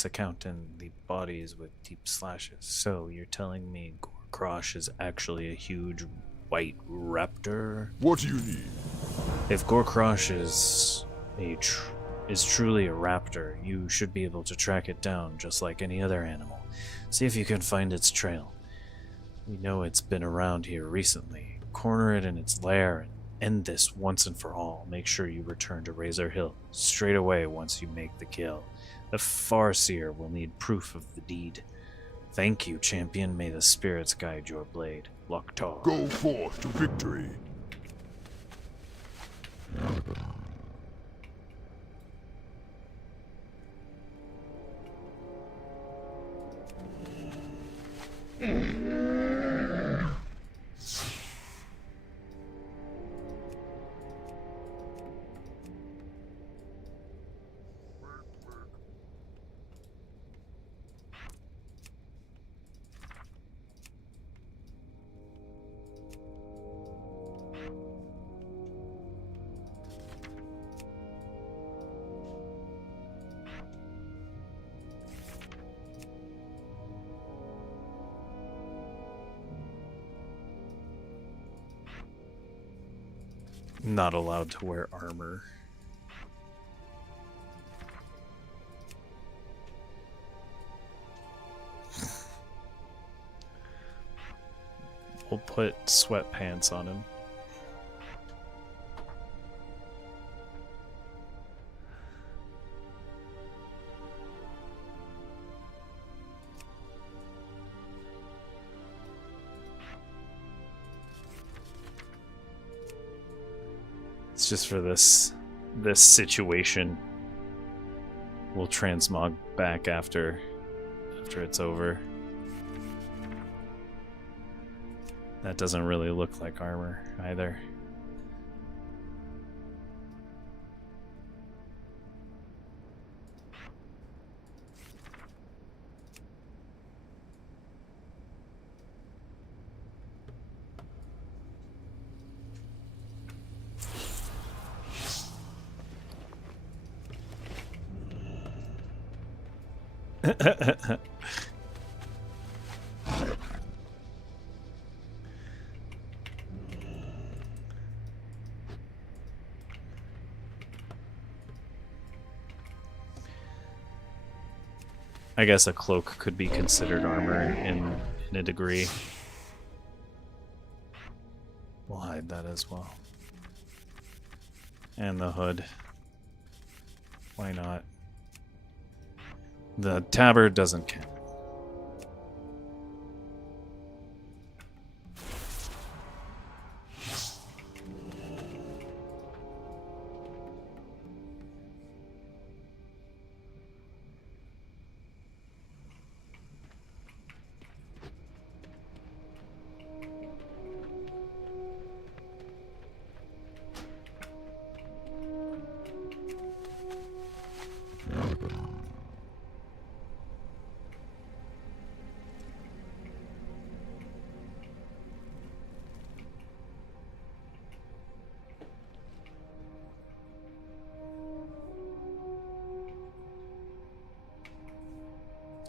account, and the bodies with deep slashes. So you're telling me Gorkrosh is actually a huge white raptor. What do you need? If Gorkrosh is truly a raptor, you should be able to track it down just like any other animal. See if you can find its trail. We know it's been around here recently. Corner it in its lair and end this once and for all. Make sure you return to Razor Hill straight away once you make the kill. The Farseer will need proof of the deed. Thank you, champion. May the spirits guide your blade. Loktar. Go forth to victory. Not allowed to wear armor. We'll put sweatpants on him. It's just for this situation. We'll transmog back after it's over. That doesn't really look like armor either. I guess a cloak could be considered armor in a degree. We'll hide that as well. And the hood. Why not? The tabard doesn't count.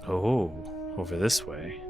Oh, over this way.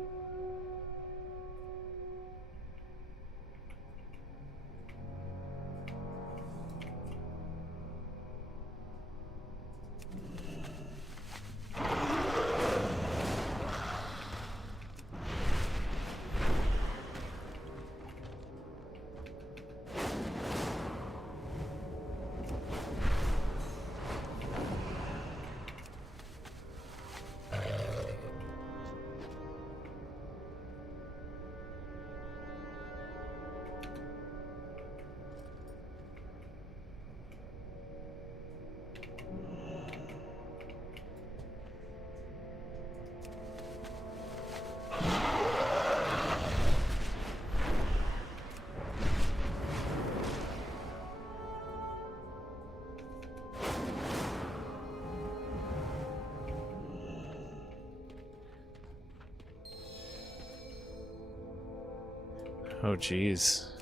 Oh, geez.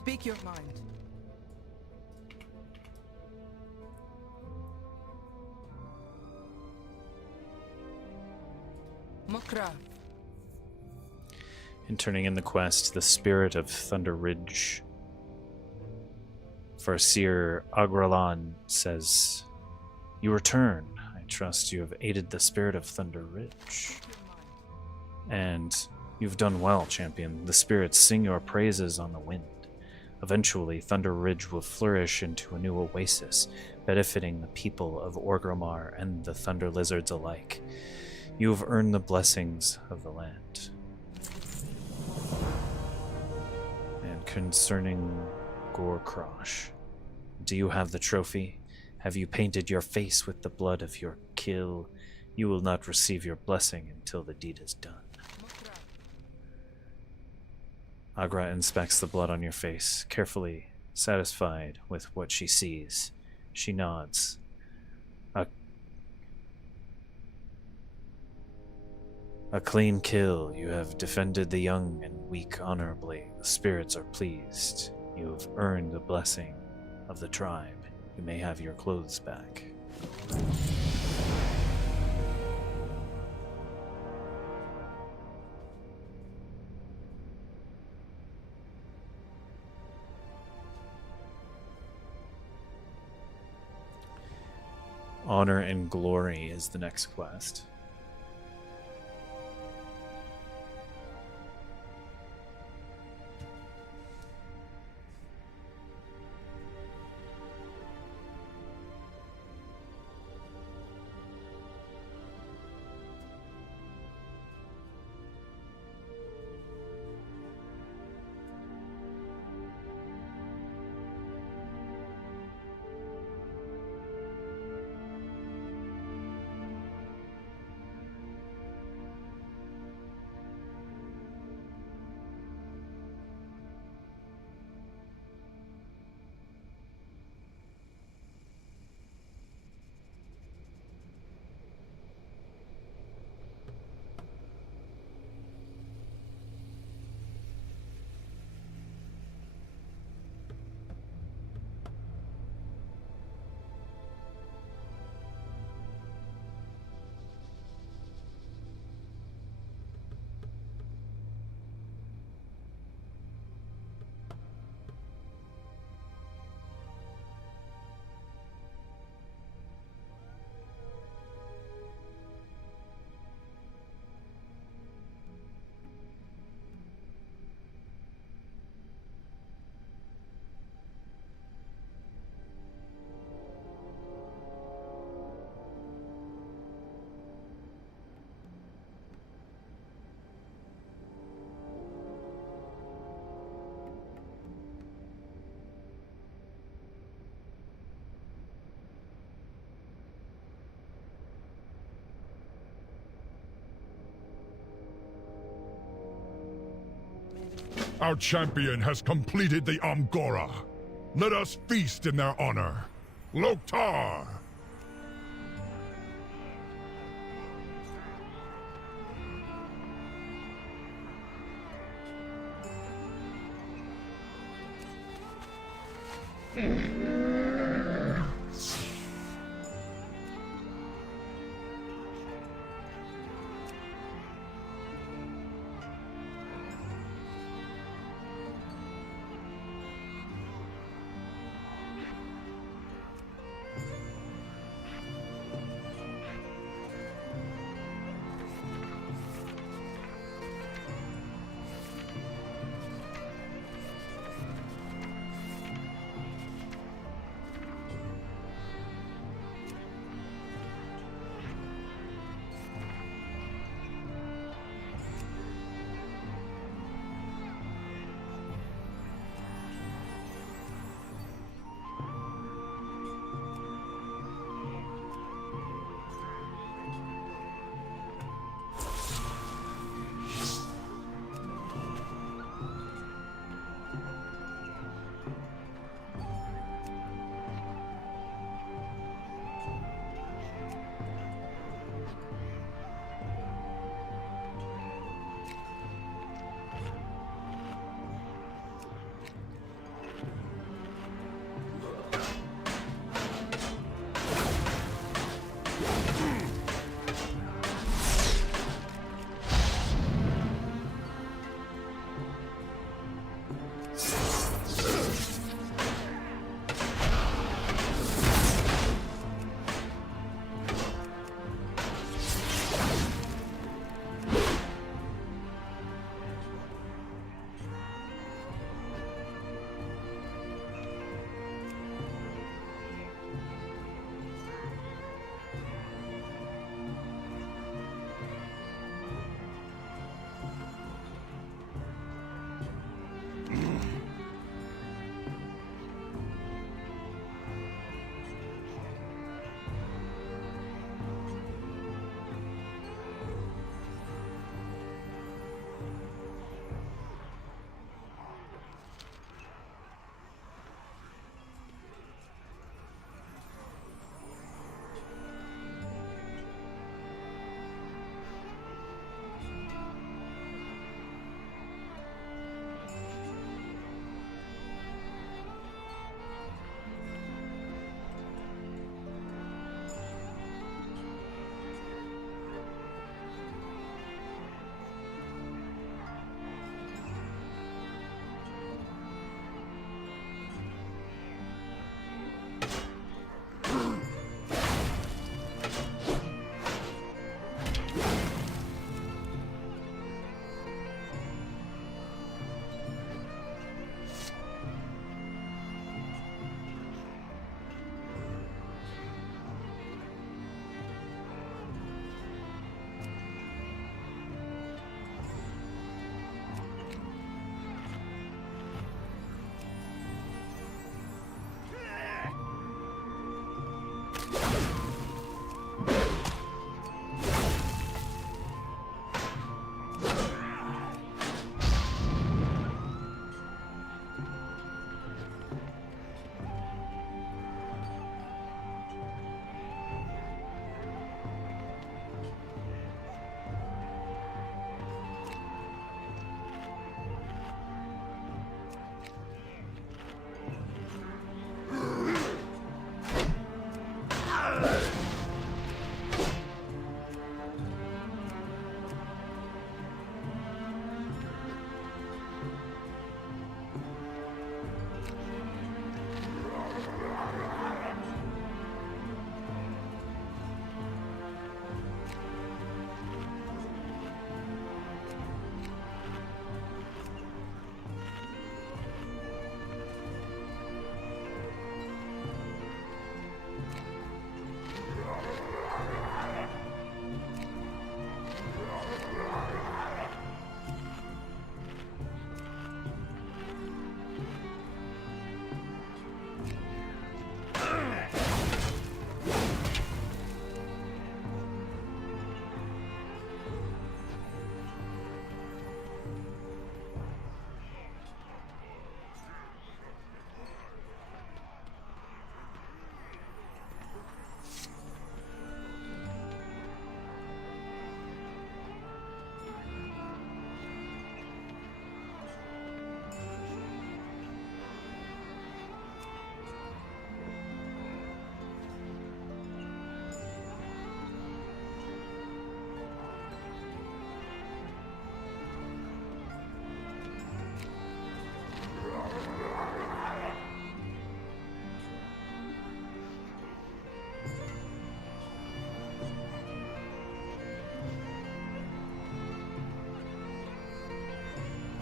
Speak your mind. Mukra. In turning in the quest, the spirit of Thunder Ridge, Farseer Agralan says, "You return. I trust you have aided the spirit of Thunder Ridge. And you've done well, champion. The spirits sing your praises on the wind. Eventually, Thunder Ridge will flourish into a new oasis, benefiting the people of Orgrimmar and the Thunder Lizards alike. You have earned the blessings of the land." And concerning Gorkrosh, do you have the trophy? Have you painted your face with the blood of your kill? You will not receive your blessing until the deed is done. Agra inspects the blood on your face, carefully satisfied with what she sees. She nods. A clean kill. You have defended the young and weak honorably. The spirits are pleased. You have earned the blessing of the tribe. You may have your clothes back. Honor and Glory is the next quest. Our champion has completed the Amgora. Let us feast in their honor. Loktar!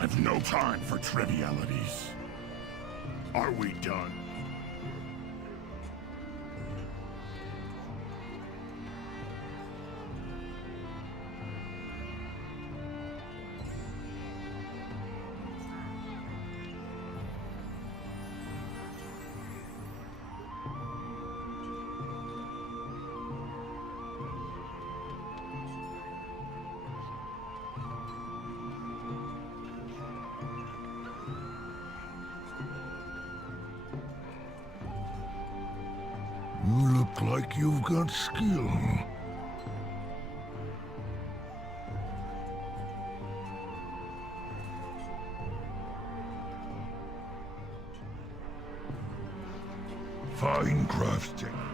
I've no time for trivialities. Are we done? You look like you've got skill. Fine crafting.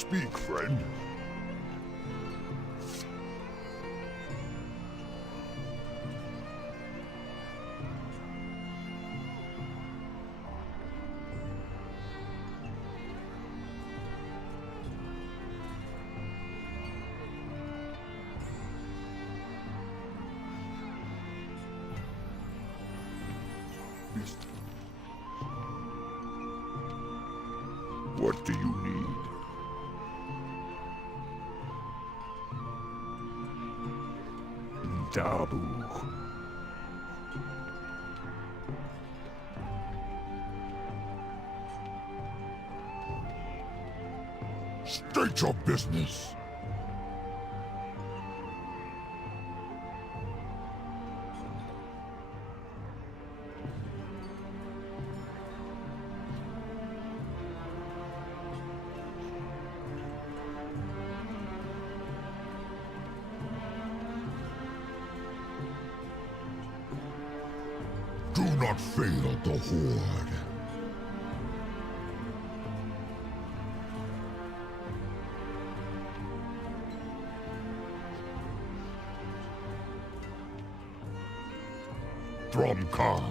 Speak, friend. What do you need? Dabu. State your business. Do not fail the Horde. Dromkar.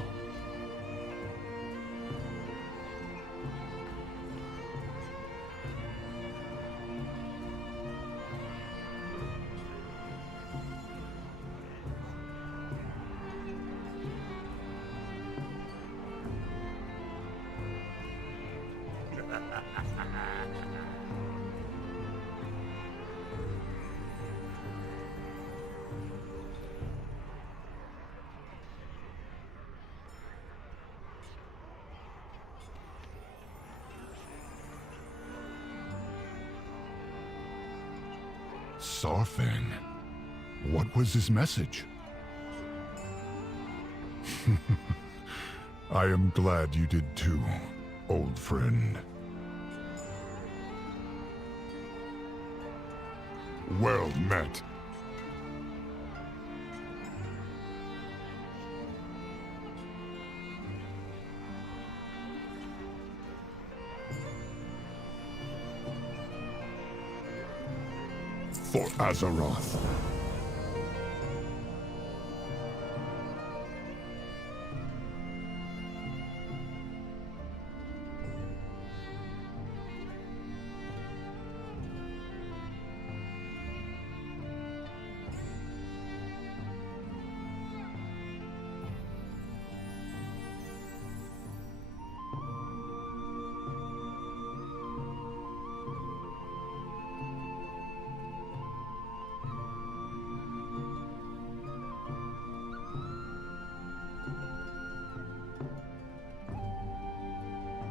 Sarfan, what was his message? I am glad you did too, old friend. Well met. For Azeroth.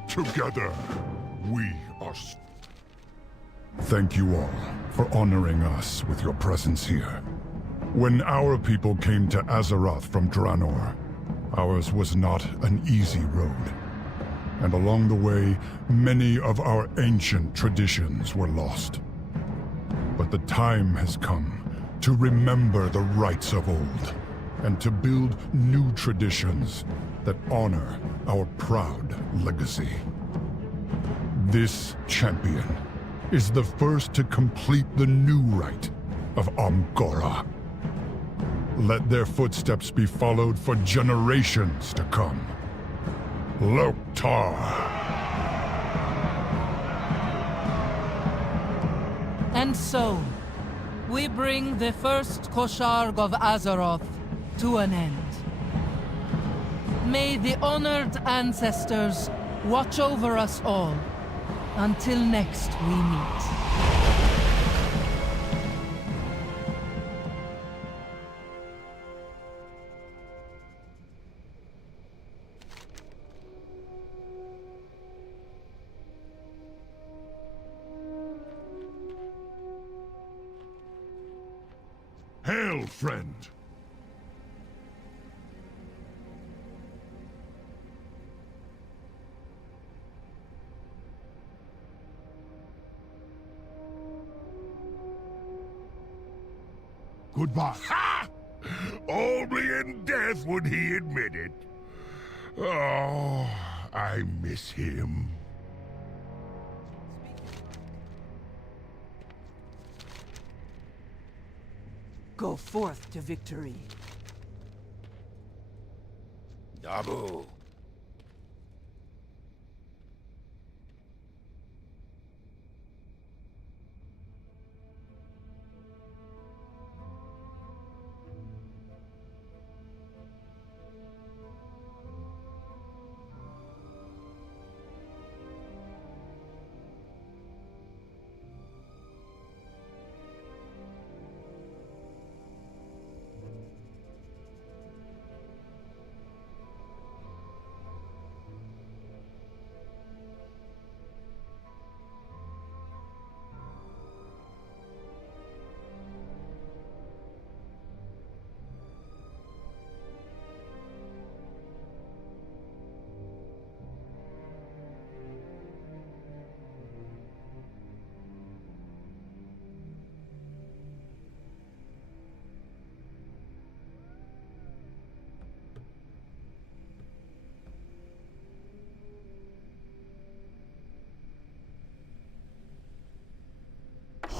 Together, we are... Thank you all for honoring us with your presence here. When our people came to Azeroth from Draenor, ours was not an easy road. And along the way, many of our ancient traditions were lost. But the time has come to remember the rites of old, and to build new traditions that honor our proud legacy. This champion is the first to complete the new rite of Amgora. Let their footsteps be followed for generations to come. Loktar. And so, we bring the first Kosharg of Azeroth to an end. May the honored ancestors watch over us all until next we meet. Hail, friend! Goodbye. Ha! Only in death would he admit it. Oh, I miss him. Go forth to victory. Dabu.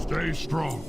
Stay strong.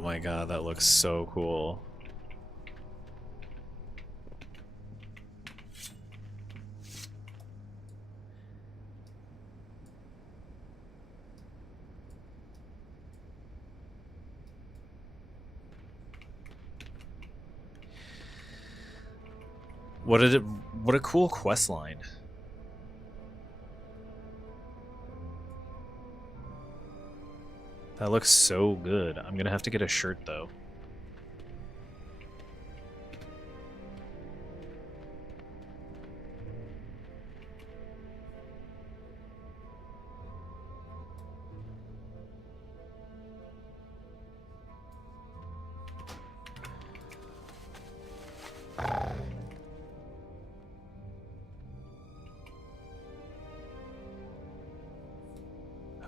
Oh my god, that looks so cool. What a cool quest line. That looks so good. I'm gonna have to get a shirt though.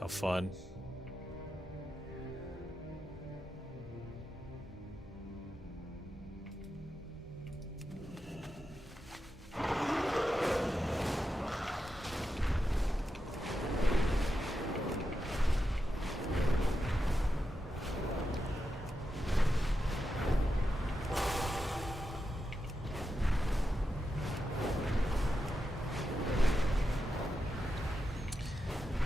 How fun.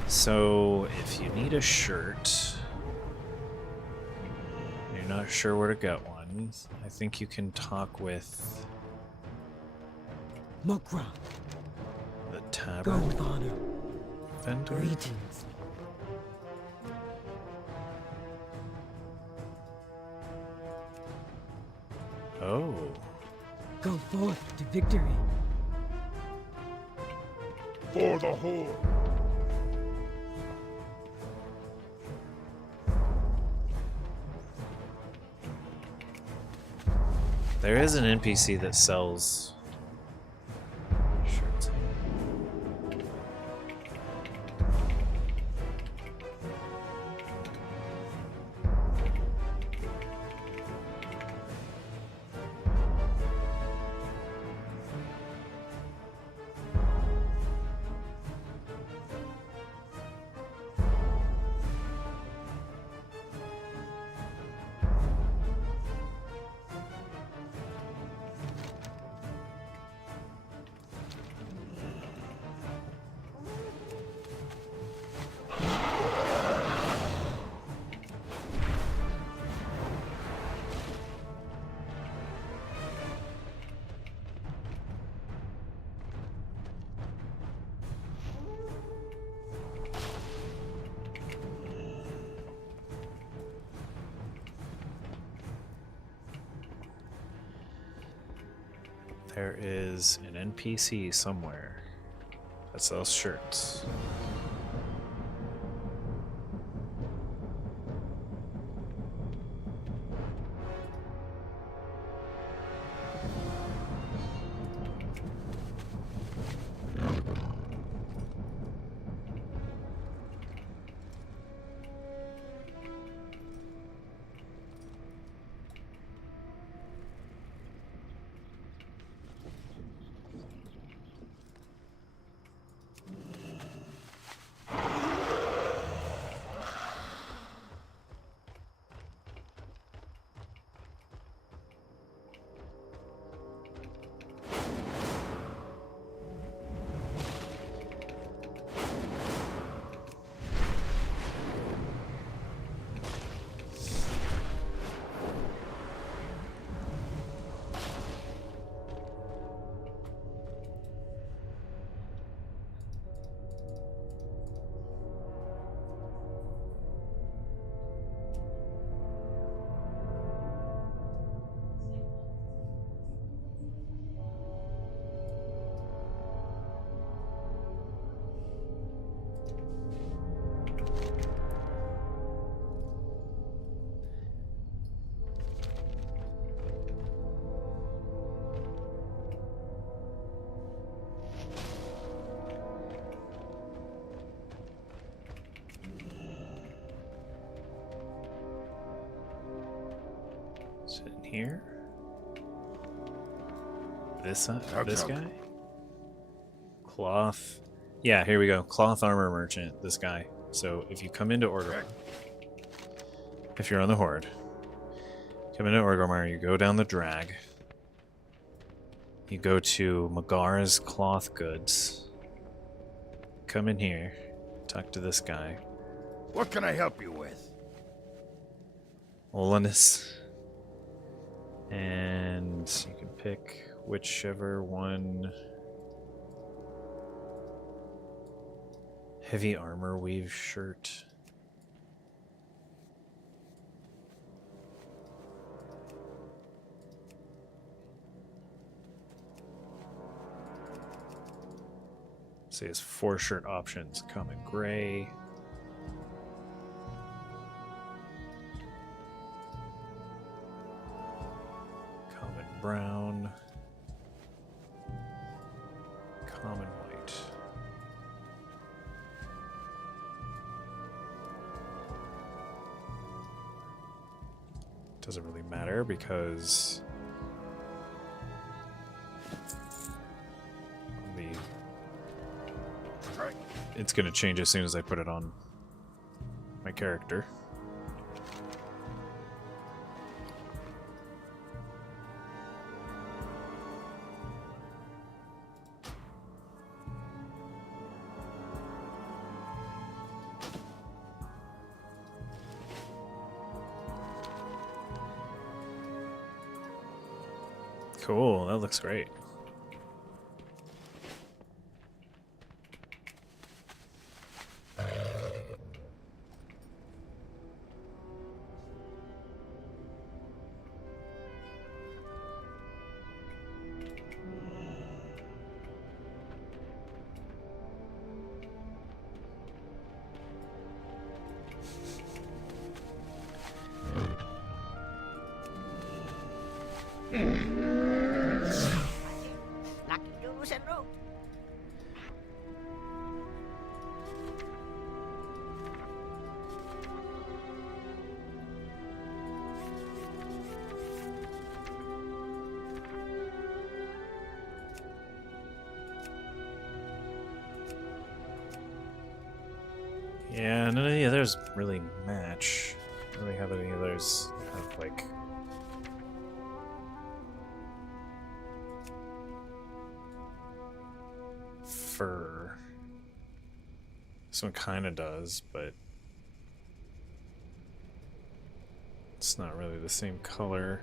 So, if you need a shirt, you're not sure where to get one, I think you can talk with Mokra, the go tavern with honor. vendor. Greetings. Oh. Go forth to victory. For the Horde. There is an NPC that sells shirts. There is an NPC somewhere that sells shirts. Sitting here. This guy? Cloth. Yeah, here we go. Cloth armor merchant, this guy. So if you come into order, if you're on the Horde, Come into Orgrimmar, you go down the drag. You go to Magar's Cloth Goods. Come in here. Talk to this guy. What can I help you with? Olinus. And you can pick whichever one. Heavy armor weave shirt. So he has 4 shirt options. Common gray. Common brown. Common white. Doesn't really matter because it's going to change as soon as I put it on my character. Cool, that looks great. Yeah, none of the others really match. I don't really have any others have like fur. This one kind of does, but it's not really the same color.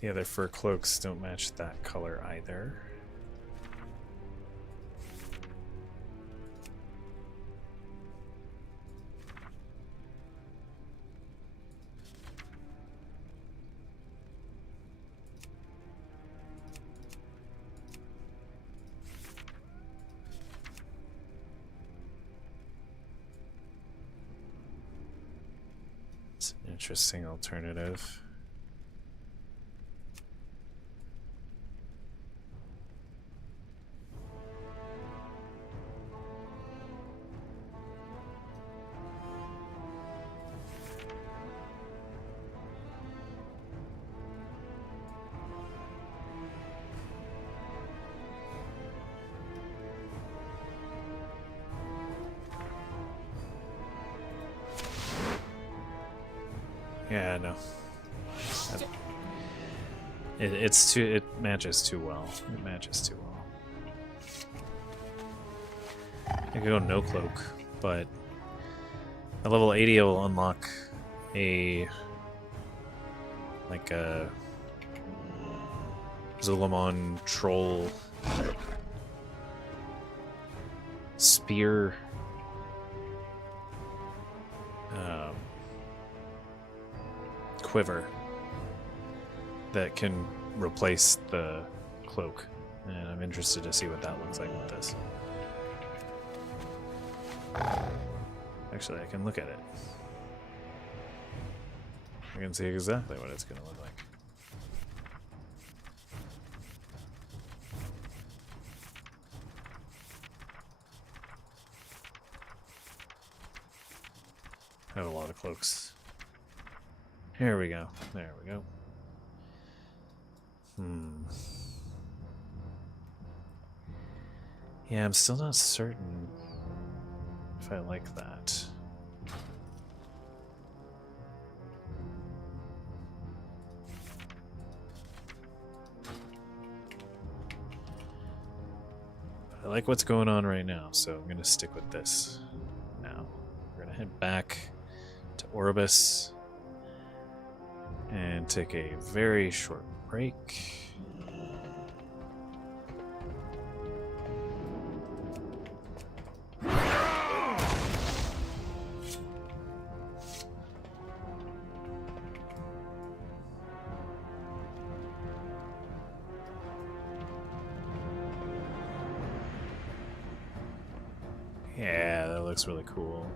The other fur cloaks don't match that color either. It's an interesting alternative. Yeah, no. It's too. It matches too well. It matches too well. I could go no cloak, but at level 80 will unlock a Zul'Aman troll spear. Quiver that can replace the cloak, and I'm interested to see what that looks like with this. Actually, I can look at it. I can see exactly what it's going to look like. I have a lot of cloaks. Here we go. There we go. Yeah, I'm still not certain if if I like that. I like what's going on right now, so I'm going to stick with this now. We're going to head back to Orbis and take a very short break. Yeah, that looks really cool.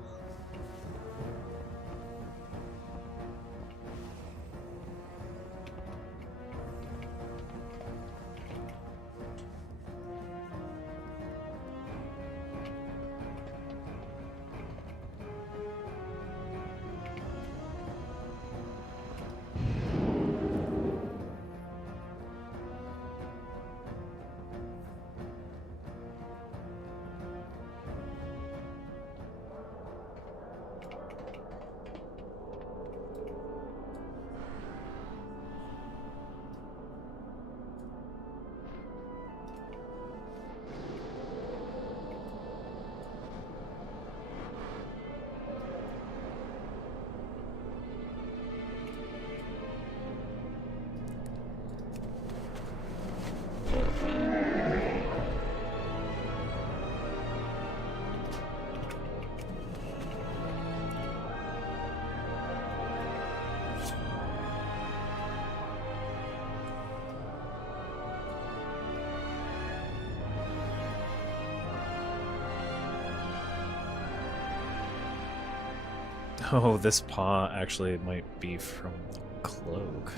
Oh, this paw actually might be from the cloak.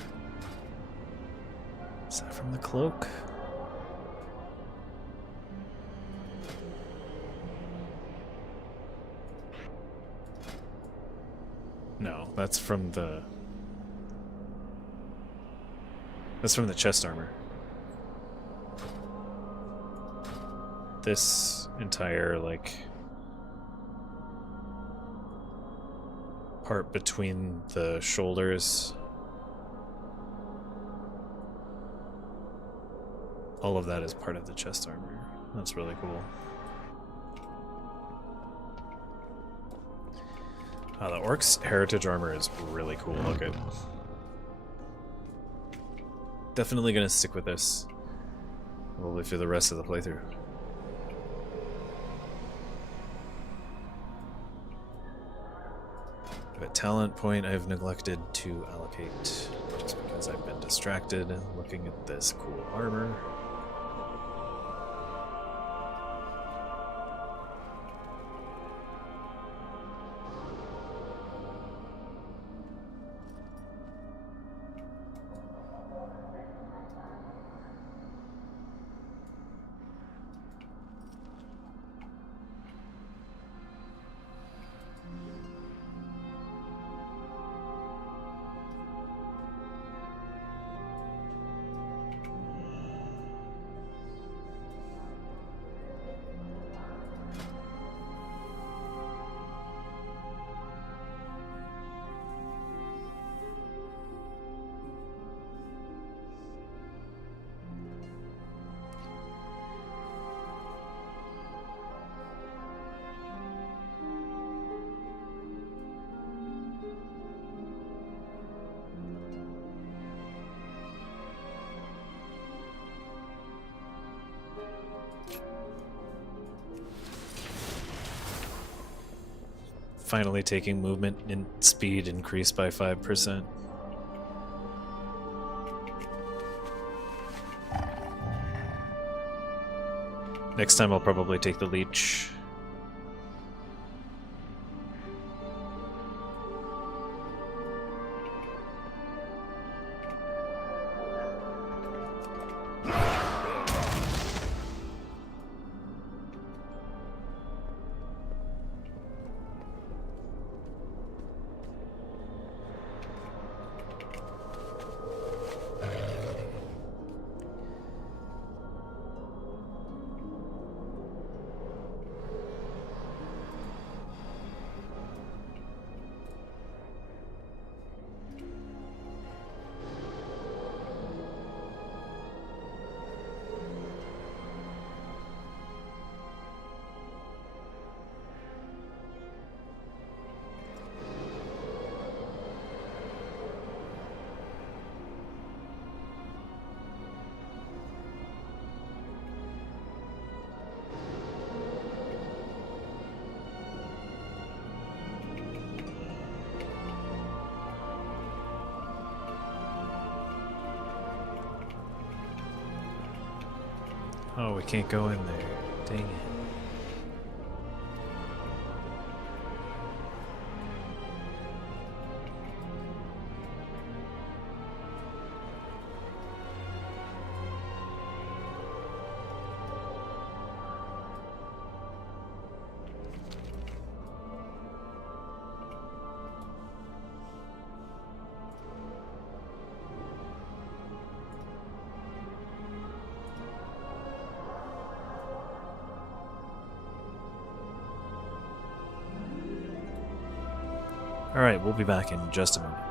Is that from the cloak? No, that's from the... That's from the chest armor. This entire, like... part between the shoulders, all of that is part of the chest armor. That's really cool. The Orc's heritage armor is really cool looking. Definitely gonna stick with this probably for the rest of the playthrough. A talent point I've neglected to allocate just because I've been distracted looking at this cool armor. Finally taking movement and speed increased by 5%. Next time I'll probably take the leech. Oh, we can't go in there. Dang it. Alright, we'll be back in just a moment.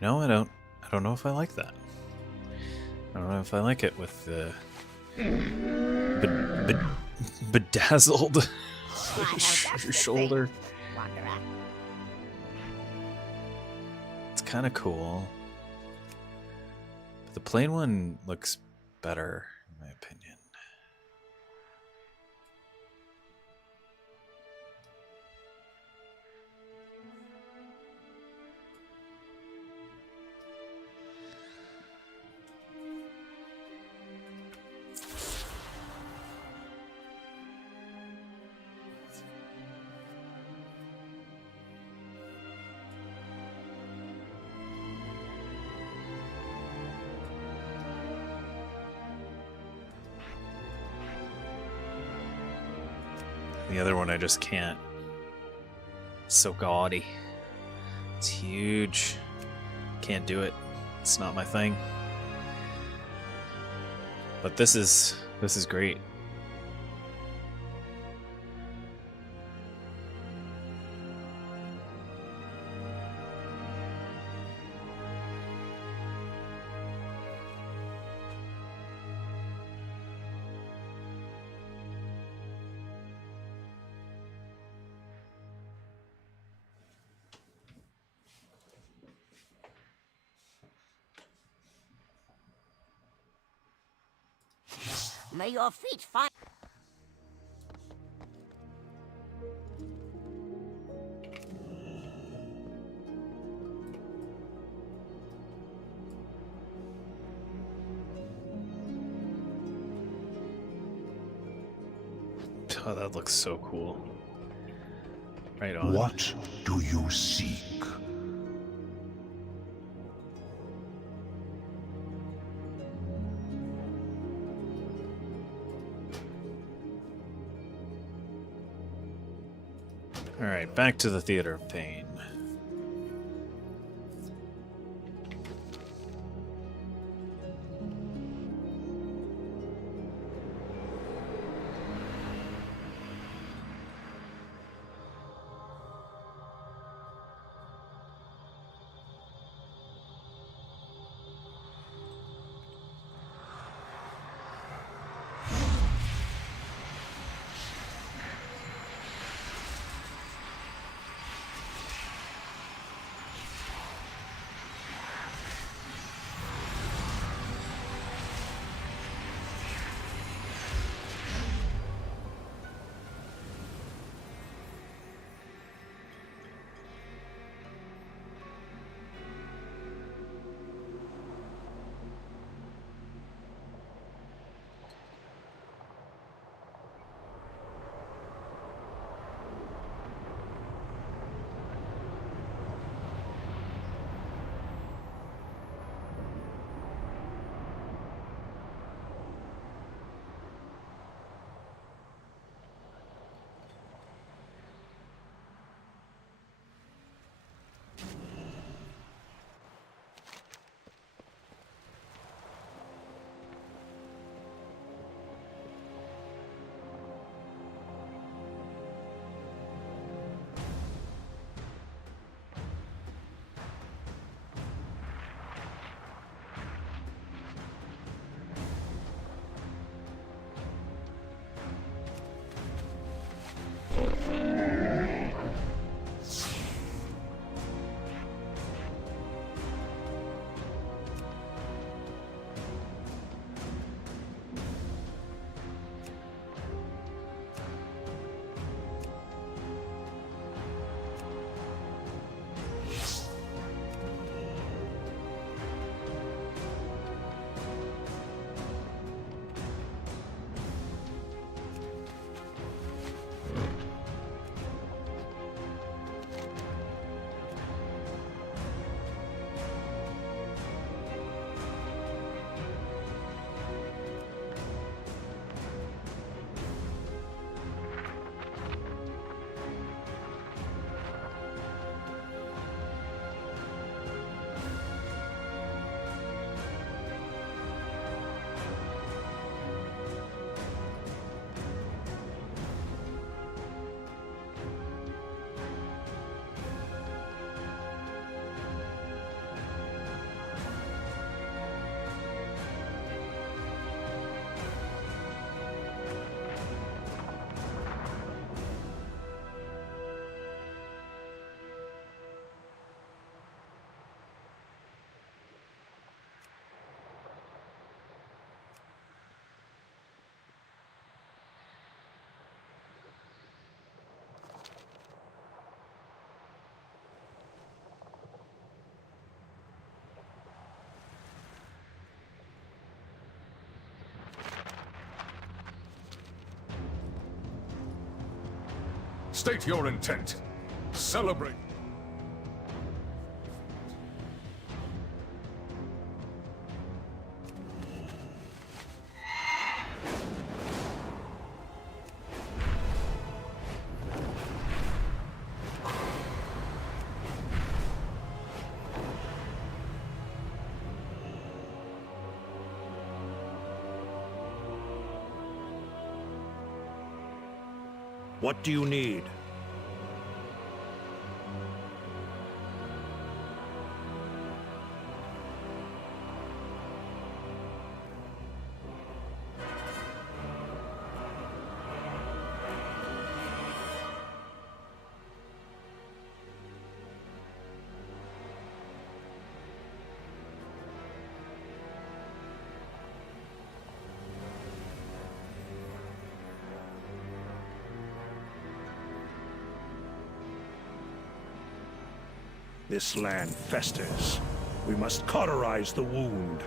You know, I don't know if I like that. I don't know if I like it with the bedazzled shoulder. It's kind of cool. But the plain one looks better, in my opinion. The other one I just can't. It's so gaudy. It's huge. Can't do it. It's not my thing. But this is great. May your feet find. Oh, that looks so cool. Right on. What do you seek? Alright, back to the Theater of Pain. State your intent. Celebrate. What do you need? This land festers. We must cauterize the wound.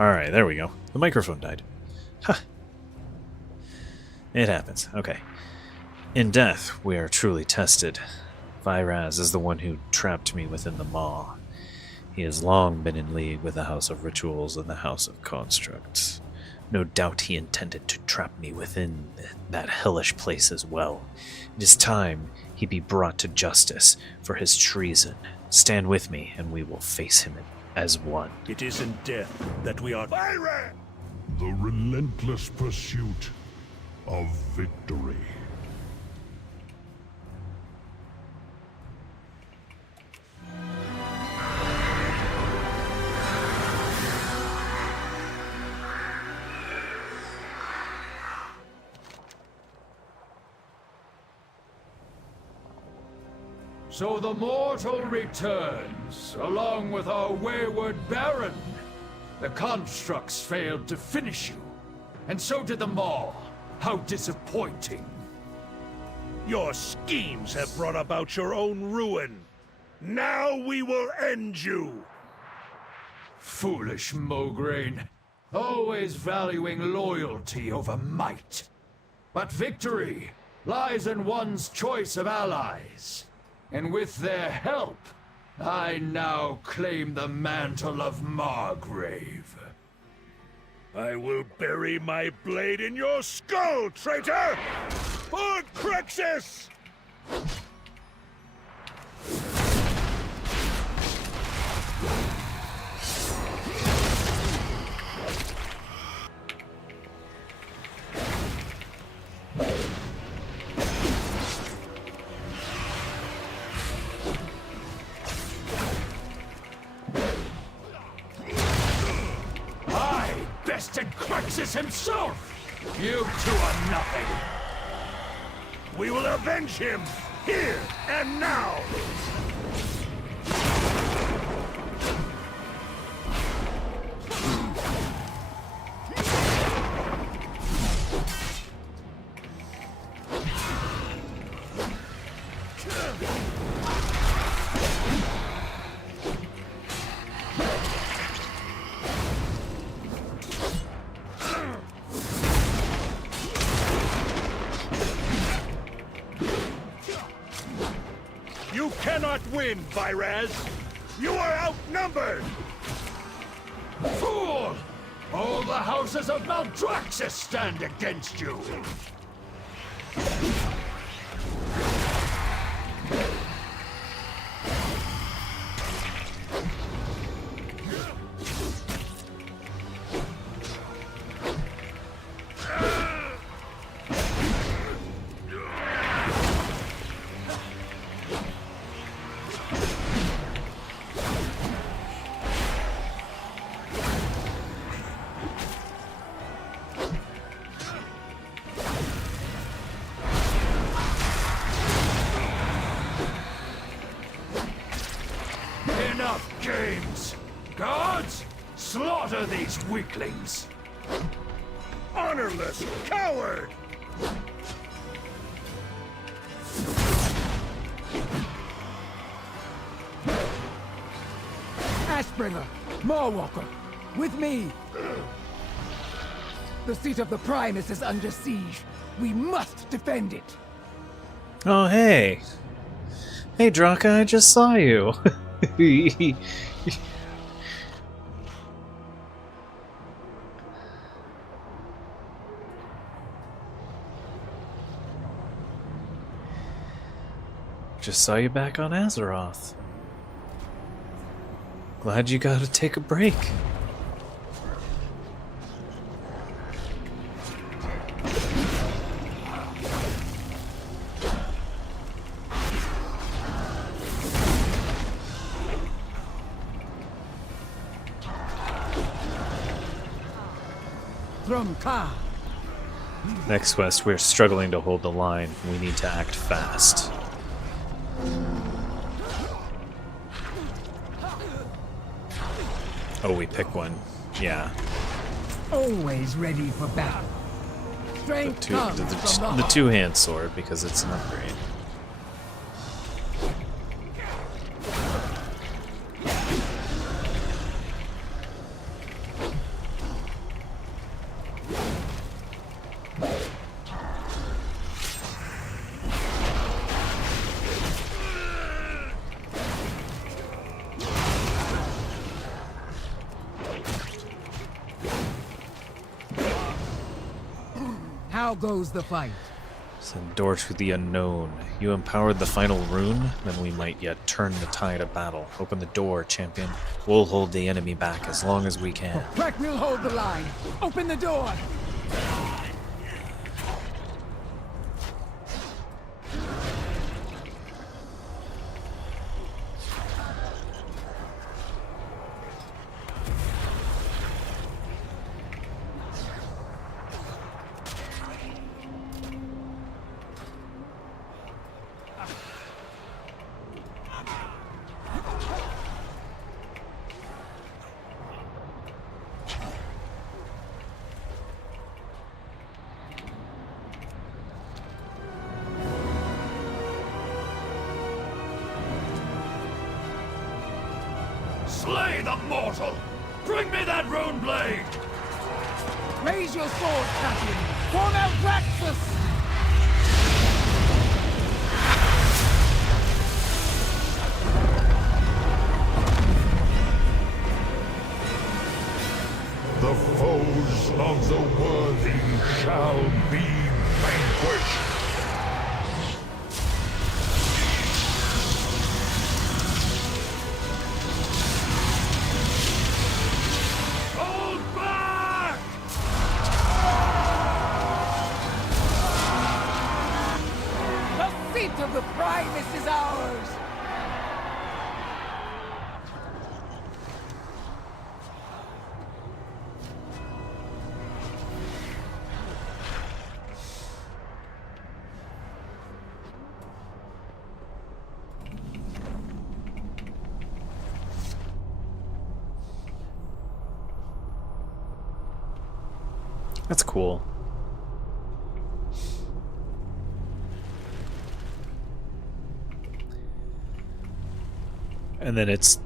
Alright, there we go. The microphone died. Huh. It happens. Okay. In death, we are truly tested. Vyraz is the one who trapped me within the maw. He has long been in league with the House of Rituals and the House of Constructs. No doubt he intended to trap me within that hellish place as well. It is time he be brought to justice for his treason. Stand with me, and we will face him as one. It is in death that we are... The relentless pursuit of victory. So the mortal returns, along with our wayward Baron. The constructs failed to finish you, and so did the Maw. How disappointing. Your schemes have brought about your own ruin. Now we will end you! Foolish Mograine, always valuing loyalty over might. But victory lies in one's choice of allies. And with their help, I now claim the mantle of Margrave. I will bury my blade in your skull, traitor! For Crexus! Bested Crexus himself! You two are nothing! We will avenge him, here and now! You cannot win, Vyraz! You are outnumbered! Fool! All the houses of Maldraxxus stand against you! Enough games! Guards, slaughter these weaklings! Honorless coward! Ashbringer, Mawwalker, with me! The seat of the Primus is under siege. We must defend it! Oh, hey! Hey, Draka, I just saw you! Just saw you back on Azeroth. Glad you got to take a break. From Ka. Next quest, we're struggling to hold the line. We need to act fast. Oh, we pick one. Yeah. Always ready for battle. Strength comes from The two-hand sword, because it's an upgrade. How goes the fight? Send door to the unknown. You empowered the final rune, then we might yet turn the tide of battle. Open the door, champion. We'll hold the enemy back as long as we can. Crack, we'll hold the line. Open the door. Slay the mortal! Bring me that rune blade! Raise your sword, champion! For Maldraxxus! The foes of the worthy shall be vanquished. Hold back! The seat of the Primus is ours! That's cool. And then it's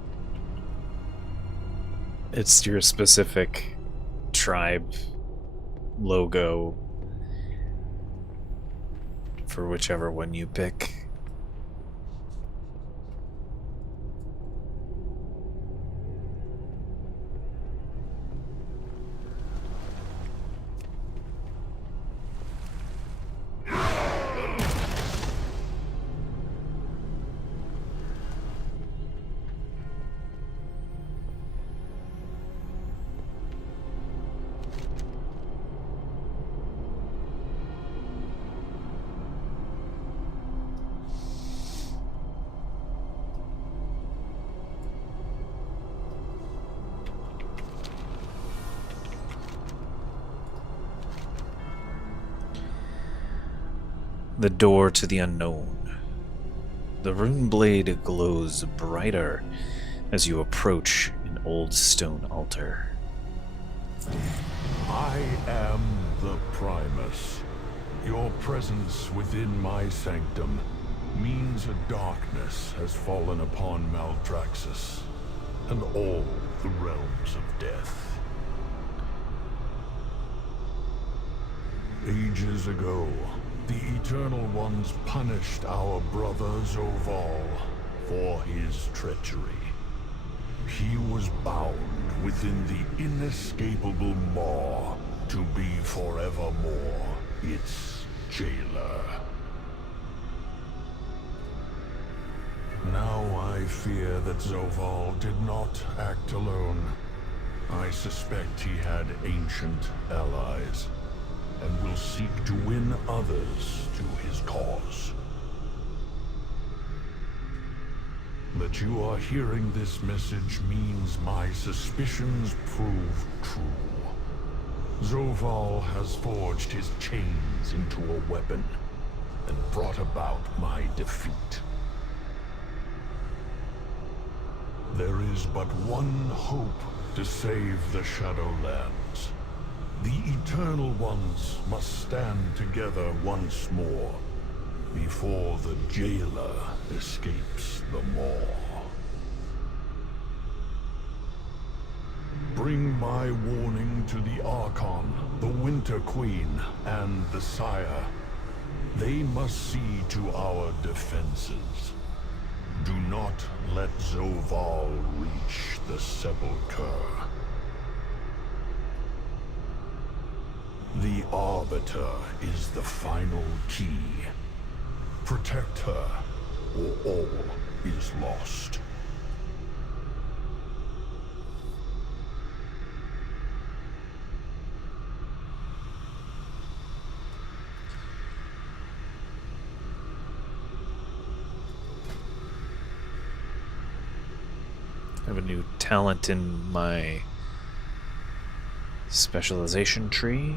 your specific tribe logo for whichever one you pick. The door to the unknown. The rune blade glows brighter as you approach an old stone altar. I am the Primus. Your presence within my sanctum means a darkness has fallen upon Maldraxxus and all the realms of death. Ages ago, the Eternal Ones punished our brother Zoval for his treachery. He was bound within the inescapable maw to be forevermore its jailer. Now I fear that Zoval did not act alone. I suspect he had ancient allies, and will seek to win others to his cause. That you are hearing this message means my suspicions prove true. Zoval has forged his chains into a weapon and brought about my defeat. There is but one hope to save the Shadowlands. The Eternal Ones must stand together once more before the jailer escapes the maw. Bring my warning to the Archon, the Winter Queen, and the Sire. They must see to our defenses. Do not let Zoval reach the Sepulchre. The Arbiter is the final key. Protect her, or all is lost. I have a new talent in my specialization tree.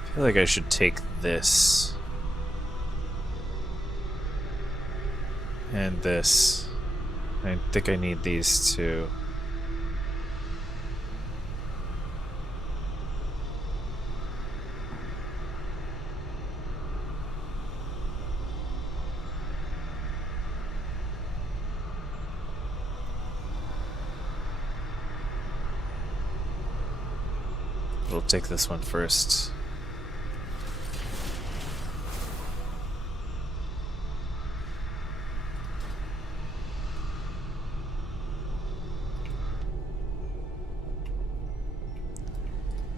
I feel like I should take this and this. I think I need these two. We'll take this one first.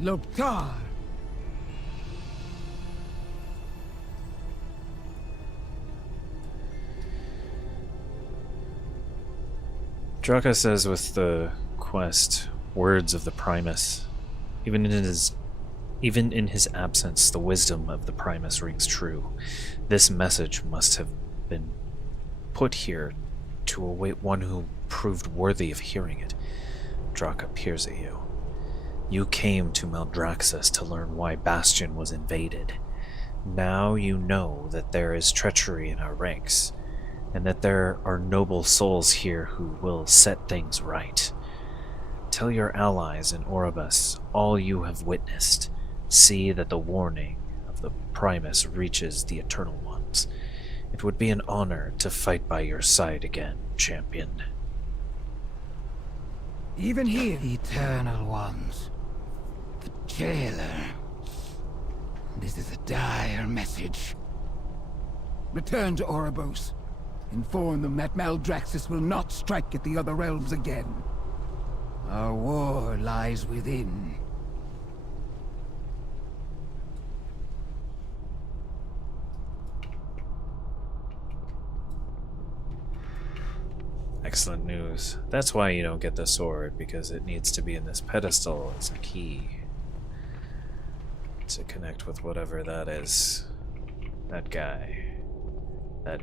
Loktar! Draka says with the quest, words of the Primus. Even in his absence, the wisdom of the Primus rings true. This message must have been put here to await one who proved worthy of hearing it. Draka peers at you. You came to Maldraxxus to learn why Bastion was invaded. Now you know that there is treachery in our ranks, and that there are noble souls here who will set things right. Tell your allies in Orobus all you have witnessed. See that the warning of the Primus reaches the Eternal Ones. It would be an honor to fight by your side again, champion. Even here, Eternal Ones. The jailer. This is a dire message. Return to Orobos. Inform them that Maldraxxus will not strike at the other realms again. Our war lies within. Excellent news. That's why you don't get the sword, because it needs to be in this pedestal as a key to connect with whatever that is. That guy. That...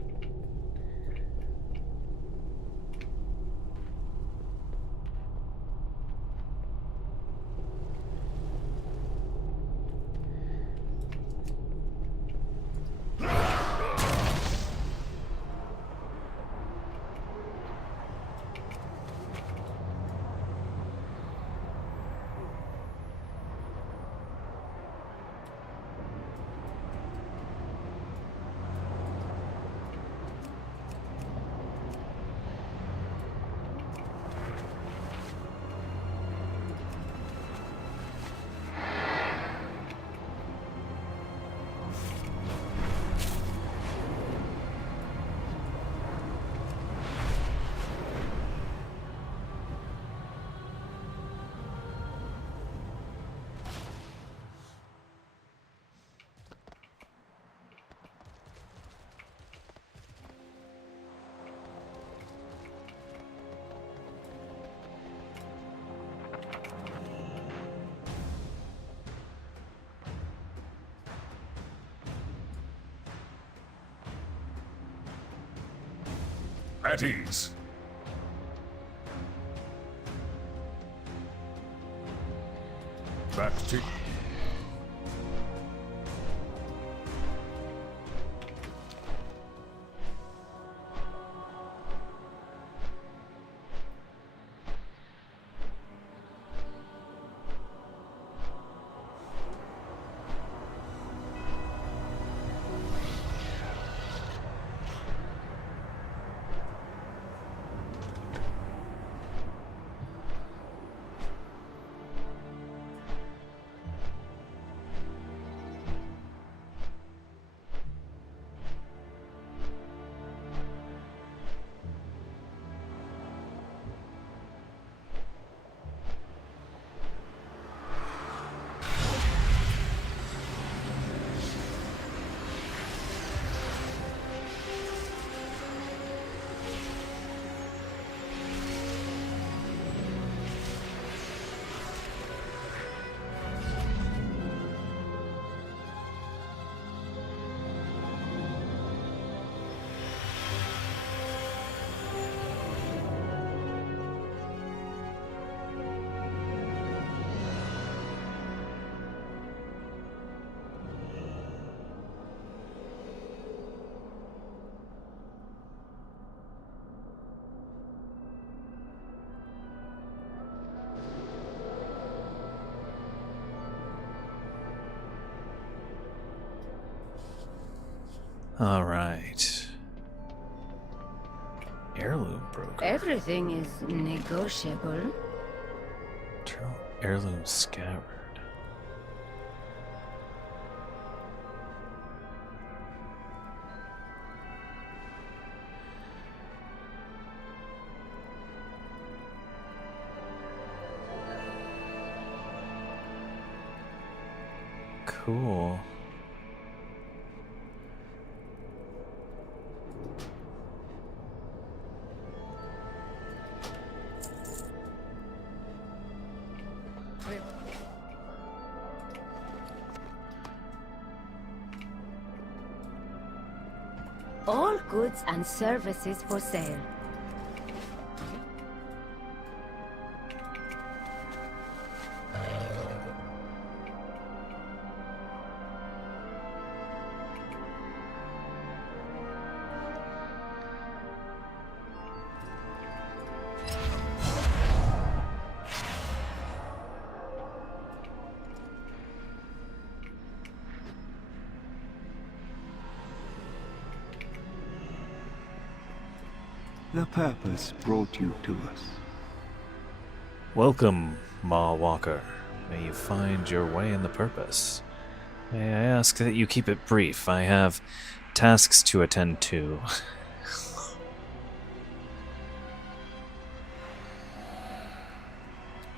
At ease. Back to... Alright. Heirloom broker. Everything is negotiable. Heirloom scabbard. Cool. All goods and services for sale. The purpose brought you to us. Welcome, Maw Walker. May you find your way in the purpose. May I ask that you keep it brief? I have tasks to attend to.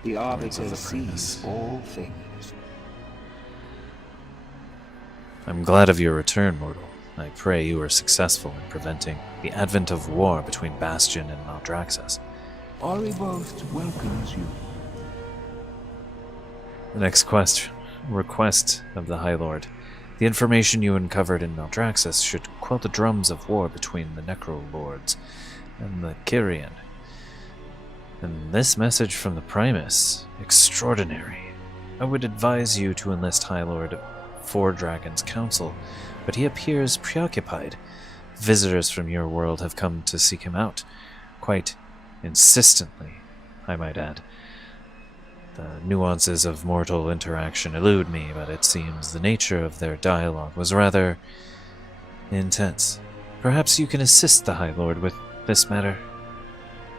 The Arbiter sees all things. I'm glad of your return, mortal. I pray you are successful in preventing the advent of war between Bastion and Maldraxxus. Oribos welcomes you. The next request of the High Lord. The information you uncovered in Maldraxxus should quell the drums of war between the Necrolords and the Kyrian. And this message from the Primus, extraordinary. I would advise you to enlist High Lord Four Dragons' counsel, but he appears preoccupied. Visitors from your world have come to seek him out, quite insistently, I might add. The nuances of mortal interaction elude me, but it seems the nature of their dialogue was rather intense. Perhaps you can assist the High Lord with this matter.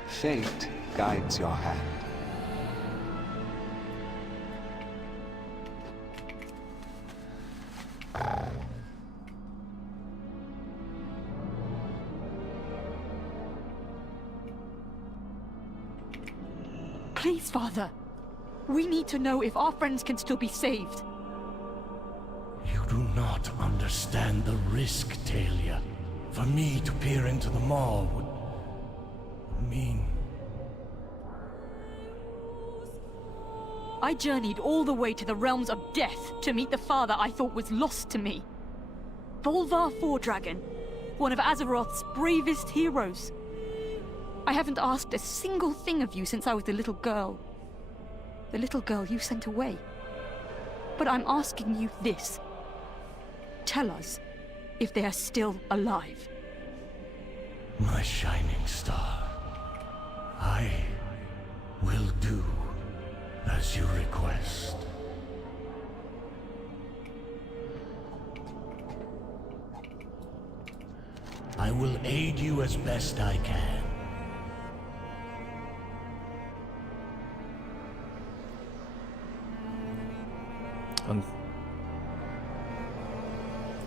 Fate guides your hand. Please, Father. We need to know if our friends can still be saved. You do not understand the risk, Talia. For me to peer into the maw would mean... I journeyed all the way to the realms of death to meet the father I thought was lost to me. Bolvar Fourdragon, one of Azeroth's bravest heroes. I haven't asked a single thing of you since I was a little girl. The little girl you sent away. But I'm asking you this. Tell us if they are still alive. My shining star, I will do as you request. I will aid you as best I can.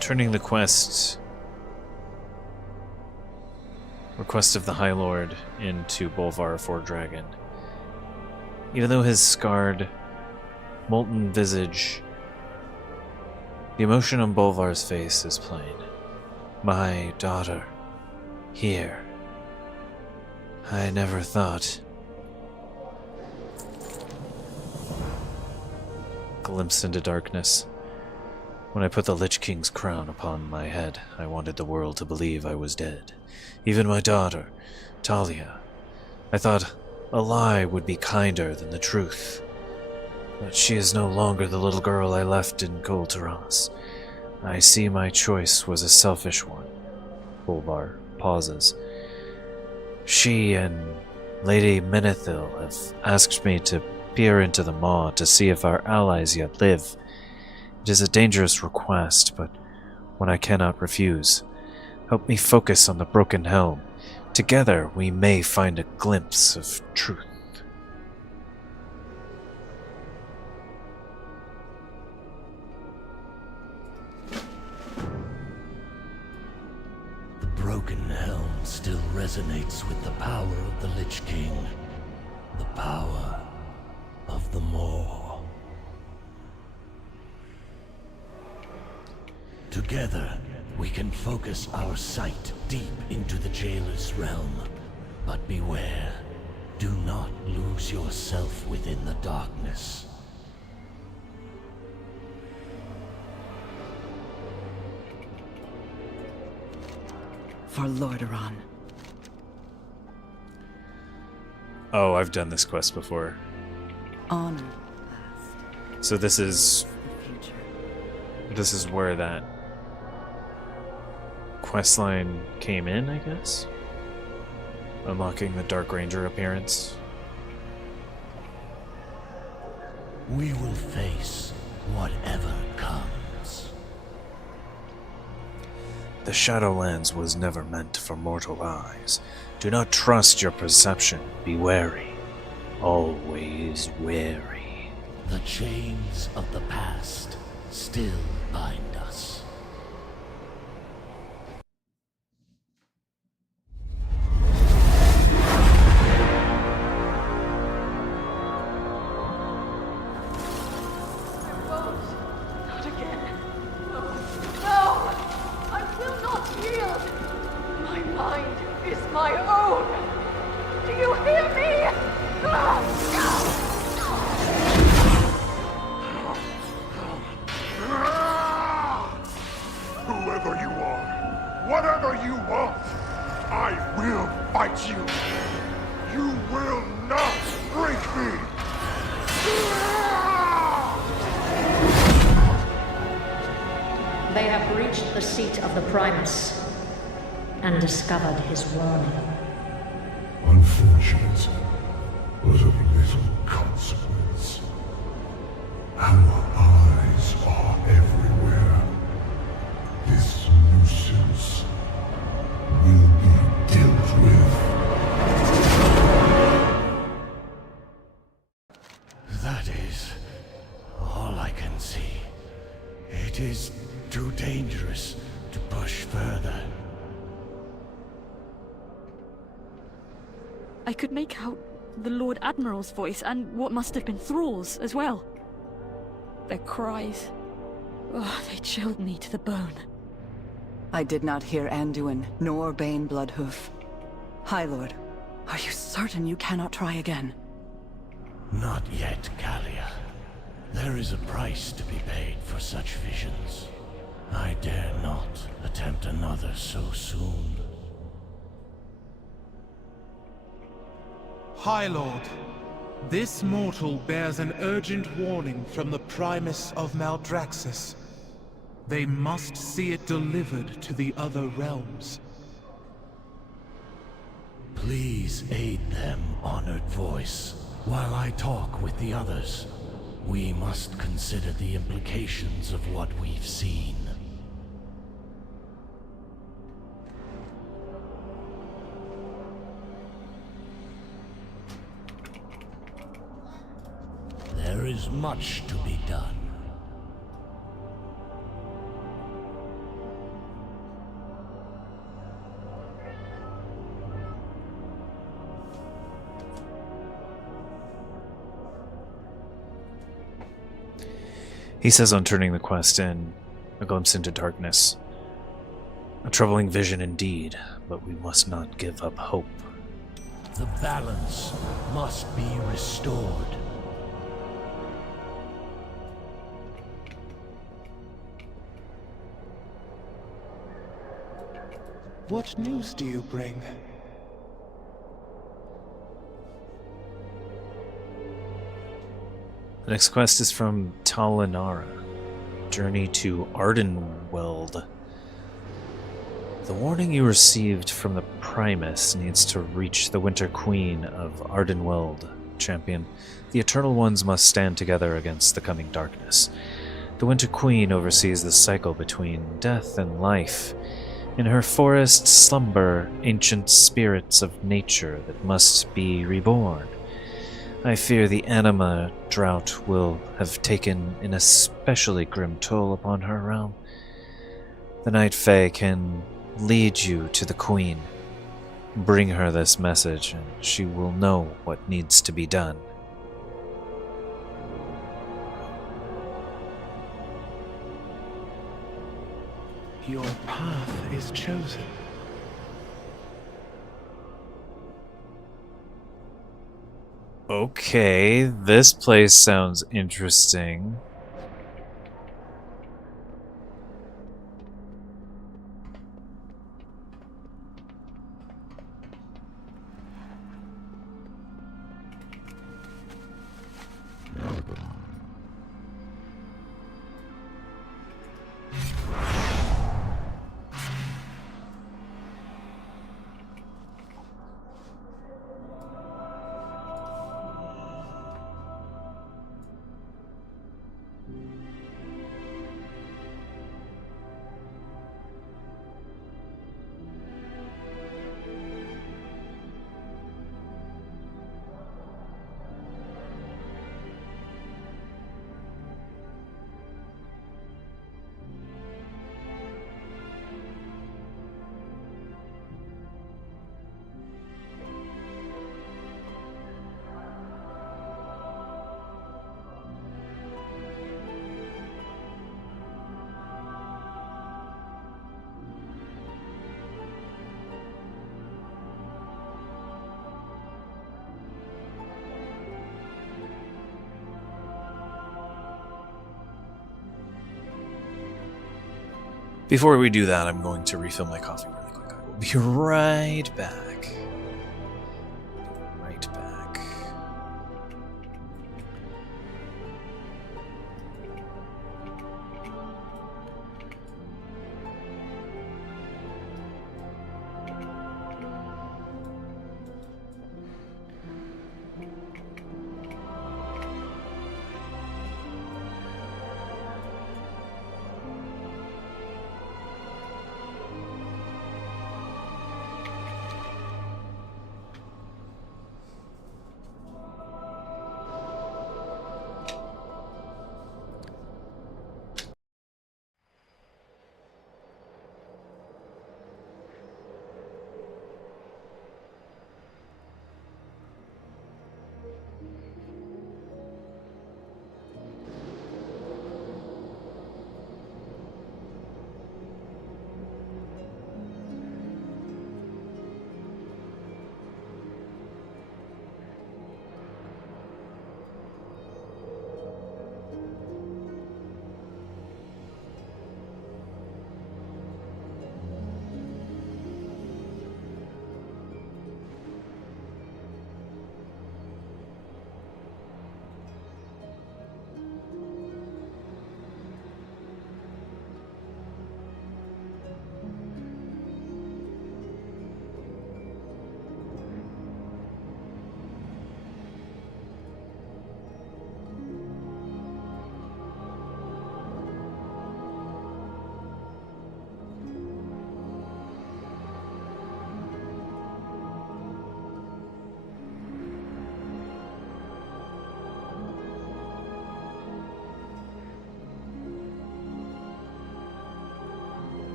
Turning the request of the High Lord into Bolvar Fourdragon. Even though his scarred, molten visage, the emotion on Bolvar's face is plain. My daughter, here. I never thought. Glimpse into darkness. When I put the Lich King's crown upon my head, I wanted the world to believe I was dead. Even my daughter, Talia. I thought a lie would be kinder than the truth. But she is no longer the little girl I left in Kul Tiras. I see my choice was a selfish one. Bolvar pauses. She and Lady Menethil have asked me to peer into the maw to see if our allies yet live. It is a dangerous request, but one I cannot refuse. Help me focus on the broken helm. Together we may find a glimpse of truth. The broken helm still resonates with the power of the Lich King. The power of the Maw. Together, we can focus our sight deep into the Jailer's realm. But beware, do not lose yourself within the darkness. For Lordaeron. Oh, I've done this quest before. On. So this is where that questline came in, I guess? Unlocking the Dark Ranger appearance. We will face whatever comes. The Shadowlands was never meant for mortal eyes. Do not trust your perception. Be wary. Always wary. The chains of the past still bind us. Not again. No, I will not. Whoever you are, whatever you want, I will fight you. You will not break me. They have reached the seat of the Primus and discovered his warning. Unfortunate, but of little consequence. Our eyes are everywhere. This nuisance will be dealt with. That is all I can see. It is too dangerous to push further. I could make out the Lord Admiral's voice and what must have been Thrall's as well. Their cries. Oh, they chilled me to the bone. I did not hear Anduin, nor Bane Bloodhoof. High Lord, are you certain you cannot try again? Not yet, Kalia. There is a price to be paid for such visions. I dare not attempt another so soon. High Lord, this mortal bears an urgent warning from the Primus of Maldraxxus. They must see it delivered to the other realms. Please aid them, honored voice, while I talk with the others. We must consider the implications of what we've seen. There is much to be done. He says on turning the quest in, a glimpse into darkness. A troubling vision indeed, but we must not give up hope. The balance must be restored. What news do you bring? The next quest is from Talinara. Journey to Ardenweld. The warning you received from the Primus needs to reach the Winter Queen of Ardenweld, champion. The Eternal Ones must stand together against the coming darkness. The Winter Queen oversees the cycle between death and life. In her forest slumber ancient spirits of nature that must be reborn. I fear the anima drought will have taken an especially grim toll upon her realm. The Night Fae can lead you to the Queen. Bring her this message, and she will know what needs to be done. Your path is chosen. Okay, this place sounds interesting. Before we do that, I'm going to refill my coffee really quick. I will be right back. Right back.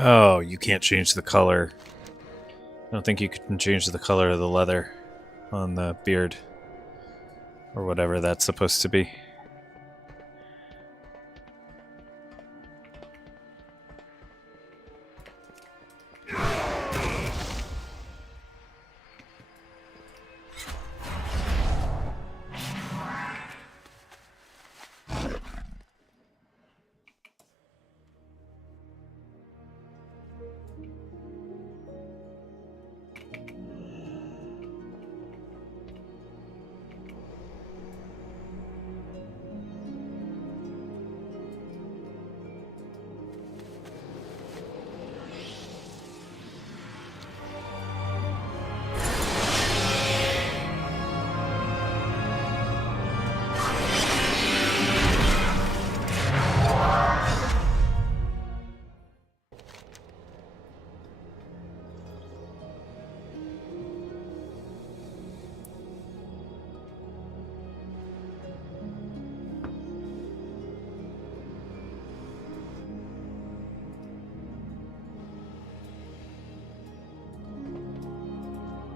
Oh, you can't change the color. I don't think you can change the color of the leather on the beard. Or whatever that's supposed to be.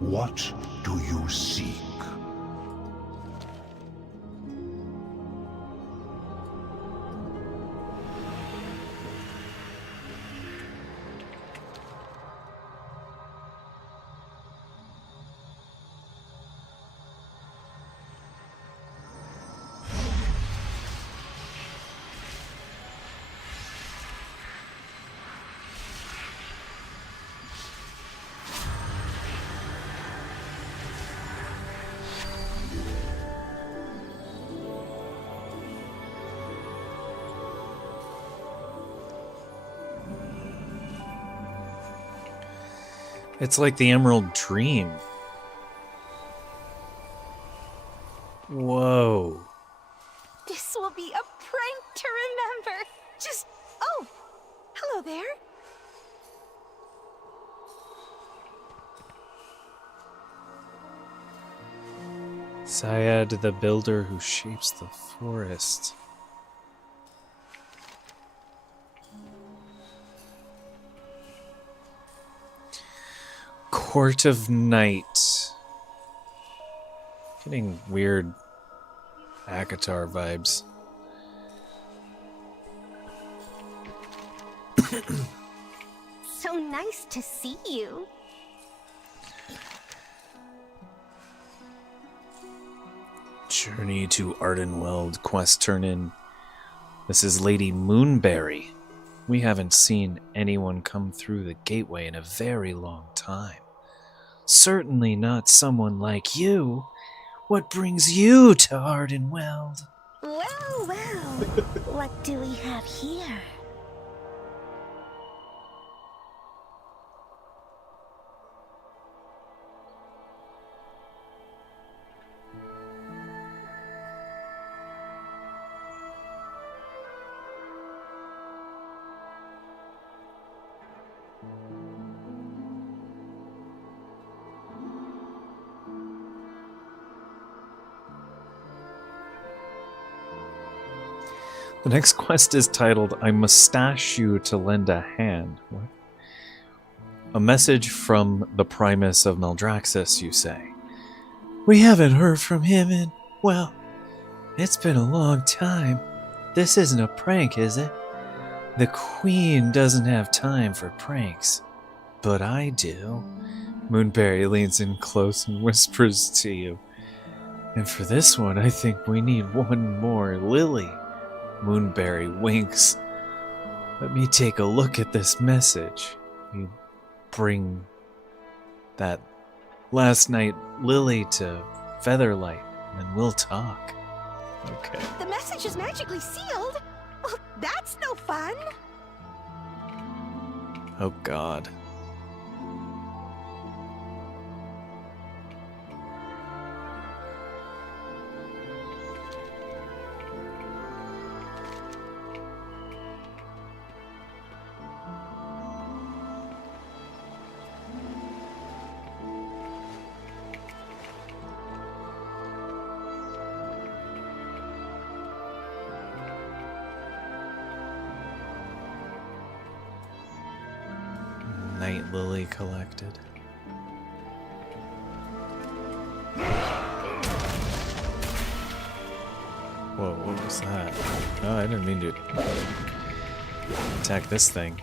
What do you seek? It's like the Emerald Dream. Whoa. This will be a prank to remember. Just... oh! Hello there. Syed the builder who shapes the forest. Court of Night. Getting weird Akatar vibes. So nice to see you. Journey to Ardenweld quest turn in. This is Lady Moonberry. We haven't seen anyone come through the gateway in a very long time. Certainly not someone like you. What brings you to Ardenweld? Well, well. What do we have here? The next quest is titled, I Mustache You to Lend a Hand. What? A message from the Primus of Maldraxxus, you say. We haven't heard from him in, well, it's been a long time. This isn't a prank, is it? The Queen doesn't have time for pranks. But I do. Moonberry leans in close and whispers to you. And for this one, I think we need one more Lily. Moonberry winks. Let me take a look at this message. You bring that last night Lily to Featherlight, and we'll talk. Okay. The message is magically sealed? Well, that's no fun. Oh God. Night Lily collected. Whoa, what was that? Oh, I didn't mean to attack this thing.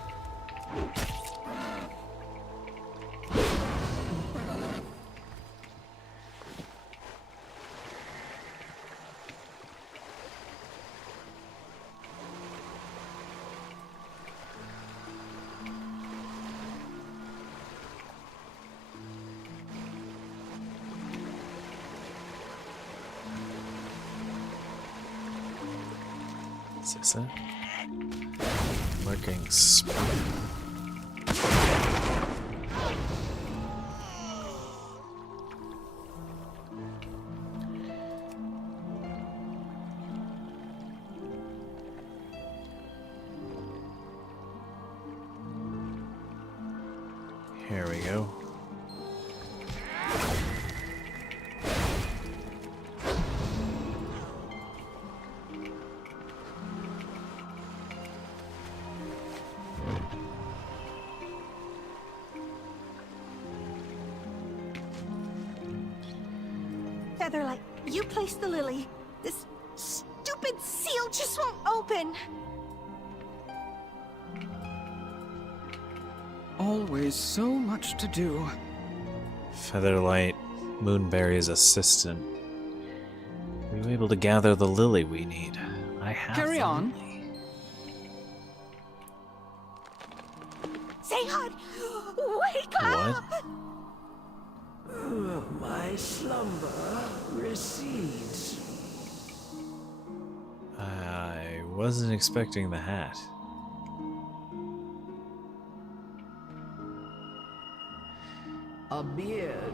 Is this it? Lurking spring. Here we go. Featherlight, you placed the lily. This stupid seal just won't open. Always so much to do. Featherlight, Moonberry's assistant. Were you able to gather the lily we need? I have. Carry on. Zayhod, wake up! My slumber recedes. I wasn't expecting the hat. A beard,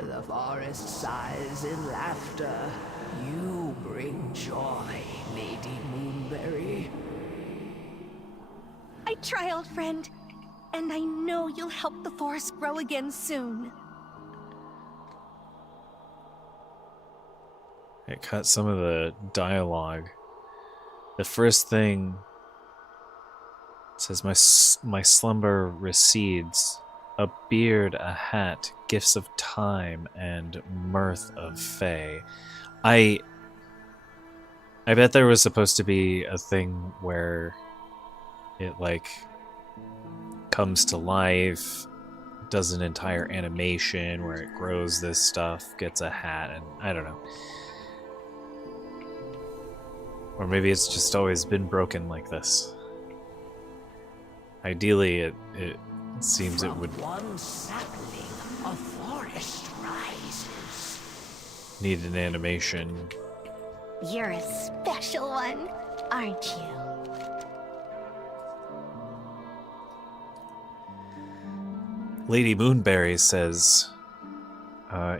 the forest sighs in laughter. You bring joy, Lady Moonberry. I try, old friend, and I know you'll help the forest grow again soon. It cut some of the dialogue. The first thing says, my slumber recedes. A beard, a hat, gifts of time, and mirth of Fae. I bet there was supposed to be a thing where it, like, comes to life, does an entire animation where it grows this stuff, gets a hat, and I don't know. Or maybe it's just always been broken like this. Ideally, it seems it would one sapling, a forest rises. need an animation. You're a special one, aren't you? Lady Moonberry says,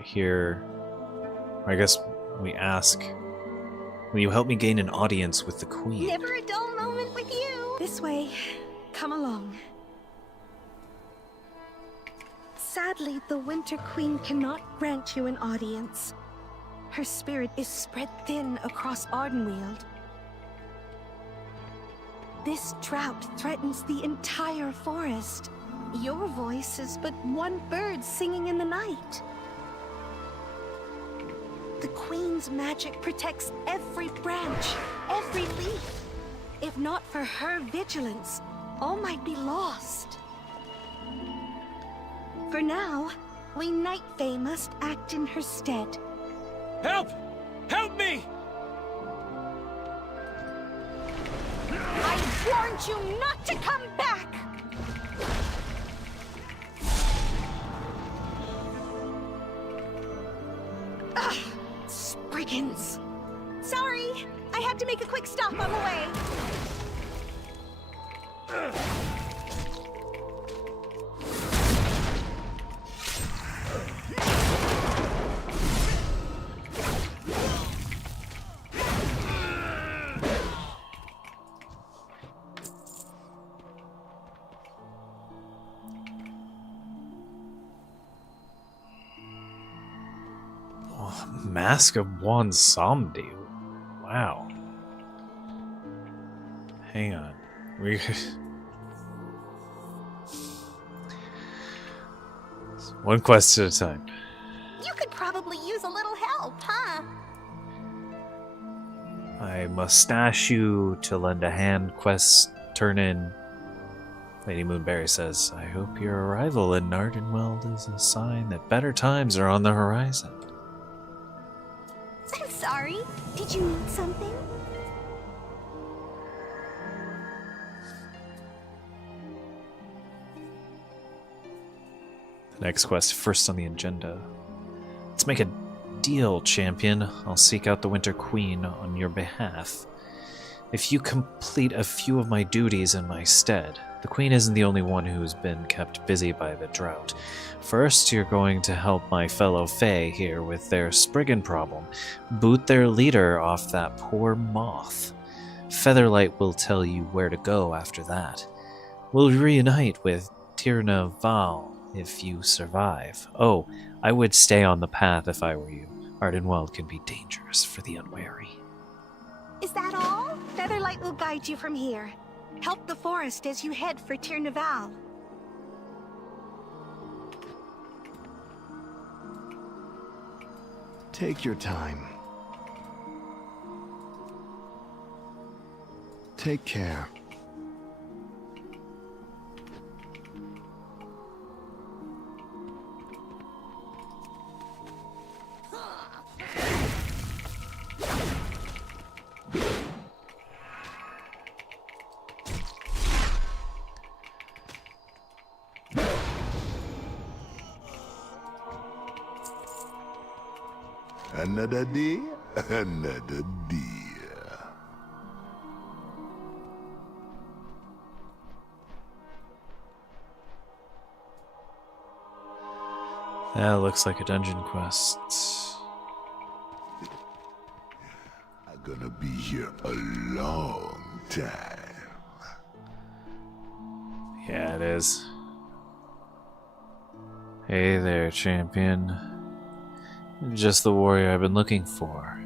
here, I guess we ask, will you help me gain an audience with the Queen? Never a dull moment with you. This way. Come along. Sadly, the Winter Queen cannot grant you an audience. Her spirit is spread thin across Ardenweald. This drought threatens the entire forest. Your voice is but one bird singing in the night. The Queen's magic protects every branch, every leaf. If not for her vigilance, all might be lost. For now, we Night Fae must act in her stead. Help! Help me! I warned you not to come back! Ugh, Spriggans. Sorry, I had to make a quick stop on the way. Mask of Wansomdi. Wow. Hang on. One quest at a time. You could probably use a little help, huh? I mustache you to lend a hand. Quest turn in. Lady Moonberry says, I hope your arrival in Ardenweld is a sign that better times are on the horizon. I'm sorry. Did you need something? The next quest, first on the agenda. Let's make a deal, champion. I'll seek out the Winter Queen on your behalf. If you complete a few of my duties in my stead, the Queen isn't the only one who's been kept busy by the drought. First, you're going to help my fellow Fae here with their Spriggan problem. Boot their leader off that poor moth. Featherlight will tell you where to go after that. We'll reunite with Tirna Val if you survive. Oh, I would stay on the path if I were you. Ardenweld can be dangerous for the unwary. Is that all? Featherlight will guide you from here. Help the forest as you head for Tirnaval. Take your time. Take care. Another day, another day. That looks like a dungeon quest. I'm gonna be here a long time. Yeah, it is. Hey there, champion. Just the warrior I've been looking for.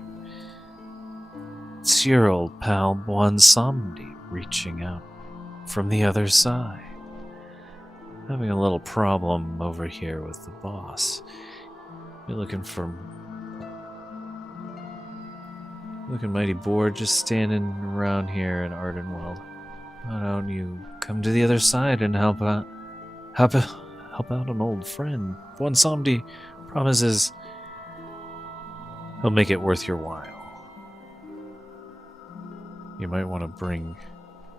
It's your old pal Bwansomdi reaching out from the other side. Having a little problem over here with the boss. You're looking mighty bored just standing around here in Ardenweld. Why don't you come to the other side and help out an old friend? Bwansomdi promises he'll make it worth your while. You might want to bring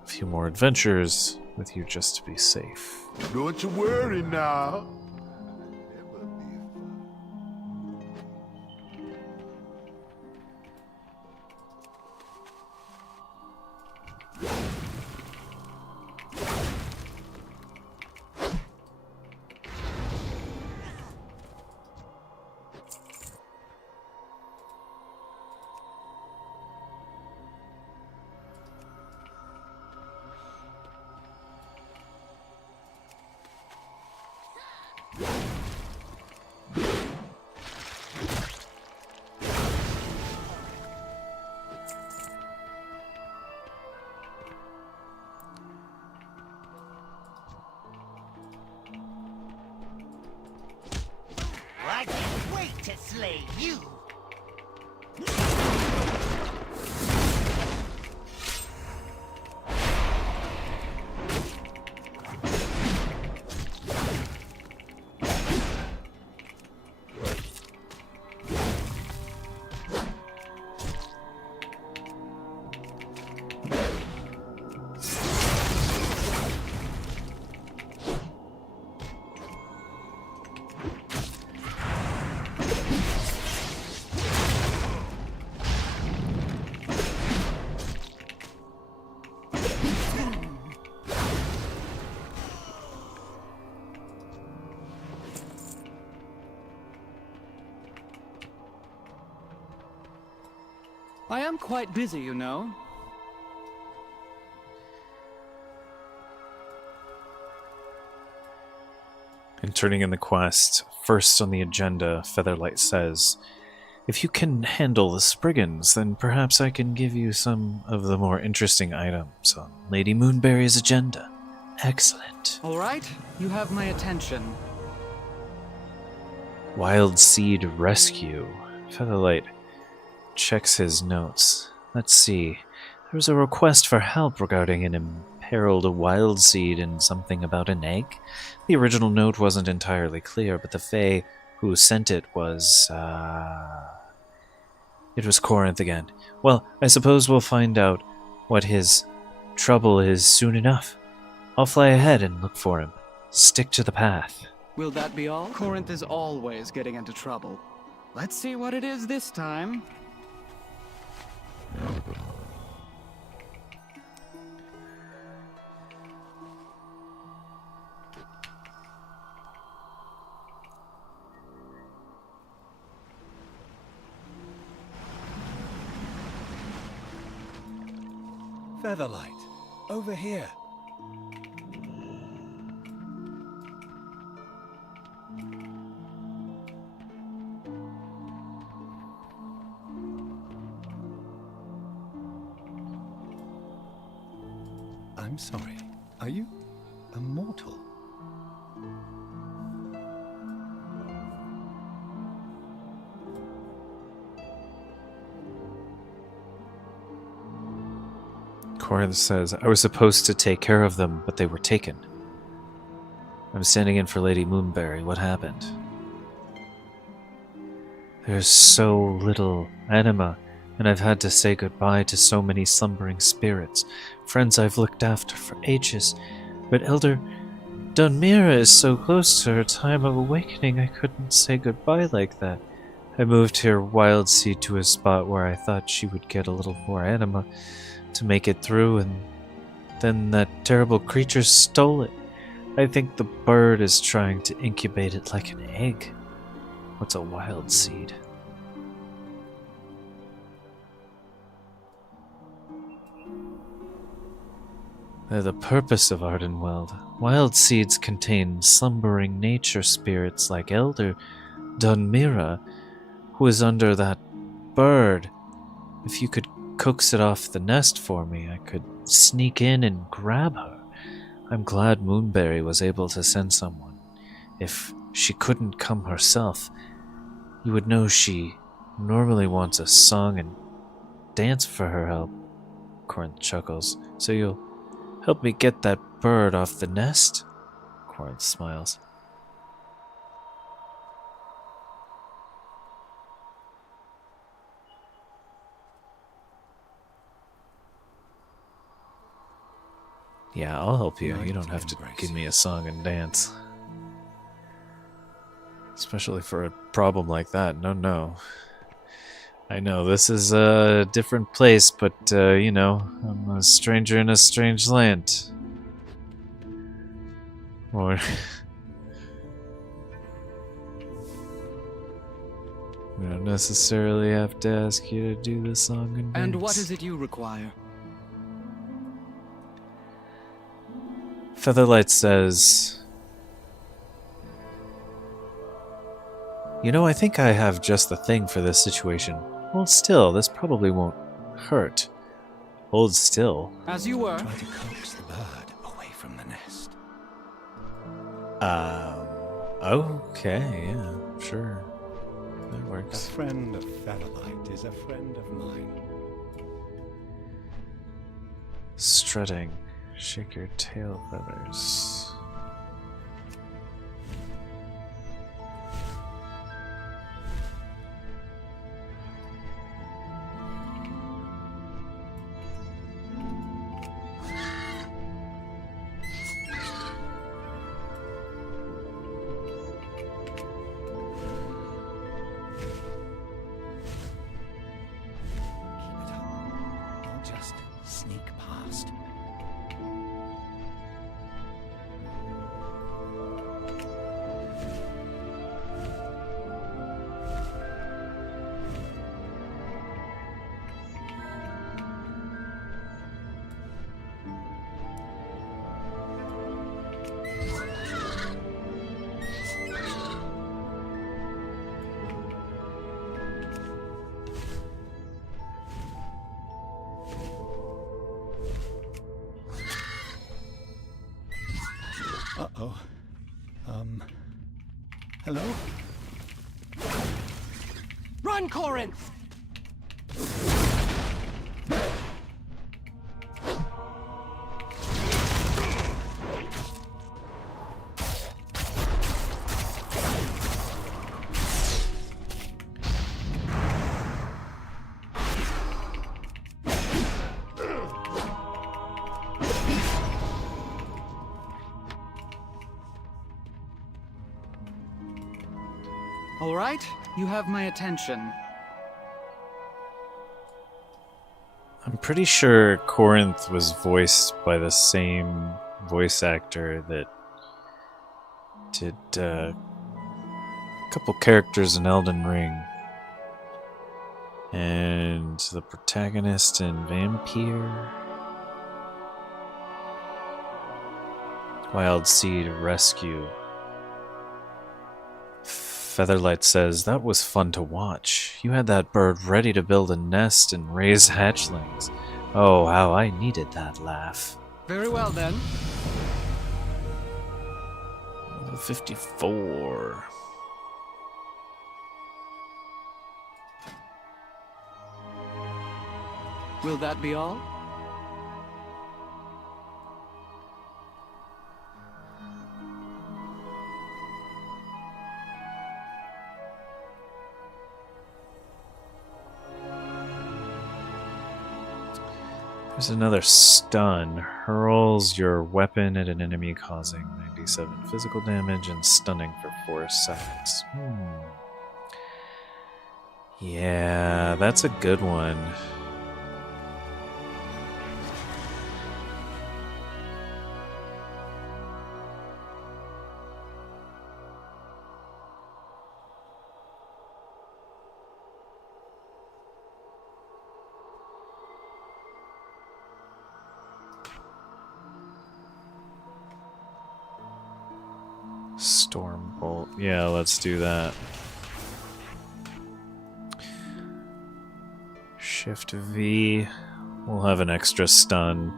a few more adventures with you just to be safe. Don't you worry now. I can't wait to slay you! I am quite busy, you know. And turning in the quest, first on the agenda, Featherlight says, if you can handle the Spriggans, then perhaps I can give you some of the more interesting items on Lady Moonberry's agenda. Excellent. All right, you have my attention. Wild Seed Rescue. Featherlight checks his notes. Let's see. There was a request for help regarding an imperiled wild seed and something about an egg. The original note wasn't entirely clear, but the Fae who sent it was, It was Corinth again. Well, I suppose we'll find out what his trouble is soon enough. I'll fly ahead and look for him. Stick to the path. Will that be all? Corinth is always getting into trouble. Let's see what it is this time. Featherlight, over here. I'm sorry. Are you a mortal? Corinth says, I was supposed to take care of them, but they were taken. I'm standing in for Lady Moonberry. What happened? There's so little anima, and I've had to say goodbye to so many slumbering spirits, friends I've looked after for ages. But Elder Dunmira is so close to her time of awakening, I couldn't say goodbye like that. I moved here wild seed to a spot where I thought she would get a little more anima to make it through, and then that terrible creature stole it. I think the bird is trying to incubate it like an egg. What's a wild seed? They're the purpose of Ardenweld. Wild seeds contain slumbering nature spirits like Elder Dunmira, who is under that bird. If you could coax it off the nest for me, I could sneak in and grab her. I'm glad Moonberry was able to send someone. If she couldn't come herself, you would know she normally wants a song and dance for her help. Corinth chuckles. So you'll help me get that bird off the nest? Corinth smiles. Yeah, I'll help you. You don't have to give me a song and dance. Especially for a problem like that. No. I know, this is a different place, but, you know, I'm a stranger in a strange land. Or... we don't necessarily have to ask you to do the song and dance. And what is it you require? Featherlight says, you know, I think I have just the thing for this situation. Hold still, this probably won't hurt. Hold still. As you were. Try to coax the bird away from the nest. Okay, yeah, sure. That works. A friend of Featherlight is a friend of mine. Strutting. Shake your tail feathers. I'll just sneak past. Uh-oh. Hello? Run, Corinth! All right, you have my attention. I'm pretty sure Corinth was voiced by the same voice actor that did a couple characters in Elden Ring. And the protagonist in Vampire. Wild Seed Rescue. Featherlight says, that was fun to watch. You had that bird ready to build a nest and raise hatchlings. Oh, how I needed that laugh. Very well, then. Level 54. Will that be all? There's another stun. Hurls your weapon at an enemy, causing 97 physical damage and stunning for 4 seconds. Yeah, that's a good one. Stormbolt. Yeah, let's do that. Shift V. We'll have an extra stun.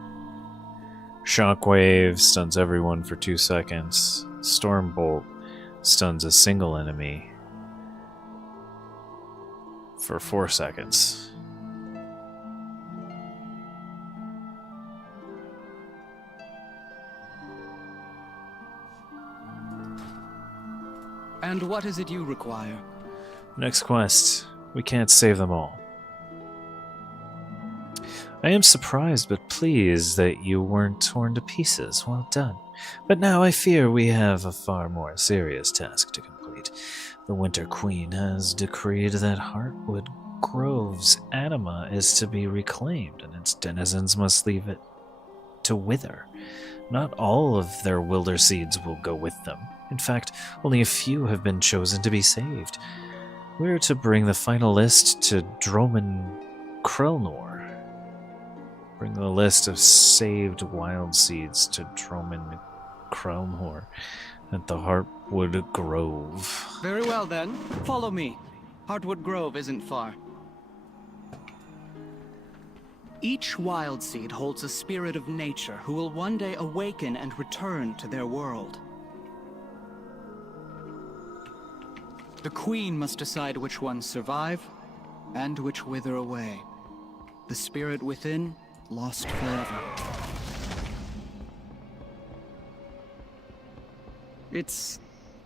Shockwave stuns everyone for 2 seconds. Stormbolt stuns a single enemy for 4 seconds. And what is it you require? Next quest. We can't save them all. I am surprised but pleased that you weren't torn to pieces. Well done. But now I fear we have a far more serious task to complete. The Winter Queen has decreed that Heartwood Grove's anima is to be reclaimed, and its denizens must leave it to wither. Not all of their wilder seeds will go with them. In fact, only a few have been chosen to be saved. We're to bring the final list to Droman Krelnor. Bring the list of saved wild seeds to Droman Krelnor at the Heartwood Grove. Very well, then. Follow me. Heartwood Grove isn't far. Each wild seed holds a spirit of nature who will one day awaken and return to their world. The Queen must decide which ones survive, and which wither away. The spirit within, lost forever. It's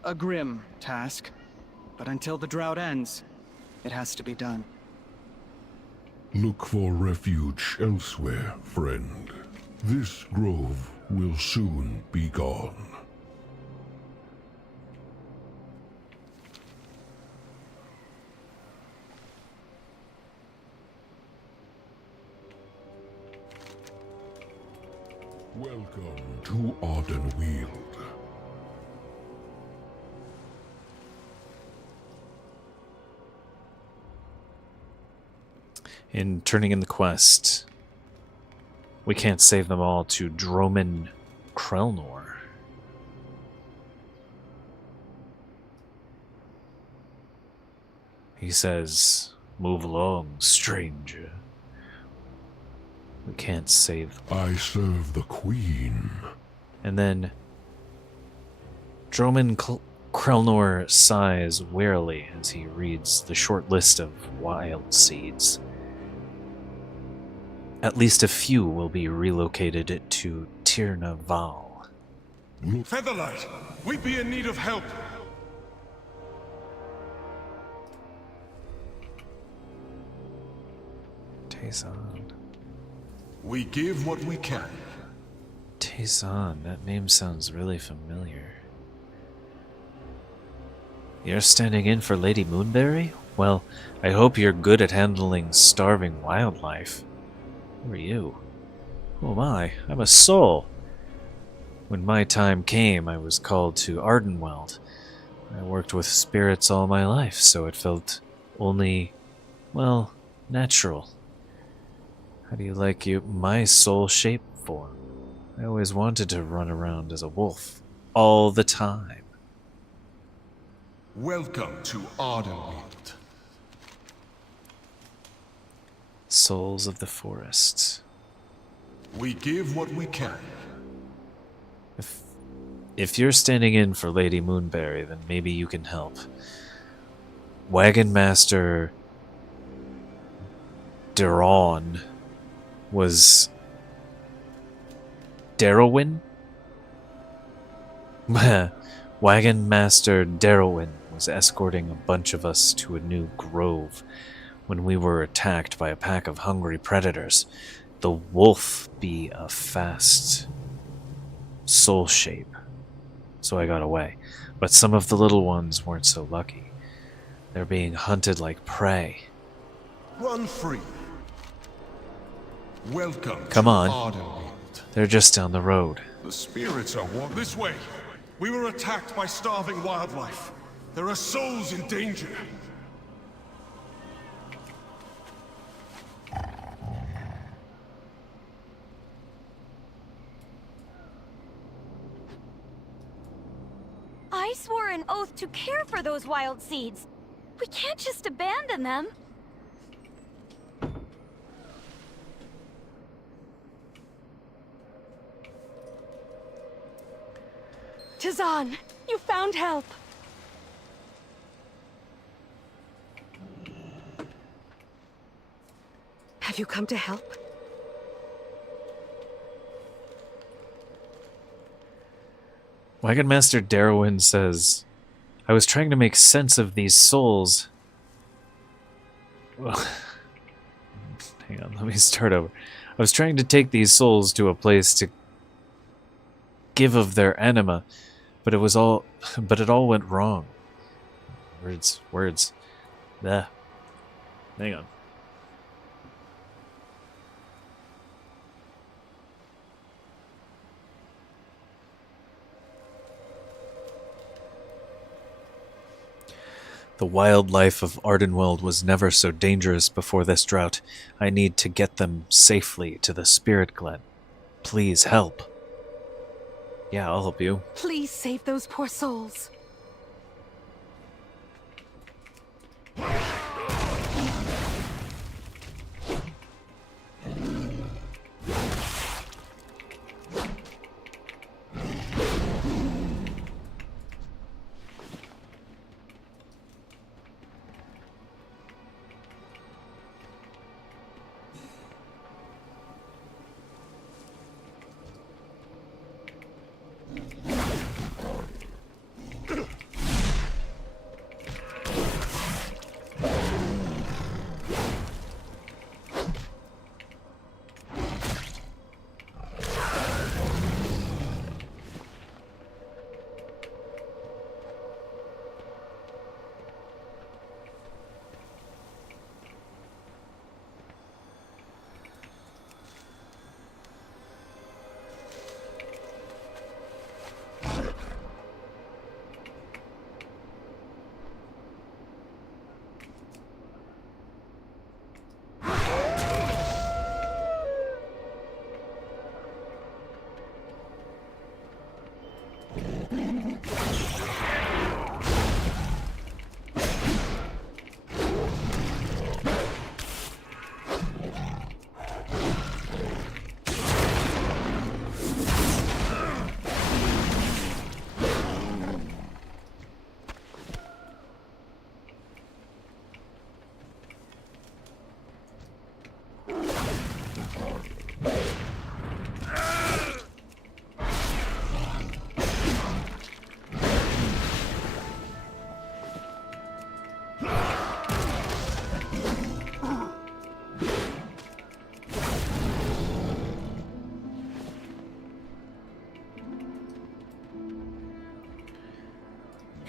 a grim task, but until the drought ends, it has to be done. Look for refuge elsewhere, friend. This grove will soon be gone. Welcome to Ardenweald. In turning in the quest, we can't save them all to Droman Krelnor. He says, "Move along, stranger. We can't save them." I serve the Queen. And then Droman Krelnor sighs wearily as he reads the short list of wild seeds. At least a few will be relocated to Tirna Val. Featherlight, we be in need of help. Taysan. We give what we can. Taysan, that name sounds really familiar. You're standing in for Lady Moonberry? Well, I hope you're good at handling starving wildlife. Who are you? Who am I? I'm a soul. When my time came, I was called to Ardenweld. I worked with spirits all my life, so it felt only, well, natural. How do you like my soul shape form? I always wanted to run around as a wolf, all the time. Welcome to Ardenweld. Souls of the Forest. We give what we can. If you're standing in for Lady Moonberry, then maybe you can help. Wagon Master Deron was Darrowin? Wagon Master Darrowin was escorting a bunch of us to a new grove when we were attacked by a pack of hungry predators. The wolf be a fast soul shape, so I got away. But some of the little ones weren't so lucky. They're being hunted like prey. Run free. Welcome. Come to on. Ardenweld. They're just down the road. The spirits are walking this way. We were attacked by starving wildlife. There are souls in danger. I swore an oath to care for those wild seeds. We can't just abandon them. Tazan, you found help. Have you come to help? Wagon Master Darrowin says, I was trying to make sense of these souls. Well, hang on, let me start over. I was trying to take these souls to a place to give of their anima, but it all went wrong. Words. Hang on. The wildlife of Ardenweld was never so dangerous before this drought. I need to get them safely to the Spirit Glen. Please help. Yeah, I'll help you. Please save those poor souls.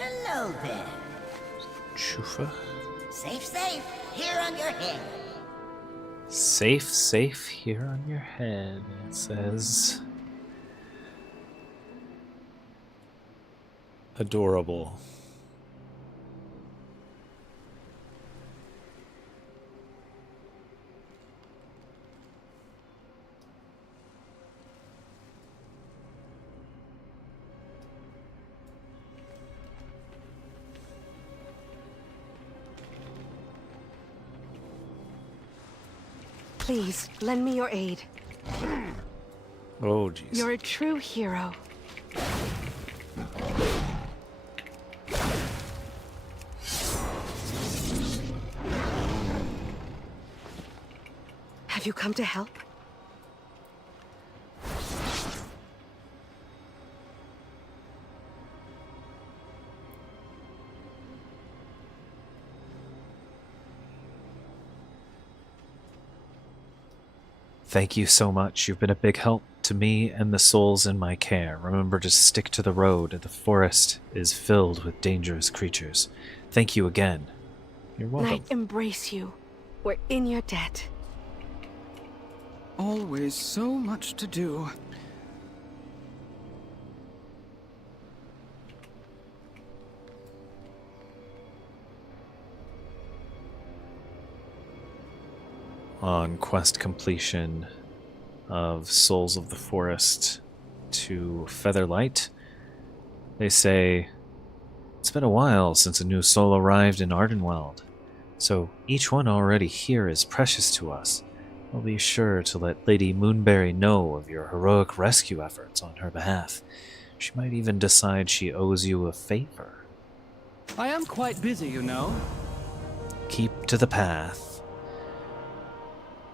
Hello there. Chufa. Safe, safe. Here on your head. Safe, safe here on your head, it says. Adorable. Please, lend me your aid. Oh, jeez. You're a true hero. Have you come to help? Thank you so much. You've been a big help to me and the souls in my care. Remember to stick to the road. The forest is filled with dangerous creatures. Thank you again. You're welcome. I embrace you. We're in your debt. Always so much to do. On quest completion of Souls of the Forest to Featherlight, they say, it's been a while since a new soul arrived in Ardenweld, so each one already here is precious to us. I'll be sure to let Lady Moonberry know of your heroic rescue efforts on her behalf. She might even decide she owes you a favor. I am quite busy, you know. Keep to the path.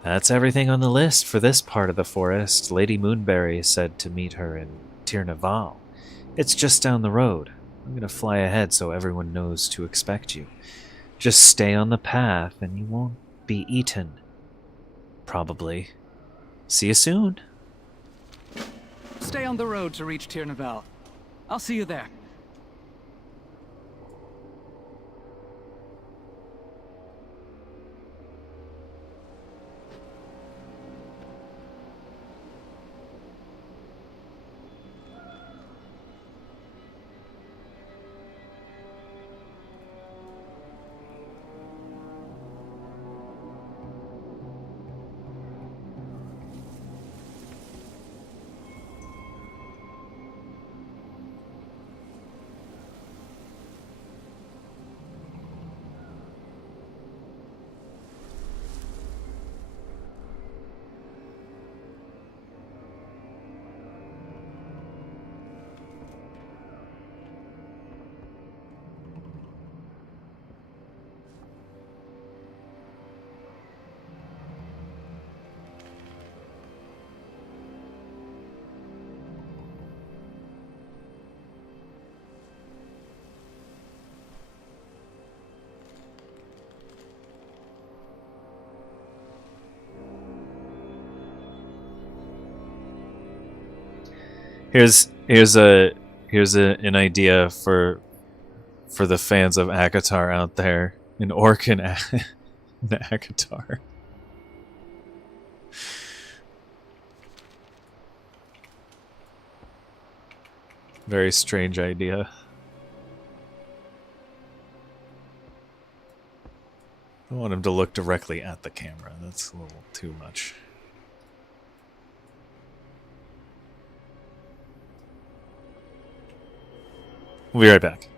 That's everything on the list for this part of the forest. Lady Moonberry said to meet her in Tirnaval. It's just down the road. I'm going to fly ahead so everyone knows to expect you. Just stay on the path and you won't be eaten. Probably. See you soon. Stay on the road to reach Tirnaval. I'll see you there. Here's an idea for the fans of ACOTAR out there. An orc in ACOTAR. Very strange idea. I want him to look directly at the camera. That's a little too much. We'll be right back.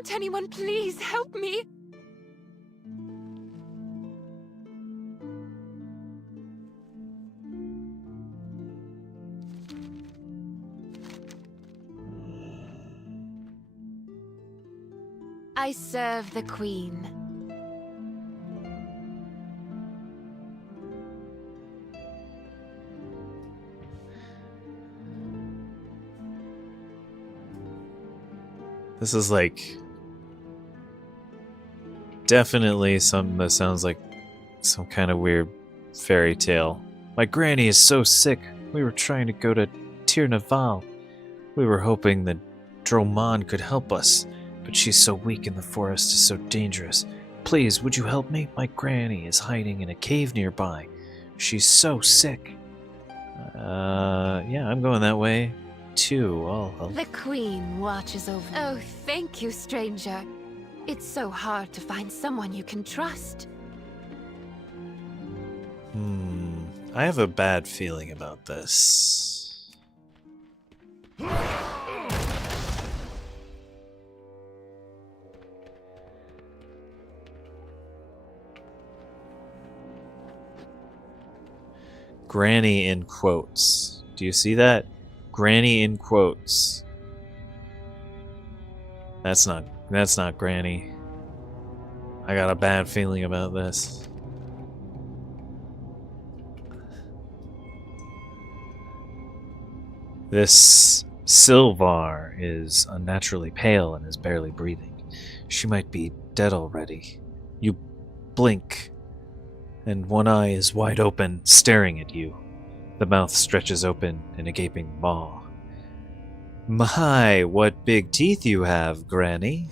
Won't anyone please help me? I serve the Queen. This is like definitely something that sounds like some kind of weird fairy tale. My granny is so sick. We were trying to go to Tir Naval. We were hoping that Droman could help us, but she's so weak and the forest is so dangerous. Please, would you help me? My granny is hiding in a cave nearby. She's so sick. Yeah, I'm going that way too. I'll help. The Queen watches over. Oh, thank you, stranger. It's so hard to find someone you can trust. I have a bad feeling about this. Granny in quotes. Do you see that? Granny in quotes. That's not Granny. I got a bad feeling about this. This Sylvar is unnaturally pale and is barely breathing. She might be dead already. You blink, and one eye is wide open, staring at you. The mouth stretches open in a gaping maw. My, what big teeth you have, Granny.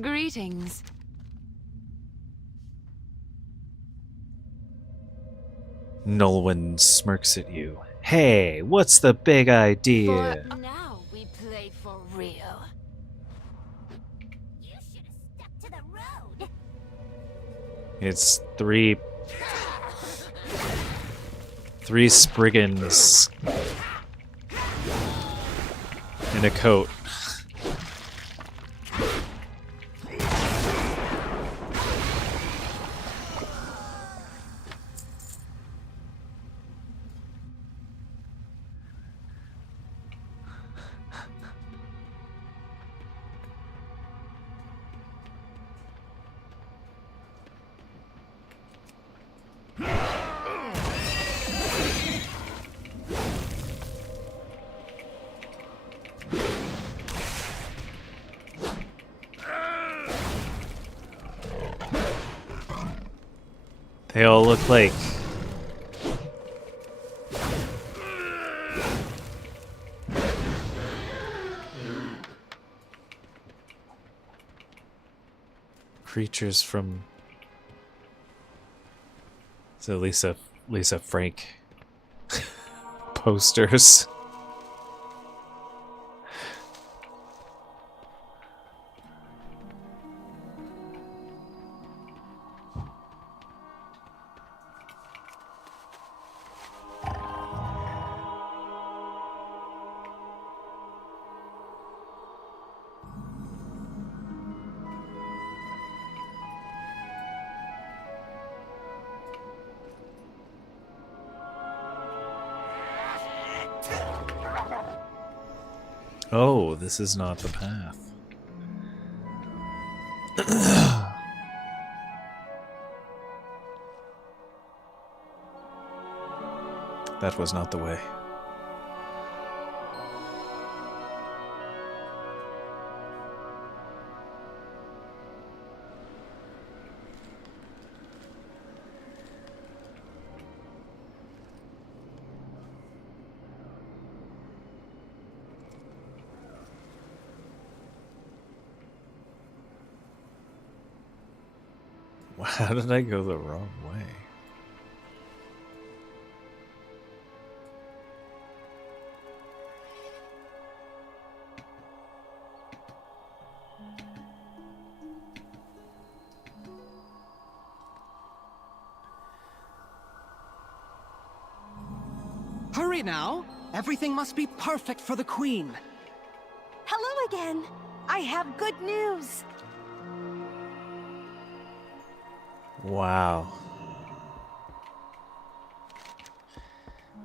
Greetings. Nolwenn smirks at you. Hey, what's the big idea? For now we play for real. You should have stuck to the road. It's three Spriggans in a coat. They all look like creatures from Lisa Frank posters. Oh, this is not the path. That was not the way. How did I go the wrong way? Hurry now! Everything must be perfect for the Queen. Hello again. I have good news. Wow.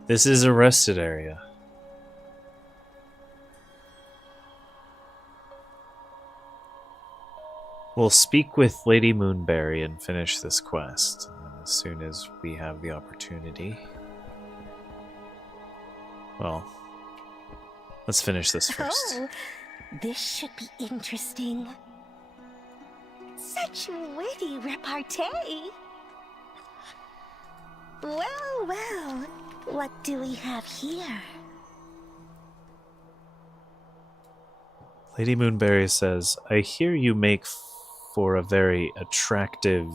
This is a rested area. We'll speak with Lady Moonberry and finish this quest as soon as we have the opportunity. Well, let's finish this first. Oh, this should be interesting. Such witty repartee. Well, well, what do we have here? Lady Moonberry says, I hear you make for a very attractive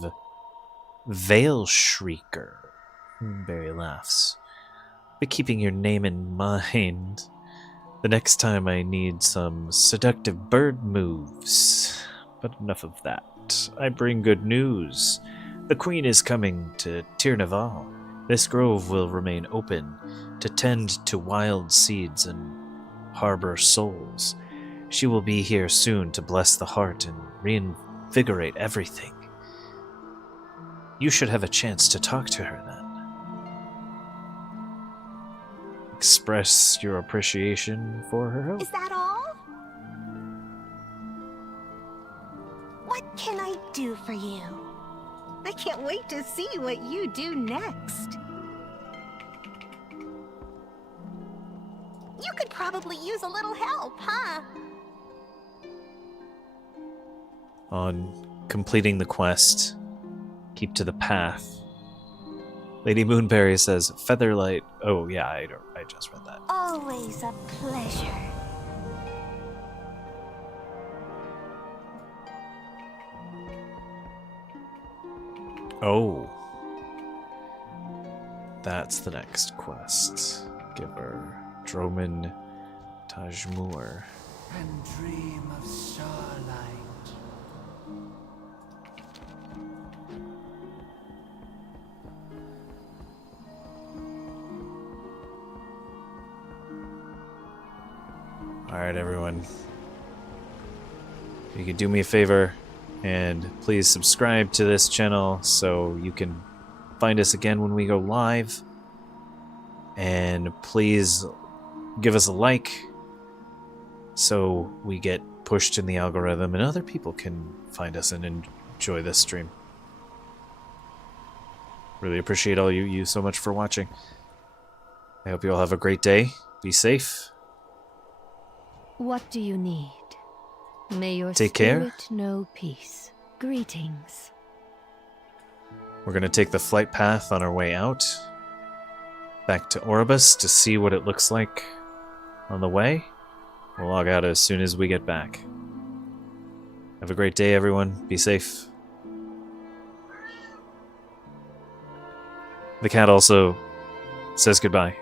veil shrieker. Moonberry laughs. Be keeping your name in mind the next time I need some seductive bird moves. But enough of that. I bring good news. The Queen is coming to Tirnaval. This grove will remain open to tend to wild seeds and harbor souls. She will be here soon to bless the heart and reinvigorate everything. You should have a chance to talk to her then. Express your appreciation for her help. Is that all? What can I do for you? I can't wait to see what you do next. You could probably use a little help, huh? On completing the quest, keep to the path. Lady Moonberry says, Featherlight. Oh, yeah, I just read that. Always a pleasure. Oh. That's the next quest. Give her Droman Tajmur. And dream of starlight. Alright, everyone. You could do me a favor and please subscribe to this channel so you can find us again when we go live. And please give us a like so we get pushed in the algorithm and other people can find us and enjoy this stream. Really appreciate all you so much for watching. I hope you all have a great day. Be safe. What do you need? May your Take care. spirit know peace. Greetings. We're going to take the flight path on our way out. Back to Oribus to see what it looks like on the way. We'll log out as soon as we get back. Have a great day, everyone. Be safe. The cat also says goodbye.